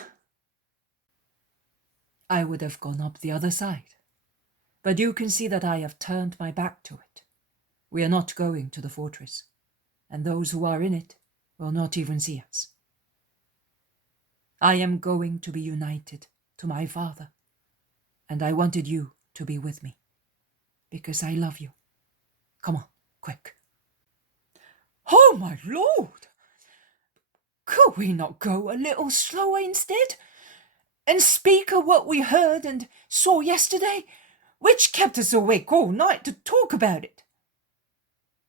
I would have gone up the other side, but you can see that I have turned my back to it. We are not going to the fortress, and those who are in it will not even see us. I am going to be united to my Father, and I wanted you to be with me, because I love you. Come on, quick. Oh, my lord! Could we not go a little slower instead, and speak of what we heard and saw yesterday, which kept us awake all night to talk about it?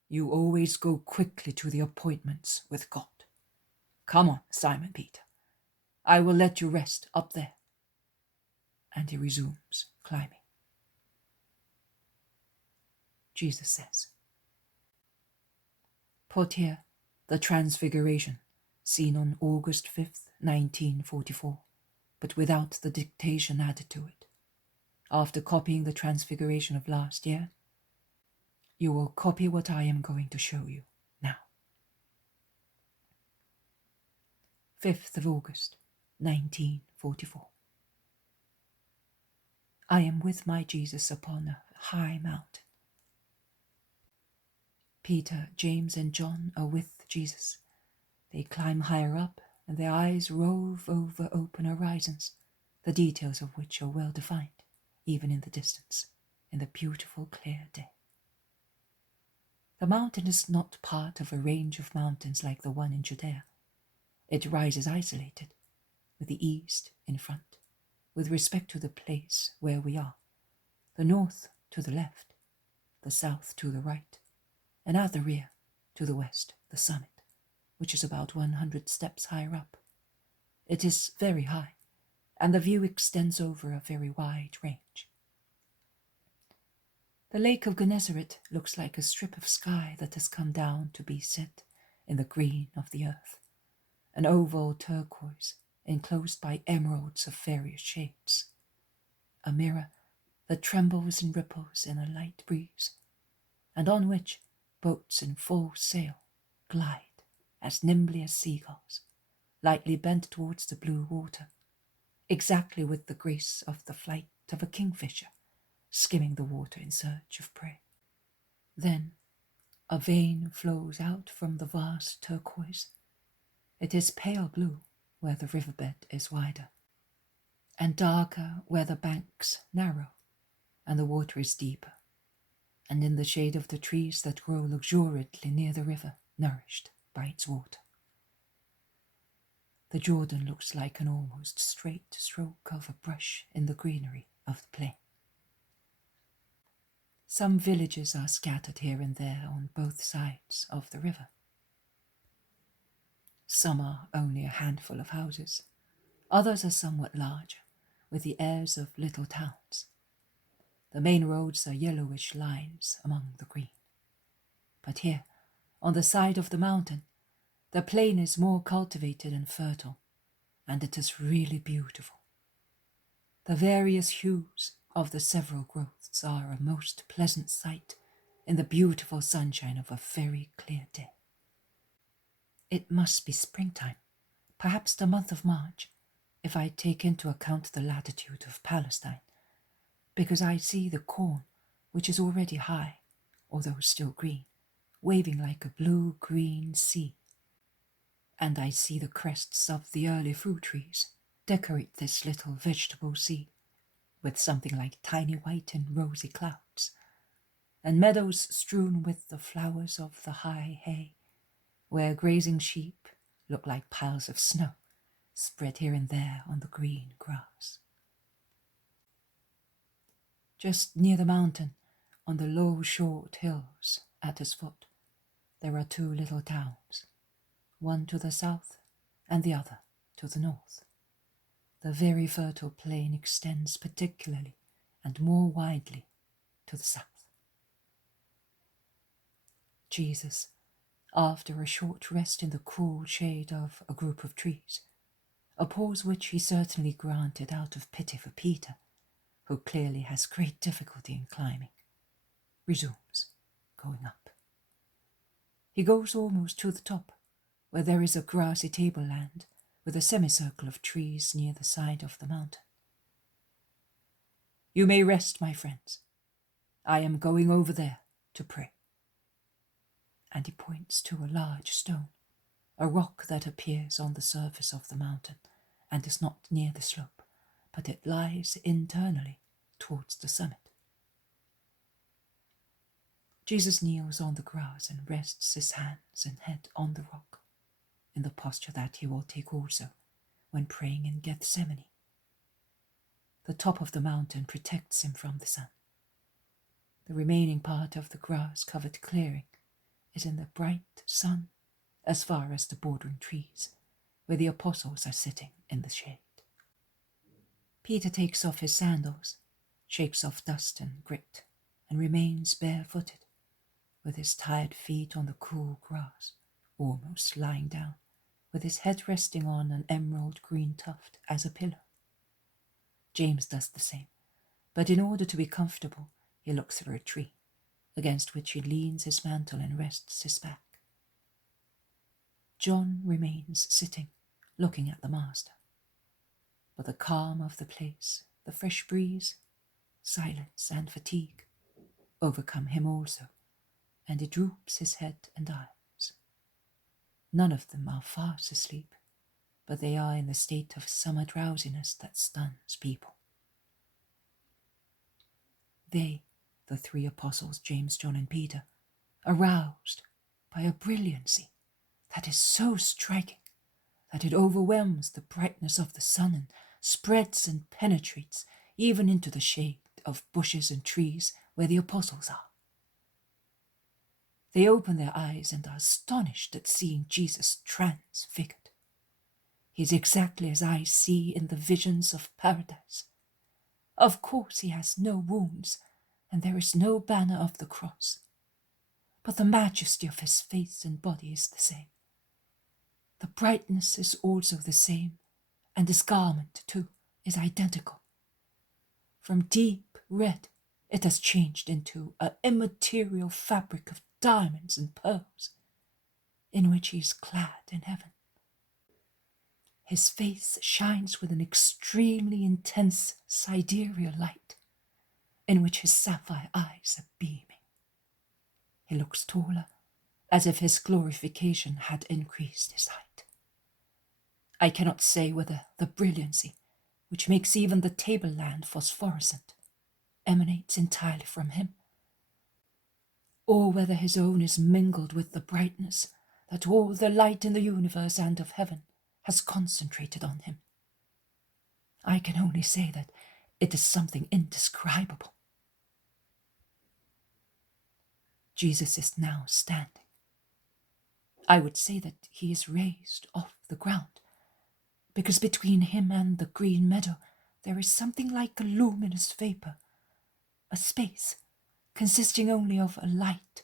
You always go quickly to the appointments with God. Come on, Simon Peter. I will let you rest up there. And he resumes climbing. Jesus says, Put here the Transfiguration, seen on August 5th, 1944, but without the dictation added to it. After copying the Transfiguration of last year, you will copy what I am going to show you now. 5th of August, 1944. I am with my Jesus upon a high mountain. Peter, James, and John are with Jesus. They climb higher up, and their eyes rove over open horizons, the details of which are well defined, even in the distance, in the beautiful clear day. The mountain is not part of a range of mountains like the one in Judea. It rises isolated, with the east in front, with respect to the place where we are, the north to the left, the south to the right, and at the rear, to the west, the summit, which is about 100 steps higher up. It is very high, and the view extends over a very wide range. The lake of Gennesaret looks like a strip of sky that has come down to be set in the green of the earth, an oval turquoise enclosed by emeralds of various shades, a mirror that trembles and ripples in a light breeze, and on which boats in full sail glide as nimbly as seagulls, lightly bent towards the blue water, exactly with the grace of the flight of a kingfisher skimming the water in search of prey. Then a vein flows out from the vast turquoise. It is pale blue where the riverbed is wider, and darker where the banks narrow and the water is deeper, and in the shade of the trees that grow luxuriantly near the river, nourished by its water. The Jordan looks like an almost straight stroke of a brush in the greenery of the plain. Some villages are scattered here and there on both sides of the river. Some are only a handful of houses. Others are somewhat larger, with the airs of little towns. The main roads are yellowish lines among the green. But here, on the side of the mountain, the plain is more cultivated and fertile, and it is really beautiful. The various hues of the several growths are a most pleasant sight in the beautiful sunshine of a very clear day. It must be springtime, perhaps the month of March, if I take into account the latitude of Palestine, because I see the corn, which is already high, although still green, waving like a blue-green sea. And I see the crests of the early fruit trees decorate this little vegetable sea with something like tiny white and rosy clouds, and meadows strewn with the flowers of the high hay, where grazing sheep look like piles of snow spread here and there on the green grass. Just near the mountain, on the low short hills at its foot, there are two little towns, one to the south and the other to the north. The very fertile plain extends particularly and more widely to the south. Jesus, after a short rest in the cool shade of a group of trees, a pause which he certainly granted out of pity for Peter, who clearly has great difficulty in climbing, resumes, going up. He goes almost to the top, where there is a grassy tableland with a semicircle of trees near the side of the mountain. "You may rest, my friends. I am going over there to pray." And he points to a large stone, a rock that appears on the surface of the mountain and is not near the slope, but it lies internally towards the summit. Jesus kneels on the grass and rests his hands and head on the rock, in the posture that he will take also when praying in Gethsemane. The top of the mountain protects him from the sun. The remaining part of the grass-covered clearing is in the bright sun as far as the bordering trees, where the apostles are sitting in the shade. Peter takes off his sandals, shakes off dust and grit, and remains barefooted, with his tired feet on the cool grass, almost lying down, with his head resting on an emerald green tuft as a pillow. James does the same, but in order to be comfortable, he looks through a tree, against which he leans his mantle and rests his back. John remains sitting, looking at the Master. But the calm of the place, the fresh breeze, silence and fatigue overcome him also, and he droops his head and eyes. None of them are fast asleep, but they are in the state of summer drowsiness that stuns people. They, the three apostles, James, John, and Peter, are roused by a brilliancy that is so striking that it overwhelms the brightness of the sun and spreads and penetrates even into the shade of bushes and trees where the apostles are. They open their eyes and are astonished at seeing Jesus transfigured. He is exactly as I see in the visions of paradise. Of course he has no wounds, and there is no banner of the cross. But the majesty of his face and body is the same. The brightness is also the same, and his garment, too, is identical. From deep red, it has changed into an immaterial fabric of diamonds and pearls, in which he is clad in heaven. His face shines with an extremely intense sidereal light, in which his sapphire eyes are beaming. He looks taller, as if his glorification had increased his height. I cannot say whether the brilliancy, which makes even the tableland phosphorescent, emanates entirely from him, or whether his own is mingled with the brightness that all the light in the universe and of heaven has concentrated on him. I can only say that it is something indescribable. Jesus is now standing. I would say that he is raised off the ground, because between him and the green meadow there is something like a luminous vapor, a space consisting only of a light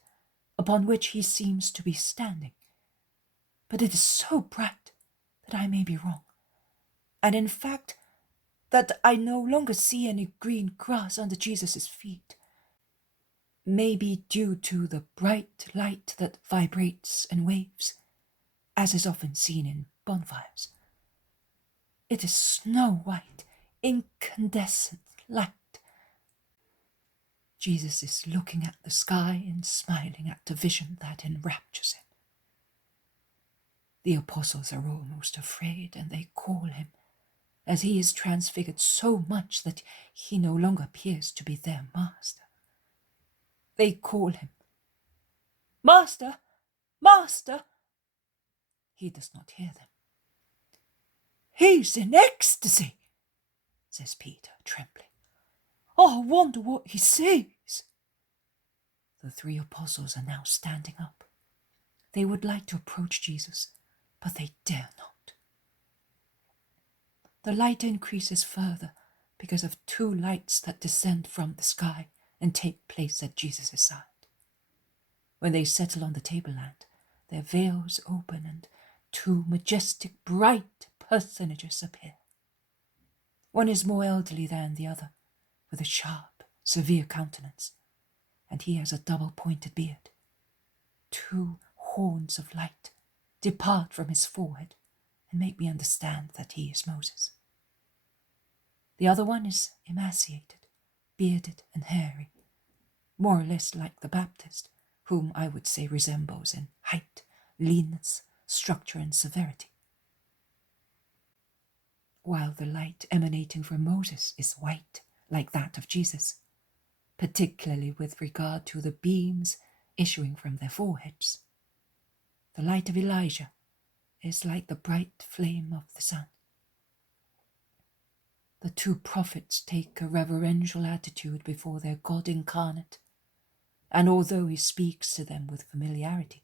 upon which he seems to be standing. But it is so bright that I may be wrong, and in fact that I no longer see any green grass under Jesus' feet, may be due to the bright light that vibrates and waves, as is often seen in bonfires. It is snow-white, incandescent light. Jesus is looking at the sky and smiling at the vision that enraptures him. The apostles are almost afraid, and they call him, as he is transfigured so much that he no longer appears to be their master. They call him, "Master! Master!" He does not hear them. "He's in ecstasy," says Peter, trembling. "I wonder what he sees." The three apostles are now standing up. They would like to approach Jesus, but they dare not. The light increases further because of two lights that descend from the sky and take place at Jesus' side. When they settle on the tableland, their veils open and two majestic, bright personages appear. One is more elderly than the other, with a sharp, severe countenance, and he has a double-pointed beard. Two horns of light depart from his forehead and make me understand that he is Moses. The other one is emaciated, bearded and hairy, more or less like the Baptist, whom I would say resembles in height, leanness, structure and severity. While the light emanating from Moses is white, like that of Jesus, particularly with regard to the beams issuing from their foreheads. The light of Elijah is like the bright flame of the sun. The two prophets take a reverential attitude before their God incarnate, and although he speaks to them with familiarity,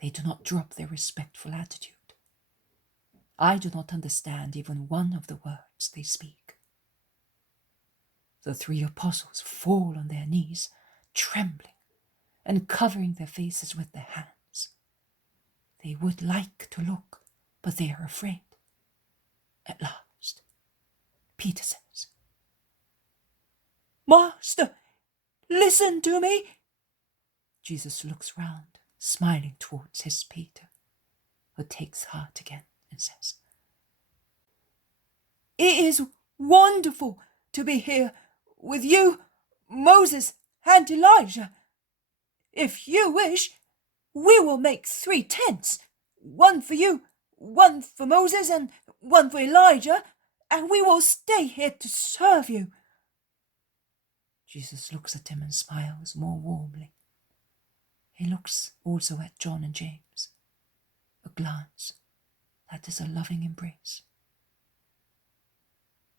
they do not drop their respectful attitude. I do not understand even one of the words they speak. The three apostles fall on their knees, trembling and covering their faces with their hands. They would like to look, but they are afraid. At last, Peter says, "Master, listen to me." Jesus looks round, smiling towards his Peter, who takes heart again and says, "It is wonderful to be here with you, Moses and Elijah. If you wish, we will make 3 tents, one for you, one for Moses, and one for Elijah, and we will stay here to serve you." Jesus looks at him and smiles more warmly. He looks also at John and James, a glance that is a loving embrace.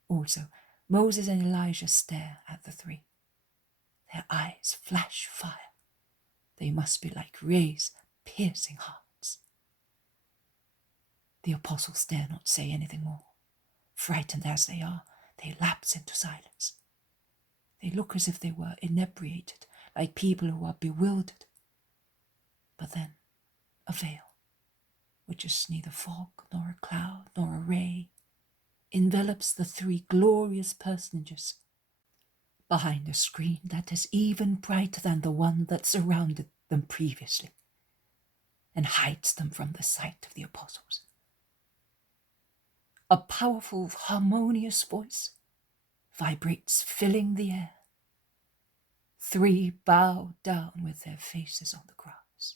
Also, Moses and Elijah stare at the three. Their eyes flash fire. They must be like rays piercing hearts. The apostles dare not say anything more. Frightened as they are, they lapse into silence. They look as if they were inebriated, like people who are bewildered. But then a veil, which is neither fog nor a cloud nor a ray, envelops the three glorious personages behind a screen that is even brighter than the one that surrounded them previously, and hides them from the sight of the apostles. A powerful, harmonious voice vibrates, filling the air. 3 bow down with their faces on the grass.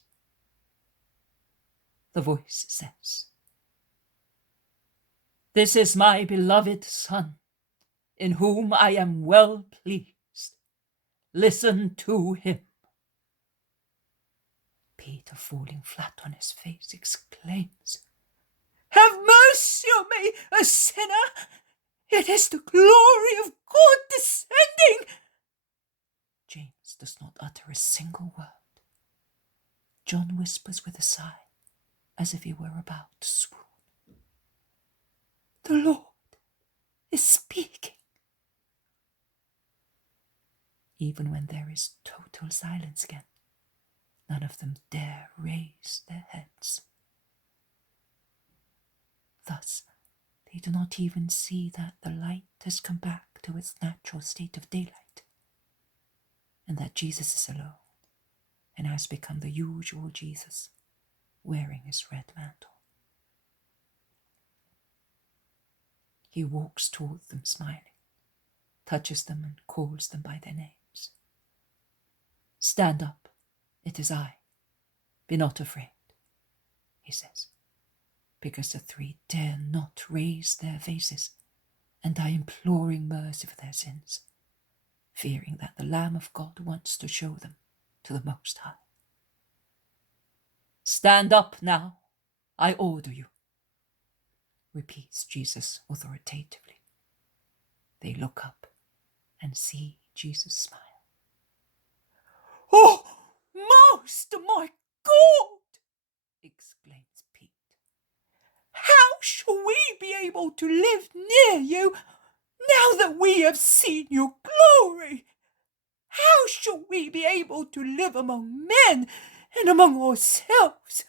The voice says, "This is my beloved Son, in whom I am well pleased. Listen to him." Peter, falling flat on his face, exclaims, "Have mercy on me, a sinner! It is the glory of God descending." James does not utter a single word. John whispers with a sigh, as if he were about to swoon, "The Lord is speaking." Even when there is total silence again, none of them dare raise their heads. Thus, they do not even see that the light has come back to its natural state of daylight, and that Jesus is alone and has become the usual Jesus, wearing his red mantle. He walks toward them smiling, touches them and calls them by their names. "Stand up, it is I. Be not afraid," he says, because the 3 dare not raise their faces and are imploring mercy for their sins, fearing that the Lamb of God wants to show them to the Most High. "Stand up now, I order you," repeats Jesus authoritatively. They look up and see Jesus smile. "Oh, Master, my God!" exclaims Pete. "How shall we be able to live near you now that we have seen your glory? How shall we be able to live among men and among ourselves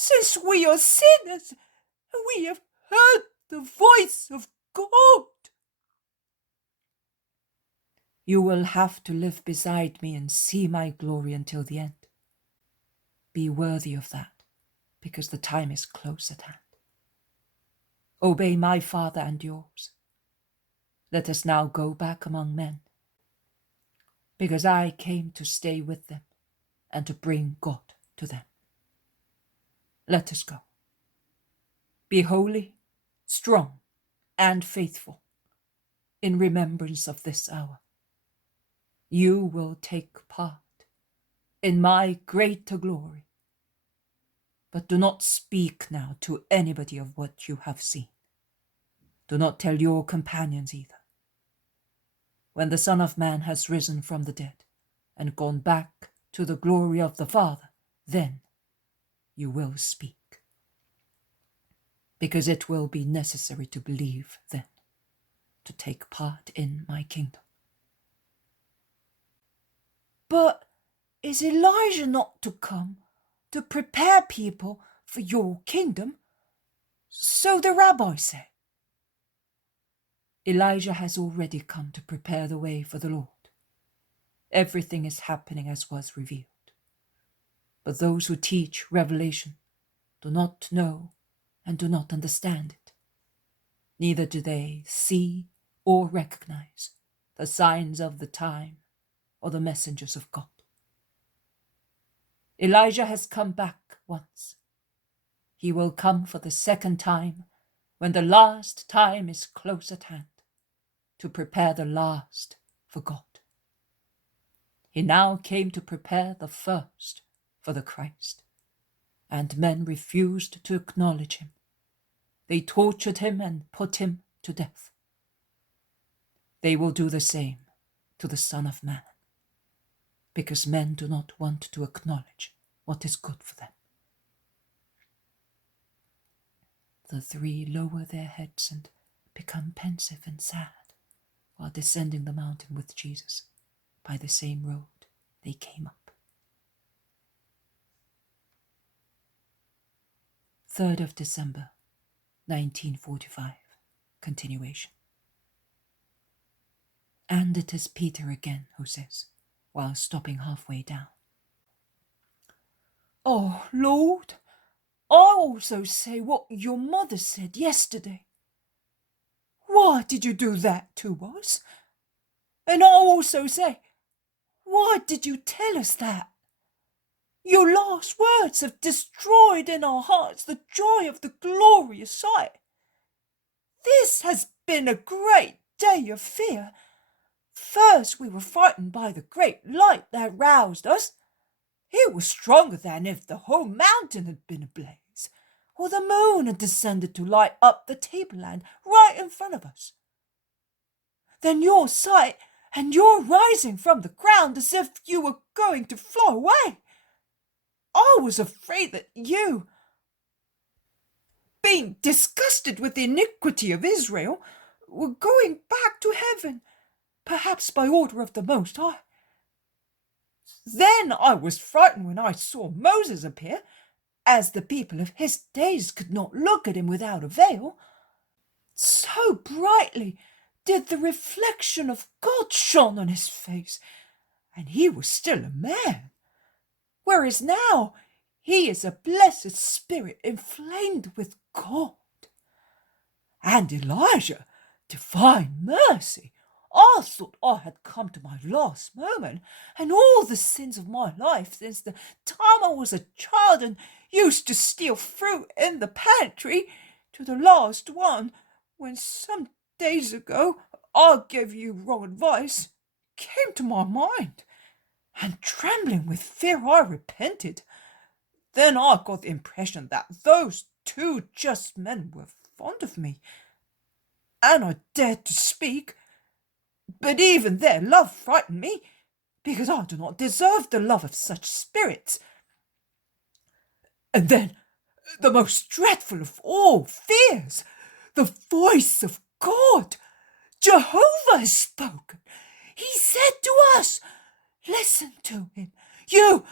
since we are sinners, and we have heard the voice of God. You will have to live beside me and see my glory until the end. Be worthy of that, because the time is close at hand. Obey my Father and yours. Let us now go back among men, because I came to stay with them and to bring God to them. Let us go. Be holy, strong, and faithful in remembrance of this hour. You will take part in my greater glory. But do not speak now to anybody of what you have seen. Do not tell your companions either. When the Son of Man has risen from the dead and gone back to the glory of the Father, then you will speak. Because it will be necessary to believe then, to take part in my kingdom. But is Elijah not to come to prepare people for your kingdom? So the rabbis say. Elijah has already come to prepare the way for the Lord. Everything is happening as was revealed. But those who teach revelation do not know and do not understand it. Neither do they see or recognize the signs of the time or the messengers of God. Elijah has come back once. He will come for the second time when the last time is close at hand, to prepare the last for God. He now came to prepare the first for the Christ, and men refused to acknowledge him. They tortured him and put him to death. They will do the same to the Son of Man, because men do not want to acknowledge what is good for them. The three lower their heads and become pensive and sad while descending the mountain with Jesus by the same road they came up. 3rd of December, 1945, continuation. And it is Peter again who says, while stopping halfway down, "Oh, Lord, I also say what your mother said yesterday. Why did you do that to us? And I also say, why did you tell us that? Your last words have destroyed in our hearts the joy of the glorious sight. This has been a great day of fear. First, we were frightened by the great light that roused us. It was stronger than if the whole mountain had been ablaze, or the moon had descended to light up the tableland right in front of us. Then your sight and your rising from the ground as if you were going to fly away. I was afraid that you, being disgusted with the iniquity of Israel, were going back to heaven, perhaps by order of the Most High. Then I was frightened when I saw Moses appear, as the people of his days could not look at him without a veil. So brightly did the reflection of God shone on his face, and he was still a man, whereas now he is a blessed spirit inflamed with God. And Elijah, divine mercy, I thought I had come to my last moment, and all the sins of my life since the time I was a child and used to steal fruit in the pantry, to the last one, when some days ago I gave you wrong advice, came to my mind, and trembling with fear I repented. Then I got the impression that those two just men were fond of me, and I dared to speak. But even their love frightened me, because I do not deserve the love of such spirits. And then, the most dreadful of all fears, the voice of God. Jehovah has spoken. He said to us, listen to him, you.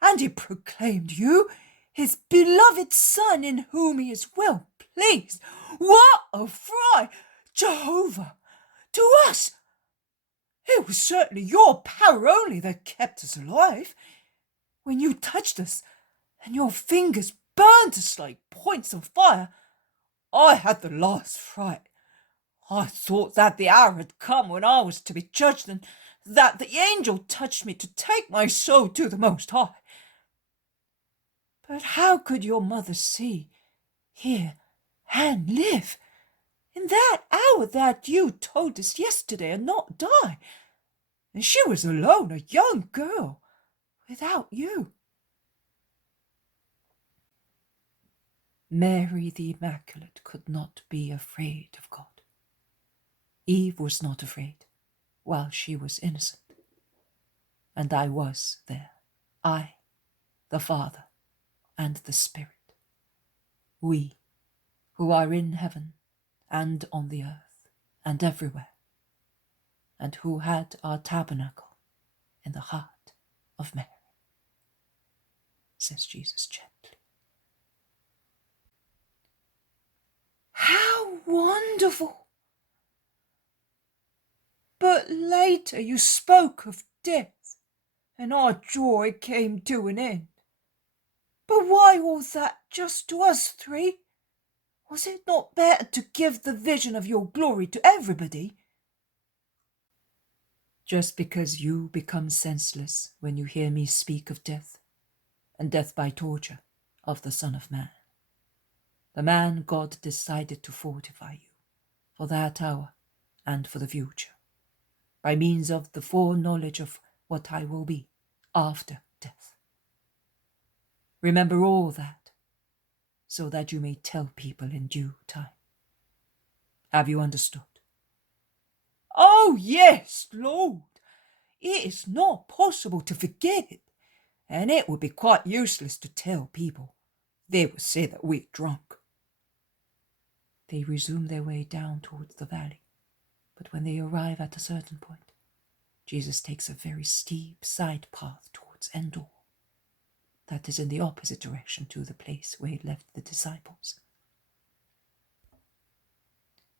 And he proclaimed you his beloved Son, in whom he is well pleased. What a fright, Jehovah, to us! It was certainly your power only that kept us alive. When you touched us, and your fingers burned us like points of fire, I had the last fright. I thought that the hour had come when I was to be judged, and that the angel touched me to take my soul to the Most High. But how could your mother see, hear, and live in that hour that you told us yesterday, and not die? And she was alone, a young girl, without you. Mary the Immaculate could not be afraid of God. Eve was not afraid, while she was innocent. And I was there, I, the Father, and the Spirit, we, who are in heaven, and on the earth, and everywhere, and who had our tabernacle in the heart of Mary, says Jesus gently. How wonderful! But later you spoke of death, and our joy came to an end. But why all that just to us three? Was it not better to give the vision of your glory to everybody? Just because you become senseless when you hear me speak of death, and death by torture of the Son of Man. The man God decided to fortify you for that hour and for the future, by means of the foreknowledge of what I will be after death. Remember all that, so that you may tell people in due time. Have you understood? Oh, yes, Lord. It is not possible to forget it, and it would be quite useless to tell people. They would say that we're drunk. They resume their way down towards the valley, but when they arrive at a certain point, Jesus takes a very steep side path towards Endor. That is in the opposite direction to the place where he left the disciples.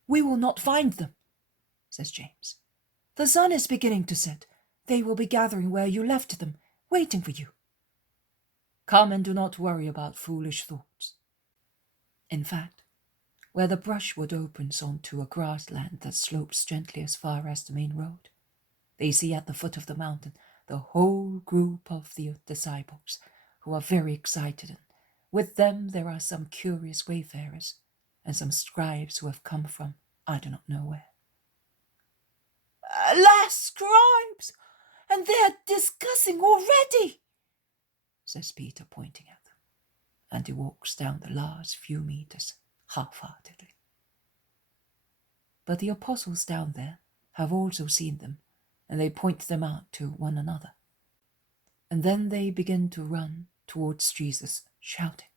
We will not find them, says James. The sun is beginning to set. They will be gathering where you left them, waiting for you. Come and do not worry about foolish thoughts. In fact, where the brushwood opens onto a grassland that slopes gently as far as the main road, they see at the foot of the mountain the whole group of the disciples, who are very excited, and with them there are some curious wayfarers and some scribes who have come from I do not know where. Alas, scribes! And they are discussing already, says Peter, pointing at them, and he walks down the last few meters half-heartedly. But the apostles down there have also seen them, and they point them out to one another. And then they begin to run towards Jesus, shouting,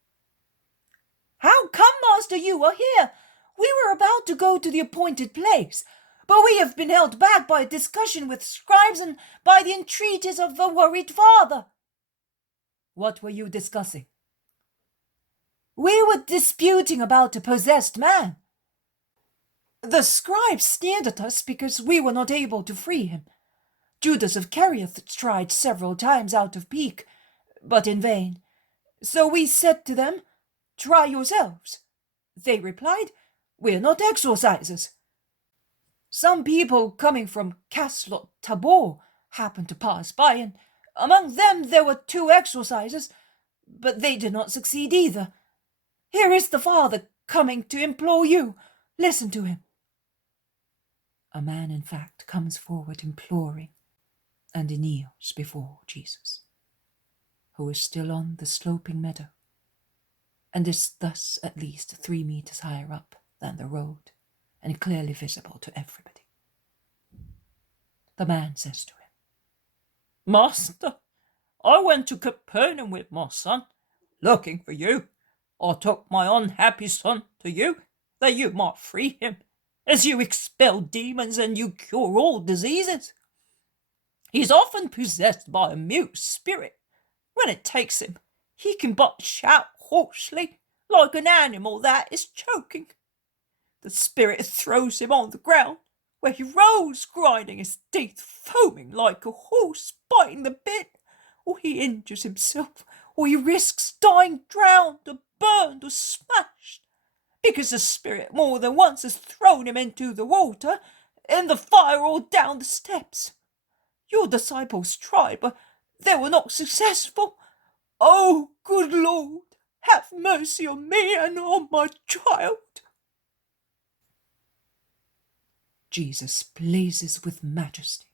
How come, Master, you are here? We were about to go to the appointed place, but we have been held back by a discussion with scribes and by the entreaties of the worried father. What were you discussing? We were disputing about a possessed man. The scribes sneered at us because we were not able to free him. Judas of Kerioth tried several times out of pique, but in vain. So we said to them, Try yourselves. They replied, We're not exorcisers. Some people coming from Caslot Tabor happened to pass by, and among them there were 2 exorcisers, but they did not succeed either. Here is the father coming to implore you. Listen to him. A man, in fact, comes forward imploring, and he kneels before Jesus, who is still on the sloping meadow, and is thus at least 3 meters higher up than the road, and clearly visible to everybody. The man says to him, Master, I went to Capernaum with my son, looking for you. I took my unhappy son to you, that you might free him, as you expel demons and you cure all diseases. He's often possessed by a mute spirit. When it takes him, he can but shout hoarsely, like an animal that is choking. The spirit throws him on the ground, where he rolls, grinding his teeth, foaming like a horse biting the bit, or he injures himself, or he risks dying drowned, or burned, or smashed, because the spirit more than once has thrown him into the water, in the fire, or down the steps. Your disciples tried, but they were not successful. Oh, good Lord, have mercy on me and on my child." Jesus blazes with majesty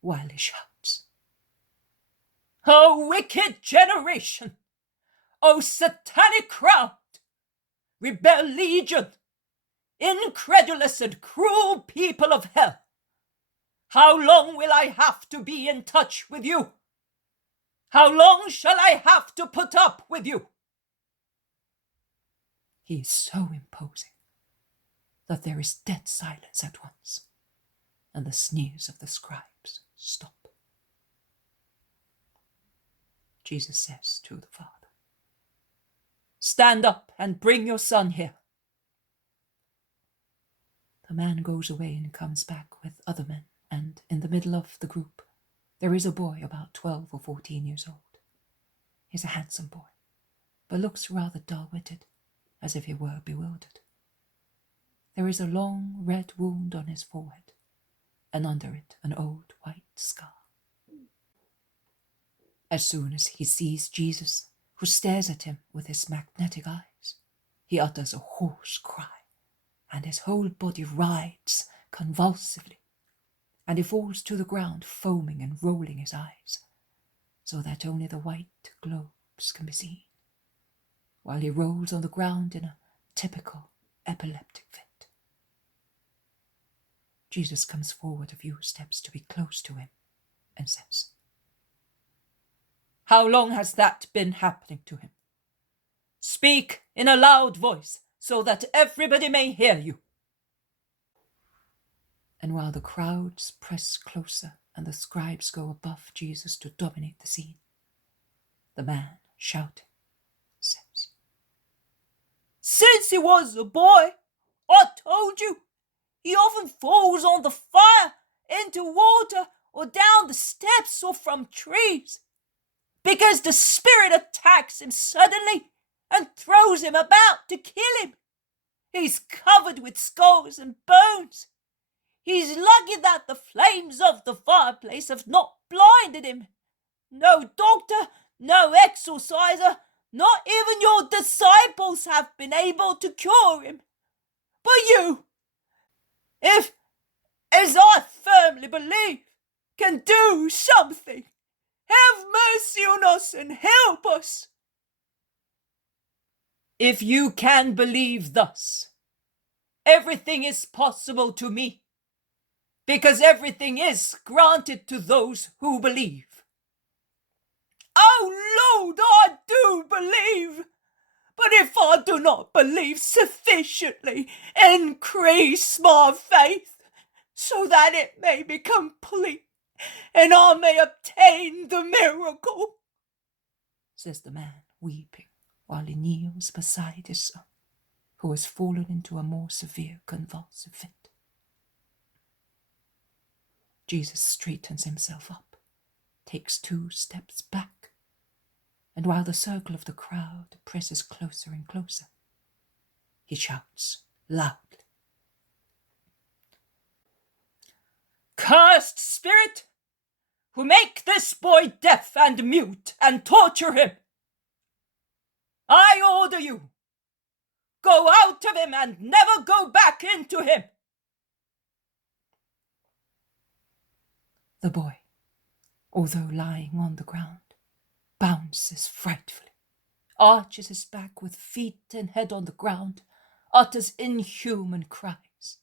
while he shouts, "O wicked generation! O satanic crowd! Rebel legion! Incredulous and cruel people of hell! How long will I have to be in touch with you? How long shall I have to put up with you?" He is so imposing that there is dead silence at once, and the sneers of the scribes stop. Jesus says to the Father, "Stand up and bring your son here." The man goes away and comes back with other men, and in the middle of the group there is a boy about 12 or 14 years old. He's a handsome boy, but looks rather dull-witted, as if he were bewildered. There is a long red wound on his forehead, and under it an old white scar. As soon as he sees Jesus, who stares at him with his magnetic eyes, he utters a hoarse cry, and his whole body writhes convulsively, and he falls to the ground, foaming and rolling his eyes, so that only the white globes can be seen, while he rolls on the ground in a typical epileptic fit. Jesus comes forward a few steps to be close to him and says, "How long has that been happening to him? Speak in a loud voice so that everybody may hear you." And while the crowds press closer and the scribes go above Jesus to dominate the scene, the man, shouting, says, "Since he was a boy, I told you, he often falls on the fire, into water, or down the steps, or from trees, because the spirit attacks him suddenly and throws him about to kill him. He's covered with scars and bones. He's lucky that the flames of the fireplace have not blinded him. No doctor, no exorciser, not even your disciples have been able to cure him. But you, if, as I firmly believe, can do something, have mercy on us and help us." If you can believe thus, everything is possible to me, because everything is granted to those who believe. Oh Lord, I do believe, but if I do not believe sufficiently, increase my faith, so that it may be complete, and I may obtain the miracle," says the man, weeping, while he kneels beside his son, who has fallen into a more severe convulsive fit. Jesus straightens himself up, takes 2 steps back, and while the circle of the crowd presses closer and closer, he shouts loudly, "Cursed spirit, who make this boy deaf and mute and torture him, I order you, go out of him and never go back into him." The boy, although lying on the ground, bounces frightfully, arches his back with feet and head on the ground, utters inhuman cries,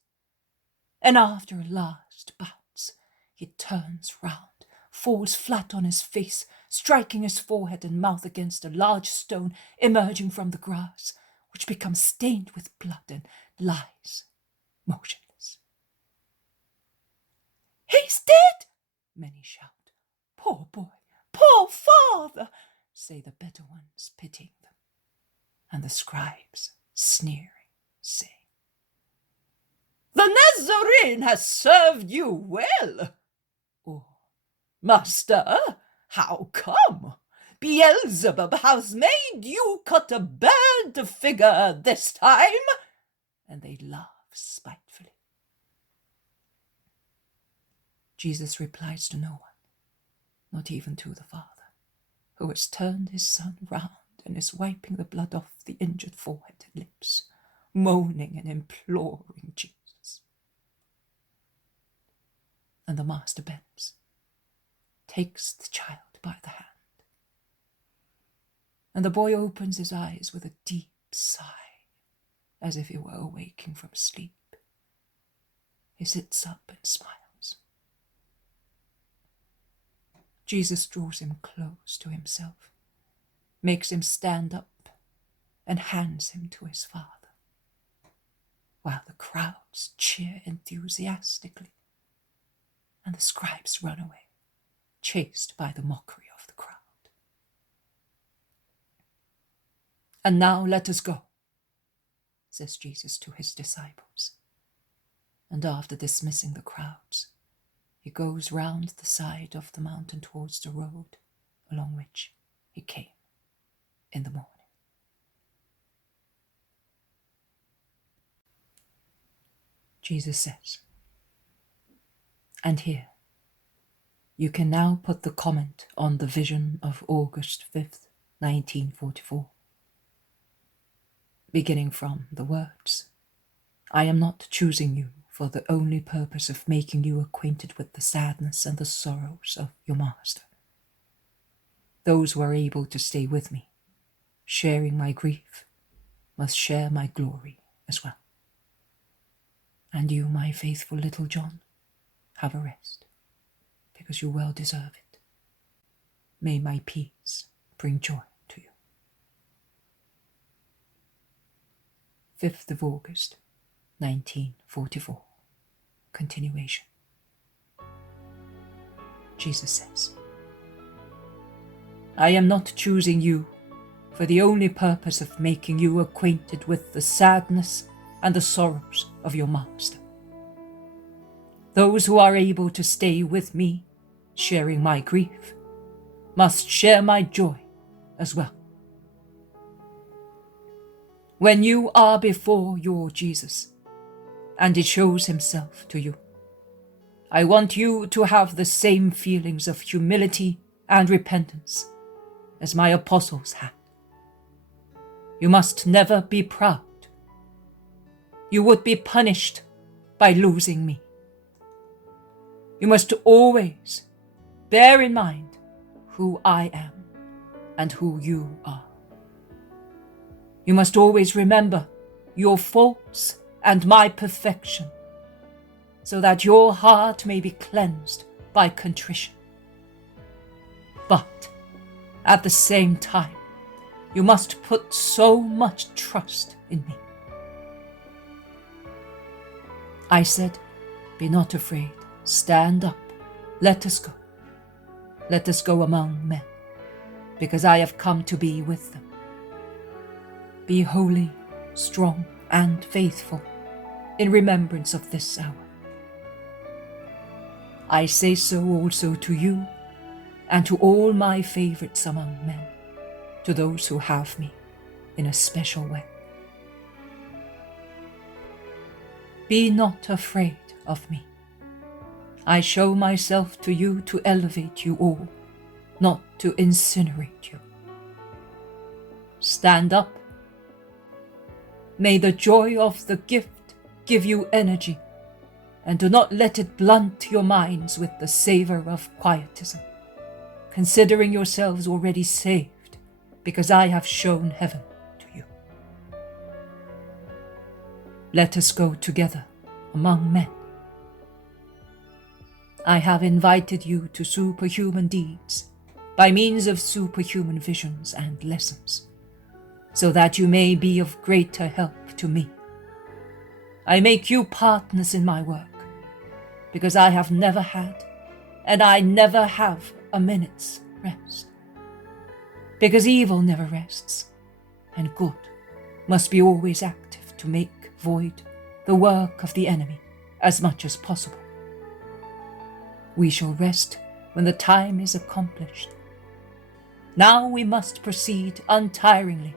and after a last bounce, he turns round, falls flat on his face, striking his forehead and mouth against a large stone emerging from the grass, which becomes stained with blood and lies motionless. "He's dead!" Many shout, "Poor boy! Poor father! say the better ones, pitying them, and the scribes, sneering, say, "The Nazarene has served you well." or, "Master, how come? Beelzebub has made you cut a bad figure this time." and they laugh spitefully. Jesus replies to no one, not even to the Father, who has turned his Son round and is wiping the blood off the injured forehead and lips, moaning and imploring Jesus. And the Master bends, takes the child by the hand, and the boy opens his eyes with a deep sigh, as if he were awaking from sleep. He sits up and smiles. Jesus draws him close to himself, makes him stand up, and hands him to his Father, while the crowds cheer enthusiastically, and the scribes run away, chased by the mockery of the crowd. "And now let us go," says Jesus to his disciples, and after dismissing the crowds, he goes round the side of the mountain towards the road along which he came in the morning. Jesus says, and here you can now put the comment on the vision of August 5th, 1944, beginning from the words, "I am not choosing you for the only purpose of making you acquainted with the sadness and the sorrows of your Master. Those who are able to stay with me, sharing my grief, must share my glory as well. And you, my faithful little John, have a rest, because you well deserve it. May my peace bring joy to you." 5th of August, 1944. Continuation. Jesus says, "I am not choosing you for the only purpose of making you acquainted with the sadness and the sorrows of your Master. Those who are able to stay with me, sharing my grief, must share my joy as well. When you are before your Jesus, and he shows himself to you, I want you to have the same feelings of humility and repentance as my apostles had. You must never be proud. You would be punished by losing me. You must always bear in mind who I am and who you are. You must always remember your faults and my perfection, so that your heart may be cleansed by contrition. But at the same time, you must put so much trust in me. I said, be not afraid, stand up, let us go. Let us go among men, because I have come to be with them. Be holy, strong, and faithful in remembrance of this hour. I say so also to you and to all my favorites among men, to those who have me in a special way. Be not afraid of me. I show myself to you to elevate you all, not to incinerate you. Stand up. May the joy of the gift give you energy, and do not let it blunt your minds with the savor of quietism, considering yourselves already saved, because I have shown heaven to you. Let us go together among men. I have invited you to superhuman deeds by means of superhuman visions and lessons, so that you may be of greater help to me. I make you partners in my work, because I have never had, and I never have, a minute's rest. because evil never rests, and good must be always active to make void the work of the enemy as much as possible. We shall rest when the time is accomplished. Now we must proceed untiringly.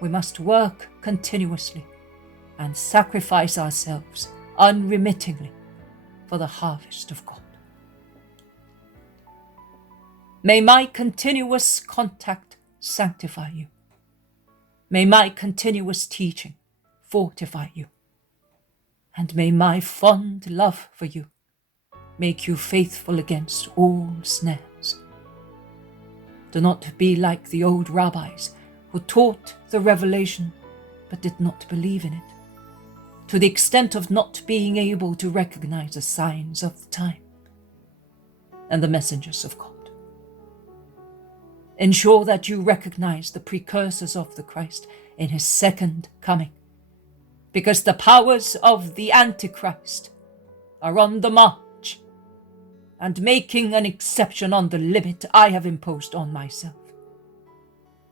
We must work continuously and sacrifice ourselves unremittingly for the harvest of God. May my continuous contact sanctify you. May my continuous teaching fortify you. And may my fond love for you make you faithful against all snares. Do not be like the old rabbis who taught the revelation but did not believe in it, to the extent of not being able to recognize the signs of the time and the messengers of God. Ensure that you recognize the precursors of the Christ in his second coming, because the powers of the Antichrist are on the march and making an exception on the limit I have imposed on myself,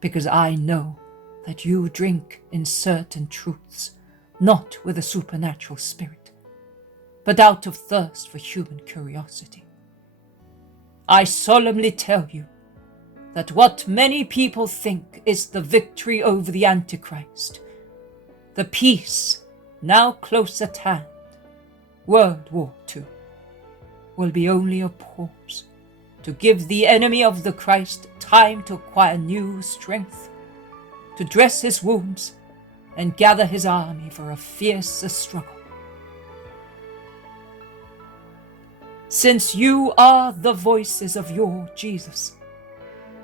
because I know that you drink in certain truths, not with a supernatural spirit, but out of thirst for human curiosity. I solemnly tell you that what many people think is the victory over the Antichrist, the peace now close at hand, World War II, will be only a pause to give the enemy of the Christ time to acquire new strength, to dress his wounds and gather his army for a fiercer struggle. Since you are the voices of your Jesus,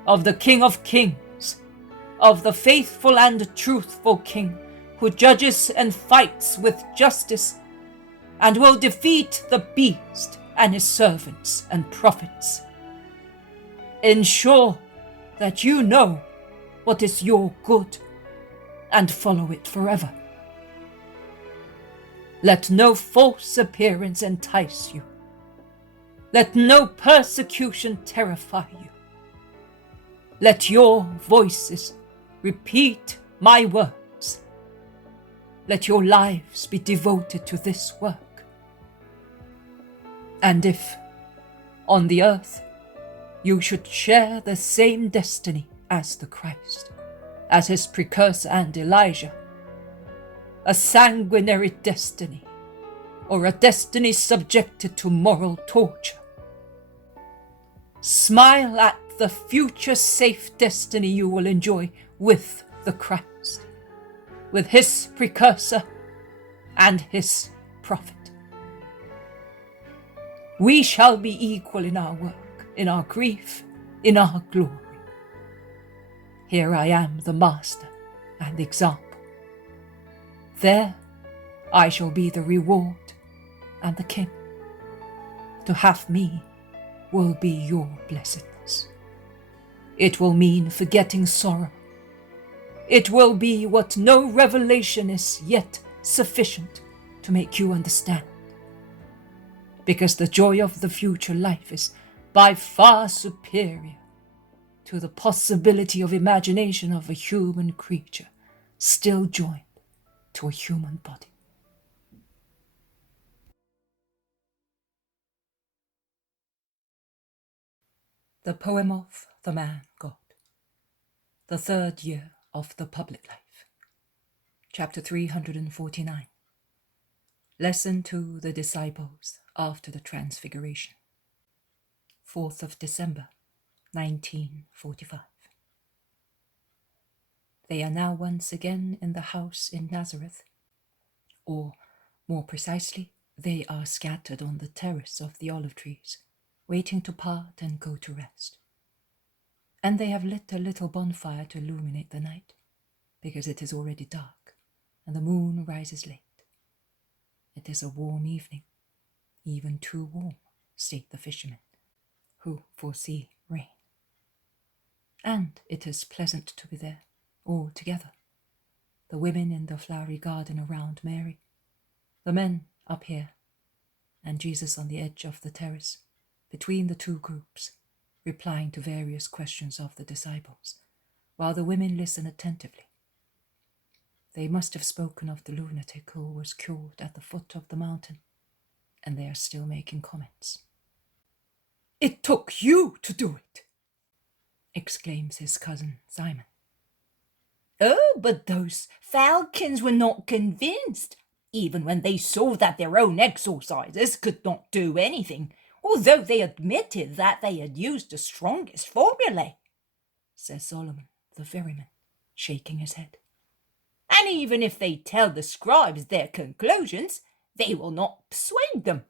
of the King of Kings, of the faithful and truthful King who judges and fights with justice and will defeat the beast and his servants and prophets, ensure that you know what is your good and follow it forever. Let no false appearance entice you. Let no persecution terrify you. Let your voices repeat my words. Let your lives be devoted to this work. And if, on the earth, you should share the same destiny as the Christ, as his precursor and Elijah, a sanguinary destiny, or a destiny subjected to moral torture, smile at the future safe destiny you will enjoy with the Christ, with his precursor and his prophet. We shall be equal in our work, in our grief, in our glory. Here I am, the master and example. There I shall be the reward and the king. To have me will be your blessedness. It will mean forgetting sorrow. It will be what no revelation is yet sufficient to make you understand. Because the joy of the future life is by far superior to the possibility of imagination of a human creature still joined to a human body. The poem of the man God. The third year of the public life. Chapter 349. Lesson to the disciples after the Transfiguration. 4th of December, 1945. They are now once again in the house in Nazareth, or more precisely, they are scattered on the terrace of the olive trees, waiting to part and go to rest. And they have lit a little bonfire to illuminate the night, because it is already dark, and the moon rises late. It is a warm evening, even too warm, state the fishermen, who foresee rain. And it is pleasant to be there, all together, the women in the flowery garden around Mary, the men up here, and Jesus on the edge of the terrace, between the two groups, replying to various questions of the disciples, while the women listen attentively. They must have spoken of the lunatic who was cured at the foot of the mountain, and they are still making comments. "It took you to do it," exclaims his cousin Simon. "Oh, but those falcons were not convinced, even when they saw that their own exorcisers could not do anything, although they admitted that they had used the strongest formulae," says Solomon the ferryman, shaking his head. "And even if they tell the scribes their conclusions, they will not persuade them."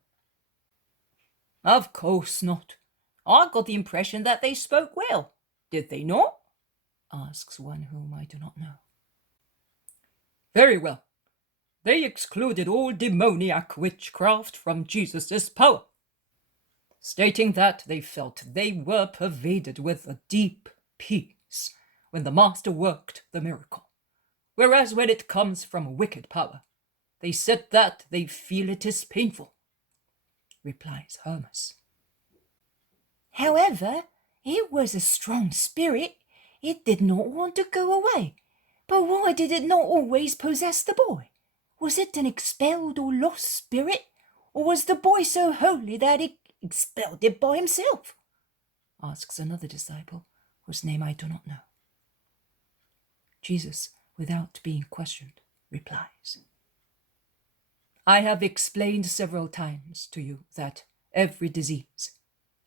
"Of course not. I got the impression that they spoke well. Did they not?" asks one whom I do not know. "Very well. They excluded all demoniac witchcraft from Jesus' power, stating that they felt they were pervaded with a deep peace when the Master worked the miracle, whereas when it comes from a wicked power, they said that they feel it is painful," replies Hermas. "However, it was a strong spirit. It did not want to go away. But why did it not always possess the boy? Was it an expelled or lost spirit? Or was the boy so holy that it expelled it by himself?" asks another disciple, whose name I do not know. Jesus, without being questioned, replies, "I have explained several times to you that every disease,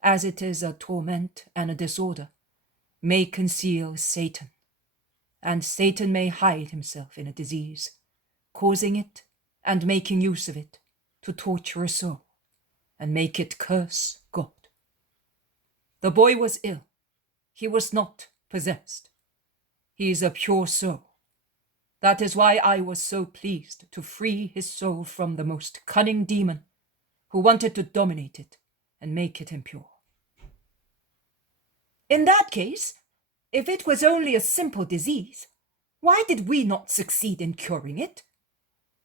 as it is a torment and a disorder, may conceal Satan, and Satan may hide himself in a disease, causing it and making use of it to torture a soul and make it curse God. The boy was ill. He was not possessed. He is a pure soul. That is why I was so pleased to free his soul from the most cunning demon who wanted to dominate it and make it impure." "In that case, if it was only a simple disease, why did we not succeed in curing it?"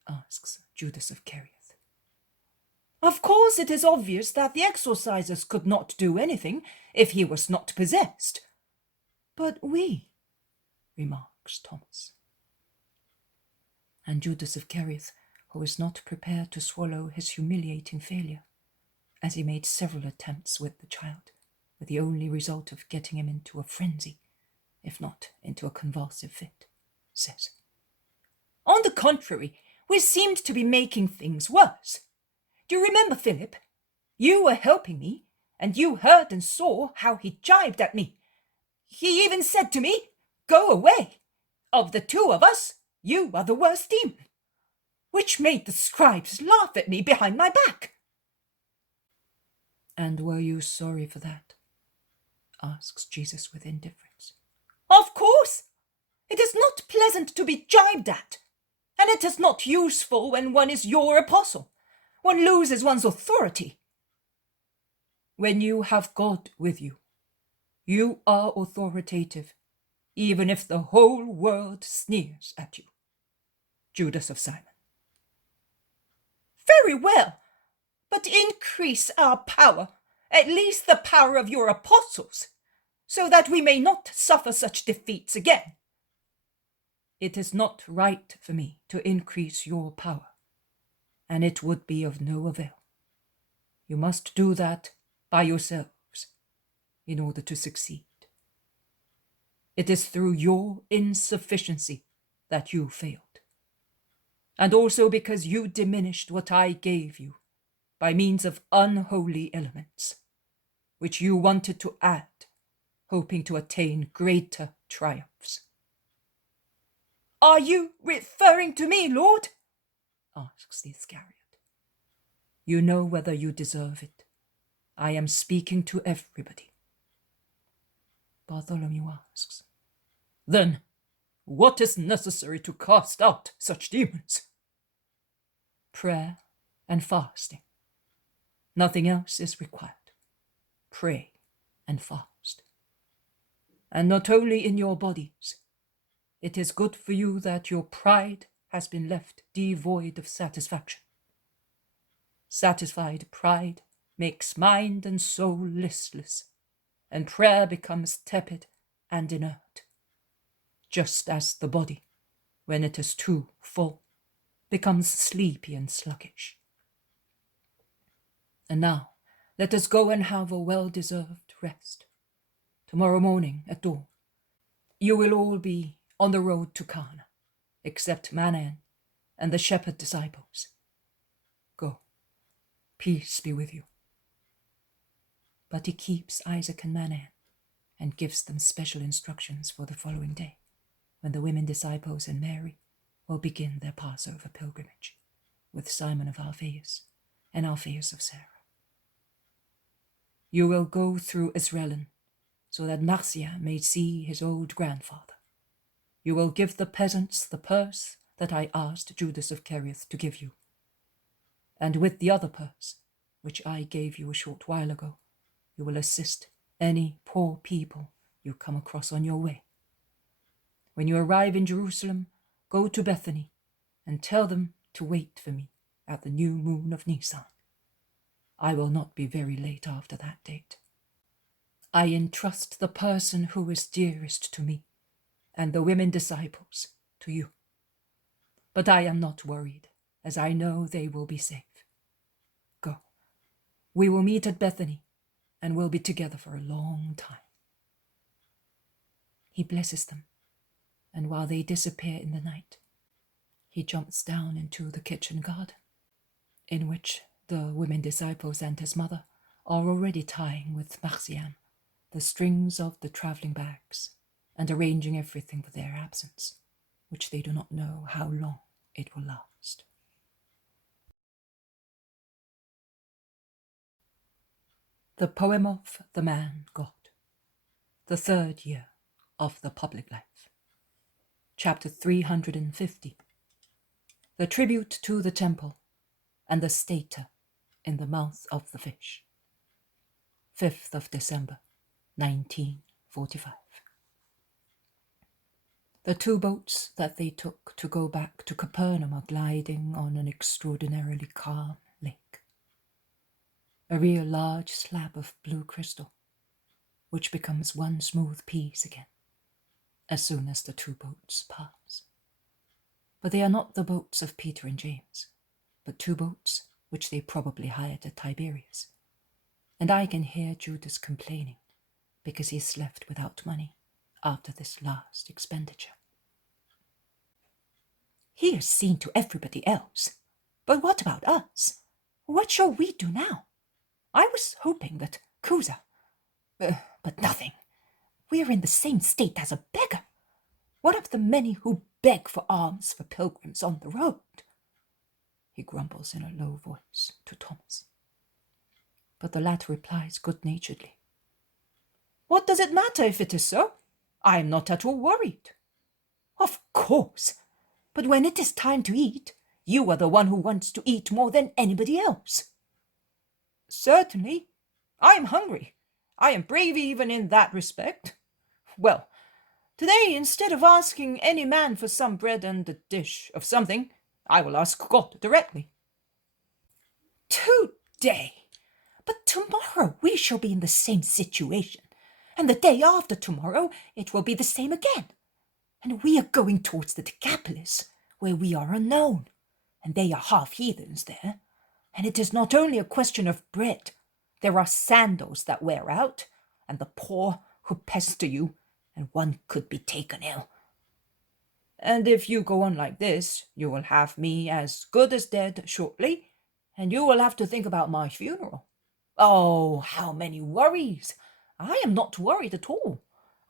asks Judas of Kerioth. "Of course it is obvious that the exorcisers could not do anything if he was not possessed. But we," remarks Thomas. And Judas of Kerioth, who was not prepared to swallow his humiliating failure, as he made several attempts with the child, with the only result of getting him into a frenzy, if not into a convulsive fit, says, "On the contrary, we seemed to be making things worse. Do you remember, Philip? You were helping me, and you heard and saw how he jibed at me. He even said to me, 'Go away. Of the two of us, you are the worst demon,' which made the scribes laugh at me behind my back." "And were you sorry for that?" asks Jesus with indifference. "Of course. It is not pleasant to be jibed at, and it is not useful when one is your apostle. One loses one's authority. When you have God with you, you are authoritative, even if the whole world sneers at you." Judas of Simon. "Very well, but increase our power, at least the power of your apostles, so that we may not suffer such defeats again." "It is not right for me to increase your power, and it would be of no avail. You must do that by yourselves in order to succeed. It is through your insufficiency that you failed, and also because you diminished what I gave you by means of unholy elements, which you wanted to add, hoping to attain greater triumphs." "Are you referring to me, Lord?" asks the Iscariot. "You know whether you deserve it. I am speaking to everybody." Bartholomew asks, "Then, what is necessary to cast out such demons?" "Prayer and fasting. Nothing else is required. Pray and fast. And not only in your bodies. It is good for you that your pride has been left devoid of satisfaction. Satisfied pride makes mind and soul listless, and prayer becomes tepid and inert. just as the body, when it is too full, becomes sleepy and sluggish. And now, let us go and have a well-deserved rest. Tomorrow morning at dawn, you will all be on the road to Cana, except Manaen and the shepherd disciples. Go, peace be with you. But he keeps Isaac and Manaen and gives them special instructions for the following day, when the women disciples and Mary will begin their Passover pilgrimage with Simon of Alphaeus and Alphaeus of Sarah. You will go through Israel, so that Marjiam may see his old grandfather. You will give the peasants the purse that I asked Judas of Kerioth to give you. And with the other purse, which I gave you a short while ago, you will assist any poor people you come across on your way. When you arrive in Jerusalem, go to Bethany and tell them to wait for me at the new moon of Nisan. I will not be very late after that date. I entrust the person who is dearest to me and the women disciples to you. But I am not worried, as I know they will be safe. Go. We will meet at Bethany and will be together for a long time. He blesses them, and while they disappear in the night, he jumps down into the kitchen garden, in which the women disciples and his mother are already tying with Marjiam the strings of the travelling bags and arranging everything for their absence, which they do not know how long it will last. The Poem of the Man God, the 3rd year of the public life. Chapter 350. The tribute to the temple and the stater in the mouth of the fish. 5th of December, 1945. The 2 boats that they took to go back to Capernaum are gliding on an extraordinarily calm lake. A real large slab of blue crystal, which becomes one smooth piece again, as soon as the 2 boats pass. But they are not the boats of Peter and James, but 2 boats which they probably hired at Tiberias. And I can hear Judas complaining because he is left without money after this last expenditure. He is seen to everybody else. But what about us? What shall we do now? I was hoping that Cusa... but nothing. We are in the same state as a beggar. What of the many who beg for alms for pilgrims on the road? He grumbles in a low voice to Thomas. But the latter replies good-naturedly, What does it matter if it is so? I am not at all worried. Of course. But when it is time to eat, you are the one who wants to eat more than anybody else. Certainly. I am hungry. I am brave even in that respect. Well, today, instead of asking any man for some bread and a dish of something, I will ask God directly. Today? But tomorrow we shall be in the same situation, and the day after tomorrow it will be the same again. And we are going towards the Decapolis, where we are unknown, and they are half heathens there. And it is not only a question of bread. There are sandals that wear out, and the poor who pester you, and one could be taken ill. And if you go on like this, you will have me as good as dead shortly, and you will have to think about my funeral. Oh, how many worries! I am not worried at all.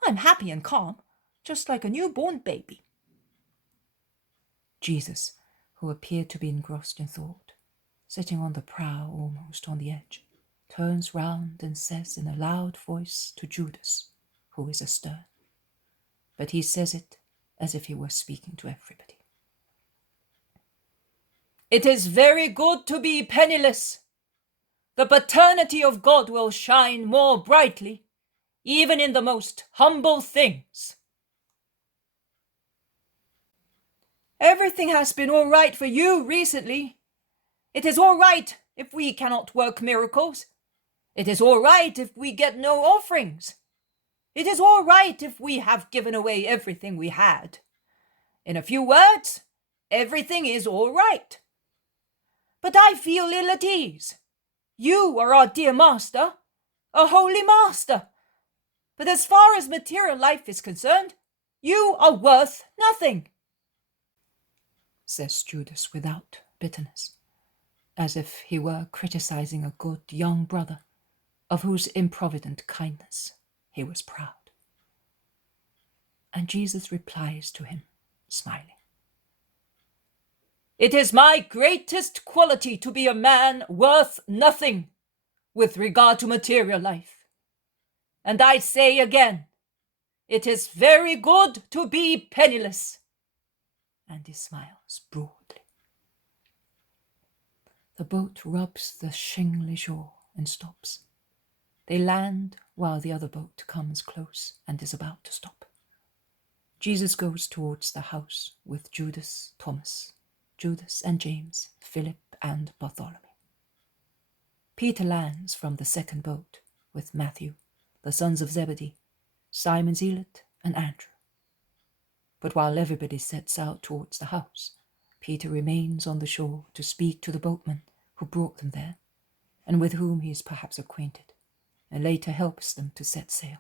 I'm happy and calm, just like a newborn baby. Jesus, who appeared to be engrossed in thought, sitting on the prow almost on the edge, turns round and says in a loud voice to Judas, who is astern. But he says it as if he were speaking to everybody. It is very good to be penniless. The paternity of God will shine more brightly, even in the most humble things. Everything has been all right for you recently. It is all right if we cannot work miracles. It is all right if we get no offerings. It is all right if we have given away everything we had. In a few words, everything is all right. But I feel ill at ease. You are our dear master, a holy master. But as far as material life is concerned, you are worth nothing, says Judas without bitterness, as if he were criticizing a good young brother of whose improvident kindness he was proud. And Jesus replies to him, smiling. It is my greatest quality to be a man worth nothing with regard to material life. And I say again, it is very good to be penniless. And he smiles broadly. The boat rubs the shingly shore and stops. They land while the other boat comes close and is about to stop. Jesus goes towards the house with Judas, Thomas, Judas and James, Philip and Bartholomew. Peter lands from the second boat with Matthew, the sons of Zebedee, Simon Zealot and Andrew. But while everybody sets out towards the house, Peter remains on the shore to speak to the boatman who brought them there, and with whom he is perhaps acquainted, and later helps them to set sail.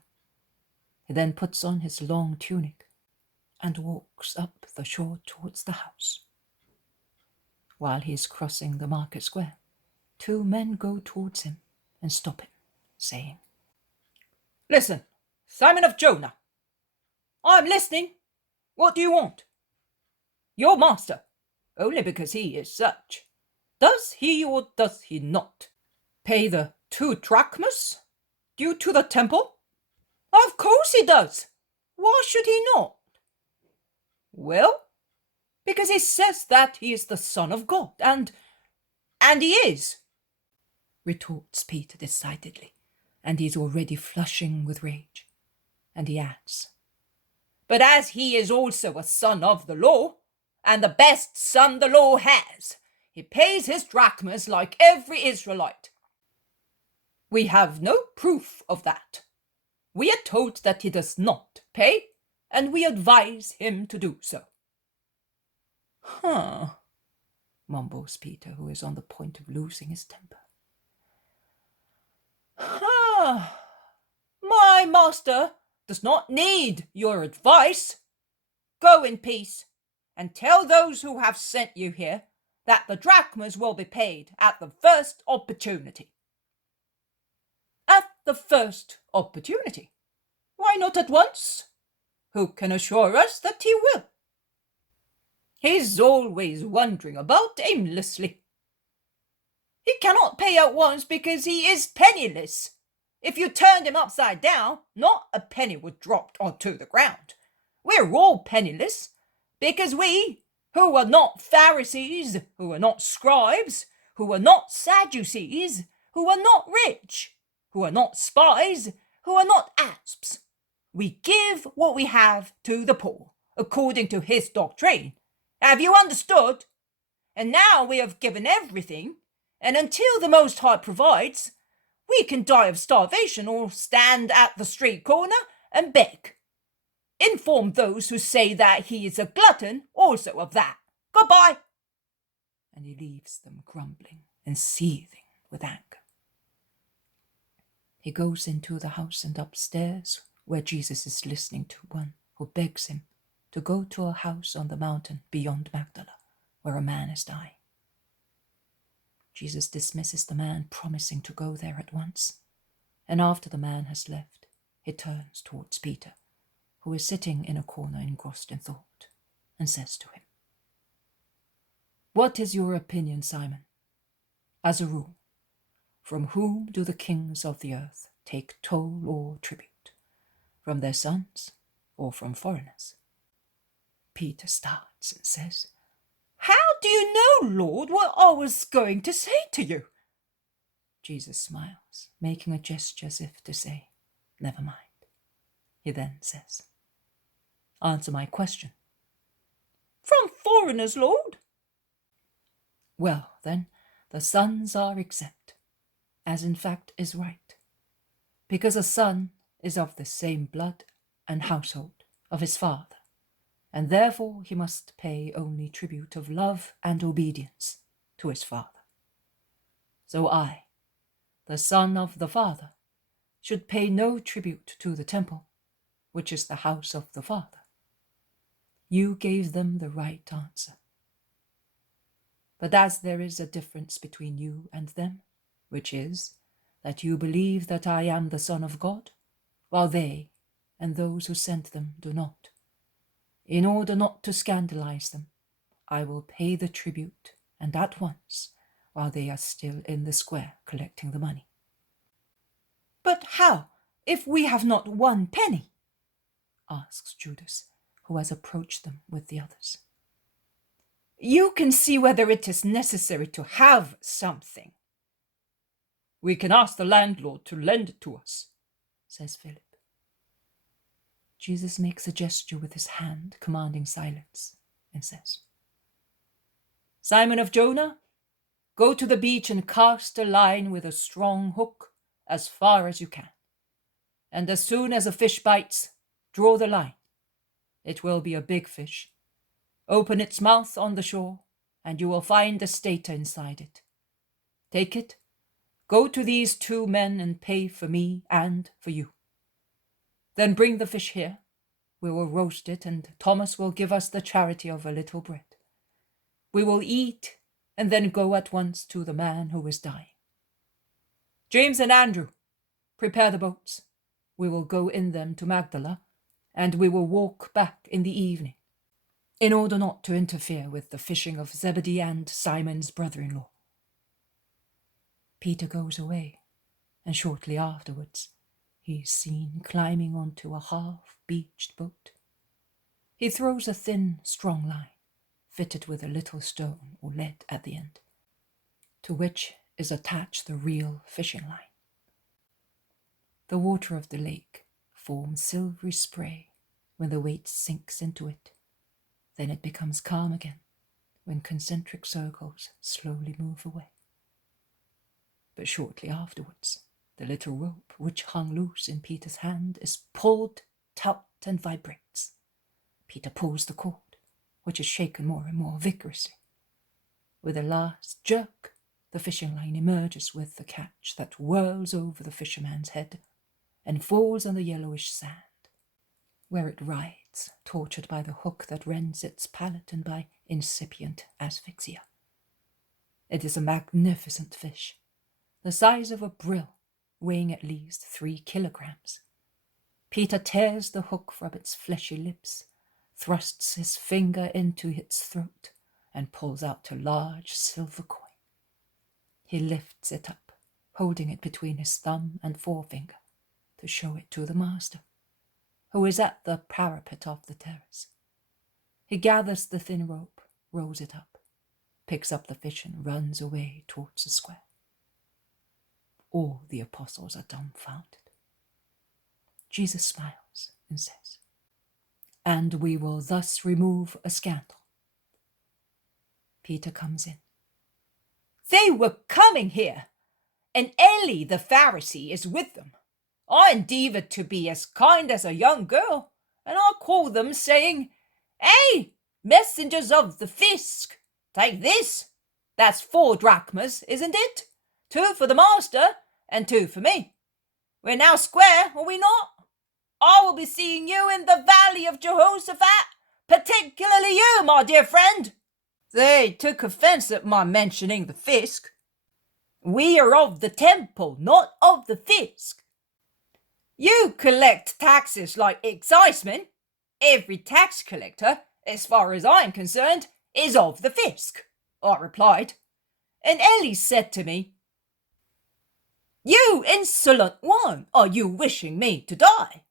He then puts on his long tunic and walks up the shore towards the house. While he is crossing the market square, 2 men go towards him and stop him, saying, Listen, Simon of Jonah, I am listening. What do you want? Your master, only because he is such, does he or does he not pay the 2 drachmas due to the temple? Of course he does. Why should he not? Well, because he says that he is the Son of God, and he is, retorts Peter decidedly, and he is already flushing with rage. And he adds, but as he is also a son of the law, and the best son the law has, he pays his drachmas like every Israelite. We have no proof of that. We are told that he does not pay, and we advise him to do so. Mumbles Peter, who is on the point of losing his temper. My master does not need your advice. Go in peace, and tell those who have sent you here that the drachmas will be paid at the first opportunity. At the first opportunity? Why not at once? Who can assure us that he will? He's always wandering about aimlessly. He cannot pay at once because he is penniless. If you turned him upside down, not a penny would drop onto the ground. We're all penniless because we, who are not Pharisees, who are not scribes, who are not Sadducees, who are not rich, who are not spies, who are not asps, we give what we have to the poor, according to his doctrine. Have you understood? And now we have given everything, and until the Most High provides, we can die of starvation or stand at the street corner and beg. Inform those who say that he is a glutton also of that. Goodbye. And he leaves them grumbling and seething with anger. He goes into the house and upstairs, where Jesus is listening to one who begs him to go to a house on the mountain beyond Magdala, where a man is dying. Jesus dismisses the man, promising to go there at once, and after the man has left, he turns towards Peter, who is sitting in a corner engrossed in thought, and says to him, "What is your opinion, Simon? As a rule, from whom do the kings of the earth take toll or tribute? From their sons or from foreigners?" Peter starts and says, "How do you know, Lord, what I was going to say to you?" Jesus smiles, making a gesture as if to say, "Never mind." He then says, "Answer my question." "From foreigners, Lord." "Well, then, the sons are exempt, as in fact is right, because a son is of the same blood and household of his father, and therefore he must pay only tribute of love and obedience to his father. So I, the son of the Father, should pay no tribute to the temple, which is the house of the Father. You gave them the right answer. But as there is a difference between you and them, which is that you believe that I am the Son of God, while they and those who sent them do not, in order not to scandalize them, I will pay the tribute, and at once, while they are still in the square collecting the money. But how, if we have not 1 penny? Asks Judas, who has approached them with the others. You can see whether it is necessary to have something. We can ask the landlord to lend it to us, says Philip. Jesus makes a gesture with his hand, commanding silence, and says, Simon of Jonah, go to the beach and cast a line with a strong hook as far as you can. And as soon as a fish bites, draw the line. It will be a big fish. Open its mouth on the shore, and you will find a stater inside it. Take it, go to these 2 men and pay for me and for you. Then bring the fish here. We will roast it, and Thomas will give us the charity of a little bread. We will eat, and then go at once to the man who is dying. James and Andrew, prepare the boats. We will go in them to Magdala, and we will walk back in the evening, in order not to interfere with the fishing of Zebedee and Simon's brother-in-law. Peter goes away, and shortly afterwards he is seen climbing onto a half-beached boat. He throws a thin, strong line, fitted with a little stone or lead at the end, to which is attached the real fishing line. The water of the lake forms silvery spray when the weight sinks into it. Then it becomes calm again when concentric circles slowly move away. But shortly afterwards, the little rope which hung loose in Peter's hand is pulled taut and vibrates. Peter pulls the cord, which is shaken more and more vigorously. With a last jerk, the fishing line emerges with the catch that whirls over the fisherman's head and falls on the yellowish sand, where it writhes, tortured by the hook that rends its palate and by incipient asphyxia. It is a magnificent fish, the size of a brill, weighing at least 3 kilograms. Peter tears the hook from its fleshy lips, thrusts his finger into its throat, and pulls out a large silver coin. He lifts it up, holding it between his thumb and forefinger, to show it to the master, who is at the parapet of the terrace. He gathers the thin rope, rolls it up, picks up the fish and runs away towards the square. All the apostles are dumbfounded. Jesus smiles and says, "And we will thus remove a scandal." Peter comes in. They were coming here, and Eli the Pharisee is with them. I endeavoured to be as kind as a young girl, and I called them, saying, "Hey, messengers of the fisc, take this. That's 4 drachmas, isn't it? 2 for the master, and 2 for me. We're now square, are we not? I will be seeing you in the valley of Jehoshaphat, particularly you, my dear friend." They took offence at my mentioning the fisc. We are of the temple, not of the fisc. You collect taxes like excisemen. Every tax collector, as far as I am concerned, is of the fisc, I replied. And Eli said to me, "You insolent one, are you wishing me to die?"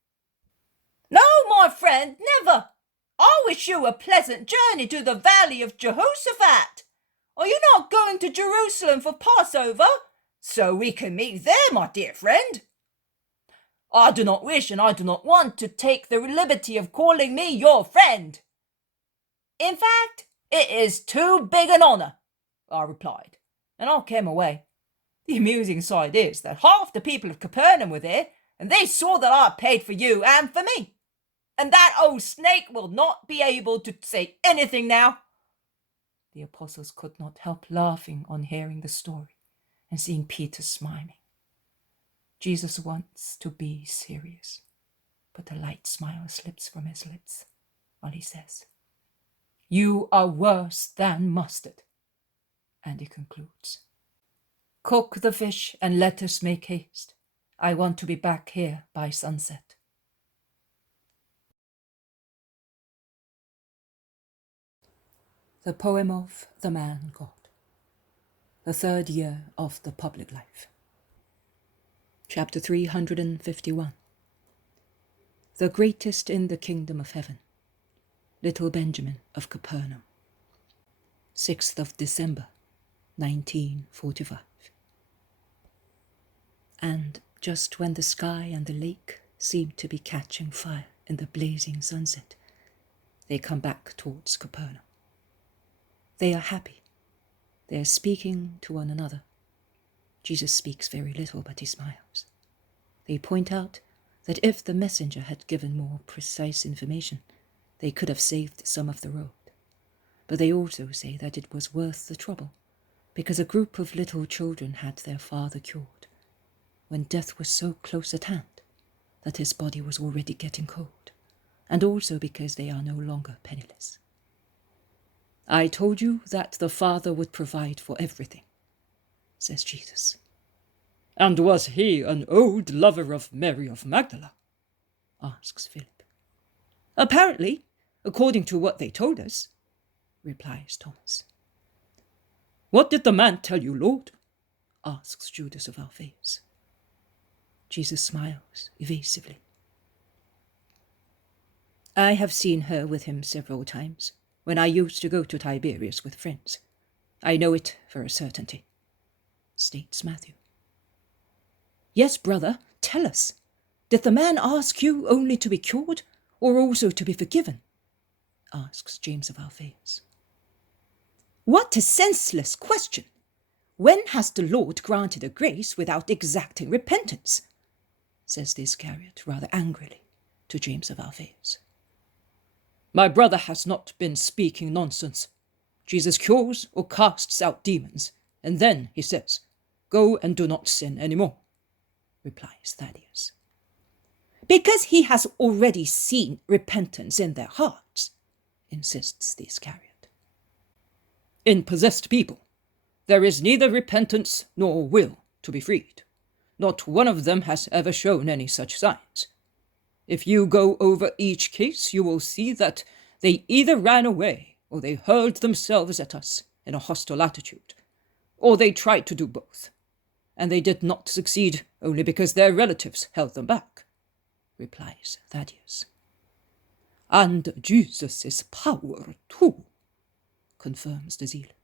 "No, my friend, never. I wish you a pleasant journey to the valley of Jehoshaphat. Are you not going to Jerusalem for Passover? So we can meet there, my dear friend. I do not wish and I do not want to take the liberty of calling me your friend. In fact, it is too big an honour," I replied, and I came away. The amusing side is that half the people of Capernaum were there, and they saw that I paid for you and for me. And that old snake will not be able to say anything now." The apostles could not help laughing on hearing the story and seeing Peter smiling. Jesus wants to be serious, but a light smile slips from his lips while he says, "You are worse than mustard." And he concludes, "Cook the fish and let us make haste. I want to be back here by sunset." The poem of the man God, the third year of the public life. Chapter 351. The greatest in the kingdom of heaven, little Benjamin of Capernaum. 6th of December, 1945. And just when the sky and the lake seemed to be catching fire in the blazing sunset, they come back towards Capernaum. They are happy. They are speaking to one another. Jesus speaks very little, but he smiles. They point out that if the messenger had given more precise information, they could have saved some of the road. But they also say that it was worth the trouble, because a group of little children had their father cured, when death was so close at hand that his body was already getting cold, and also because they are no longer penniless. "I told you that the Father would provide for everything," says Jesus. "And was he an old lover of Mary of Magdala?" asks Philip. "Apparently, according to what they told us," replies Thomas. "What did the man tell you, Lord?" asks Judas of Alphaeus. Jesus smiles evasively. "I have seen her with him several times, when I used to go to Tiberias with friends. I know it for a certainty," states Matthew. "Yes, brother, tell us. Did the man ask you only to be cured, or also to be forgiven?" asks James of Alphaeus. "What a senseless question! When has the Lord granted a grace without exacting repentance?" says the Iscariot rather angrily to James of Alphaeus. "My brother has not been speaking nonsense. Jesus cures or casts out demons, and then he says, 'Go and do not sin any more,'" replies Thaddeus. "Because he has already seen repentance in their hearts," insists the Iscariot. "In possessed people, there is neither repentance nor will to be freed. Not one of them has ever shown any such signs. If you go over each case, you will see that they either ran away or they hurled themselves at us in a hostile attitude, or they tried to do both, and they did not succeed only because their relatives held them back," replies Thaddeus. "And Jesus' power too," confirms the zealot.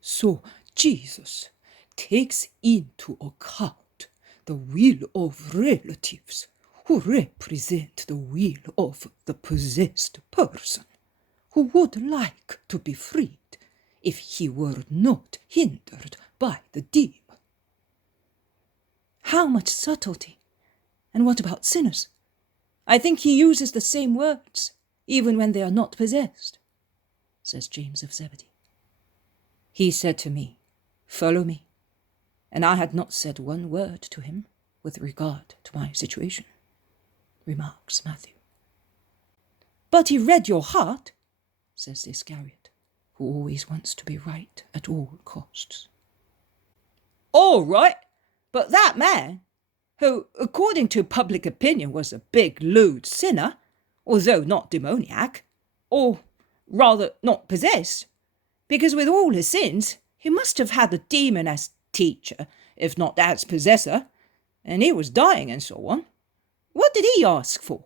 "So Jesus takes into account the will of relatives who represent the will of the possessed person, who would like to be freed if he were not hindered by the demon." How much subtlety! And what about sinners? I think he uses the same words, even when they are not possessed, says James of Zebedee. "He said to me, 'Follow me,' and I had not said one word to him with regard to my situation," remarks Matthew. "But he read your heart," says the Iscariot, who always wants to be right at all costs. "All right, but that man, who, according to public opinion, was a big, lewd sinner, although not demoniac, or rather not possessed, because with all his sins, he must have had the demon as teacher, if not as possessor, and he was dying and so on. What did he ask for?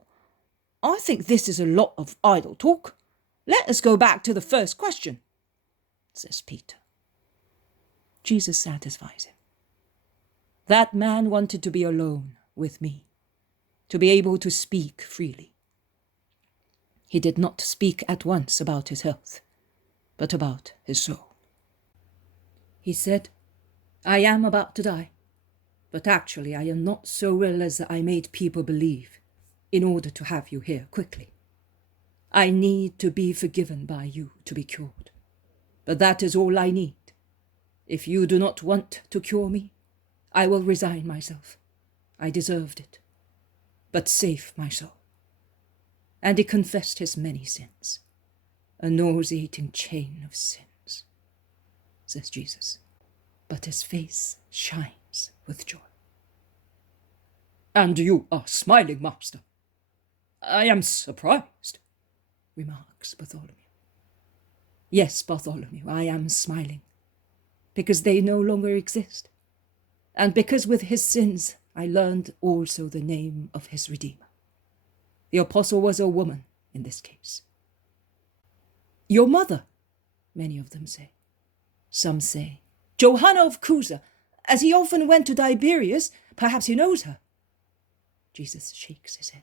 I think this is a lot of idle talk. Let us go back to the first question," says Peter. Jesus satisfies him. "That man wanted to be alone with me, to be able to speak freely. He did not speak at once about his health, but about his soul. He said, 'I am about to die, But actually I am not so ill as I made people believe, in order to have you here quickly. I need to be forgiven by you to be cured. But that is all I need. If you do not want to cure me, I will resign myself. I deserved it. But save my soul. And he confessed his many sins, a nauseating chain of sins, says Jesus. But his face shines with joy. And you are smiling, Master. I am surprised, remarks Bartholomew. Yes, Bartholomew, I am smiling, because they no longer exist, and because with his sins I learned also the name of his Redeemer. The apostle was a woman in this case. Your mother, many of them say. Some say, Johanna of Cusa, as he often went to Tiberias, perhaps he knows her. Jesus shakes his head.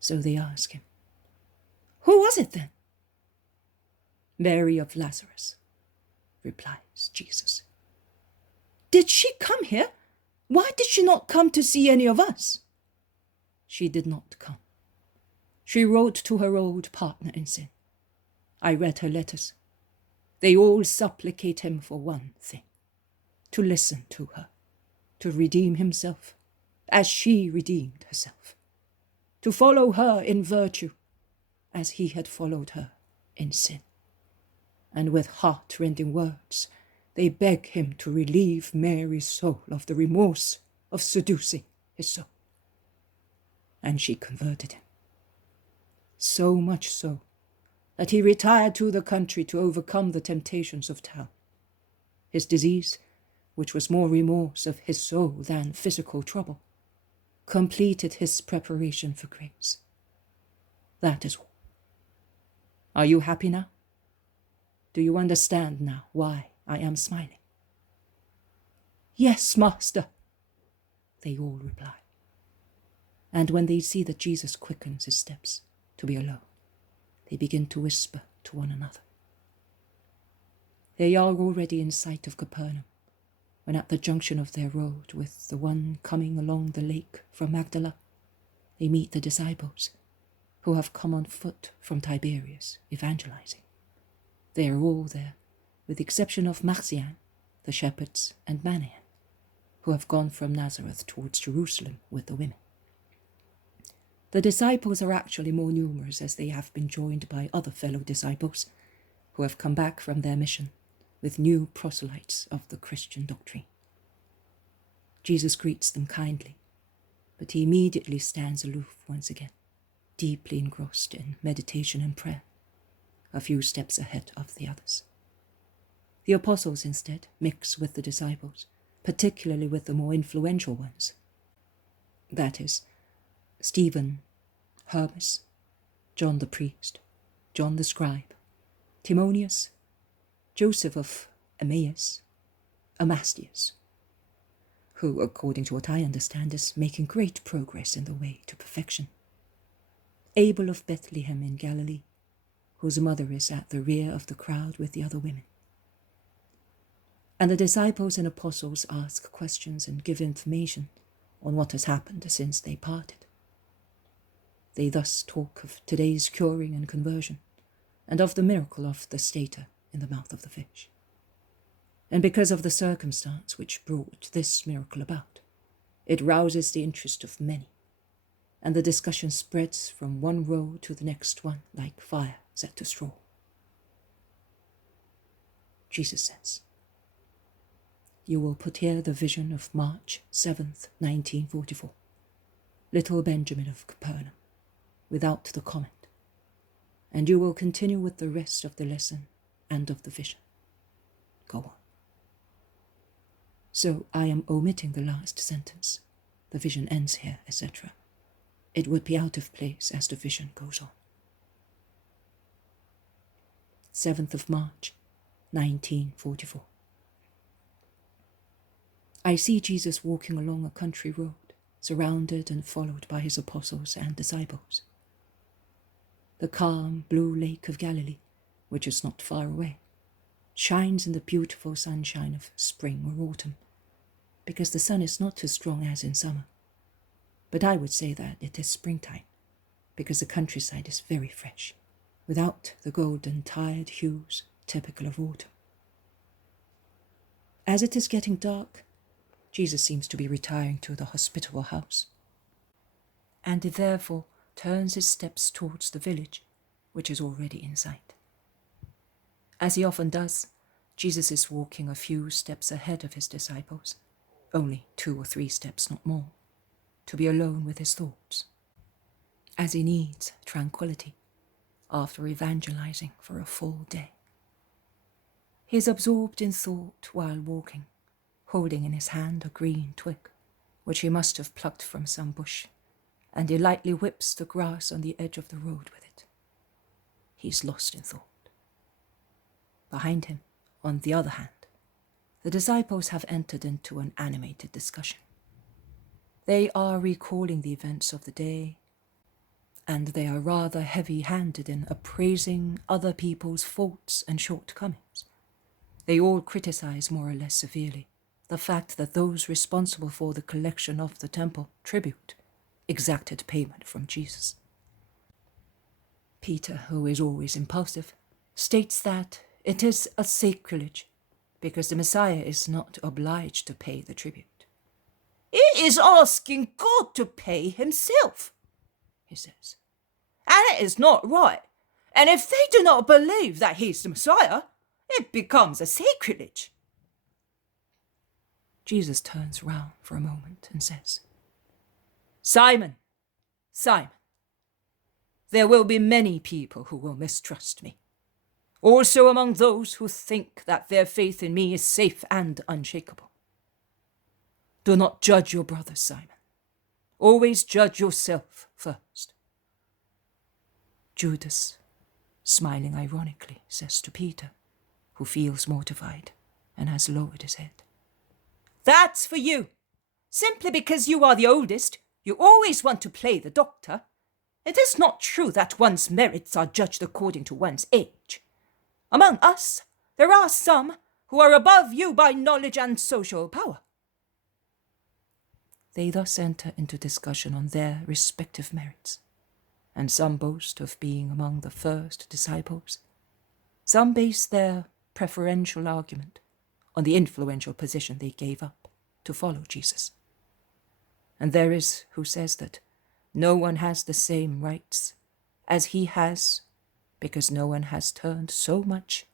So they ask him, who was it then? Mary of Lazarus, replies Jesus. Did she come here? Why did she not come to see any of us? She did not come. She wrote to her old partner in sin. I read her letters. They all supplicate him for one thing, to listen to her, to redeem himself, as she redeemed herself, to follow her in virtue, as he had followed her in sin. And with heart-rending words, they beg him to relieve Mary's soul of the remorse of seducing his soul. And she converted him. So much so, that he retired to the country to overcome the temptations of town. His disease, which was more remorse of his soul than physical trouble, completed his preparation for grace. That is all. Are you happy now? Do you understand now why I am smiling? Yes, Master, they all reply. And when they see that Jesus quickens his steps to be alone, they begin to whisper to one another. They are already in sight of Capernaum, when at the junction of their road with the one coming along the lake from Magdala, they meet the disciples, who have come on foot from Tiberias, evangelizing. They are all there, with the exception of Marjiam, the shepherds, and Manaen, who have gone from Nazareth towards Jerusalem with the women. The disciples are actually more numerous, as they have been joined by other fellow disciples who have come back from their mission with new proselytes of the Christian doctrine. Jesus greets them kindly, but he immediately stands aloof once again, deeply engrossed in meditation and prayer, a few steps ahead of the others. The apostles, instead, mix with the disciples, particularly with the more influential ones. That is, Stephen, Hermas, John the priest, John the scribe, Timonius, Joseph of Emmaus, Amastius, who, according to what I understand, is making great progress in the way to perfection. Abel of Bethlehem in Galilee, whose mother is at the rear of the crowd with the other women. And the disciples and apostles ask questions and give information on what has happened since they parted. They thus talk of today's curing and conversion, and of the miracle of the stater in the mouth of the fish. And because of the circumstance which brought this miracle about, it rouses the interest of many, and the discussion spreads from one row to the next one like fire set to straw. Jesus says, "You will put here the vision of March 7th, 1944, little Benjamin of Capernaum, without the comment, and you will continue with the rest of the lesson and of the vision. Go on." So I am omitting the last sentence. The vision ends here, etc. It would be out of place as the vision goes on. 7th of March, 1944. I see Jesus walking along a country road, surrounded and followed by his apostles and disciples. The calm blue lake of Galilee, which is not far away, shines in the beautiful sunshine of spring or autumn, because the sun is not as strong as in summer. But I would say that it is springtime, because the countryside is very fresh, without the golden tired hues typical of autumn. As it is getting dark, Jesus seems to be retiring to the hospitable house, and he therefore turns his steps towards the village, which is already in sight. As he often does, Jesus is walking a few steps ahead of his disciples, only 2 or 3 steps, not more, to be alone with his thoughts, as he needs tranquility after evangelizing for a full day. He is absorbed in thought while walking, holding in his hand a green twig, which he must have plucked from some bush, and he lightly whips the grass on the edge of the road with it. He is lost in thought. Behind him, on the other hand, the disciples have entered into an animated discussion. They are recalling the events of the day, and they are rather heavy-handed in appraising other people's faults and shortcomings. They all criticize more or less severely the fact that those responsible for the collection of the temple tribute exacted payment from Jesus. Peter, who is always impulsive, states that it is a sacrilege because the Messiah is not obliged to pay the tribute. It is asking God to pay himself, he says. And it is not right. And if they do not believe that he is the Messiah, it becomes a sacrilege. Jesus turns round for a moment and says, Simon, Simon, there will be many people who will mistrust me. Also among those who think that their faith in me is safe and unshakable. Do not judge your brother, Simon. Always judge yourself first. Judas, smiling ironically, says to Peter, who feels mortified and has lowered his head, That's for you. Simply because you are the oldest, you always want to play the doctor. It is not true that one's merits are judged according to one's age. Among us, there are some who are above you by knowledge and social power. They thus enter into discussion on their respective merits, and some boast of being among the first disciples. Some base their preferential argument on the influential position they gave up to follow Jesus. And there is who says that no one has the same rights as he has because no one has turned so much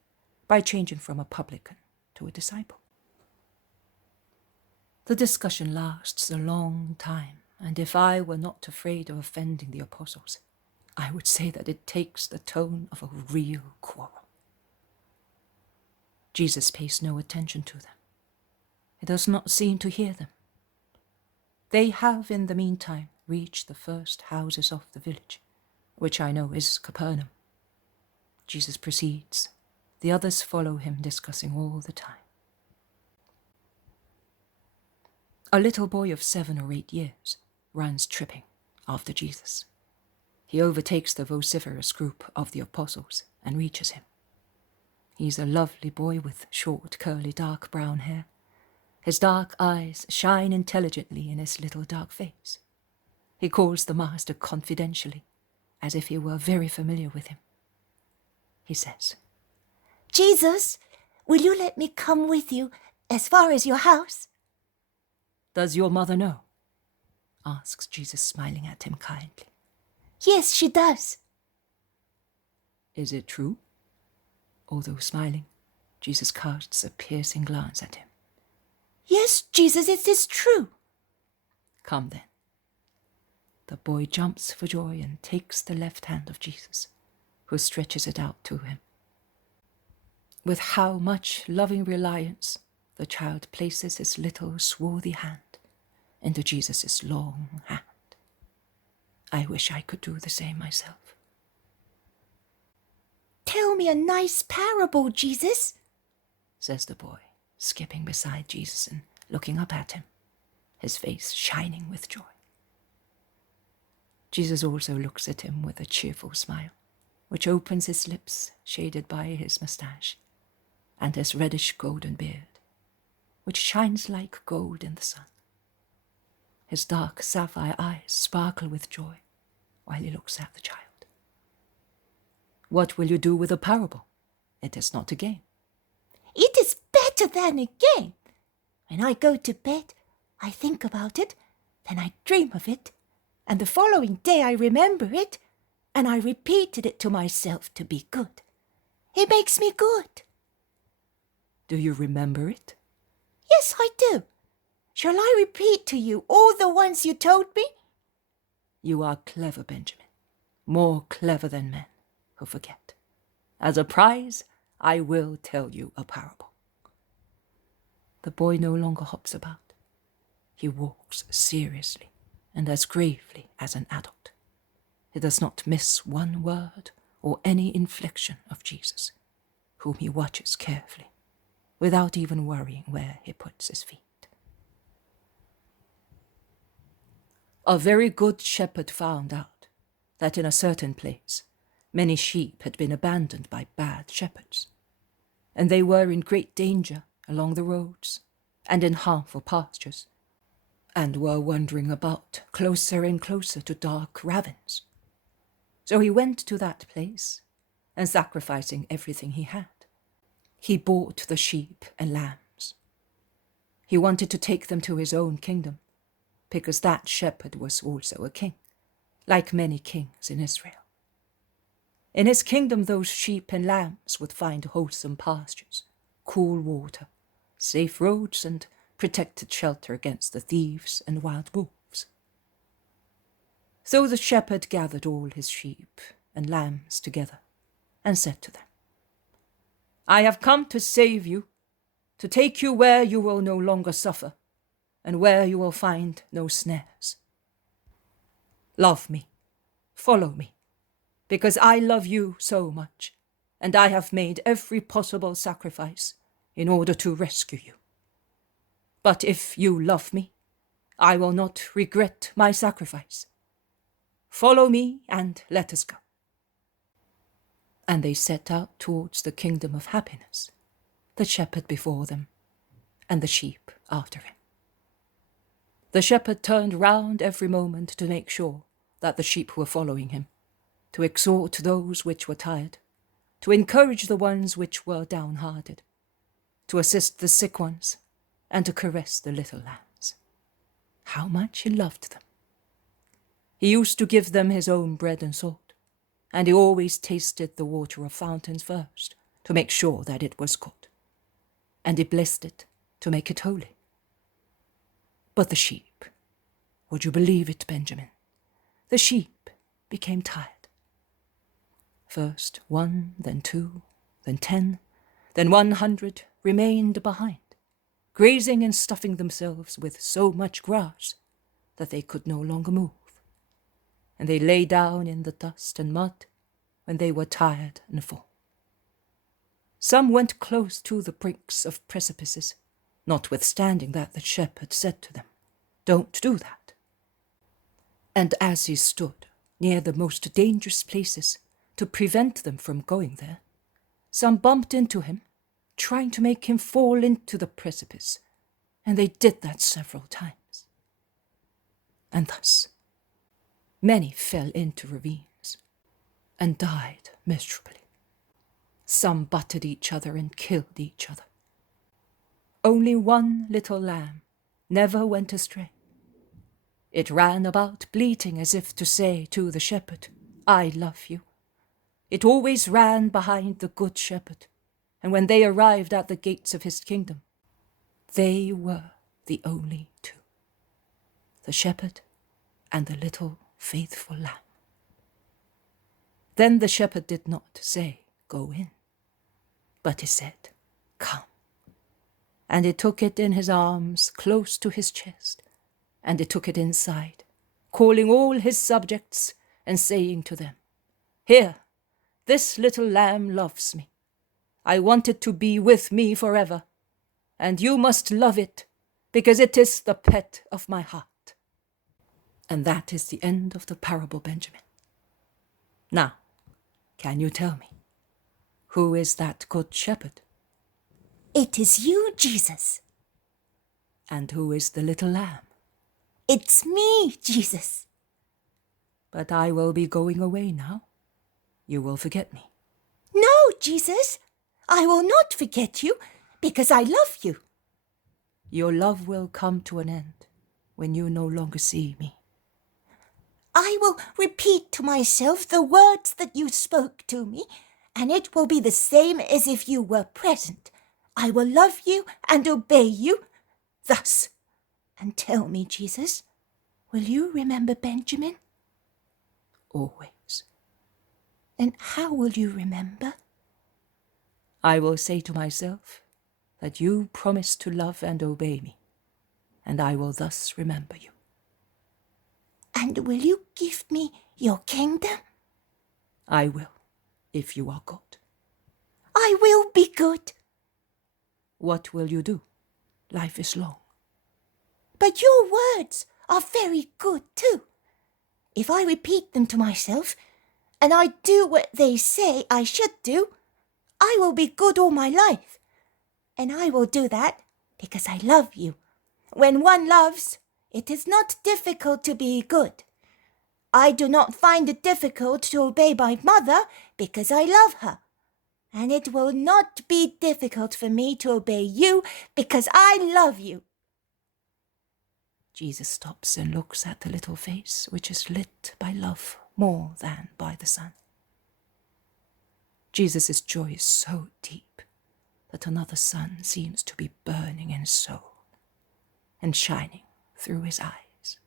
by changing from a publican to a disciple. The discussion lasts a long time, and if I were not afraid of offending the apostles, I would say that it takes the tone of a real quarrel. Jesus pays no attention to them. He does not seem to hear them. They have in the meantime reached the first houses of the village, which I know is Capernaum. Jesus proceeds. The others follow him, discussing all the time. A little boy of 7 or 8 years runs tripping after Jesus. He overtakes the vociferous group of the apostles and reaches him. He's a lovely boy with short, curly, dark brown hair. His dark eyes shine intelligently in his little dark face. He calls the master confidentially, as if he were very familiar with him. He says, Jesus, will you let me come with you as far as your house? Does your mother know? Asks Jesus, smiling at him kindly. Yes, she does. Is it true? Although smiling, Jesus casts a piercing glance at him. Yes, Jesus, it is true. Come then. The boy jumps for joy and takes the left hand of Jesus, who stretches it out to him. With how much loving reliance the child places his little swarthy hand into Jesus' long hand. I wish I could do the same myself. Tell me a nice parable, Jesus, says the boy, skipping beside Jesus and looking up at him, his face shining with joy. Jesus also looks at him with a cheerful smile, which opens his lips, shaded by his moustache, and his reddish golden beard. which shines like gold in the sun. His dark sapphire eyes sparkle with joy while he looks at the child. What will you do with a parable? It is not a game. It is better than a game. When I go to bed, I think about it, then I dream of it, and the following day I remember it, and I repeated it to myself to be good. It makes me good. Do you remember it? Yes, I do. Shall I repeat to you all the ones you told me? You are clever, Benjamin, more clever than men who forget. As a prize, I will tell you a parable. The boy no longer hops about. He walks seriously and as gravely as an adult. He does not miss one word or any inflection of Jesus, whom he watches carefully, without even worrying where he puts his feet. A very good shepherd found out that in a certain place many sheep had been abandoned by bad shepherds, and they were in great danger along the roads and in harmful pastures, and were wandering about closer and closer to dark ravines. So he went to that place, and sacrificing everything he had, he bought the sheep and lambs. He wanted to take them to his own kingdom, because that shepherd was also a king, like many kings in Israel. In his kingdom, those sheep and lambs would find wholesome pastures, cool water, safe roads, and protected shelter against the thieves and wild wolves. So the shepherd gathered all his sheep and lambs together and said to them, I have come to save you, to take you where you will no longer suffer, and where you will find no snares. Love me, follow me, because I love you so much, and I have made every possible sacrifice in order to rescue you. But if you love me, I will not regret my sacrifice. Follow me and let us go. And they set out towards the kingdom of happiness, the shepherd before them, and the sheep after him. The shepherd turned round every moment to make sure that the sheep were following him, to exhort those which were tired, to encourage the ones which were downhearted, to assist the sick ones, and to caress the little lambs. How much he loved them! He used to give them his own bread and salt, and he always tasted the water of fountains first, to make sure that it was good, and he blessed it to make it holy. But the sheep, would you believe it, Benjamin? The sheep became tired. First 1, then 2, then 10, then 100 remained behind, grazing and stuffing themselves with so much grass that they could no longer move. And they lay down in the dust and mud when they were tired and full. Some went close to the brinks of precipices, notwithstanding that the shepherd said to them, Don't do that. And as he stood near the most dangerous places to prevent them from going there, some bumped into him, trying to make him fall into the precipice, and they did that several times. And thus, many fell into ravines and died miserably. Some butted each other and killed each other. Only one little lamb never went astray. It ran about bleating as if to say to the shepherd, I love you. It always ran behind the good shepherd, and when they arrived at the gates of his kingdom, they were the only two, the shepherd and the little faithful lamb. Then the shepherd did not say, Go in, but he said, Come. And he took it in his arms close to his chest, and he took it inside, calling all his subjects and saying to them, Here, this little lamb loves me. I want it to be with me forever, and you must love it, because it is the pet of my heart. And that is the end of the parable, Benjamin. Now, can you tell me, who is that good shepherd? It is you, Jesus. And who is the little lamb? It's me, Jesus. But I will be going away now. You will forget me. No, Jesus, I will not forget you because I love you. Your love will come to an end when you no longer see me. I will repeat to myself the words that you spoke to me, and it will be the same as if you were present. I will love you and obey you thus. And tell me, Jesus, will you remember Benjamin? Always. And how will you remember? I will say to myself that you promised to love and obey me, and I will thus remember you. And will you give me your kingdom? I will, if you are God. I will be good. What will you do? Life is long. But your words are very good too. If I repeat them to myself, and I do what they say I should do, I will be good all my life. And I will do that because I love you. When one loves, it is not difficult to be good. I do not find it difficult to obey my mother because I love her. And it will not be difficult for me to obey you because I love you. Jesus stops and looks at the little face which is lit by love more than by the sun. Jesus' joy is so deep that another sun seems to be burning in his soul and shining through his eyes.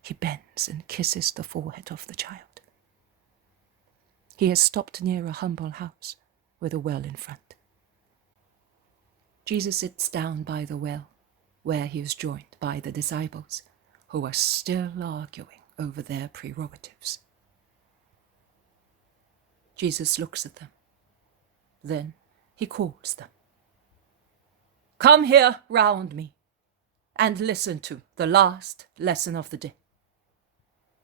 He bends and kisses the forehead of the child. He has stopped near a humble house with a well in front. Jesus sits down by the well, where he is joined by the disciples, who are still arguing over their prerogatives. Jesus looks at them. Then he calls them. Come here round me and listen to the last lesson of the day.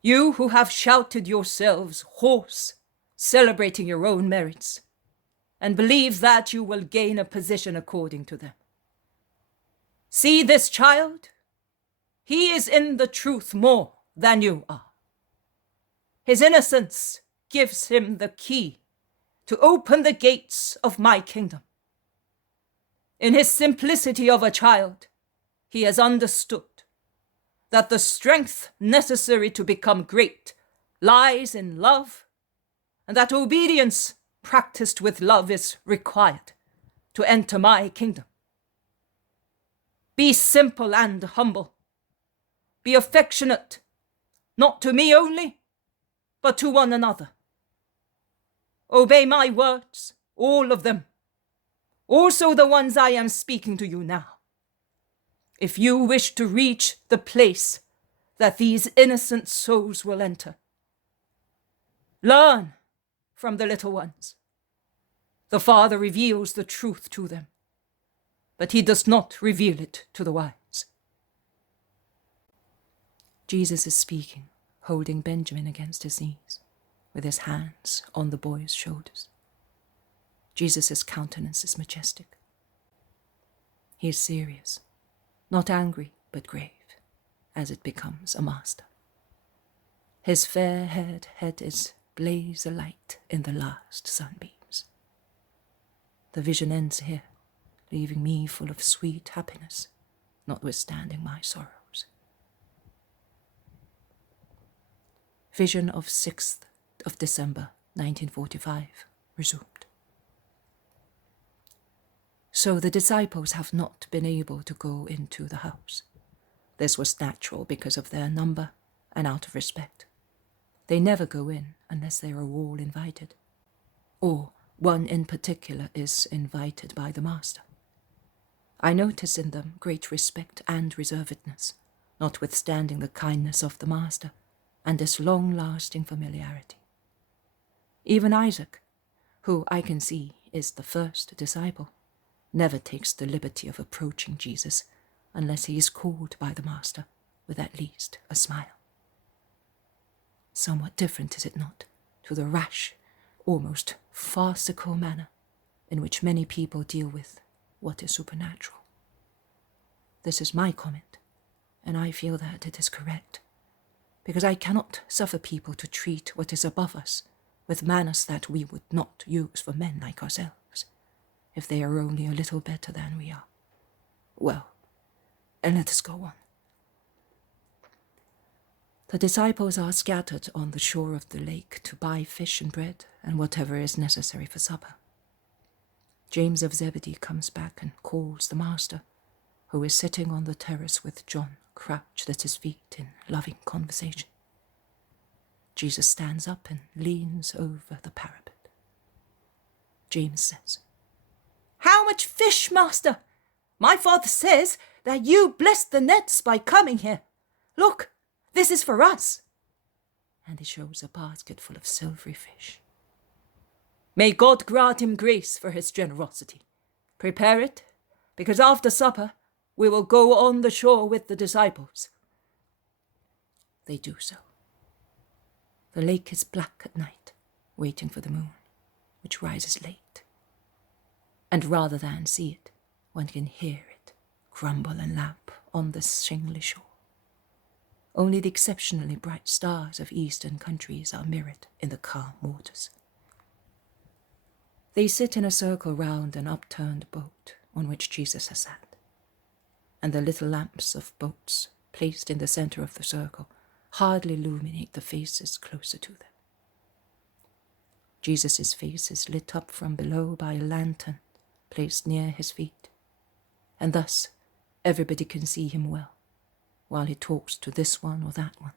You who have shouted yourselves hoarse, celebrating your own merits, and believe that you will gain a position according to them. See this child? He is in the truth more than you are. His innocence gives him the key to open the gates of my kingdom. In his simplicity of a child, he has understood that the strength necessary to become great lies in love, and that obedience practiced with love is required to enter my kingdom. Be simple and humble. Be affectionate, not to me only, but to one another. Obey my words, all of them, also the ones I am speaking to you now, if you wish to reach the place that these innocent souls will enter. Learn from the little ones. The Father reveals the truth to them, but he does not reveal it to the wise. Jesus is speaking, holding Benjamin against his knees, with his hands on the boy's shoulders. Jesus' countenance is majestic. He is serious, not angry, but grave, as it becomes a master. His fair-haired head is blaze alight in the last sunbeams. The vision ends here, leaving me full of sweet happiness, notwithstanding my sorrows. Vision of 6th of December, 1945, resumed. So the disciples have not been able to go into the house. This was natural because of their number and out of respect. They never go in unless they are all invited, or one in particular is invited by the master. I notice in them great respect and reservedness, notwithstanding the kindness of the master and this long-lasting familiarity. Even Isaac, who I can see is the first disciple, never takes the liberty of approaching Jesus unless he is called by the master with at least a smile. Somewhat different, is it not, to the rash, almost farcical manner in which many people deal with what is supernatural. this is my comment, and I feel that it is correct, because I cannot suffer people to treat what is above us with manners that we would not use for men like ourselves, if they are only a little better than we are. Well, and let us go on. The disciples are scattered on the shore of the lake to buy fish and bread and whatever is necessary for supper. James of Zebedee comes back and calls the master, who is sitting on the terrace with John crouched at his feet in loving conversation. Jesus stands up and leans over the parapet. James says, "How much fish, master? My father says that you blessed the nets by coming here. Look, this is for us." And he shows a basket full of silvery fish. "May God grant him grace for his generosity. Prepare it, because after supper we will go on the shore with the disciples." They do so. The lake is black at night, waiting for the moon, which rises late. And rather than see it, one can hear it grumble and lap on the shingly shore. Only the exceptionally bright stars of eastern countries are mirrored in the calm waters. They sit in a circle round an upturned boat on which Jesus has sat, and the little lamps of boats placed in the center of the circle hardly illuminate the faces closer to them. Jesus' face is lit up from below by a lantern placed near his feet, and thus everybody can see him well, while he talks to this one or that one.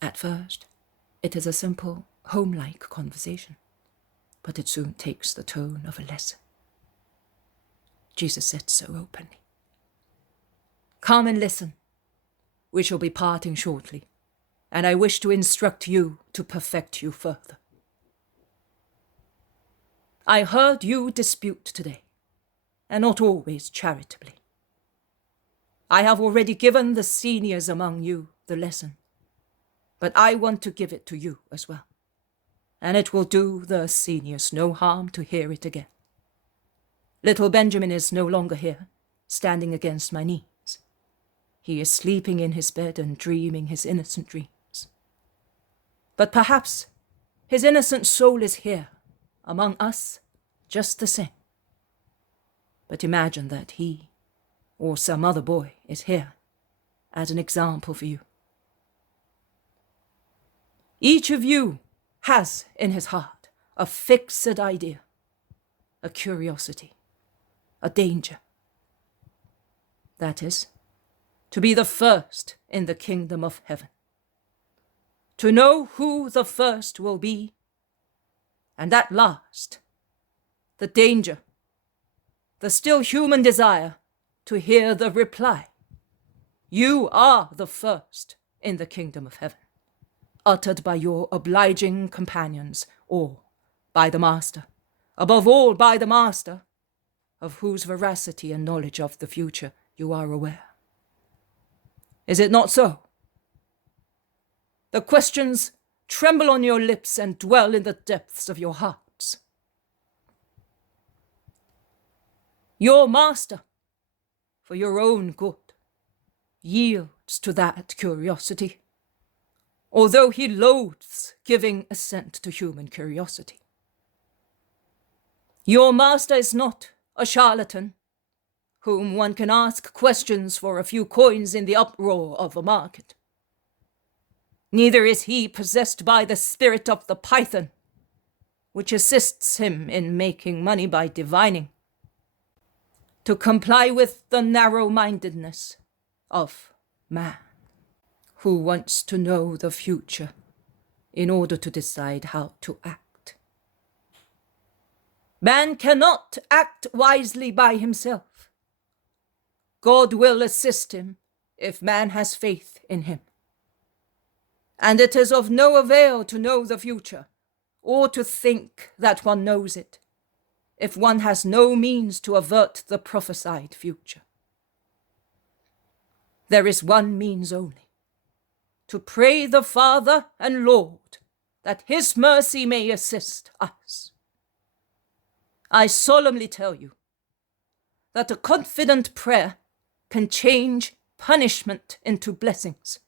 At first, it is a simple, home-like conversation, but it soon takes the tone of a lesson. Jesus said so openly. "Come and listen. We shall be parting shortly, and I wish to instruct you to perfect you further. I heard you dispute today, and not always charitably. I have already given the seniors among you the lesson, but I want to give it to you as well, and it will do the seniors no harm to hear it again. Little Benjamin is no longer here, standing against my knees. He is sleeping in his bed and dreaming his innocent dreams. But perhaps his innocent soul is here, among us, just the same. But imagine that he, or some other boy, is here, as an example for you. Each of you has in his heart a fixed idea, a curiosity, a danger. That is, to be the first in the kingdom of heaven. To know who the first will be, and at last, the danger, the still human desire to hear the reply, "You are the first in the kingdom of heaven," uttered by your obliging companions, or by the master, above all by the master, of whose veracity and knowledge of the future you are aware. Is it not so? The questions tremble on your lips and dwell in the depths of your hearts. Your master, for your own good, yields to that curiosity, although he loathes giving assent to human curiosity. Your master is not a charlatan, whom one can ask questions for a few coins in the uproar of a market. Neither is he possessed by the spirit of the python, which assists him in making money by divining, to comply with the narrow-mindedness of man, who wants to know the future in order to decide how to act. Man cannot act wisely by himself. God will assist him if man has faith in him. And it is of no avail to know the future, or to think that one knows it, if one has no means to avert the prophesied future. There is one means only, to pray the Father and Lord that his mercy may assist us. I solemnly tell you that a confident prayer can change punishment into blessings.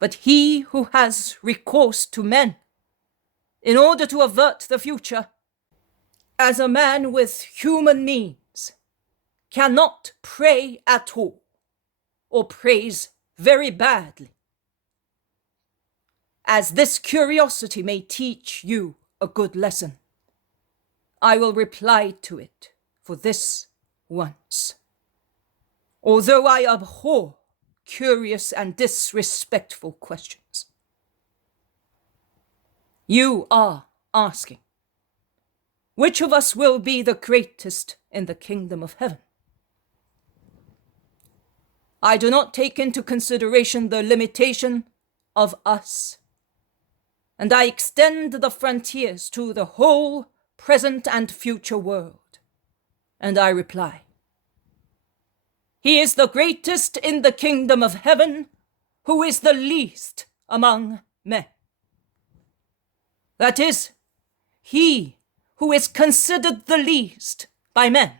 But he who has recourse to men in order to avert the future, as a man with human means, cannot pray at all, or prays very badly. As this curiosity may teach you a good lesson, I will reply to it for this once. Although I abhor curious and disrespectful questions, you are asking, which of us will be the greatest in the kingdom of heaven? I do not take into consideration the limitation of us, and I extend the frontiers to the whole present and future world, and I reply, he is the greatest in the kingdom of heaven, who is the least among men. That is, he who is considered the least by men,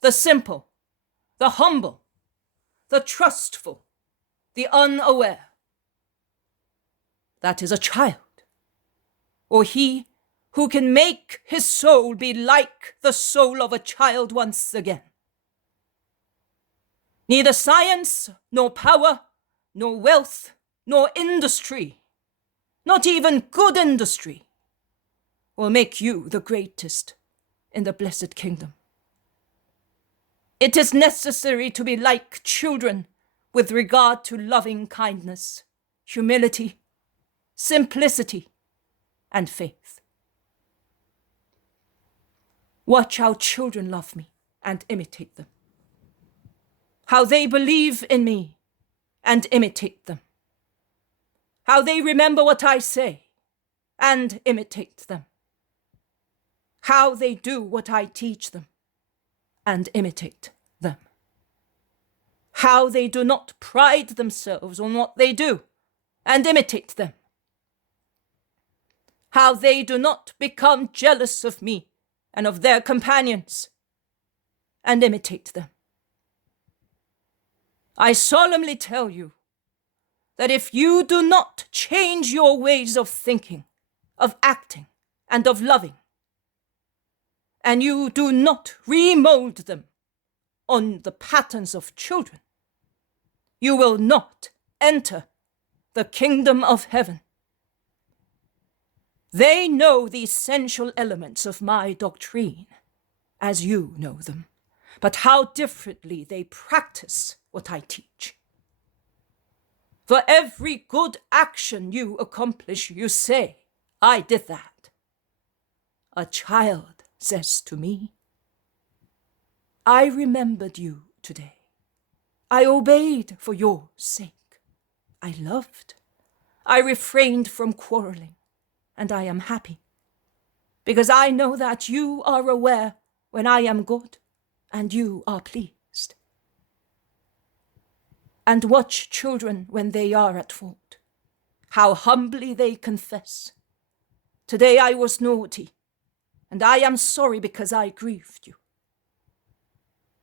the simple, the humble, the trustful, the unaware. That is a child, or he who can make his soul be like the soul of a child once again. Neither science, nor power, nor wealth, nor industry, not even good industry, will make you the greatest in the blessed kingdom. It is necessary to be like children with regard to loving kindness, humility, simplicity, and faith. Watch how children love me and imitate them. How they believe in me and imitate them. How they remember what I say and imitate them. How they do what I teach them and imitate them. How they do not pride themselves on what they do and imitate them. How they do not become jealous of me and of their companions and imitate them. I solemnly tell you that if you do not change your ways of thinking, of acting, and of loving, and you do not remold them on the patterns of children, you will not enter the kingdom of heaven. They know the essential elements of my doctrine, as you know them, but how differently they practice what I teach. For every good action you accomplish, you say, I did that. A child says to me, I remembered you today. I obeyed for your sake. I loved. I refrained from quarreling, and I am happy, because I know that you are aware when I am good, and you are pleased. And watch children when they are at fault, how humbly they confess. Today I was naughty, and I am sorry because I grieved you.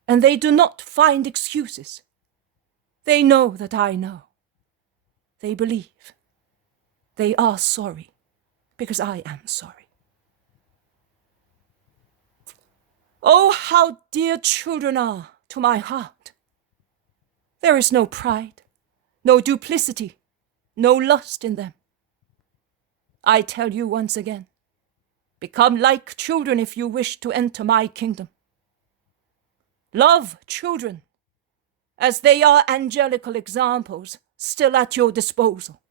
And they do not find excuses. They know that I know. They believe. They are sorry because I am sorry. Oh, how dear children are to my heart. There is no pride, no duplicity, no lust in them. I tell you once again, become like children if you wish to enter my kingdom. Love children, as they are angelical examples still at your disposal.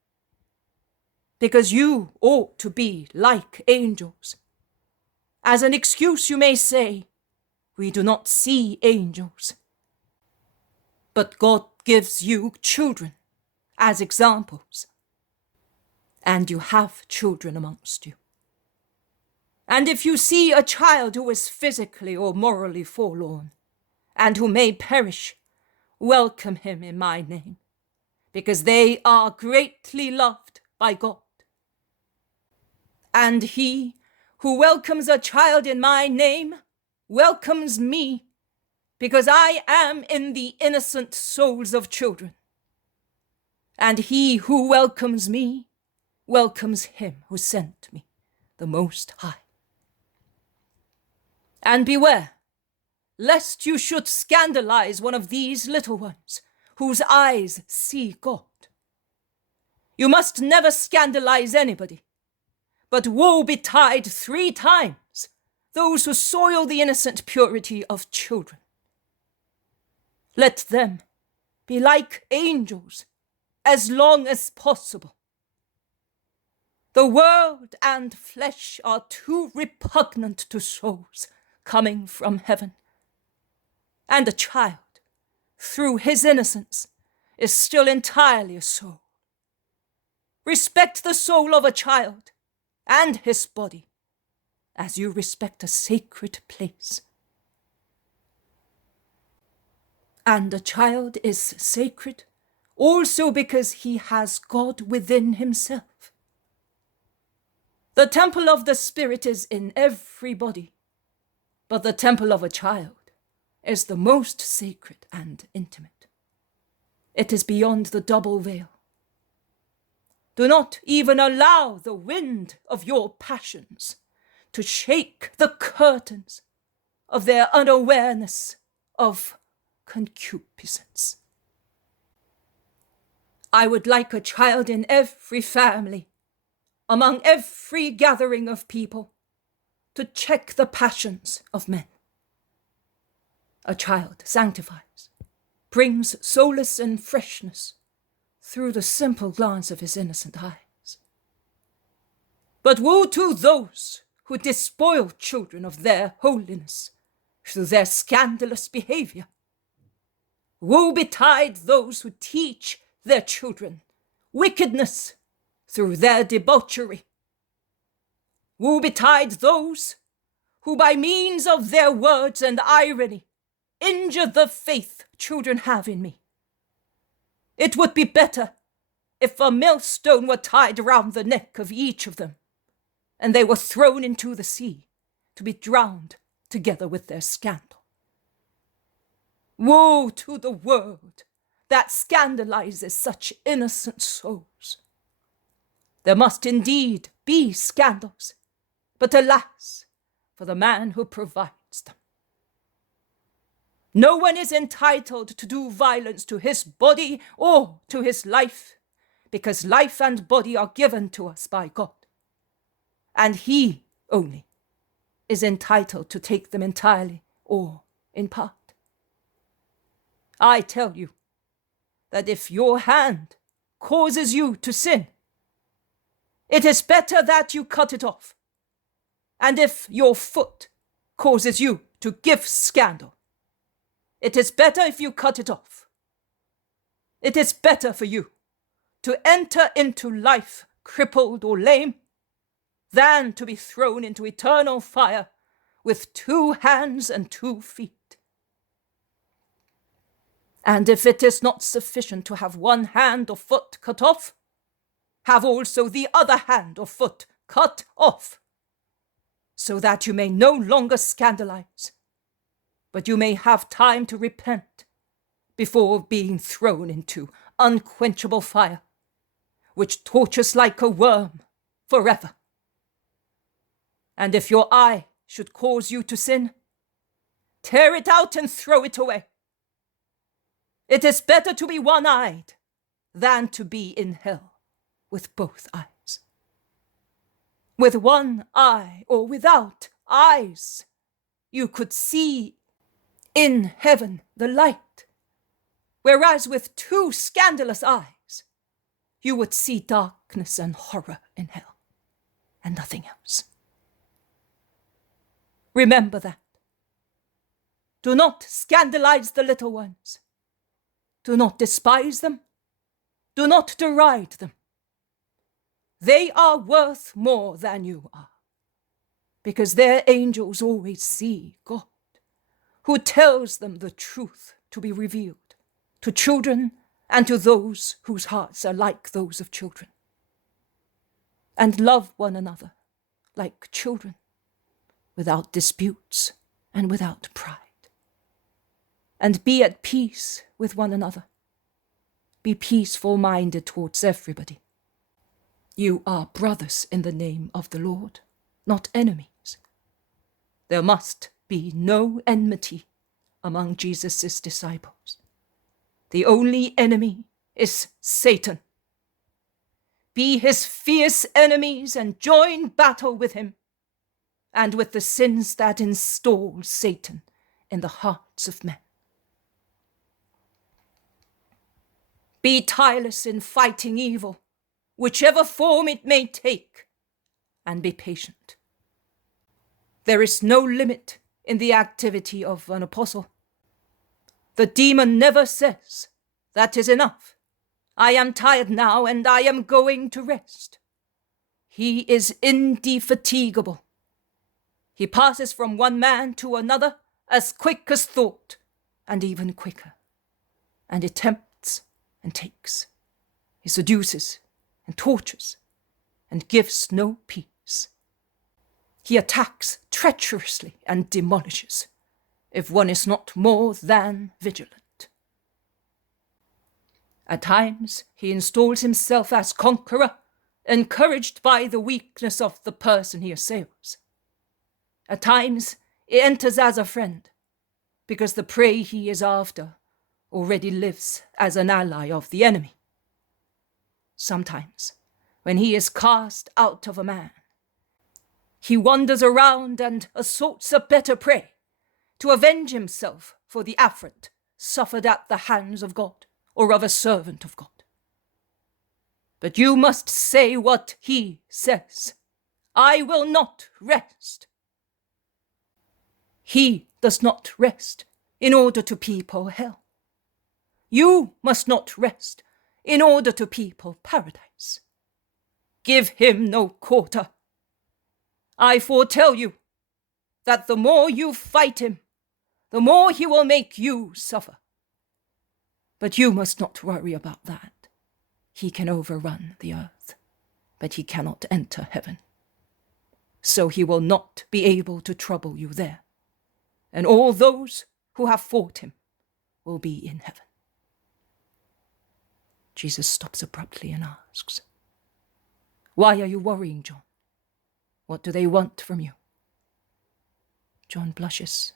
Because you ought to be like angels. As an excuse you may say, we do not see angels. But God gives you children as examples. And you have children amongst you. And if you see a child who is physically or morally forlorn, and who may perish, welcome him in my name, because they are greatly loved by God. And he who welcomes a child in my name welcomes me because I am in the innocent souls of children. And he who welcomes me welcomes him who sent me, the Most High. And beware, lest you should scandalize one of these little ones whose eyes see God. You must never scandalize anybody, but woe betide 3 times those who soil the innocent purity of children. Let them be like angels as long as possible. The world and flesh are too repugnant to souls coming from heaven. And a child, through his innocence, is still entirely a soul. Respect the soul of a child and his body as you respect a sacred place. And a child is sacred also because he has God within himself. The temple of the Spirit is in every body, but the temple of a child is the most sacred and intimate. It is beyond the double veil. Do not even allow the wind of your passions to shake the curtains of their unawareness of concupiscence. I would like a child in every family, among every gathering of people, to check the passions of men. A child sanctifies, brings solace and freshness through the simple glance of his innocent eyes. But woe to those who despoil children of their holiness through their scandalous behavior. Woe betide those who teach their children wickedness through their debauchery. Woe betide those who by means of their words and irony injure the faith children have in me. It would be better if a millstone were tied around the neck of each of them, and they were thrown into the sea to be drowned together with their scandal. Woe to the world that scandalizes such innocent souls. There must indeed be scandals, but alas, for the man who provides them. No one is entitled to do violence to his body or to his life, because life and body are given to us by God, and he only is entitled to take them entirely or in part. I tell you that if your hand causes you to sin, it is better that you cut it off. And if your foot causes you to give scandal, it is better if you cut it off. It is better for you to enter into life crippled or lame than to be thrown into eternal fire with 2 hands and 2 feet. And if it is not sufficient to have 1 hand or foot cut off, have also the other hand or foot cut off, so that you may no longer scandalize, but you may have time to repent before being thrown into unquenchable fire, which tortures like a worm forever. And if your eye should cause you to sin, tear it out and throw it away. It is better to be one-eyed than to be in hell with both eyes. With 1 eye or without eyes, you could see in heaven the light, whereas with 2 scandalous eyes, you would see darkness and horror in hell, and nothing else. Remember that. Do not scandalize the little ones. Do not despise them. Do not deride them. They are worth more than you are, because their angels always see God, who tells them the truth to be revealed to children and to those whose hearts are like those of children. And love one another like children, without disputes and without pride. And be at peace with one another. Be peaceful-minded towards everybody. You are brothers in the name of the Lord, not enemies. There must be no enmity among Jesus' disciples. The only enemy is Satan. Be his fierce enemies and join battle with him and with the sins that install Satan in the hearts of men. Be tireless in fighting evil, whichever form it may take, and be patient. There is no limit in the activity of an apostle. The demon never says, "That is enough. I am tired now and I am going to rest." He is indefatigable. He passes from one man to another as quick as thought, and even quicker. And he tempts and takes. He seduces and tortures and gives no peace. He attacks treacherously and demolishes if one is not more than vigilant. At times he installs himself as conqueror, encouraged by the weakness of the person he assails. At times he enters as a friend, because the prey he is after already lives as an ally of the enemy. Sometimes, when he is cast out of a man, he wanders around and assaults a better prey to avenge himself for the affront suffered at the hands of God or of a servant of God. But you must say what he says. I will not rest. He does not rest in order to people hell. You must not rest in order to people paradise. Give him no quarter. I foretell you that the more you fight him, the more he will make you suffer. But you must not worry about that. He can overrun the earth, but he cannot enter heaven. So he will not be able to trouble you there, and all those who have fought him will be in heaven. Jesus stops abruptly and asks, "Why are you worrying, John? What do they want from you?" John blushes,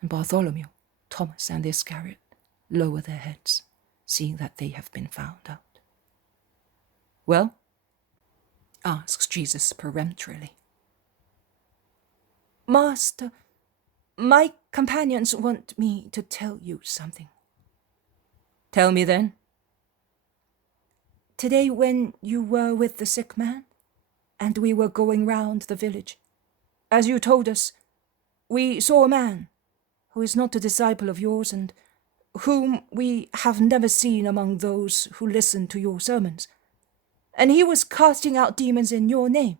and Bartholomew, Thomas, and Iscariot lower their heads, seeing that they have been found out. "Well?" asks Jesus peremptorily. "Master, my companions want me to tell you something." "Tell me then." "Today when you were with the sick man, and we were going round the village, as you told us, we saw a man who is not a disciple of yours and whom we have never seen among those who listen to your sermons. And he was casting out demons in your name,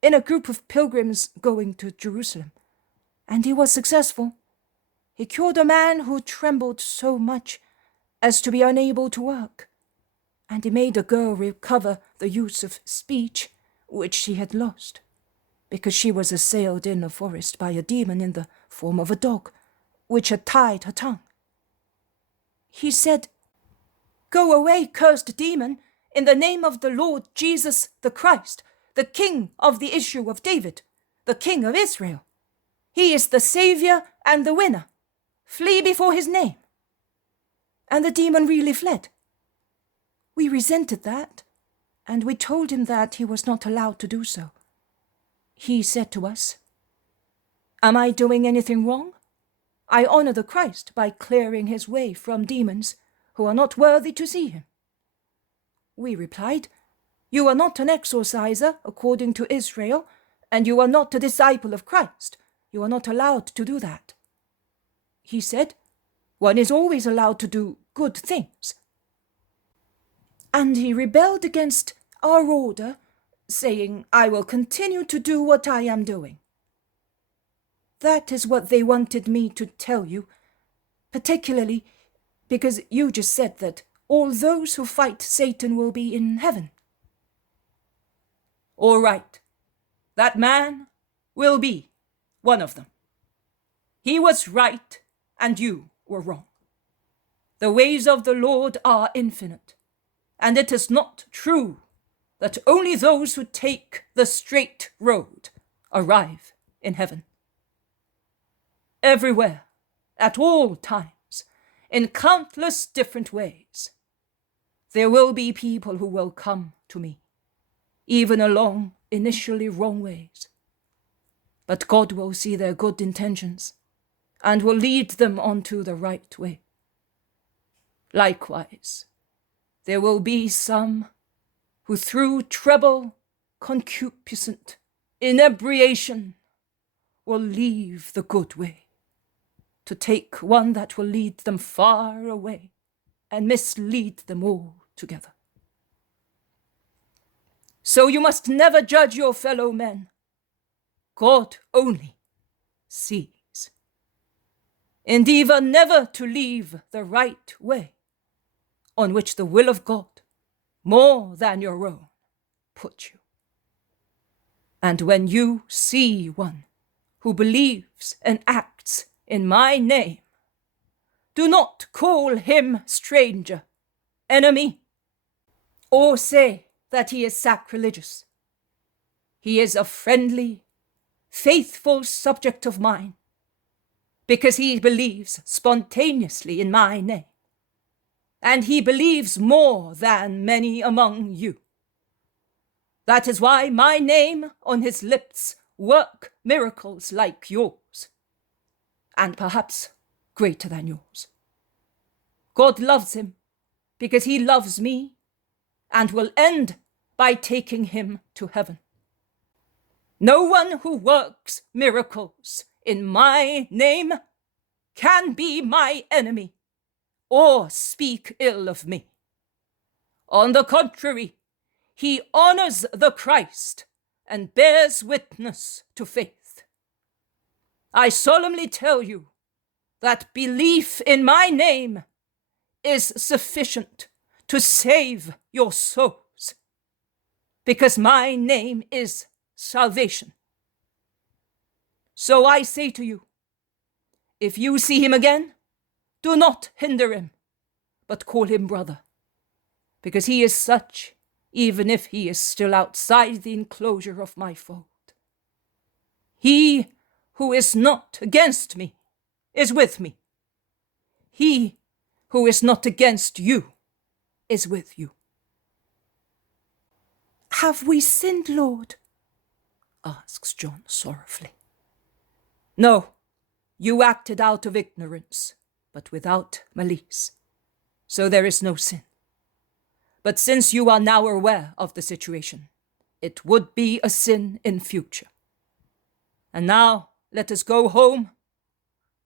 in a group of pilgrims going to Jerusalem. And he was successful. He cured a man who trembled so much as to be unable to work. And he made a girl recover the use of speech, which she had lost, because she was assailed in a forest by a demon in the form of a dog, which had tied her tongue. He said, 'Go away, cursed demon, in the name of the Lord Jesus the Christ, the King of the issue of David, the King of Israel. He is the Saviour and the winner. Flee before his name.' And the demon really fled. We resented that, and we told him that he was not allowed to do so. He said to us, 'Am I doing anything wrong? I honor the Christ by clearing his way from demons who are not worthy to see him.' We replied, 'You are not an exorciser according to Israel, and you are not a disciple of Christ. You are not allowed to do that.' He said, 'One is always allowed to do good things.' And he rebelled against our order, saying, 'I will continue to do what I am doing.' That is what they wanted me to tell you, particularly because you just said that all those who fight Satan will be in heaven." "All right. That man will be one of them." He was right, and you were wrong. The ways of the Lord are infinite, and it is not true that only those who take the straight road arrive in heaven. Everywhere, at all times, in countless different ways, there will be people who will come to me, even along initially wrong ways. But God will see their good intentions and will lead them onto the right way. Likewise, there will be some who through treble concupiscent inebriation will leave the good way to take one that will lead them far away and mislead them all together. So you must never judge your fellow men. God only sees. Endeavor never to leave the right way on which the will of God, more than your own, put you. And when you see one who believes and acts in my name, do not call him stranger, enemy, or say that he is sacrilegious. He is a friendly, faithful subject of mine, because he believes spontaneously in my name, and he believes more than many among you. That is why my name on his lips work miracles like yours, and perhaps greater than yours. God loves him because he loves me, and will end by taking him to heaven. No one who works miracles in my name can be my enemy or speak ill of me. On the contrary, he honors the Christ and bears witness to faith. I solemnly tell you that belief in my name is sufficient to save your souls, because my name is salvation. So I say to you, if you see him again, do not hinder him, but call him brother, because he is such, even if he is still outside the enclosure of my fold. He who is not against me is with me. He who is not against you is with you. Have we sinned, Lord? Asks John sorrowfully. No, you acted out of ignorance, but without malice. So there is no sin. But since you are now aware of the situation, it would be a sin in future. And now let us go home.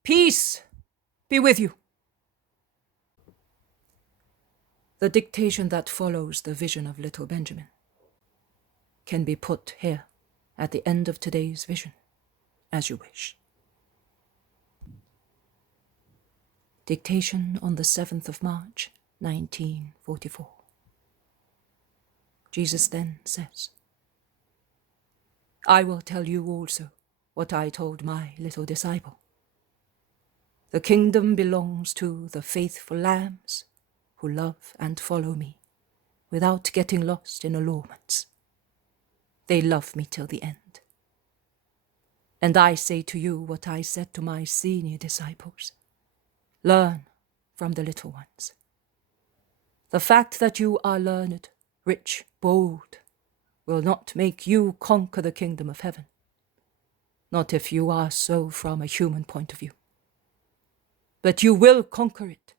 Peace be with you. The dictation that follows the vision of little Benjamin can be put here at the end of today's vision, as you wish. Dictation on the 7th of March, 1944. Jesus then says, I will tell you also what I told my little disciple. The kingdom belongs to the faithful lambs who love and follow me without getting lost in allurements. They love me till the end. And I say to you what I said to my senior disciples. Learn from the little ones. The fact that you are learned, rich, bold, will not make you conquer the kingdom of heaven. Not if you are so from a human point of view. But you will conquer it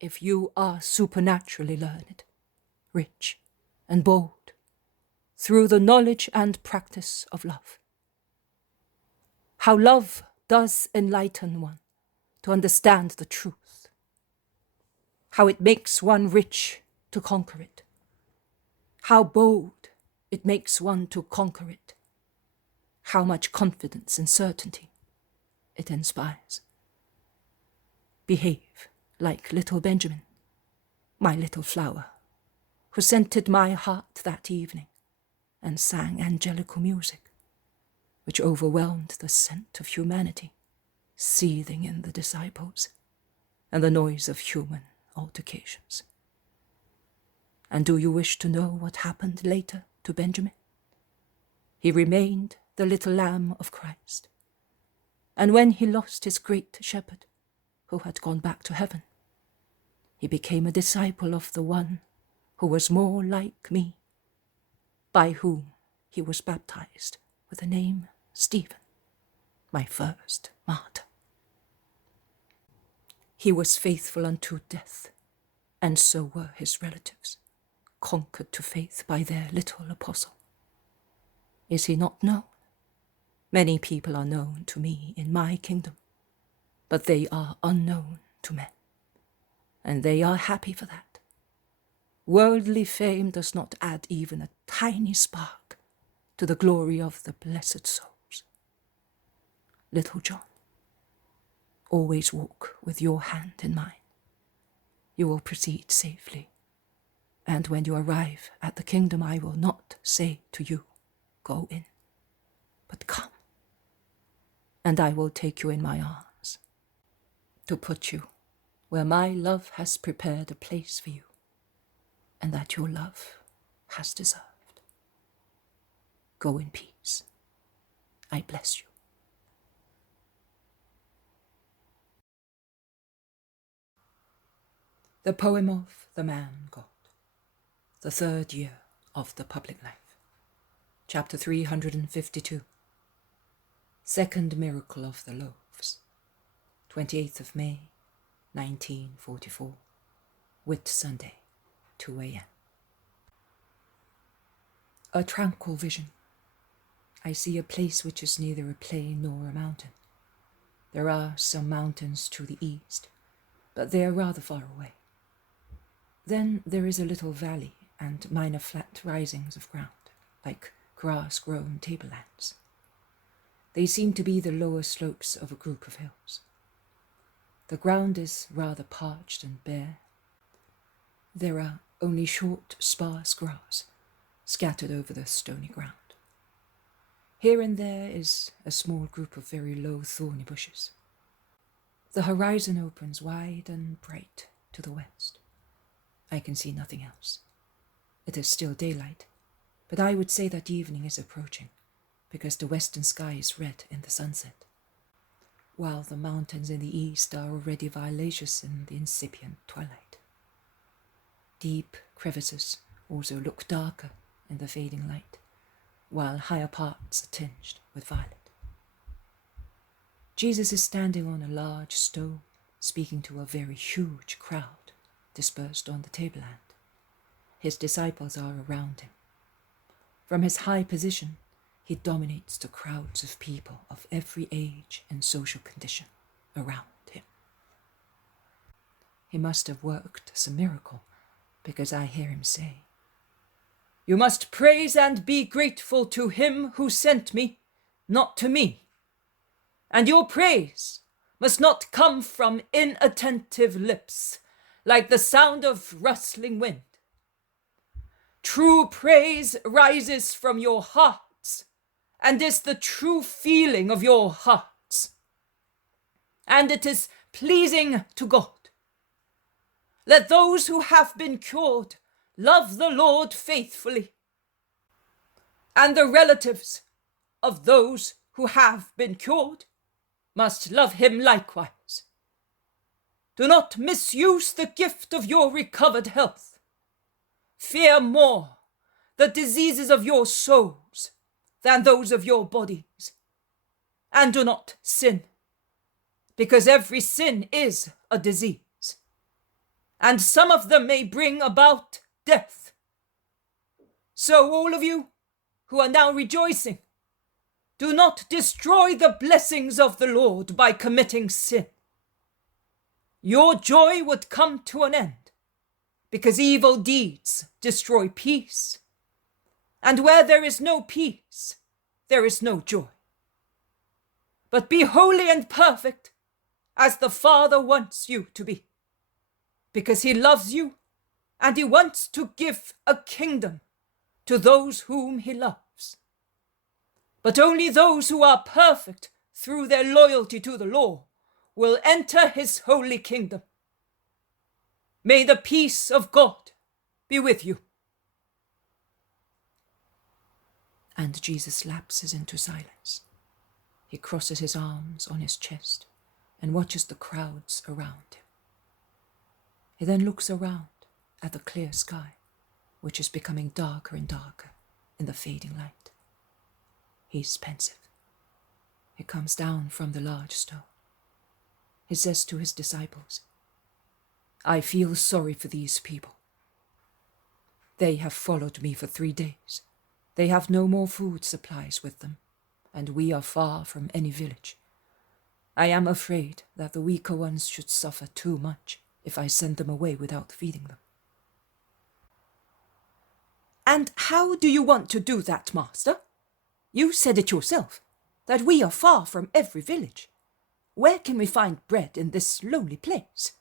if you are supernaturally learned, rich, and bold, through the knowledge and practice of love. How love does enlighten one to understand the truth. How it makes one rich to conquer it. How bold it makes one to conquer it. How much confidence and certainty it inspires. Behave like little Benjamin, my little flower, who scented my heart that evening and sang angelical music, which overwhelmed the scent of humanity seething in the disciples, and the noise of human altercations. And do you wish to know what happened later to Benjamin? He remained the little lamb of Christ. And when he lost his great shepherd, who had gone back to heaven, he became a disciple of the one who was more like me, by whom he was baptized with the name Stephen, my first martyr. He was faithful unto death, and so were his relatives, conquered to faith by their little apostle. Is he not known? Many people are known to me in my kingdom, but they are unknown to men, and they are happy for that. Worldly fame does not add even a tiny spark to the glory of the blessed souls. Little John, always walk with your hand in mine. You will proceed safely, and when you arrive at the kingdom, I will not say to you, go in, but come, and I will take you in my arms, to put you where my love has prepared a place for you, and that your love has deserved. Go in peace. I bless you. The poem of the man God, the third year of the public life. Chapter 352. Second miracle of the loaves. 28th of May, 1944. Whit Sunday, 2 a.m. A tranquil vision. I see a place which is neither a plain nor a mountain. There are some mountains to the east, but they are rather far away. Then there is a little valley and minor flat risings of ground, like grass-grown tablelands. They seem to be the lower slopes of a group of hills. The ground is rather parched and bare. There are only short, sparse grass scattered over the stony ground. Here and there is a small group of very low thorny bushes. The horizon opens wide and bright to the west. I can see nothing else. It is still daylight, but I would say that evening is approaching, because the western sky is red in the sunset, while the mountains in the east are already violaceous in the incipient twilight. Deep crevices also look darker in the fading light, while higher parts are tinged with violet. Jesus is standing on a large stone, speaking to a very huge crowd dispersed on the tableland. His disciples are around him. From his high position, he dominates the crowds of people of every age and social condition around him. He must have worked some miracle, because I hear him say, "You must praise and be grateful to him who sent me, not to me. And your praise must not come from inattentive lips, like the sound of rustling wind. True praise rises from your hearts, and is the true feeling of your hearts. And it is pleasing to God. Let those who have been cured love the Lord faithfully, and the relatives of those who have been cured must love him likewise. Do not misuse the gift of your recovered health. Fear more the diseases of your souls than those of your bodies. And do not sin, because every sin is a disease, and some of them may bring about death. So all of you who are now rejoicing, do not destroy the blessings of the Lord by committing sin. Your joy would come to an end, because evil deeds destroy peace. And where there is no peace, there is no joy. But be holy and perfect, as the Father wants you to be, because he loves you, and he wants to give a kingdom to those whom he loves. But only those who are perfect through their loyalty to the law, will enter his holy kingdom. May the peace of God be with you. And Jesus lapses into silence. He crosses his arms on his chest and watches the crowds around him. He then looks around at the clear sky, which is becoming darker and darker in the fading light. He's pensive. He comes down from the large stone. He says to his disciples, "I feel sorry for these people. They have followed me for 3 days. They have no more food supplies with them, and we are far from any village. I am afraid that the weaker ones should suffer too much if I send them away without feeding them." "And how do you want to do that, Master? You said it yourself, that we are far from every village. Where can we find bread in this lonely place?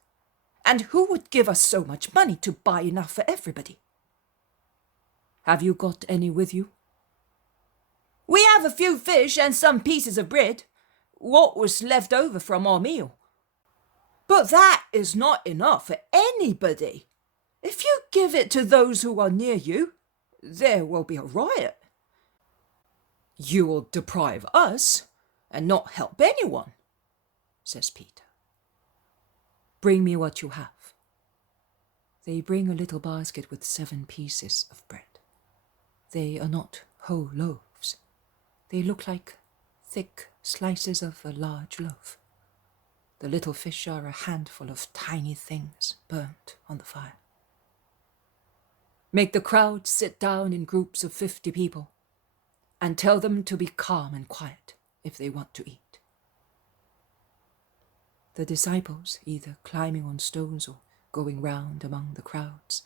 And who would give us so much money to buy enough for everybody?" "Have you got any with you?" "We have a few fish and some pieces of bread, what was left over from our meal. But that is not enough for anybody. If you give it to those who are near you, there will be a riot. You will deprive us and not help anyone," says Peter. "Bring me what you have." They bring a little basket with 7 pieces of bread. They are not whole loaves. They look like thick slices of a large loaf. The little fish are a handful of tiny things burnt on the fire. "Make the crowd sit down in groups of 50 people, and tell them to be calm and quiet if they want to eat." The disciples, either climbing on stones or going round among the crowds,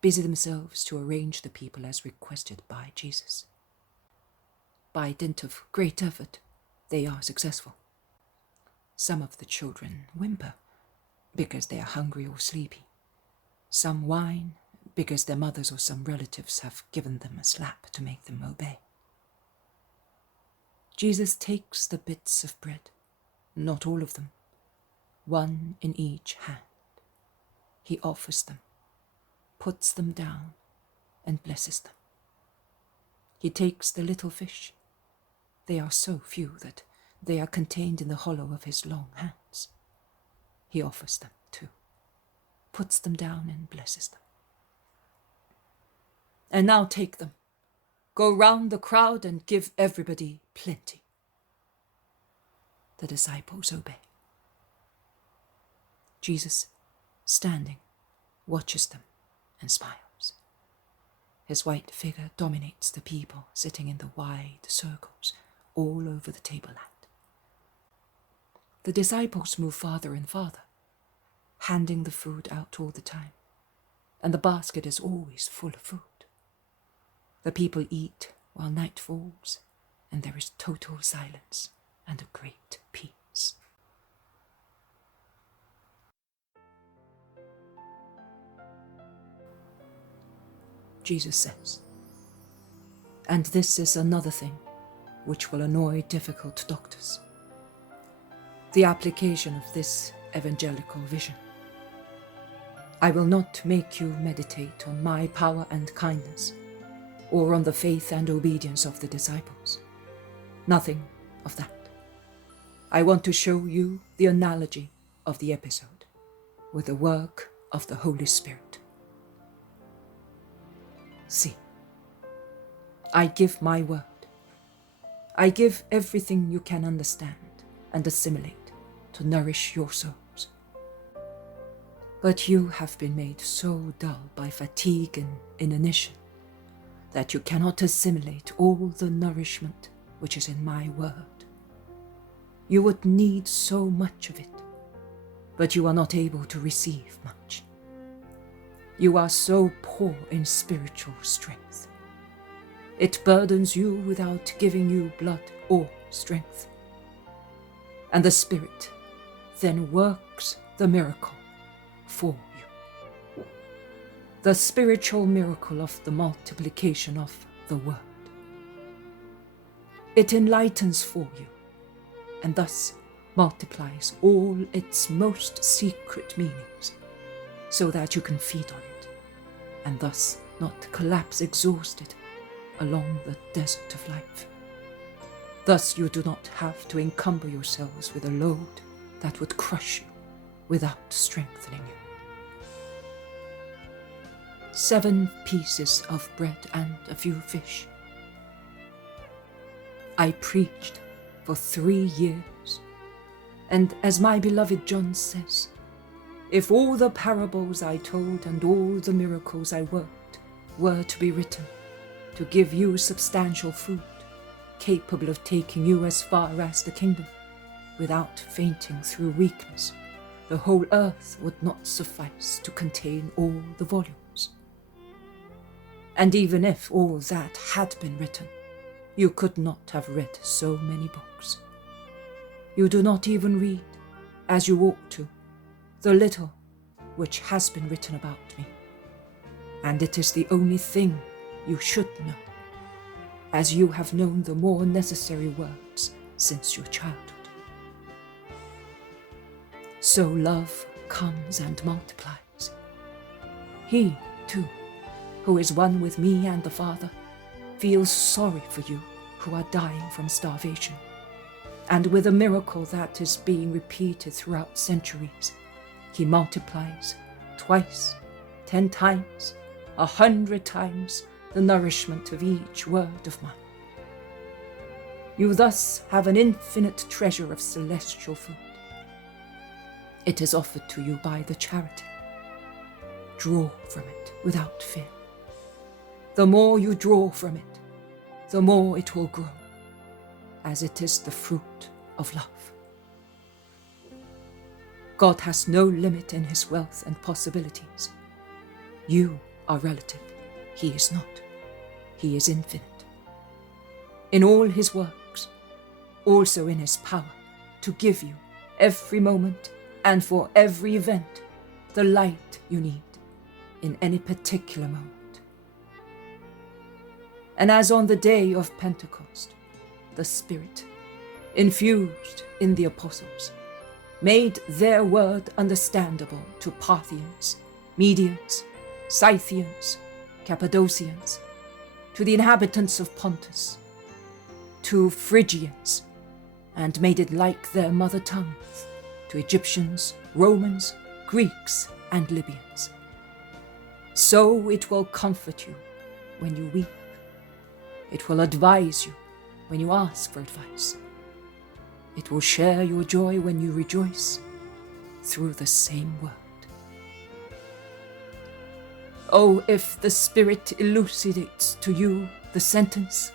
busy themselves to arrange the people as requested by Jesus. By dint of great effort, they are successful. Some of the children whimper because they are hungry or sleepy. Some whine because their mothers or some relatives have given them a slap to make them obey. Jesus takes the bits of bread, not all of them, 1 in each hand. He offers them, puts them down, and blesses them. He takes the little fish. They are so few that they are contained in the hollow of his long hands. He offers them too, puts them down and blesses them. "And now take them. Go round the crowd and give everybody plenty." The disciples obey. Jesus, standing, watches them and smiles. His white figure dominates the people sitting in the wide circles all over the tableland. The disciples move farther and farther, handing the food out all the time, and the basket is always full of food. The people eat while night falls, and there is total silence and a great peace. Jesus says, "And this is another thing which will annoy difficult doctors: the application of this evangelical vision. I will not make you meditate on my power and kindness, or on the faith and obedience of the disciples. Nothing of that. I want to show you the analogy of the episode with the work of the Holy Spirit. See, I give my word. I give everything you can understand and assimilate to nourish your souls. But you have been made so dull by fatigue and inanition that you cannot assimilate all the nourishment which is in my word. You would need so much of it, but you are not able to receive much. You are so poor in spiritual strength. It burdens you without giving you blood or strength. And the Spirit then works the miracle for you. The spiritual miracle of the multiplication of the word. It enlightens for you, and thus multiplies all its most secret meanings, so that you can feed on it, and thus not collapse exhausted along the desert of life. Thus you do not have to encumber yourselves with a load that would crush you without strengthening you. 7 pieces of bread and a few fish. I preached for 3 years, and as my beloved John says, if all the parables I told and all the miracles I worked were to be written, to give you substantial food, capable of taking you as far as the kingdom, without fainting through weakness, the whole earth would not suffice to contain all the volumes. And even if all that had been written, you could not have read so many books. You do not even read, as you ought to, the little which has been written about me, and it is the only thing you should know, as you have known the more necessary words since your childhood. So love comes and multiplies. He, too, who is one with me and the Father, feels sorry for you who are dying from starvation, and with a miracle that is being repeated throughout centuries, he multiplies twice, 10 times, 100 times the nourishment of each word of mine. You thus have an infinite treasure of celestial food. It is offered to you by the charity. Draw from it without fear. The more you draw from it, the more it will grow, as it is the fruit of love. God has no limit in his wealth and possibilities. You are relative. He is not. He is infinite. In all his works, also in his power to give you every moment and for every event the light you need in any particular moment. And as on the day of Pentecost, the Spirit, infused in the apostles, made their word understandable to Parthians, Medians, Scythians, Cappadocians, to the inhabitants of Pontus, to Phrygians, and made it like their mother tongues, to Egyptians, Romans, Greeks, and Libyans. So it will comfort you when you weep. It will advise you when you ask for advice. It will share your joy when you rejoice through the same word. Oh, if the Spirit elucidates to you the sentence,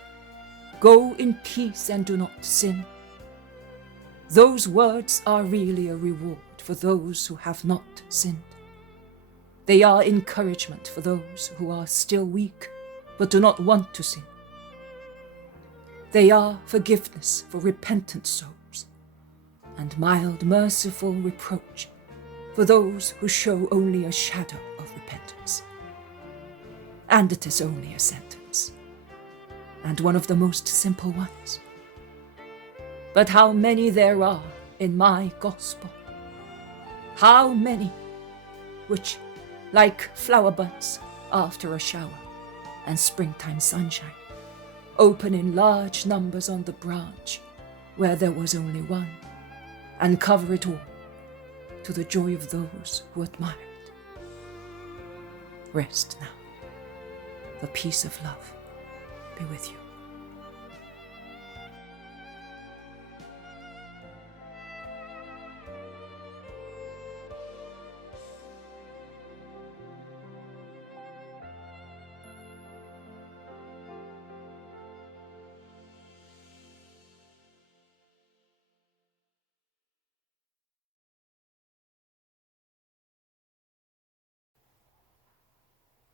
"Go in peace and do not sin," those words are really a reward for those who have not sinned. They are encouragement for those who are still weak but do not want to sin. They are forgiveness for repentant souls, and mild, merciful reproach for those who show only a shadow of repentance. And it is only a sentence, and one of the most simple ones. But how many there are in my gospel! How many, which, like flower buds after a shower and springtime sunshine, open in large numbers on the branch where there was only one, and cover it all, to the joy of those who admire it. Rest now. The peace of love be with you.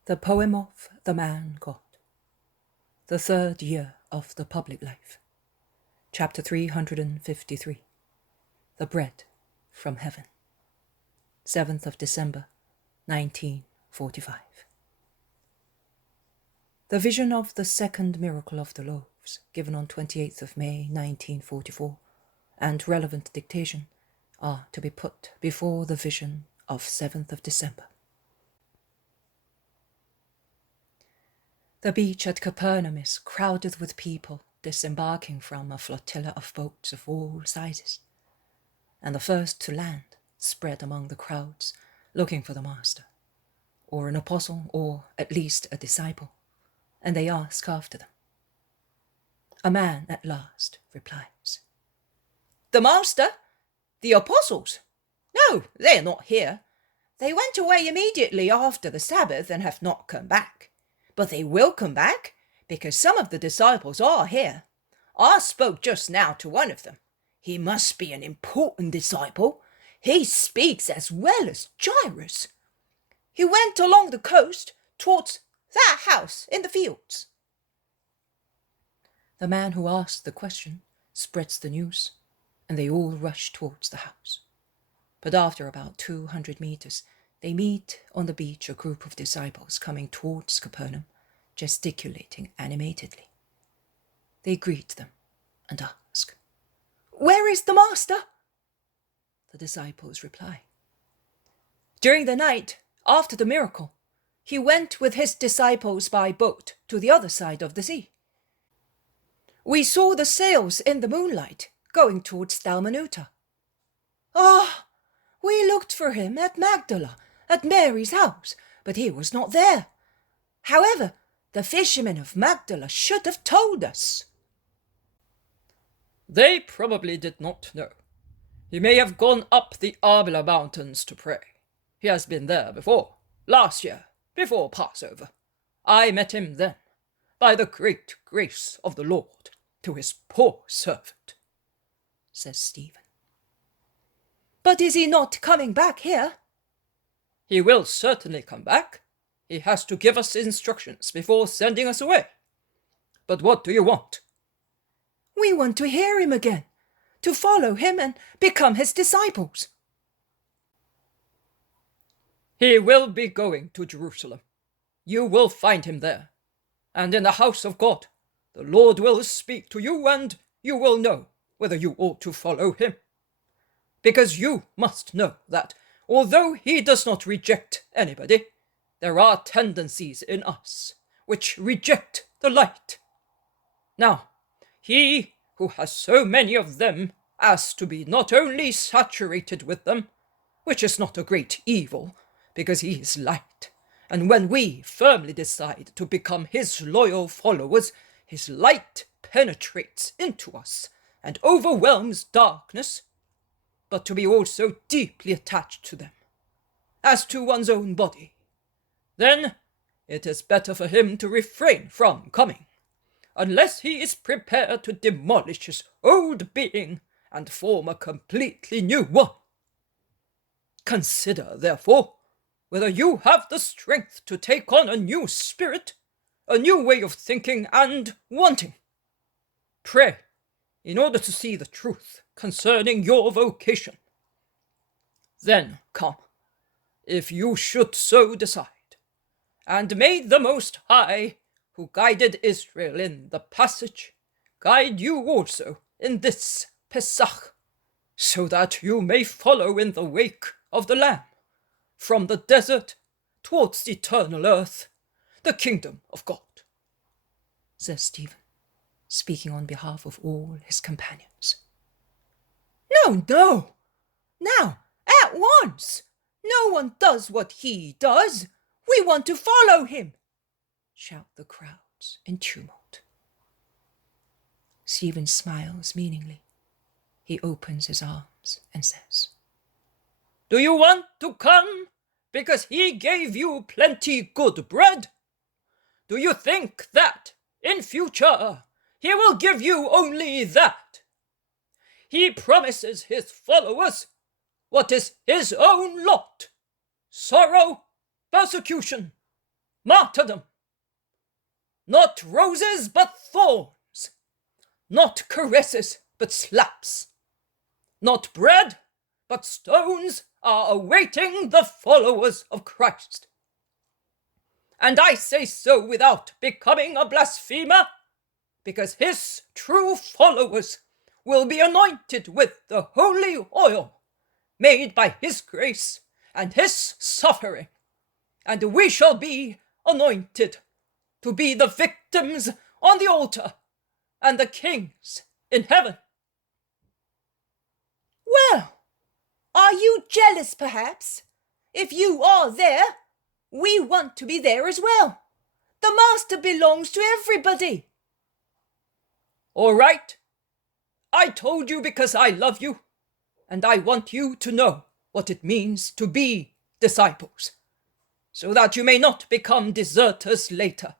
The poem of the man God. The 3rd year of the public life. Chapter 353. The bread from heaven. 7th of December, 1945. The vision of the second miracle of the loaves, given on 28th of May, 1944, and relevant dictation are to be put before the vision of 7th of December. The beach at Capernaum is crowded with people disembarking from a flotilla of boats of all sizes, and the first to land spread among the crowds looking for the Master, or an apostle, or at least a disciple, and they ask after them. A man at last replies, "The Master? The apostles? No, they are not here. They went away immediately after the Sabbath and have not come back. But they will come back, because some of the disciples are here. I spoke just now to one of them. He must be an important disciple. He speaks as well as Jairus. He went along the coast towards that house in the fields." The man who asked the question spreads the news, and they all rush towards the house. But after about 200 meters, they meet on the beach a group of disciples coming towards Capernaum, gesticulating animatedly. They greet them and ask, "Where is the Master?" The disciples reply, "During the night, after the miracle, he went with his disciples by boat to the other side of the sea. We saw the sails in the moonlight going towards Dalmanuta. Ah, we looked for him at Magdala, at Mary's house, but he was not there. However, the fishermen of Magdala should have told us." They probably did not know. He may have gone up the Arbela mountains to pray. He has been there before, last year, before Passover. I met him then, by the great grace of the Lord, to his poor servant," says Stephen. "But is he not coming back here?" "He will certainly come back. He has to give us instructions before sending us away. But what do you want?" "We want to hear him again, to follow him and become his disciples." "He will be going to Jerusalem. You will find him there. And in the house of God, the Lord will speak to you, and you will know whether you ought to follow him. Because you must know that, although he does not reject anybody, there are tendencies in us which reject the light. Now, he who has so many of them as to be not only saturated with them, which is not a great evil, because he is light, and when we firmly decide to become his loyal followers, his light penetrates into us and overwhelms darkness, but to be also deeply attached to them, as to one's own body, then it is better for him to refrain from coming, unless he is prepared to demolish his old being and form a completely new one. Consider, therefore, whether you have the strength to take on a new spirit, a new way of thinking and wanting. Pray, in order to see the truth concerning your vocation. Then come, if you should so decide, and may the Most High, who guided Israel in the passage, guide you also in this Pesach, so that you may follow in the wake of the Lamb, from the desert towards the eternal earth, the kingdom of God," says Stephen, speaking on behalf of all his companions. "No, no! Now, at once! No one does what he does! We want to follow him!" shout the crowds in tumult. Stephen smiles meaningly. He opens his arms and says, "Do you want to come because he gave you plenty good bread? Do you think that, in future, he will give you only that? He promises his followers what is his own lot: sorrow, persecution, martyrdom. Not roses but thorns, not caresses but slaps, not bread but stones are awaiting the followers of Christ. And I say so without becoming a blasphemer, because his true followers will be anointed with the holy oil made by his grace and his suffering, and we shall be anointed to be the victims on the altar and the kings in heaven. Well, are you jealous, perhaps? If you are there, we want to be there as well. The master belongs to everybody. All right. I told you because I love you, and I want you to know what it means to be disciples, so that you may not become deserters later.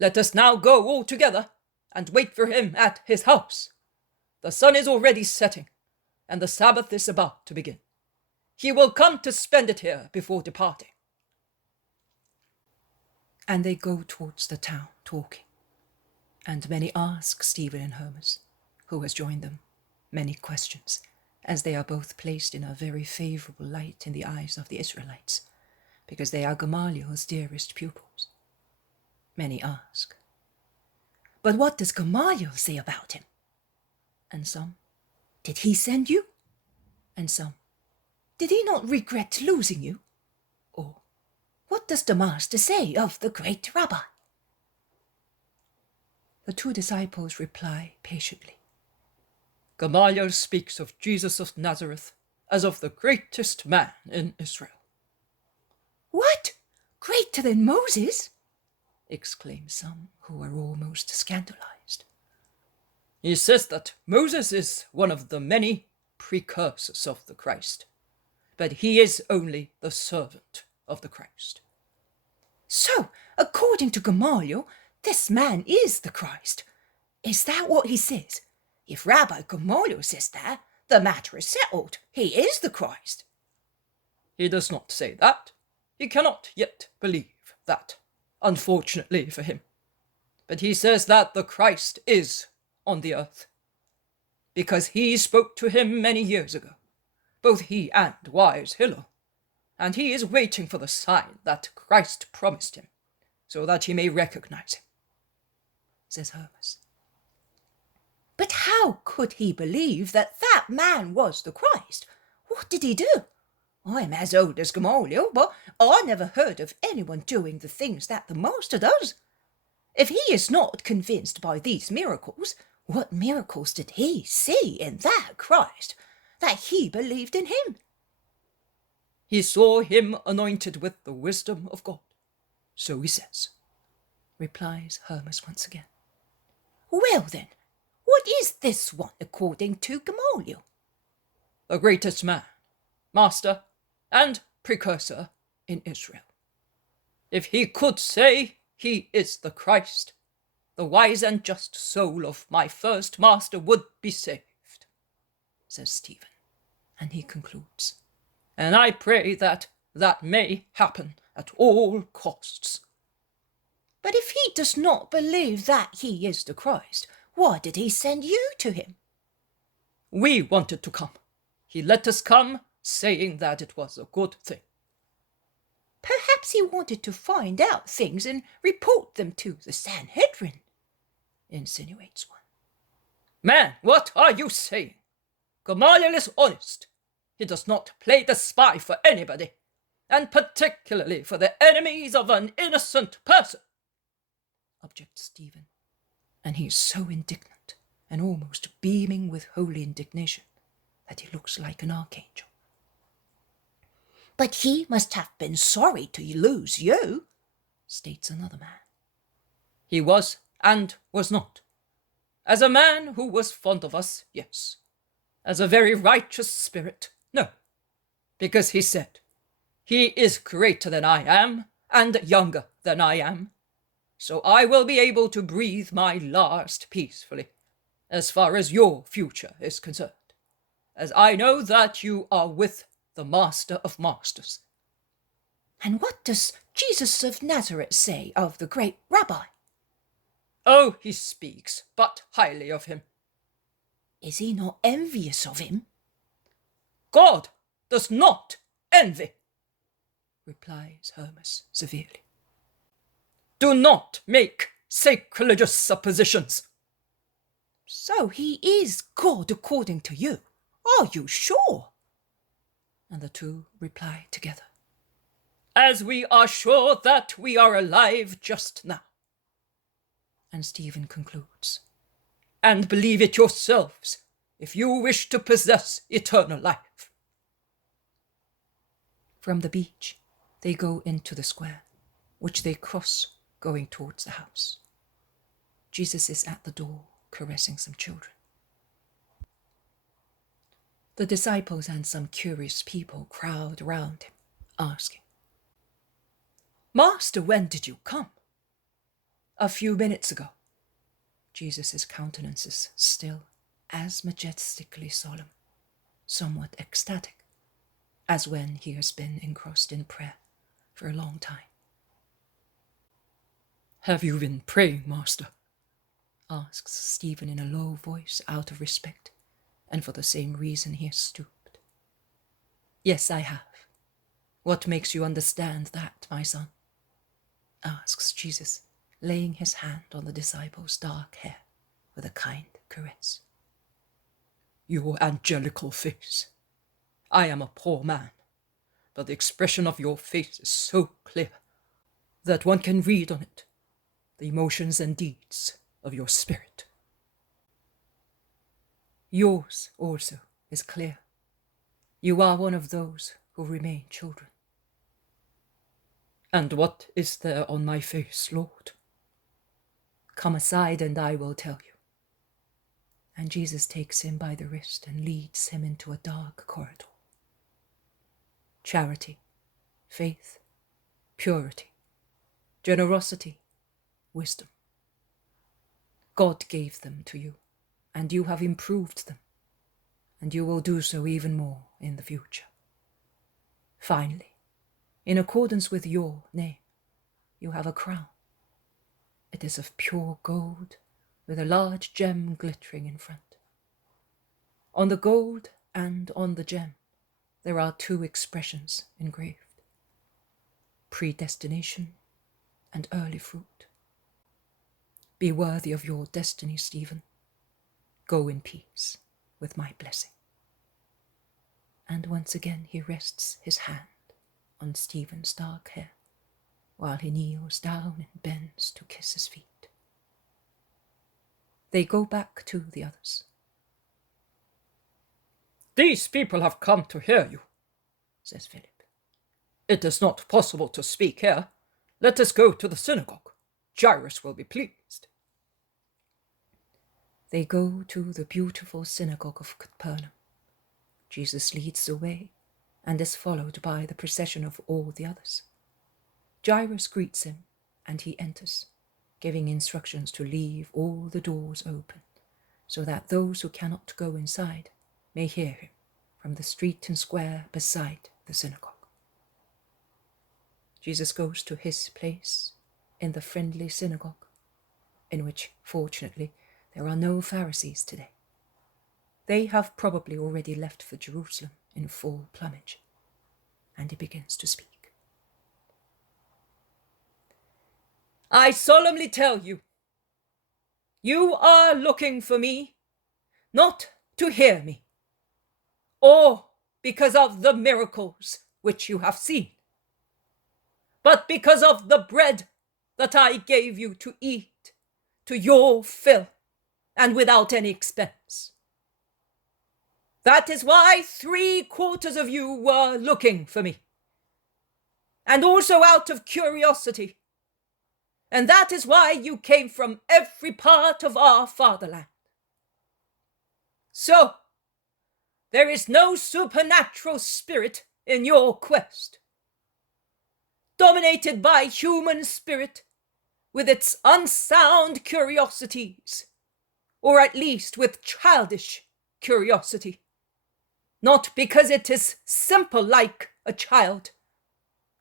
Let us now go all together and wait for him at his house. The sun is already setting, and the Sabbath is about to begin. He will come to spend it here before departing. And they go towards the town, talking. And many ask Stephen and Hermas, who has joined them, many questions, as they are both placed in a very favourable light in the eyes of the Israelites, because they are Gamaliel's dearest pupils. Many ask, "But what does Gamaliel say about him?" And some, "Did he send you?" And some, "Did he not regret losing you?" Or, "What does the master say of the great rabbi?" The two disciples reply patiently. Gamaliel speaks of Jesus of Nazareth as of the greatest man in Israel. "What? Greater than Moses?" exclaim some who are almost scandalized. He says that Moses is one of the many precursors of the Christ, but he is only the servant of the Christ. So, according to Gamaliel, this man is the Christ. Is that what he says? If Rabbi Gamaliel says that, the matter is settled. He is the Christ. He does not say that. He cannot yet believe that, unfortunately for him. But he says that the Christ is on the earth, because he spoke to him many years ago, both he and wise Hillel, and he is waiting for the sign that Christ promised him, so that he may recognize him, says Hermas. But how could he believe that that man was the Christ? What did he do? I'm as old as Gamaliel, but I never heard of anyone doing the things that the master does. If he is not convinced by these miracles, what miracles did he see in that Christ, that he believed in him? He saw him anointed with the wisdom of God, so he says, replies Hermas once again. Well then, what is this one according to Gamaliel? The greatest man, master, and precursor in Israel. If he could say he is the Christ, the wise and just soul of my first master would be saved, says Stephen, and he concludes, and I pray that that may happen at all costs. But if he does not believe that he is the Christ, why did he send you to him? We wanted to come. He let us come, saying that it was a good thing. Perhaps he wanted to find out things and report them to the Sanhedrin, insinuates one. Man, what are you saying? Gamaliel is honest. He does not play the spy for anybody, and particularly for the enemies of an innocent person, objects Stephen, and he is so indignant and almost beaming with holy indignation that he looks like an archangel. But he must have been sorry to lose you, states another man. He was and was not. As a man who was fond of us, yes. As a very righteous spirit, no. Because he said, he is greater than I am and younger than I am. So I will be able to breathe my last peacefully, as far as your future is concerned, as I know that you are with the Master of Masters. And what does Jesus of Nazareth say of the great rabbi? Oh, he speaks but highly of him. Is he not envious of him? God does not envy, replies Hermas severely. Do not make sacrilegious suppositions, So he is God according to you. Are you sure? And the two reply together. As we are sure that we are alive just now. And Stephen concludes. And believe it yourselves, if you wish to possess eternal life. From the beach, they go into the square, which they cross going towards the house. Jesus is at the door, caressing some children. The disciples and some curious people crowd around him, asking, Master, when did you come? A few minutes ago. Jesus' countenance is still as majestically solemn, somewhat ecstatic, as when he has been engrossed in prayer for a long time. Have you been praying, Master? Asks Stephen in a low voice out of respect, and for the same reason he has stooped. Yes, I have. What makes you understand that, my son? Asks Jesus, laying his hand on the disciple's dark hair with a kind caress. Your angelical face. I am a poor man, but the expression of your face is so clear that one can read on it the emotions and deeds of your spirit. Yours also is clear. You are one of those who remain children. And what is there on my face, Lord? Come aside and I will tell you. And Jesus takes him by the wrist and leads him into a dark corridor. Charity, faith, purity, generosity, wisdom. God gave them to you, and you have improved them, and you will do so even more in the future. Finally, in accordance with your name, you have a crown. It is of pure gold, with a large gem glittering in front. On the gold and on the gem, there are two expressions engraved: predestination and early fruit. Be worthy of your destiny, Stephen. Go in peace with my blessing. And once again he rests his hand on Stephen's dark hair, while he kneels down and bends to kiss his feet. They go back to the others. These people have come to hear you, says Philip. It is not possible to speak here. Let us go to the synagogue. Jairus will be pleased. They go to the beautiful synagogue of Capernaum. Jesus leads the way and is followed by the procession of all the others. Jairus greets him, and he enters, giving instructions to leave all the doors open, so that those who cannot go inside may hear him from the street and square beside the synagogue. Jesus goes to his place in the friendly synagogue, in which, fortunately, there are no Pharisees today. They have probably already left for Jerusalem in full plumage, and he begins to speak. I solemnly tell you, you are looking for me, not to hear me, or because of the miracles which you have seen, but because of the bread that I gave you to eat to your fill and without any expense. That is why 3/4 of you were looking for me, and also out of curiosity. And that is why you came from every part of our fatherland. So, there is no supernatural spirit in your quest. Dominated by human spirit, with its unsound curiosities, or at least with childish curiosity, not because it is simple like a child,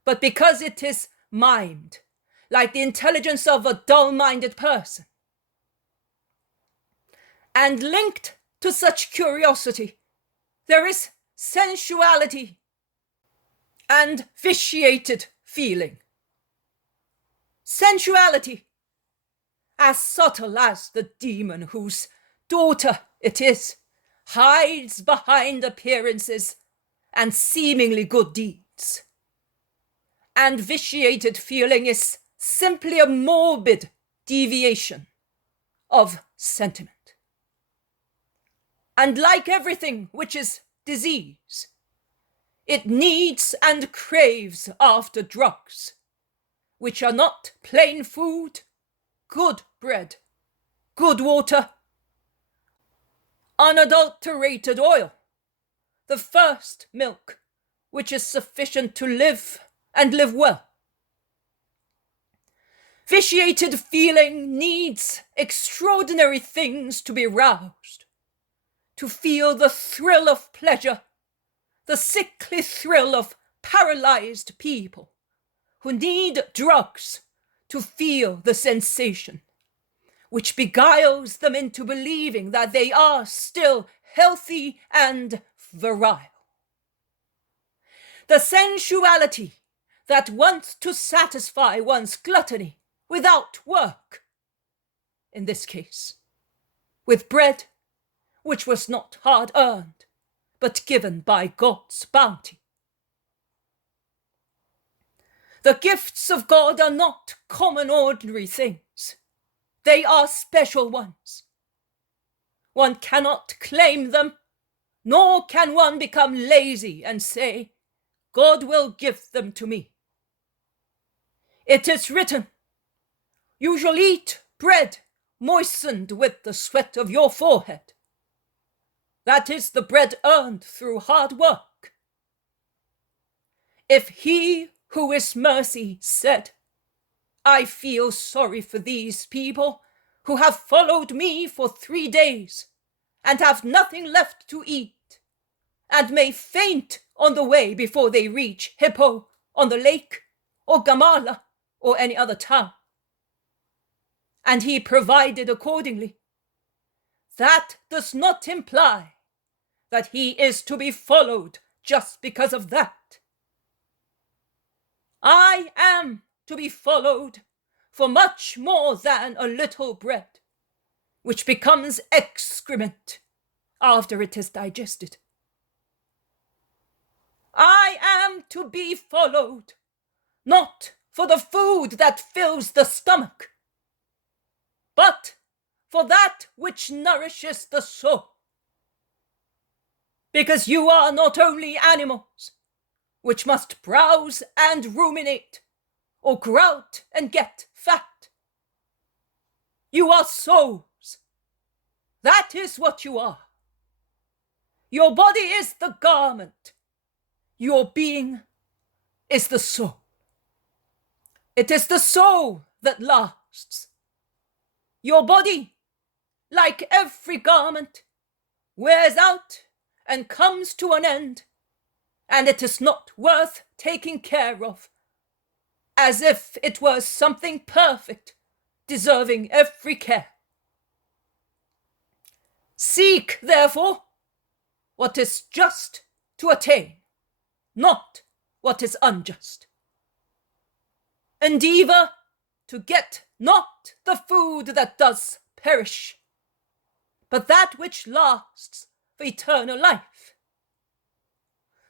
but because it is mimed, like the intelligence of a dull-minded person. And linked to such curiosity, there is sensuality and vitiated feeling. Sensuality, as subtle as the demon whose daughter it is, hides behind appearances and seemingly good deeds. And vitiated feeling is simply a morbid deviation of sentiment. And like everything which is disease, it needs and craves after drugs, which are not plain food, good bread, good water, unadulterated oil, the first milk, which is sufficient to live and live well. Vitiated feeling needs extraordinary things to be roused, to feel the thrill of pleasure, the sickly thrill of paralyzed people who need drugs to feel the sensation, which beguiles them into believing that they are still healthy and virile. The sensuality that wants to satisfy one's gluttony without work, in this case, with bread which was not hard-earned, but given by God's bounty. The gifts of God are not common ordinary things. They are special ones. One cannot claim them, nor can one become lazy and say, God will give them to me. It is written, you shall eat bread moistened with the sweat of your forehead. That is the bread earned through hard work. If he who is mercy said, I feel sorry for these people who have followed me for 3 days and have nothing left to eat, and may faint on the way before they reach Hippo on the lake, or Gamala, or any other town. And he provided accordingly. That does not imply that he is to be followed just because of that. I am to be followed for much more than a little bread, which becomes excrement after it is digested. I am to be followed, not for the food that fills the stomach, but for that which nourishes the soul. Because you are not only animals, which must browse and ruminate, or grout and get fat. You are souls. That is what you are. Your body is the garment. Your being is the soul. It is the soul that lasts. Your body, like every garment, wears out and comes to an end, and it is not worth taking care of, as if it was something perfect, deserving every care. Seek, therefore, what is just to attain, not what is unjust. Endeavor to get not the food that does perish, but that which lasts for eternal life.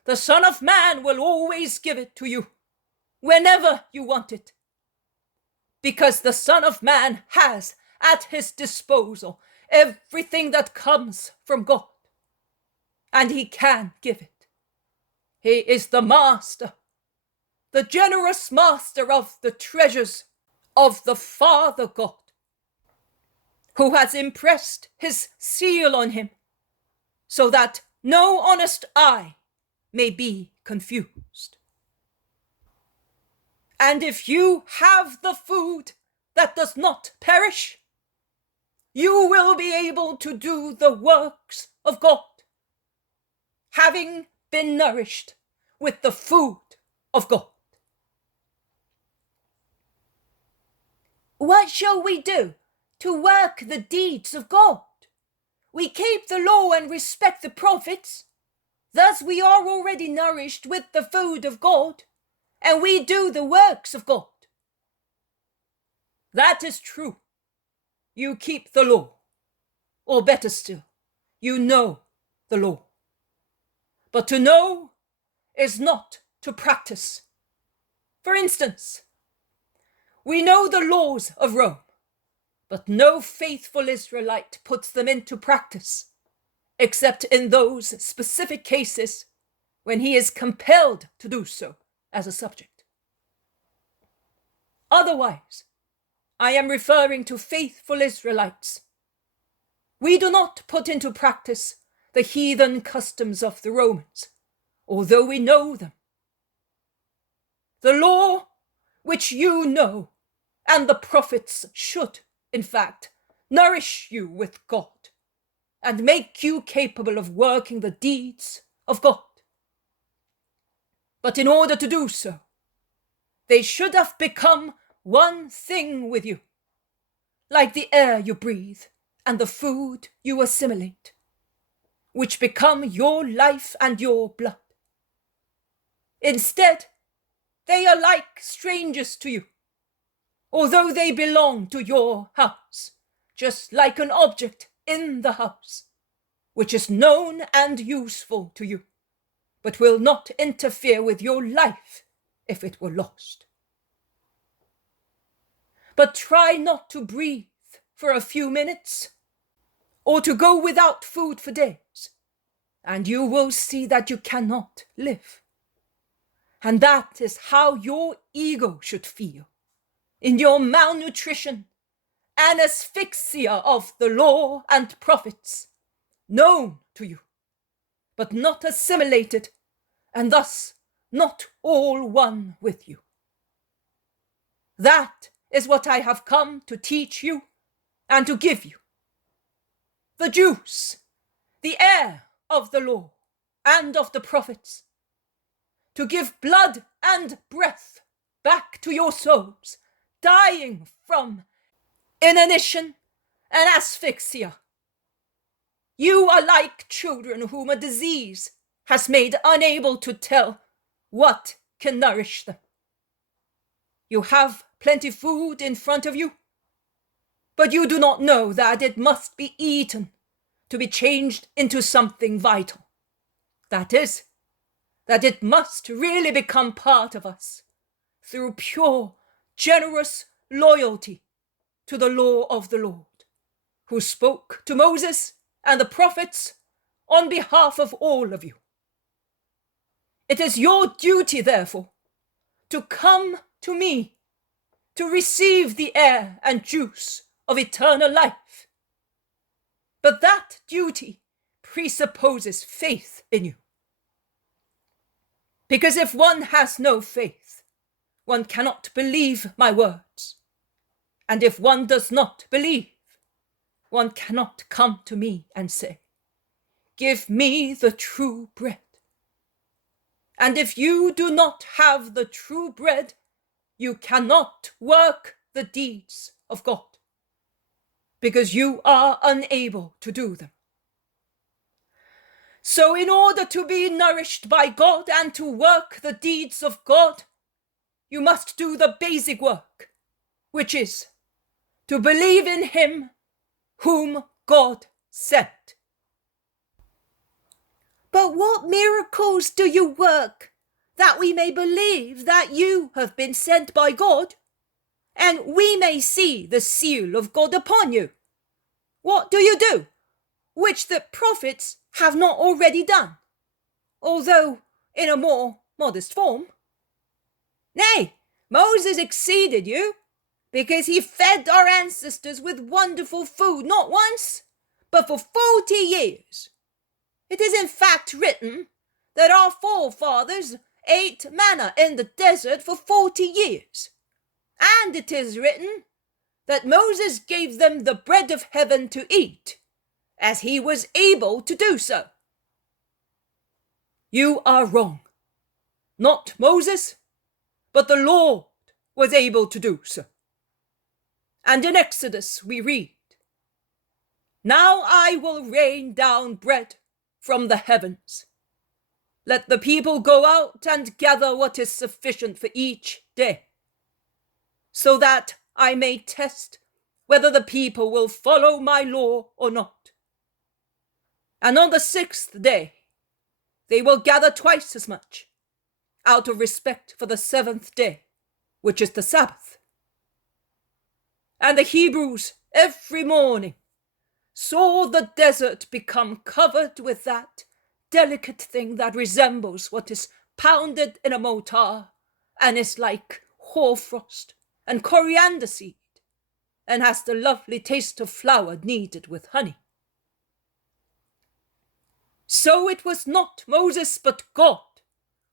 The Son of Man will always give it to you, whenever you want it, because the Son of Man has at his disposal everything that comes from God, and he can give it. He is the master, the generous master of the treasures of the Father God, who has impressed his seal on him, so that no honest eye may be confused. And if you have the food that does not perish, you will be able to do the works of God, having been nourished with the food of God. What shall we do to work the deeds of God? We keep the law and respect the prophets. Thus we are already nourished with the food of God, and we do the works of God. That is true. You keep the law, or better still, you know the law. But to know is not to practice. For instance, we know the laws of Rome, but no faithful Israelite puts them into practice, except in those specific cases when he is compelled to do so as a subject. Otherwise, I am referring to faithful Israelites. We do not put into practice the heathen customs of the Romans, although we know them. The law which you know, and the prophets should, in fact, nourish you with God, and make you capable of working the deeds of God. But in order to do so, they should have become one thing with you, like the air you breathe and the food you assimilate, which become your life and your blood. Instead, they are like strangers to you, although they belong to your house, just like an object in the house, which is known and useful to you, but will not interfere with your life if it were lost. But try not to breathe for a few minutes, or to go without food for days, and you will see that you cannot live. And that is how your ego should feel, in your malnutrition and asphyxia of the law and prophets, known to you, but not assimilated, and thus not all one with you. That is what I have come to teach you and to give you. The juice, the air of the law and of the prophets, to give blood and breath back to your souls, dying from inanition and asphyxia. You are like children whom a disease has made unable to tell what can nourish them. You have plenty food in front of you, but you do not know that it must be eaten to be changed into something vital. That is, that it must really become part of us through pure, generous loyalty to the law of the Lord, who spoke to Moses and the prophets on behalf of all of you. It is your duty, therefore, to come to me, to receive the air and juice of eternal life. But that duty presupposes faith in you. Because if one has no faith, one cannot believe my words. And if one does not believe, one cannot come to me and say, "Give me the true bread." And if you do not have the true bread, you cannot work the deeds of God, because you are unable to do them. So in order to be nourished by God and to work the deeds of God, you must do the basic work, which is to believe in him whom God sent. But what miracles do you work, that we may believe that you have been sent by God, and we may see the seal of God upon you? What do you do, which the prophets have not already done, although in a more modest form? Nay, Moses exceeded you, because he fed our ancestors with wonderful food, not once, but for 40 years. It is in fact written that our forefathers ate manna in the desert for 40 years. And it is written that Moses gave them the bread of heaven to eat, as he was able to do so. You are wrong. Not Moses, but the Lord was able to do so. And in Exodus we read, "Now I will rain down bread from the heavens. Let the people go out and gather what is sufficient for each day, so that I may test whether the people will follow my law or not, And on the 6th day, they will gather twice as much, out of respect for the 7th day, which is the Sabbath. And the Hebrews every morning saw the desert become covered with that delicate thing that resembles what is pounded in a mortar and is like hoarfrost and coriander seed and has the lovely taste of flour kneaded with honey. So it was not Moses but God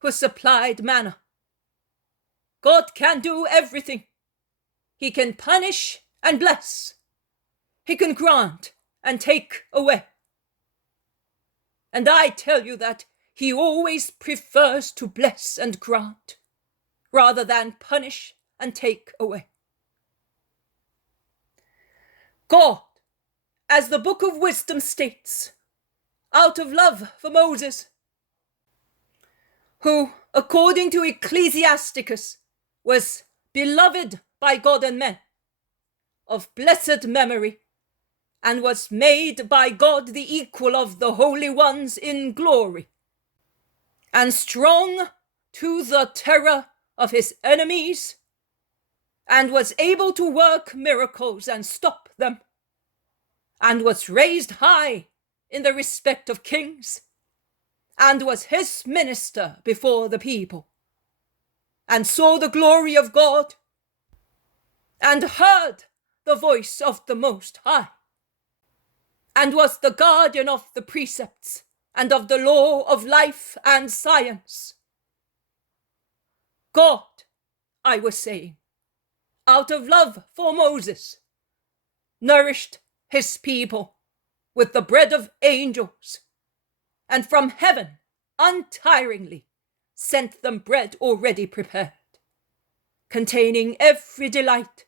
who supplied manna. God can do everything. He can punish and bless. He can grant and take away. And I tell you that he always prefers to bless and grant rather than punish and take away. God, as the Book of Wisdom states, out of love for Moses, who, according to Ecclesiasticus, was beloved by God and men, of blessed memory, and was made by God the equal of the holy ones in glory, and strong to the terror of his enemies, and was able to work miracles and stop them, and was raised high in the respect of kings, and was his minister before the people, and saw the glory of God, and heard the voice of the Most High, and was the guardian of the precepts and of the law of life and science. God, I was saying, out of love for Moses, nourished his people with the bread of angels, and from heaven untiringly sent them bread already prepared, containing every delight,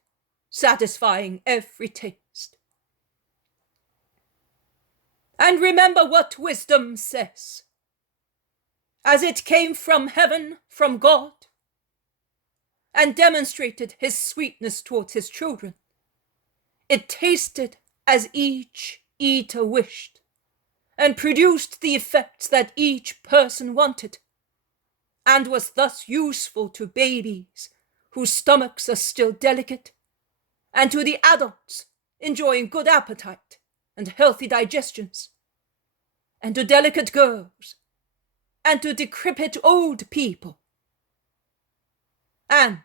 satisfying every taste. And remember what wisdom says. As it came from heaven, from God, and demonstrated his sweetness towards his children, it tasted as each eater wished, and produced the effects that each person wanted, and was thus useful to babies whose stomachs are still delicate, and to the adults enjoying good appetite and healthy digestions, and to delicate girls, and to decrepit old people, and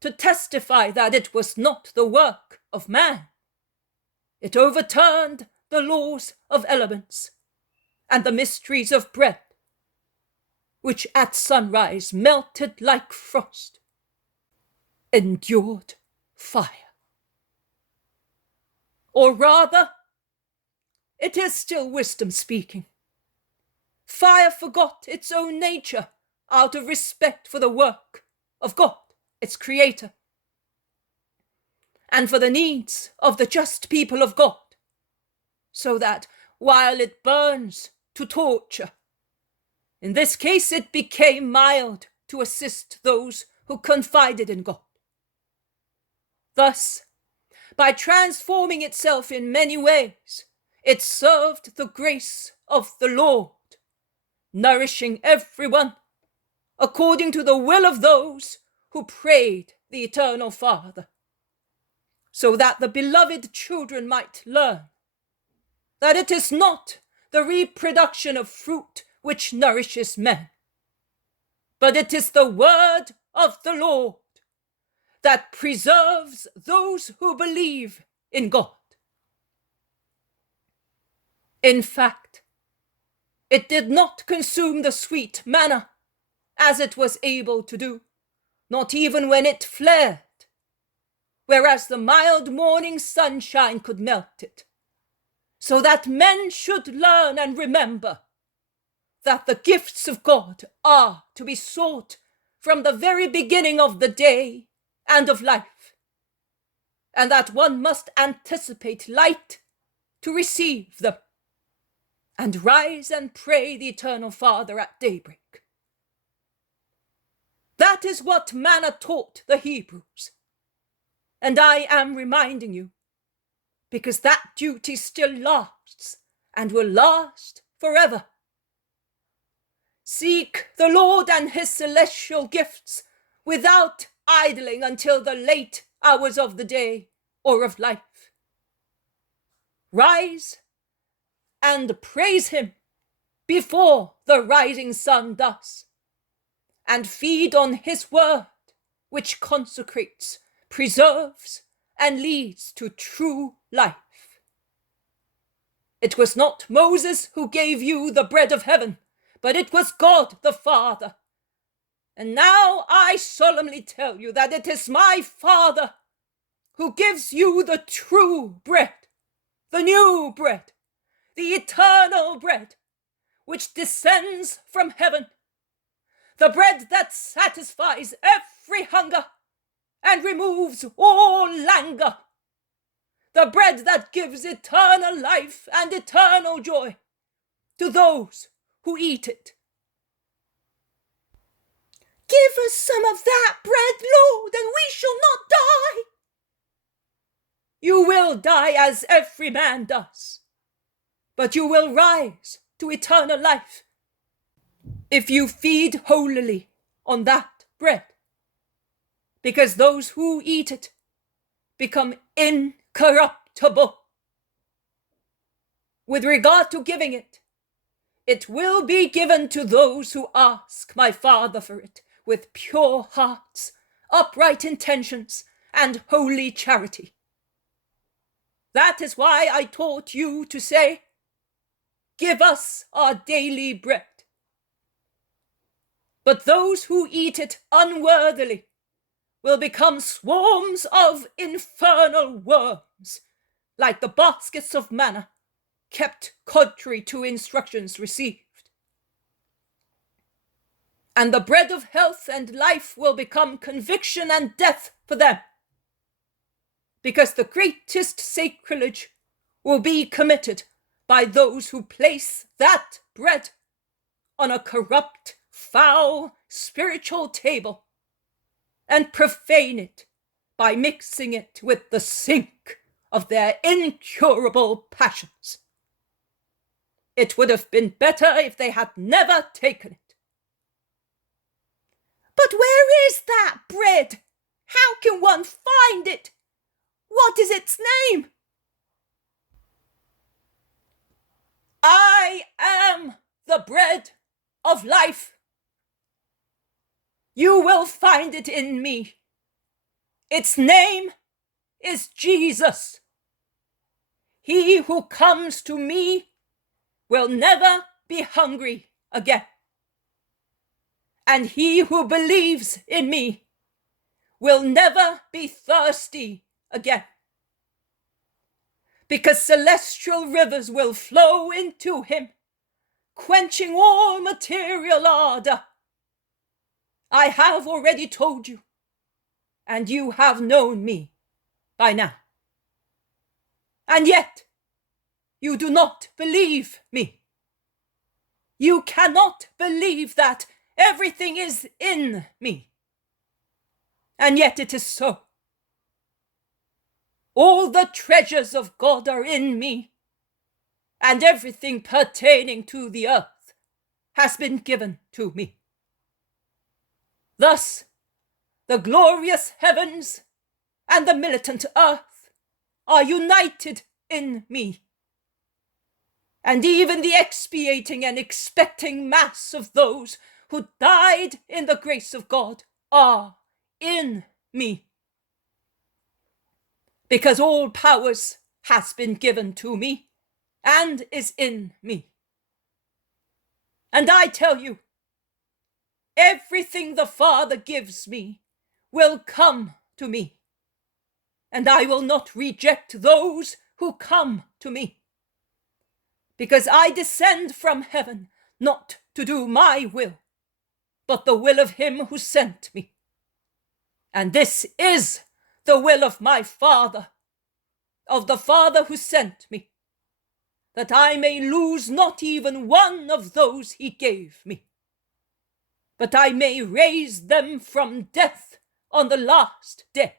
to testify that it was not the work of man. It overturned the laws of elements and the mysteries of bread, which at sunrise melted like frost, endured fire. Or rather, it is still wisdom speaking. Fire forgot its own nature out of respect for the work of God, its creator, and for the needs of the just people of God, so that while it burns to torture, in this case it became mild to assist those who confided in God. Thus, by transforming itself in many ways, it served the grace of the Lord, nourishing everyone according to the will of those who prayed the Eternal Father, so that the beloved children might learn that it is not the reproduction of fruit which nourishes men, but it is the word of the Lord that preserves those who believe in God. In fact, it did not consume the sweet manna as it was able to do, not even when it flared, whereas the mild morning sunshine could melt it, so that men should learn and remember that the gifts of God are to be sought from the very beginning of the day and of life, and that one must anticipate light to receive them, and rise and pray the Eternal Father at daybreak. That is what manna taught the Hebrews, and I am reminding you, because that duty still lasts and will last forever. Seek the Lord and his celestial gifts without idling until the late hours of the day or of life. Rise and praise him before the rising sun does, and feed on his word, which consecrates, preserves, and leads to true life. It was not Moses who gave you the bread of heaven, but it was God the Father. And now I solemnly tell you that it is my Father who gives you the true bread, the new bread, the eternal bread, which descends from heaven, the bread that satisfies every hunger and removes all languor, the bread that gives eternal life and eternal joy to those who eat it. Give us some of that bread, Lord, and we shall not die. You will die as every man does, but you will rise to eternal life if you feed holily on that bread, because those who eat it become incorruptible. With regard to giving it, it will be given to those who ask my Father for it with pure hearts, upright intentions, and holy charity. That is why I taught you to say, "Give us our daily bread." But those who eat it unworthily will become swarms of infernal worms, like the baskets of manna kept contrary to instructions received. And the bread of health and life will become conviction and death for them, because the greatest sacrilege will be committed by those who place that bread on a corrupt, foul, spiritual table and profane it by mixing it with the sink of their incurable passions. It would have been better if they had never taken it. But where is that bread? How can one find it? What is its name? I am the bread of life. You will find it in me. Its name is Jesus. He who comes to me will never be hungry again. And he who believes in me will never be thirsty again. Because celestial rivers will flow into him, quenching all material ardor. I have already told you, and you have known me by now. And yet, you do not believe me. You cannot believe that everything is in me. And yet it is so. All the treasures of God are in me, and everything pertaining to the earth has been given to me. Thus, the glorious heavens and the militant earth are united in me. And even the expiating and expecting mass of those who died in the grace of God are in me. Because all powers has been given to me and is in me. And I tell you, everything the Father gives me will come to me, and I will not reject those who come to me, because I descend from heaven not to do my will, but the will of him who sent me. And this is the will of my Father, of the Father who sent me, that I may lose not even one of those he gave me, but I may raise them from death on the last day.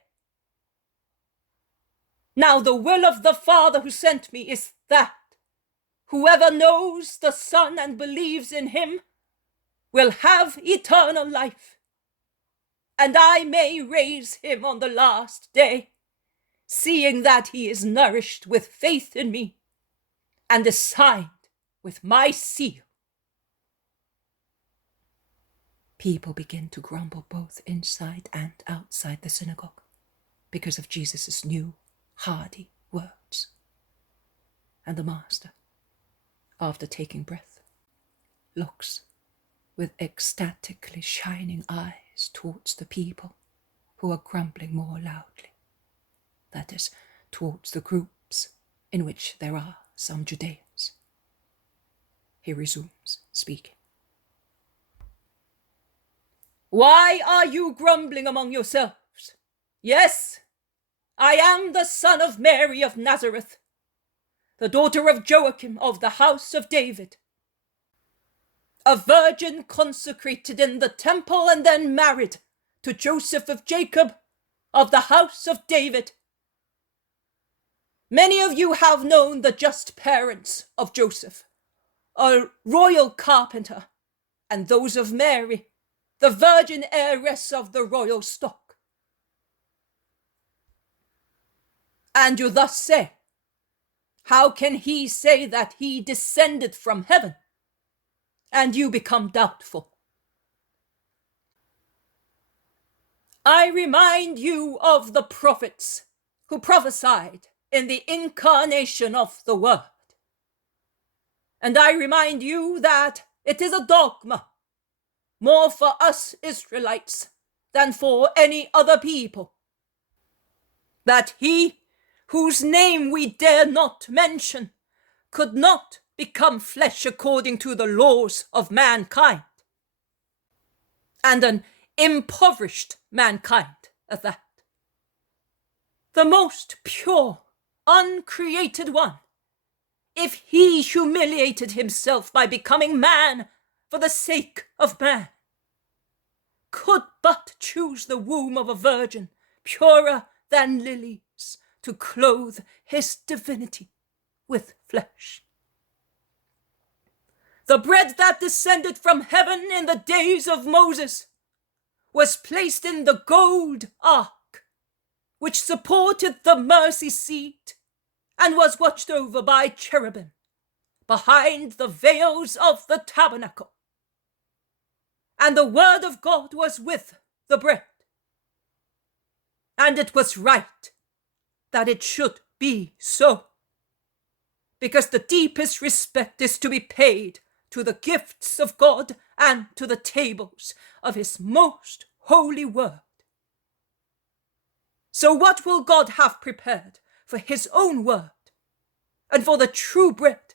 Now the will of the Father who sent me is that Whoever knows the Son and believes in him will have eternal life, and I may raise him on the last day, seeing that he is nourished with faith in me and is signed with my seal." People begin to grumble both inside and outside the synagogue because of Jesus' new, hardy words. And the master, after taking breath, looks with ecstatically shining eyes towards the people who are grumbling more loudly. That is, towards the groups in which there are some Judeans. He resumes speaking. "Why are you grumbling among yourselves? Yes, I am the son of Mary of Nazareth, the daughter of Joachim of the house of David, a virgin consecrated in the temple and then married to Joseph of Jacob of the house of David. Many of you have known the just parents of Joseph, a royal carpenter, and those of Mary, the virgin heiress of the royal stock. And you thus say, 'How can he say that he descended from heaven?' And you become doubtful. I remind you of the prophets who prophesied in the incarnation of the Word. And I remind you that it is a dogma, more for us Israelites than for any other people, that he whose name we dare not mention could not become flesh according to the laws of mankind, and an impoverished mankind at that. The most pure, uncreated one, if he humiliated himself by becoming man for the sake of man, could but choose the womb of a virgin, purer than lilies, to clothe his divinity with flesh. The bread that descended from heaven in the days of Moses was placed in the gold ark, which supported the mercy seat and was watched over by cherubim behind the veils of the tabernacle. And the word of God was with the bread. And it was right that it should be so, because the deepest respect is to be paid to the gifts of God and to the tables of his most holy word. So what will God have prepared for his own word and for the true bread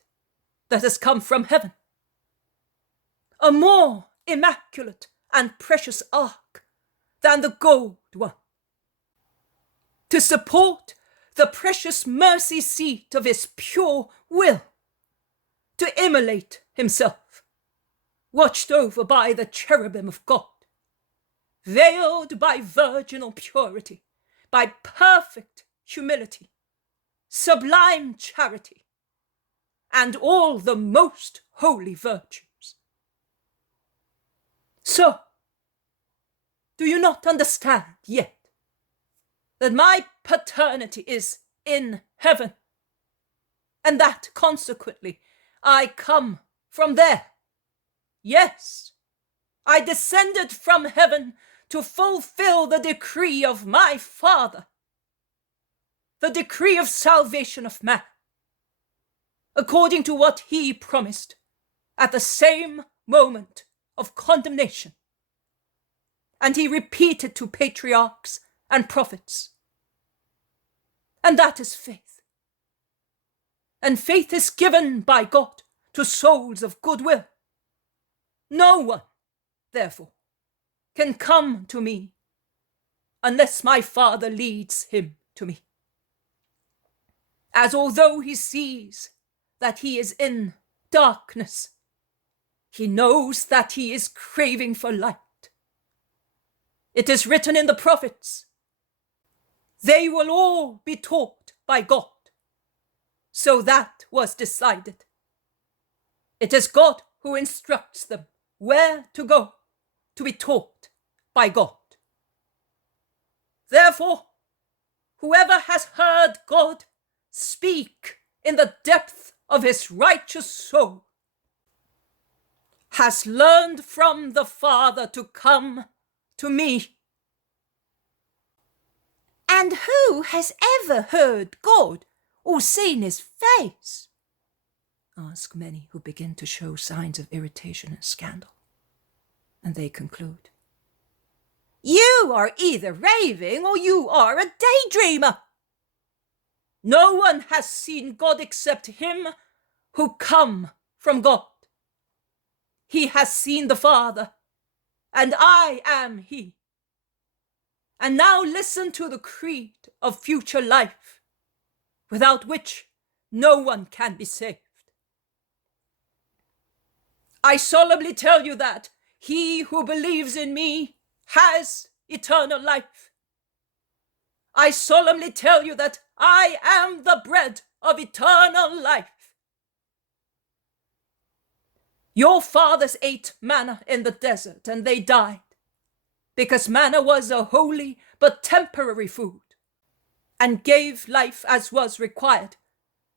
that has come from heaven? A more immaculate and precious ark than the gold one, to support the precious mercy seat of his pure will, to immolate himself, watched over by the cherubim of God, veiled by virginal purity, by perfect humility, sublime charity, and all the most holy virtues. So, do you not understand yet that my paternity is in heaven, and that consequently I come from there? Yes, I descended from heaven to fulfill the decree of my Father, the decree of salvation of man, according to what he promised at the same moment of condemnation. And he repeated to patriarchs and prophets. And that is faith. And faith is given by God to souls of goodwill. No one, therefore, can come to me unless my Father leads him to me. As although he sees that he is in darkness, he knows that he is craving for light. It is written in the prophets, they will all be taught by God. So that was decided It is God who instructs them where to go to be taught by God. Therefore, whoever has heard God speak in the depth of his righteous soul has learned from the Father to come to me. And who has ever heard God or seen his face? Ask many who begin to show signs of irritation and scandal. And they conclude, You are either raving or you are a daydreamer. No one has seen God except him who come from God. He has seen the Father, and I am he. And now listen to the creed of future life, without which no one can be saved. I solemnly tell you that he who believes in me has eternal life. I solemnly tell you that I am the bread of eternal life. Your fathers ate manna in the desert and they died, because manna was a holy but temporary food, and gave life as was required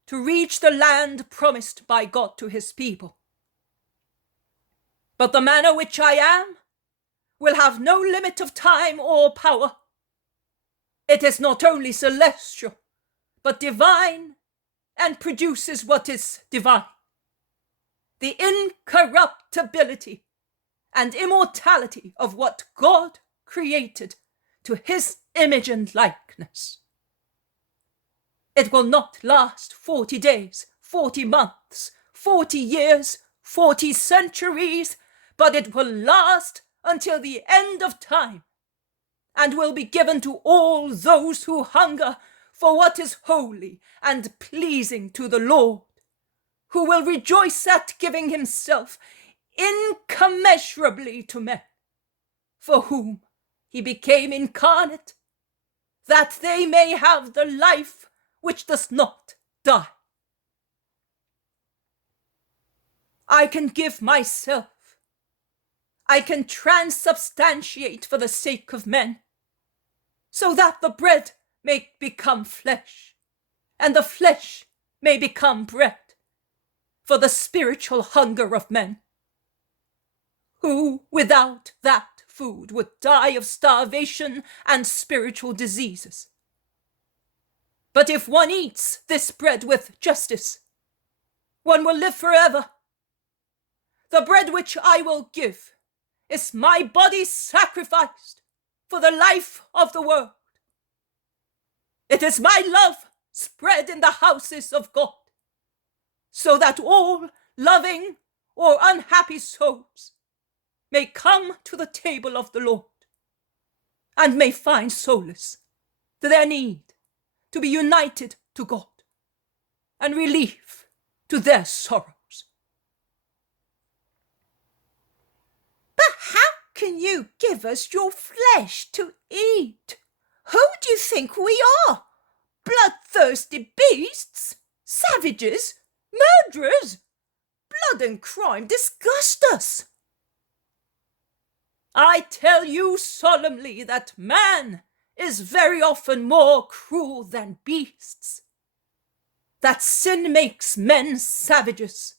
to reach the land promised by God to his people. But the manna which I am will have no limit of time or power. It is not only celestial, but divine, and produces what is divine. The incorruptibility and immortality of what God created to his image and likeness. It will not last 40 days, 40 months, 40 years, 40 centuries, but it will last until the end of time, and will be given to all those who hunger for what is holy and pleasing to the Lord, who will rejoice at giving himself incommensurably to men, for whom he became incarnate, that they may have the life which does not die. I can give myself, I can transubstantiate for the sake of men, so that the bread may become flesh, and the flesh may become bread, for the spiritual hunger of men, who without that food would die of starvation and spiritual diseases. But if one eats this bread with justice, one will live forever. The bread which I will give is my body sacrificed for the life of the world. It is my love spread in the houses of God, so that all loving or unhappy souls may come to the table of the Lord, and may find solace to their need to be united to God, and relief to their sorrows. But how can you give us your flesh to eat? Who do you think we are? Bloodthirsty beasts? Savages? Murderers? Blood and crime disgust us. I tell you solemnly that man is very often more cruel than beasts, that sin makes men savages,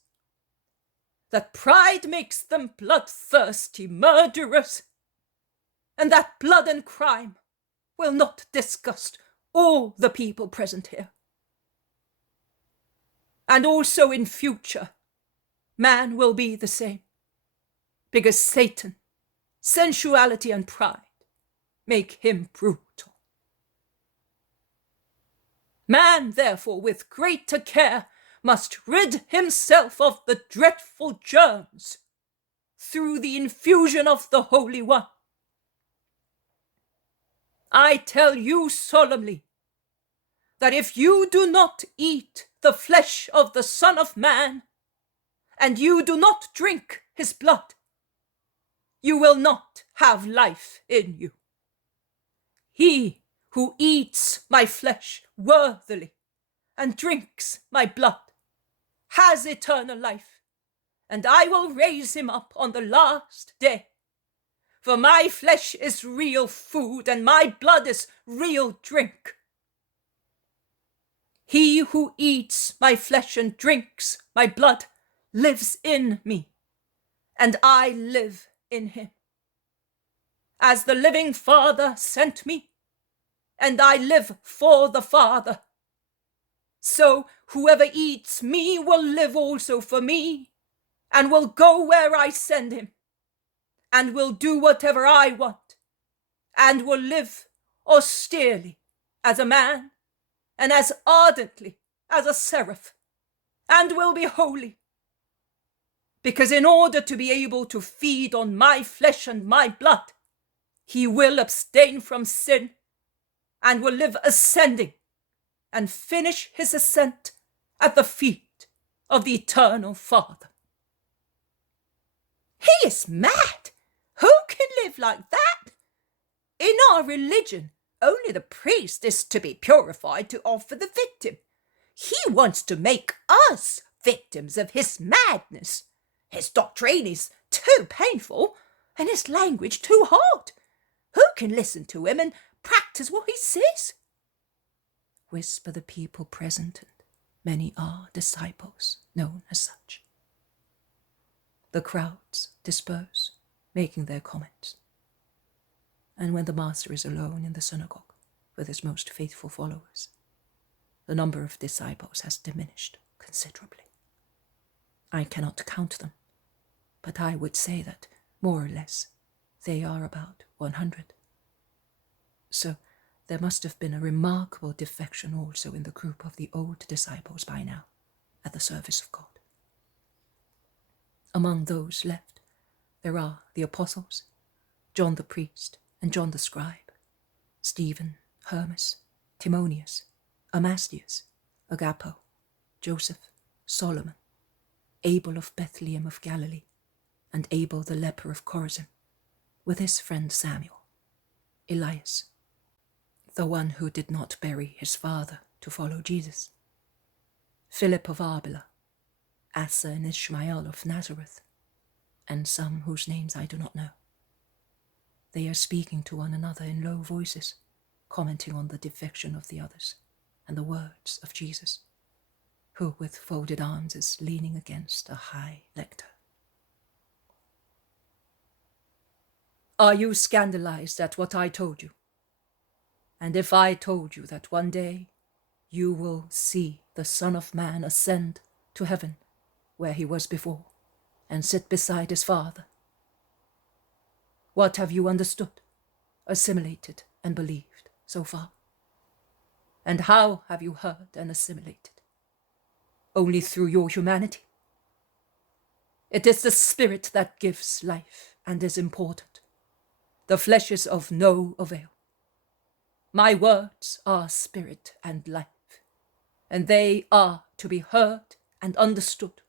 that pride makes them bloodthirsty murderers, and that blood and crime will not disgust all the people present here. And also in future, man will be the same, because Satan, sensuality and pride make him brutal. Man, therefore, with greater care, must rid himself of the dreadful germs through the infusion of the Holy One. I tell you solemnly that if you do not eat the flesh of the Son of Man, and you do not drink his blood, you will not have life in you. He who eats my flesh worthily and drinks my blood has eternal life, and I will raise him up on the last day. For my flesh is real food, and my blood is real drink. He who eats my flesh and drinks my blood lives in me, and I live in him. As the living Father sent me, and I live for the Father, so whoever eats me will live also for me, and will go where I send him, and will do whatever I want, and will live austerely as a man, and as ardently as a seraph, and will be holy. Because in order to be able to feed on my flesh and my blood, he will abstain from sin, and will live ascending, and finish his ascent at the feet of the eternal Father. He is mad! Who can live like that? In our religion, only the priest is to be purified to offer the victim. He wants to make us victims of his madness. His doctrine is too painful, and his language too hard. Who can listen to him and practice what he says? Whisper the people present, and many are disciples, known as such. The crowds disperse, making their comments. And when the master is alone in the synagogue with his most faithful followers, the number of disciples has diminished considerably. I cannot count them, but I would say that, more or less, they are about 100. So there must have been a remarkable defection also in the group of the old disciples by now, at the service of God. Among those left, there are the apostles, John the priest and John the scribe, Stephen, Hermas, Timonius, Amastius, Agapo, Joseph, Solomon, Abel of Bethlehem of Galilee, and Abel the leper of Korazim, with his friend Samuel, Elias, the one who did not bury his father to follow Jesus, Philip of Arbela, Asa and Ishmael of Nazareth, and some whose names I do not know. They are speaking to one another in low voices, commenting on the defection of the others and the words of Jesus, who with folded arms is leaning against a high lectern. Are you scandalized at what I told you? And if I told you that one day you will see the Son of Man ascend to heaven where he was before, and sit beside his Father, what have you understood, assimilated, and believed so far? And how have you heard and assimilated? Only through your humanity? It is the Spirit that gives life and is important. The flesh is of no avail. My words are spirit and life, and they are to be heard and understood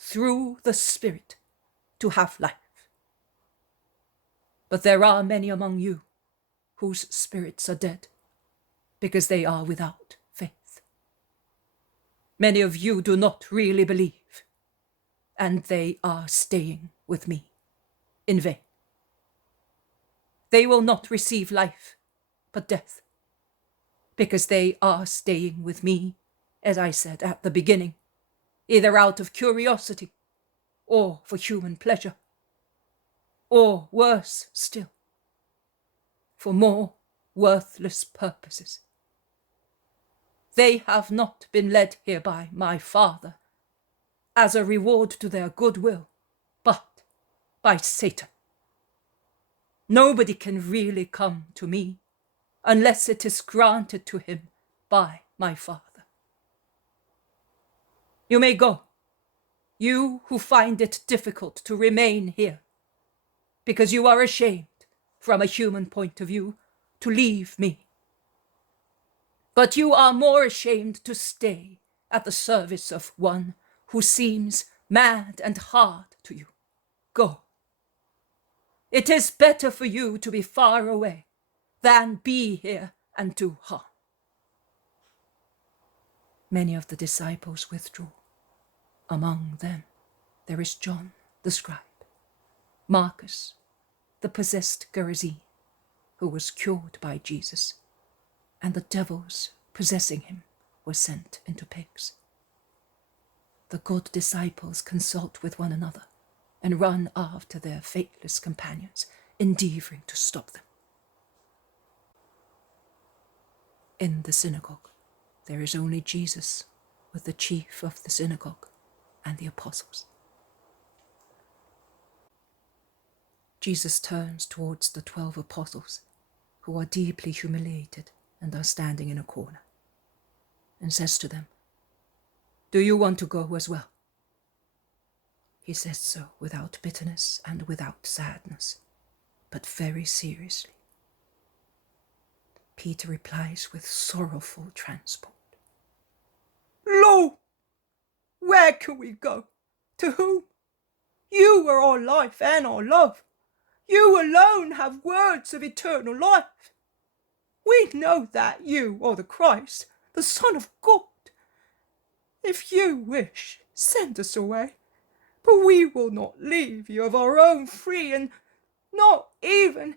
through the Spirit to have life. But there are many among you whose spirits are dead, because they are without faith. Many of you do not really believe, and they are staying with me in vain. They will not receive life, but death, because they are staying with me, as I said at the beginning, either out of curiosity or for human pleasure, or worse still, for more worthless purposes. They have not been led here by my Father as a reward to their goodwill, but by Satan. Nobody can really come to me unless it is granted to him by my Father. You may go, you who find it difficult to remain here, because you are ashamed, from a human point of view, to leave me. But you are more ashamed to stay at the service of one who seems mad and hard to you. Go. It is better for you to be far away than be here and do harm. Many of the disciples withdrew, among them There is John, the scribe, Marcus, the possessed Korazim, who was cured by Jesus, and the devils possessing him were sent into pigs. The good disciples consult with one another and run after their faithless companions, endeavoring to stop them. In the synagogue, there is only Jesus with the chief of the synagogue and the apostles. Jesus turns towards the 12 apostles, who are deeply humiliated and are standing in a corner, and says to them, "Do you want to go as well?" He says so without bitterness and without sadness, but very seriously. Peter replies with sorrowful transport, "Lord, where can we go? To whom? You are our life and our love. You alone have words of eternal life. We know that you are the Christ, the Son of God. If you wish, send us away, but we will not leave you of our own free, and not even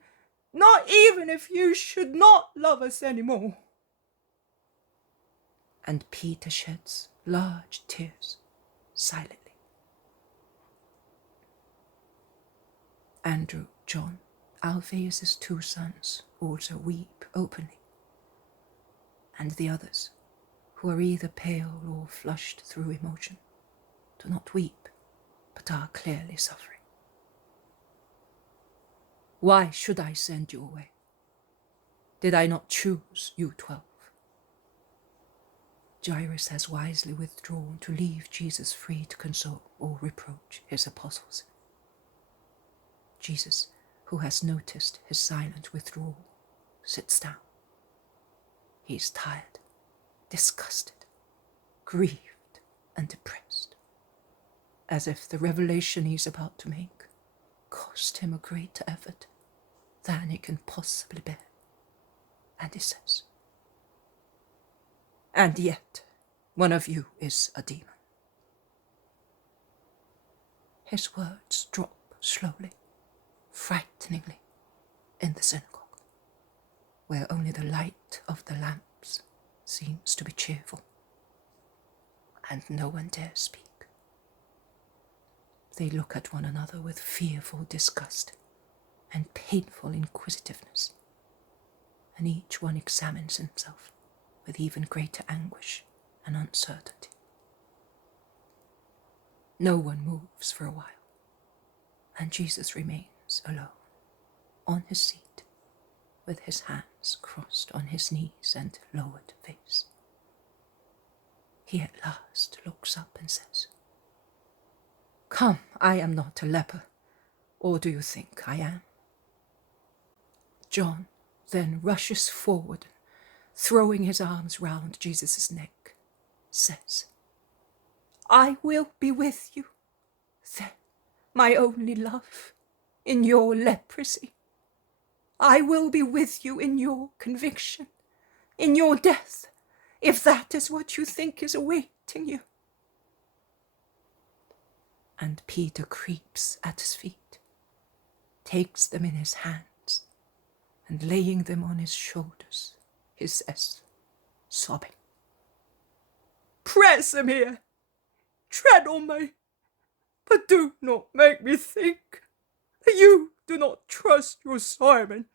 if you should not love us any more." and Peter sheds large tears silently. Andrew, John, Alphaeus' 2 sons, also weep openly, and the others, who are either pale or flushed through emotion, do not weep, but are clearly suffering. Why should I send you away? Did I not choose you 12? Jairus has wisely withdrawn to leave Jesus free to console or reproach his apostles. Jesus, who has noticed his silent withdrawal, sits down. He is tired, disgusted, grieved, and depressed, as if the revelation he is about to make cost him a greater effort than he can possibly bear. And he says, "And yet, one of you is a demon." His words drop slowly, frighteningly, in the synagogue, where only the light of the lamps seems to be cheerful, and no one dares speak. They look at one another with fearful disgust and painful inquisitiveness, and each one examines himself with even greater anguish and uncertainty. No one moves for a while, and Jesus remains alone, on his seat, with his hands crossed on his knees and lowered face. He at last looks up and says, "Come, I am not a leper, or do you think I am?" John then rushes forward, throwing his arms round Jesus' neck, says, "I will be with you, then, my only love, in your leprosy. I will be with you in your conviction, in your death, if that is what you think is awaiting you." And Peter creeps at his feet, takes them in his hands, and laying them on his shoulders, he says, sobbing, "Press him here, tread on me, but do not make me think that you do not trust your Simon."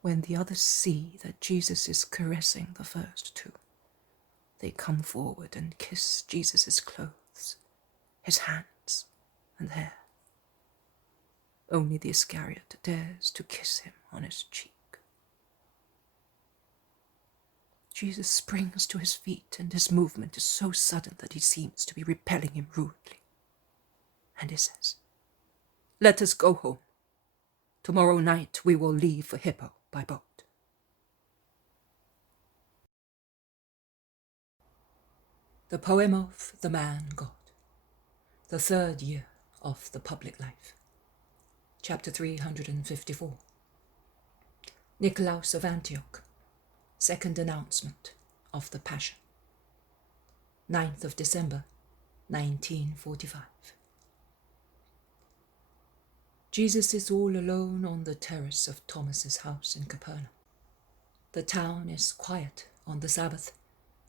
When the others see that Jesus is caressing the first 2, they come forward and kiss Jesus' clothes, his hands and hair. Only the Iscariot dares to kiss him on his cheek. Jesus springs to his feet, and his movement is so sudden that he seems to be repelling him rudely. And he says, "Let us go home. Tomorrow night we will leave for Hippo by boat." The poem of the Man God, the 3rd year of the public life. Chapter 354. Nicolaus of Antioch, 2nd announcement of the Passion. 9th of December, 1945. Jesus is all alone on the terrace of Thomas's house in Capernaum. The town is quiet on the Sabbath,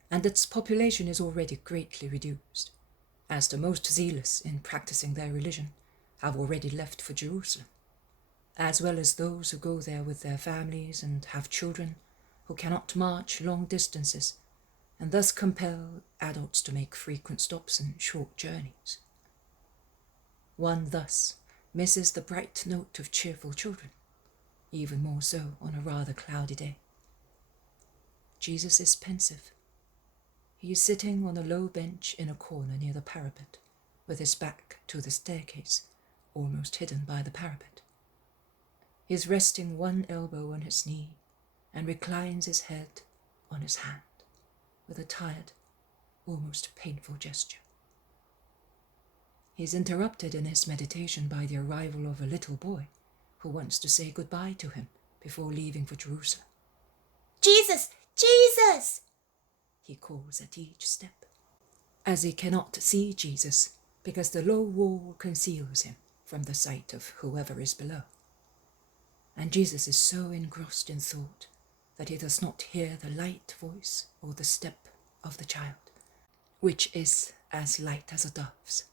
and its population is already greatly reduced, as the most zealous in practicing their religion have already left for Jerusalem, as well as those who go there with their families and have children who cannot march long distances, and thus compel adults to make frequent stops and short journeys. One thus misses the bright note of cheerful children, even more so on a rather cloudy day. Jesus is pensive. He is sitting on a low bench in a corner near the parapet, with his back to the staircase, almost hidden by the parapet. He is resting one elbow on his knee and reclines his head on his hand, with a tired, almost painful gesture. He is interrupted in his meditation by the arrival of a little boy who wants to say goodbye to him before leaving for Jerusalem. Jesus! Jesus! He calls at each step, as he cannot see Jesus because the low wall conceals him from the sight of whoever is below. And Jesus is so engrossed in thought that he does not hear the light voice or the step of the child, which is as light as a dove's,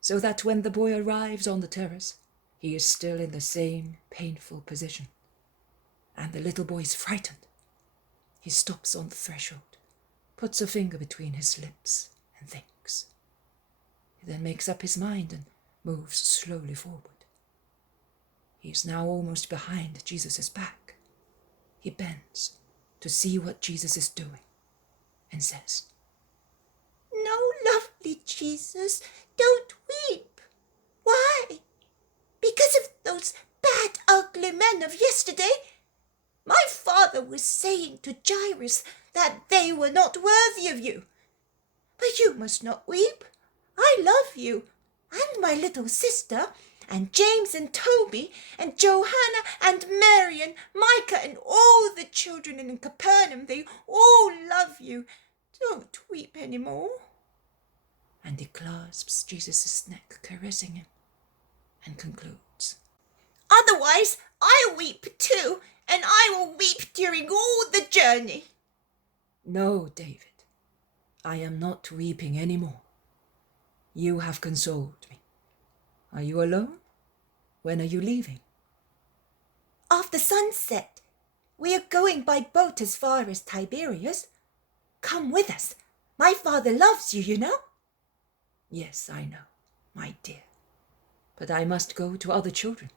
so that when the boy arrives on the terrace, he is still in the same painful position, and the little boy is frightened. He stops on the threshold, puts a finger between his lips, and thinks. He then makes up his mind and moves slowly forward. He is now almost behind Jesus' back. He bends to see what Jesus is doing and says, No, lovely Jesus, don't weep. Why? Because of those bad, ugly men of yesterday? My father was saying to Jairus that they were not worthy of you. But you must not weep. I love you, and my little sister, and James and Toby, and Johanna and Mary and Micah, and all the children in Capernaum. They all love you. Don't weep any more. And he clasps Jesus' neck, caressing him, and concludes, Otherwise, I weep too, and I will weep during all the journey. No, David, I am not weeping any more. You have consoled me. Are you alone? When are you leaving? After sunset. We are going by boat as far as Tiberias. Come with us. My father loves you, you know. Yes, I know, my dear. But I must go to other children.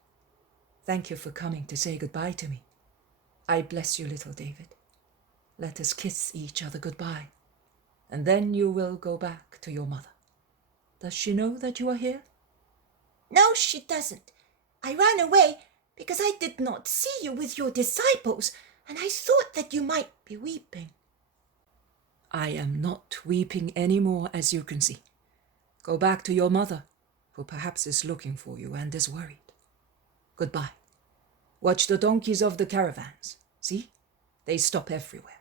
Thank you for coming to say goodbye to me. I bless you, little David. Let us kiss each other goodbye, and then you will go back to your mother. Does she know that you are here? No, she doesn't. I ran away because I did not see you with your disciples, and I thought that you might be weeping. I am not weeping any more, as you can see. Go back to your mother, who perhaps is looking for you and is worried. Goodbye. Watch the donkeys of the caravans. See? They stop everywhere.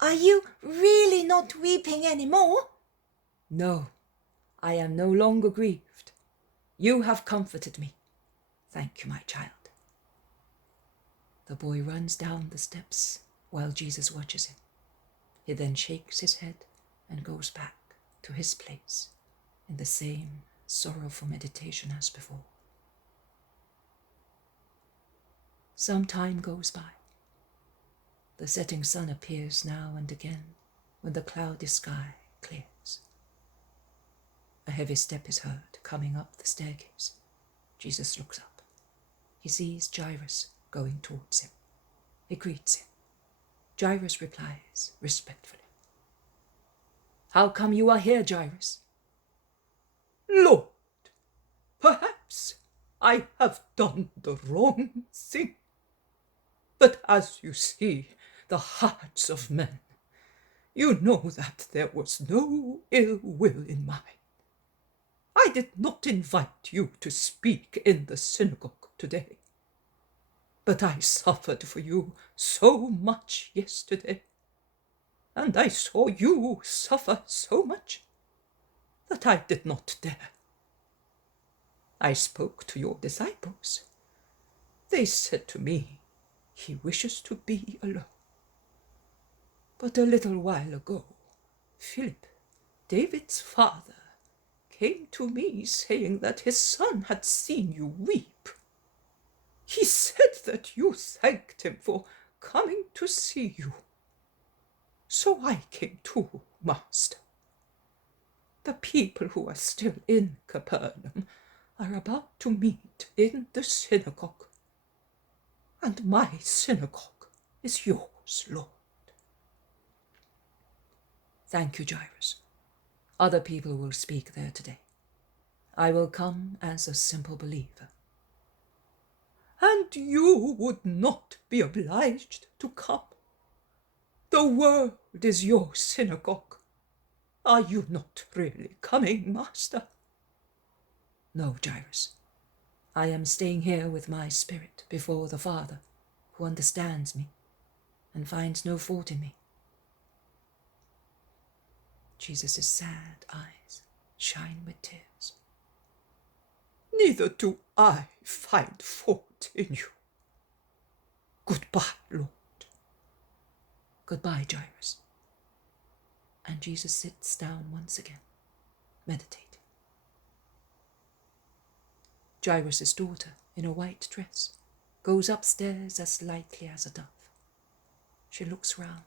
Are you really not weeping any more? No, I am no longer grieved. You have comforted me. Thank you, my child. The boy runs down the steps while Jesus watches him. He then shakes his head and goes back to his place in the same sorrowful meditation as before. Some time goes by. The setting sun appears now and again when the cloudy sky clears. A heavy step is heard coming up the staircase. Jesus looks up. He sees Jairus going towards him. He greets him. Jairus replies respectfully, How come you are here, Jairus? Lord, perhaps I have done the wrong thing. But as you see the hearts of men, you know that there was no ill will in mine. I did not invite you to speak in the synagogue today, but I suffered for you so much yesterday, and I saw you suffer so much that I did not dare. I spoke to your disciples. They said to me, 'He wishes to be alone.' But a little while ago, Philip, David's father, came to me saying that his son had seen you weep. He said that you thanked him for coming to see you. So I came too, Master. The people who are still in Capernaum are about to meet in the synagogue, and my synagogue is yours, Lord." Thank you, Jairus. Other people will speak there today. I will come as a simple believer. "And you would not be obliged to come. The world is your synagogue. Are you not really coming, Master?" No, Jairus. I am staying here with my spirit before the Father, who understands me and finds no fault in me. Jesus' sad eyes shine with tears. "Neither do I find fault in you. Goodbye, Lord." Goodbye, Jairus. And Jesus sits down once again, meditating. Jairus' daughter, in a white dress, goes upstairs as lightly as a dove. She looks round.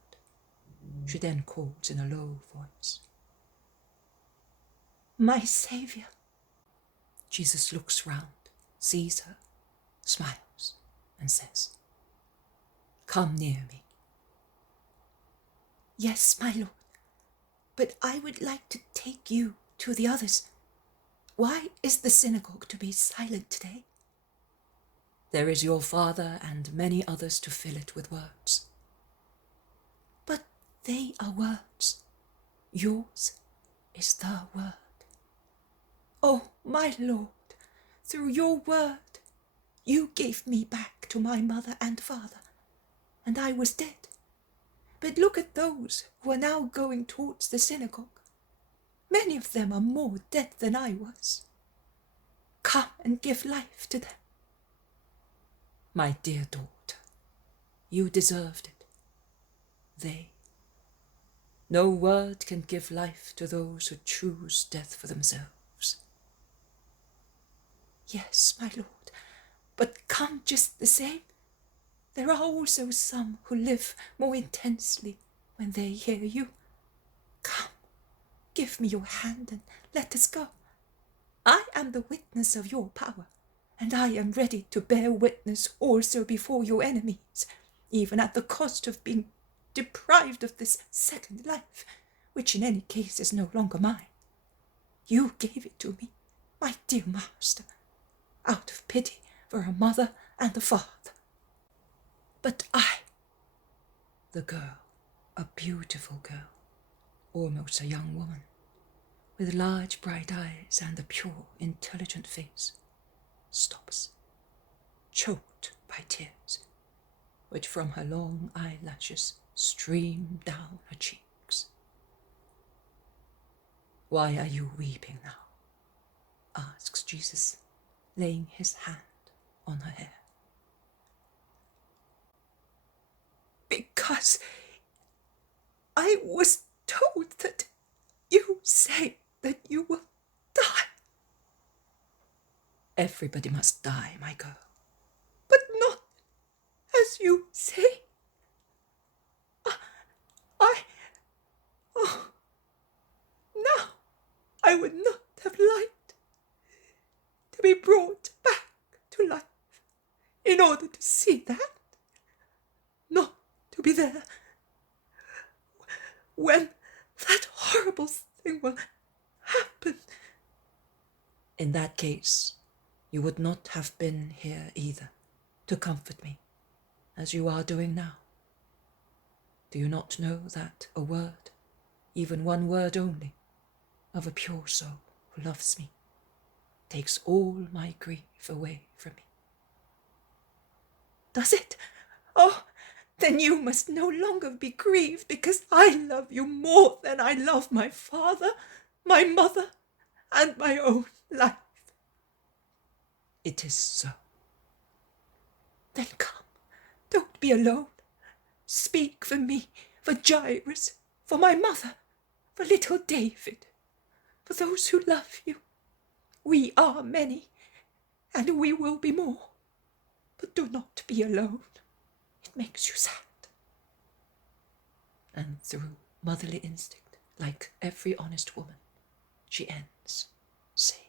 She then calls in a low voice, "My Saviour." Jesus looks round, sees her, smiles, and says, "Come near me." "Yes, my Lord, but I would like to take you to the others. Why is the synagogue to be silent today?" "There is your father and many others to fill it with words." "But they are words. Yours is the word. Oh, my Lord, through your word, you gave me back to my mother and father, and I was dead. But look at those who are now going towards the synagogue. Many of them are more dead than I was. Come and give life to them." My dear daughter, you deserved it. No word can give life to those who choose death for themselves. "Yes, my Lord, but come just the same. There are also some who live more intensely when they hear you. Come, give me your hand and let us go. I am the witness of your power, and I am ready to bear witness also before your enemies, even at the cost of being deprived of this second life, which in any case is no longer mine. You gave it to me, my dear Master, out of pity for a mother and a father. But The girl, a beautiful girl, almost a young woman, with large bright eyes and a pure, intelligent face, stops, choked by tears, which from her long eyelashes stream down her cheeks. "Why are you weeping now?" asks Jesus, laying his hand on her hair. "Because I was told that you say that you will die." "Everybody must die, my girl." "But not as you say. Now I would not have liked to be brought back to life in order to see that, not to be there when that horrible thing will happen." "In that case, you would not have been here either, to comfort me, as you are doing now. Do you not know that a word, even one word only, of a pure soul who loves me, takes all my grief away from me?" "Does it? Oh, then you must no longer be grieved because I love you more than I love my father, my mother, and my own life. It is so. Then come, don't be alone. Speak for me, for Jairus, for my mother, for little David, for those who love you. We are many, and we will be more. But do not be alone. It makes you sad. And through motherly instinct, like every honest woman, she ends, saying,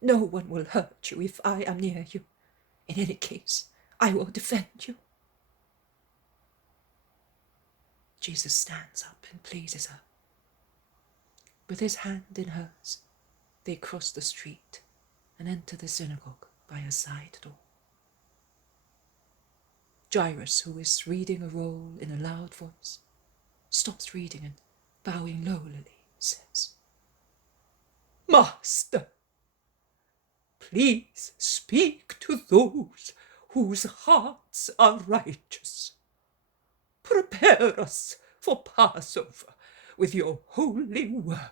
"No one will hurt you if I am near you. In any case, I will defend you." Jesus stands up and pleases her. With his hand in hers, they cross the street and enter the synagogue by a side door. Jairus, who is reading a roll in a loud voice, stops reading and, bowing lowly, says, "Master, please speak to those whose hearts are righteous. Prepare us for Passover with your holy word."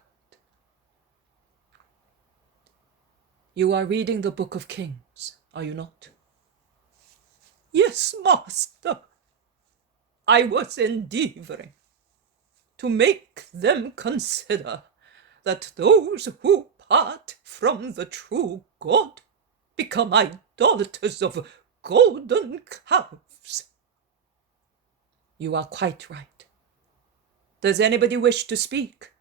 You are reading the Book of Kings, are you not? "Yes, Master. I was endeavoring to make them consider that those who part from the true God become idolaters of golden calves." You are quite right. Does anybody wish to speak?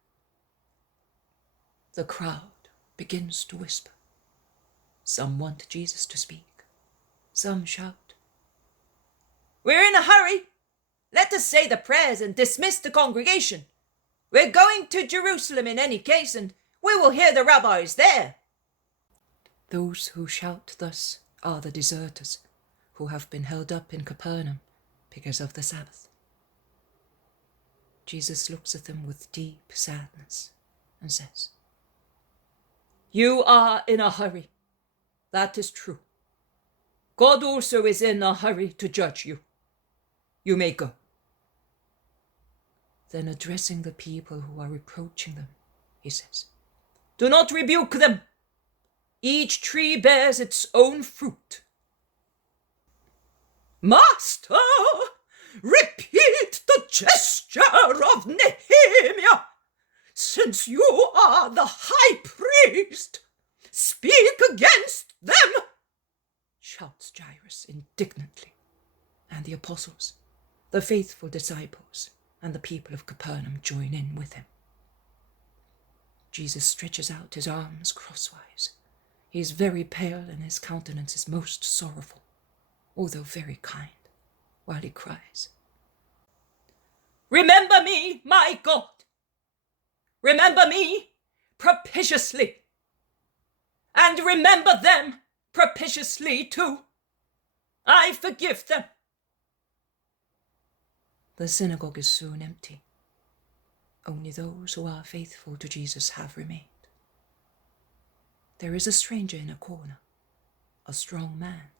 The crowd begins to whisper. Some want Jesus to speak. Some shout, "We're in a hurry. Let us say the prayers and dismiss the congregation. We're going to Jerusalem in any case, and we will hear the rabbis there." Those who shout thus are the deserters who have been held up in Capernaum because of the Sabbath. Jesus looks at them with deep sadness and says, "You are in a hurry. That is true. God also is in a hurry to judge you. You may go." Then, addressing the people who are reproaching them, he says, "Do not rebuke them. Each tree bears its own fruit." "Master, repeat the gesture of Nehemiah. Since you are the high priest, speak against them," shouts Jairus indignantly. And the apostles, the faithful disciples, and the people of Capernaum join in with him. Jesus stretches out his arms crosswise. He is very pale and his countenance is most sorrowful, although very kind, while he cries, "Remember me, my God! Remember me propitiously, and remember them propitiously too. I forgive them." The synagogue is soon empty. Only those who are faithful to Jesus have remained. There is a stranger in a corner, a strong man,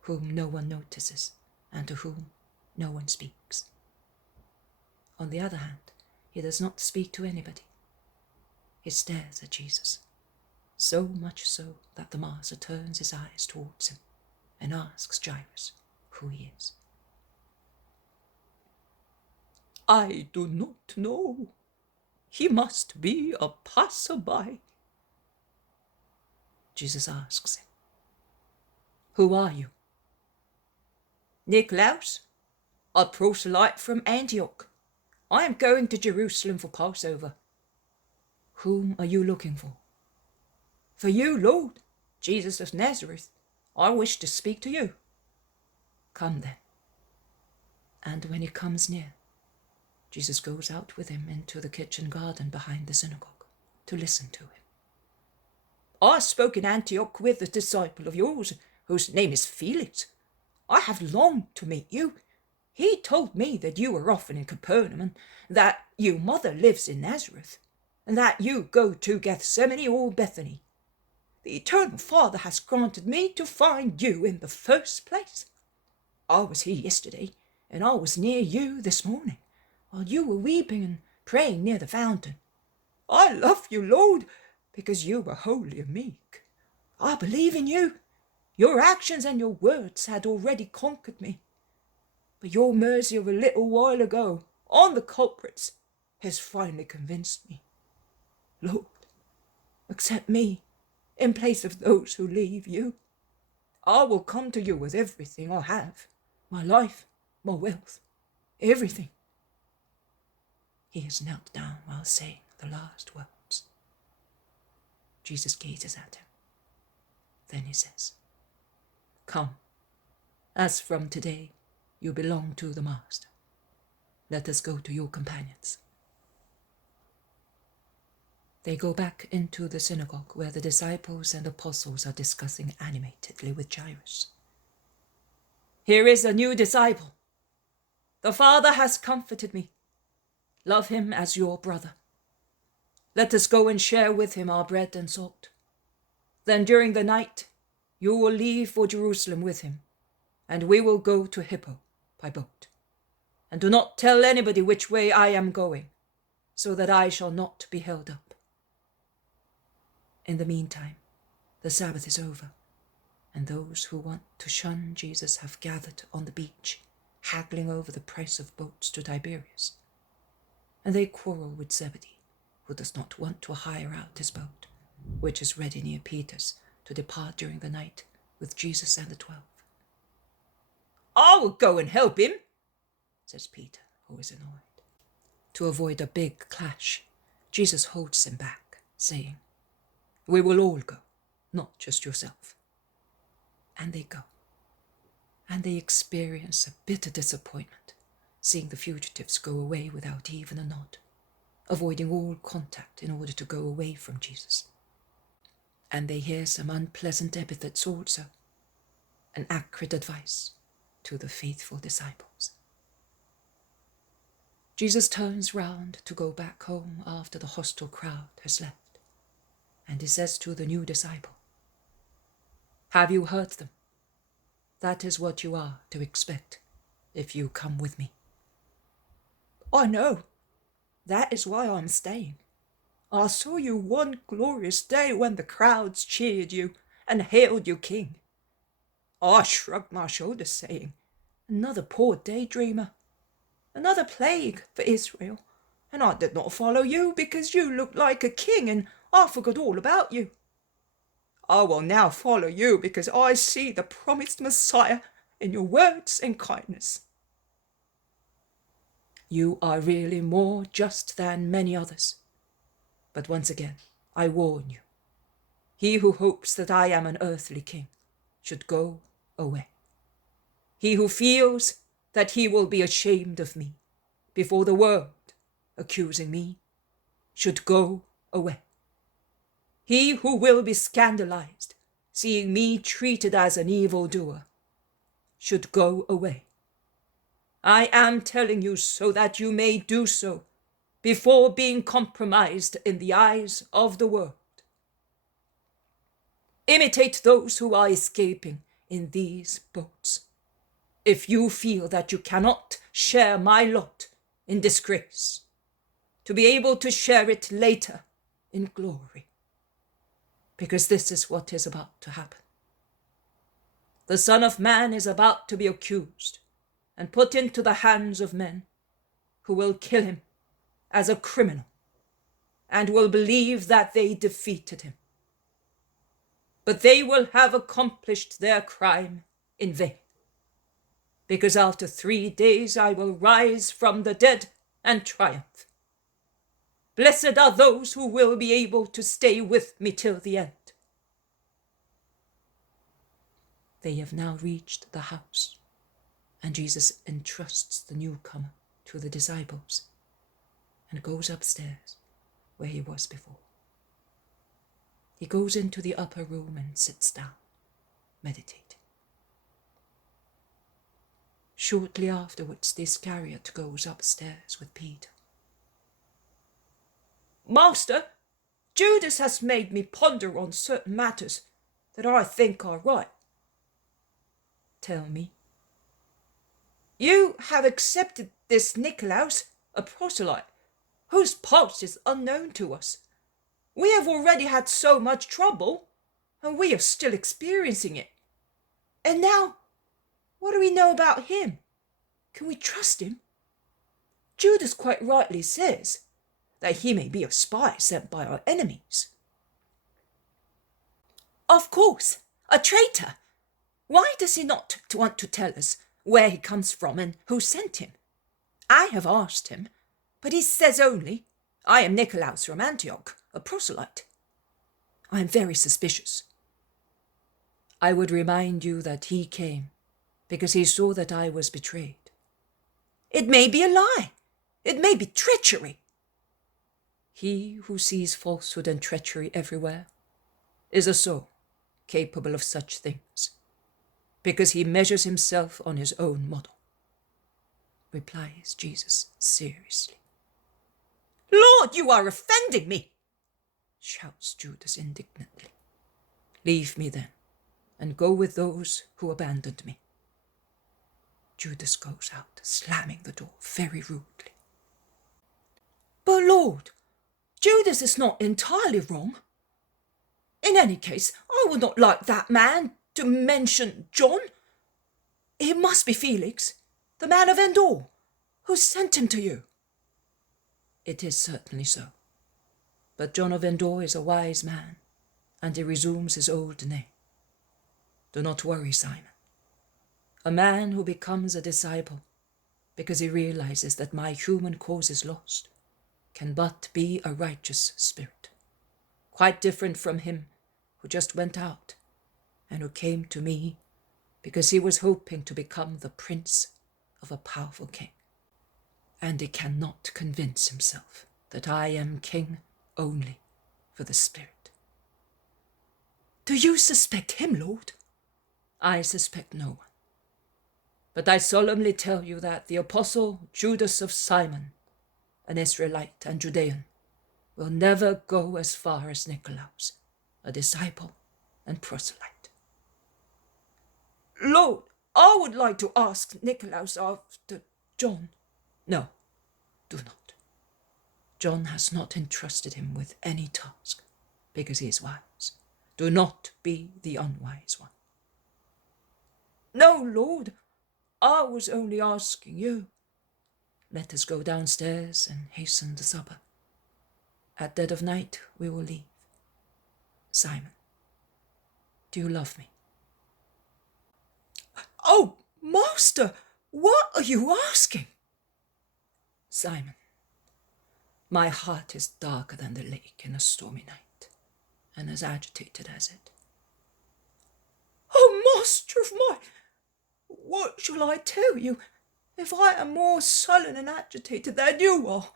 whom no one notices and to whom no one speaks. On the other hand, he does not speak to anybody. He stares at Jesus, so much so that the master turns his eyes towards him and asks Jairus who he is. "I do not know. He must be a passerby." Jesus asks him, "Who are you?" "Nicolaus, a proselyte from Antioch. I am going to Jerusalem for Passover." "Whom are you looking for?" "For you, Lord, Jesus of Nazareth. I wish to speak to you." "Come then." And when he comes near, Jesus goes out with him into the kitchen garden behind the synagogue to listen to him. "I spoke in Antioch with a disciple of yours, whose name is Felix. I have longed to meet you. He told me that you were often in Capernaum, and that your mother lives in Nazareth, and that you go to Gethsemane or Bethany. The Eternal Father has granted me to find you in the first place. I was here yesterday, and I was near you this morning, while you were weeping and praying near the fountain. I love you, Lord, because you were holy and meek. I believe in you. Your actions and your words had already conquered me. But your mercy of a little while ago on the culprits has finally convinced me. Lord, accept me in place of those who leave you. I will come to you with everything I have, my life, my wealth, everything. He has knelt down while saying the last words. Jesus gazes at him. Then he says, Come, as from today you belong to the Master. Let us go to your companions. They go back into the synagogue where the disciples and apostles are discussing animatedly with Jairus. Here is a new disciple. The Father has comforted me. Love him as your brother. Let us go and share with him our bread and salt. Then during the night you will leave for Jerusalem with him, and we will go to Hippo by boat. And do not tell anybody which way I am going, so that I shall not be held up. In the meantime, the Sabbath is over, and those who want to shun Jesus have gathered on the beach, haggling over the price of boats to Tiberias. And they quarrel with Zebedee, who does not want to hire out his boat, which is ready near Peter's, to depart during the night with Jesus and the 12. I will go and help him, says Peter, who is annoyed. To avoid a big clash, Jesus holds him back, saying, We will all go, not just yourself. And they go. And they experience a bitter disappointment, seeing the fugitives go away without even a nod, avoiding all contact in order to go away from Jesus. And they hear some unpleasant epithets also, and acrid advice to the faithful disciples. Jesus turns round to go back home after the hostile crowd has left, and he says to the new disciple, Have you heard them? That is what you are to expect if you come with me. I know. That is why I'm staying. I saw you one glorious day when the crowds cheered you and hailed you king. I shrugged my shoulders, saying, Another poor daydreamer, another plague for Israel, and I did not follow you because you looked like a king and I forgot all about you. I will now follow you because I see the promised Messiah in your words and kindness. You are really more just than many others. But once again, I warn you, he who hopes that I am an earthly king should go away. He who feels that he will be ashamed of me before the world, accusing me, should go away. He who will be scandalized, seeing me treated as an evildoer, should go away. I am telling you so that you may do so before being compromised in the eyes of the world. Imitate those who are escaping in these boats. If you feel that you cannot share my lot in disgrace, to be able to share it later in glory. Because this is what is about to happen. The Son of Man is about to be accused and put into the hands of men who will kill him as a criminal and will believe that they defeated him. But they will have accomplished their crime in vain, because after 3 days I will rise from the dead and triumph. Blessed are those who will be able to stay with me till the end. They have now reached the house, and Jesus entrusts the newcomer to the disciples and goes upstairs where he was before. He goes into the upper room and sits down, meditating. Shortly afterwards, the Iscariot goes upstairs with Peter. Master, Judas has made me ponder on certain matters that I think are right. Tell me. You have accepted this Nicolaus, a proselyte, whose past is unknown to us, We have already had so much trouble, and we are still experiencing it. And now, what do we know about him? Can we trust him? Judas quite rightly says that he may be a spy sent by our enemies. Of course, a traitor. Why does he not want to tell us where he comes from and who sent him? I have asked him, but he says only, I am Nicolaus from Antioch, a proselyte. I am very suspicious. I would remind you that he came because he saw that I was betrayed. It may be a lie. It may be treachery. He who sees falsehood and treachery everywhere is a soul capable of such things, because he measures himself on his own model, replies Jesus seriously. Lord, you are offending me, shouts Judas indignantly. Leave me then, and go with those who abandoned me. Judas goes out, slamming the door very rudely. But Lord, Judas is not entirely wrong. In any case, I would not like that man to mention John. It must be Felix, the man of Endor, who sent him to you. It is certainly so. But John of Endor is a wise man, and he resumes his old name. Do not worry, Simon. A man who becomes a disciple because he realizes that my human cause is lost can but be a righteous spirit, quite different from him who just went out and who came to me because he was hoping to become the prince of a powerful king. And he cannot convince himself that I am king only for the spirit. Do you suspect him, Lord? I suspect no one. But I solemnly tell you that the apostle Judas of Simon, an Israelite and Judean, will never go as far as Nicolaus, a disciple and proselyte. Lord, I would like to ask Nicolaus after John. No, do not. John has not entrusted him with any task, because he is wise. Do not be the unwise one. No, Lord, I was only asking you. Let us go downstairs and hasten the supper. At dead of night we will leave. Simon, do you love me? Oh, Master, what are you asking? Simon, my heart is darker than the lake in a stormy night, and as agitated as it. Oh, Master of mine, what shall I tell you if I am more sullen and agitated than you are?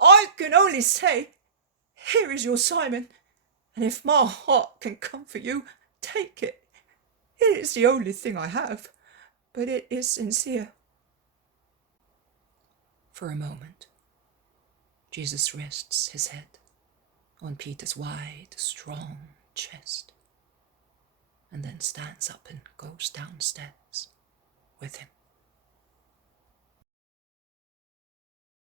I can only say, here is your Simon, and if my heart can comfort you, take it. It is the only thing I have, but it is sincere. For a moment, Jesus rests his head on Peter's wide, strong chest, and then stands up and goes downstairs with him.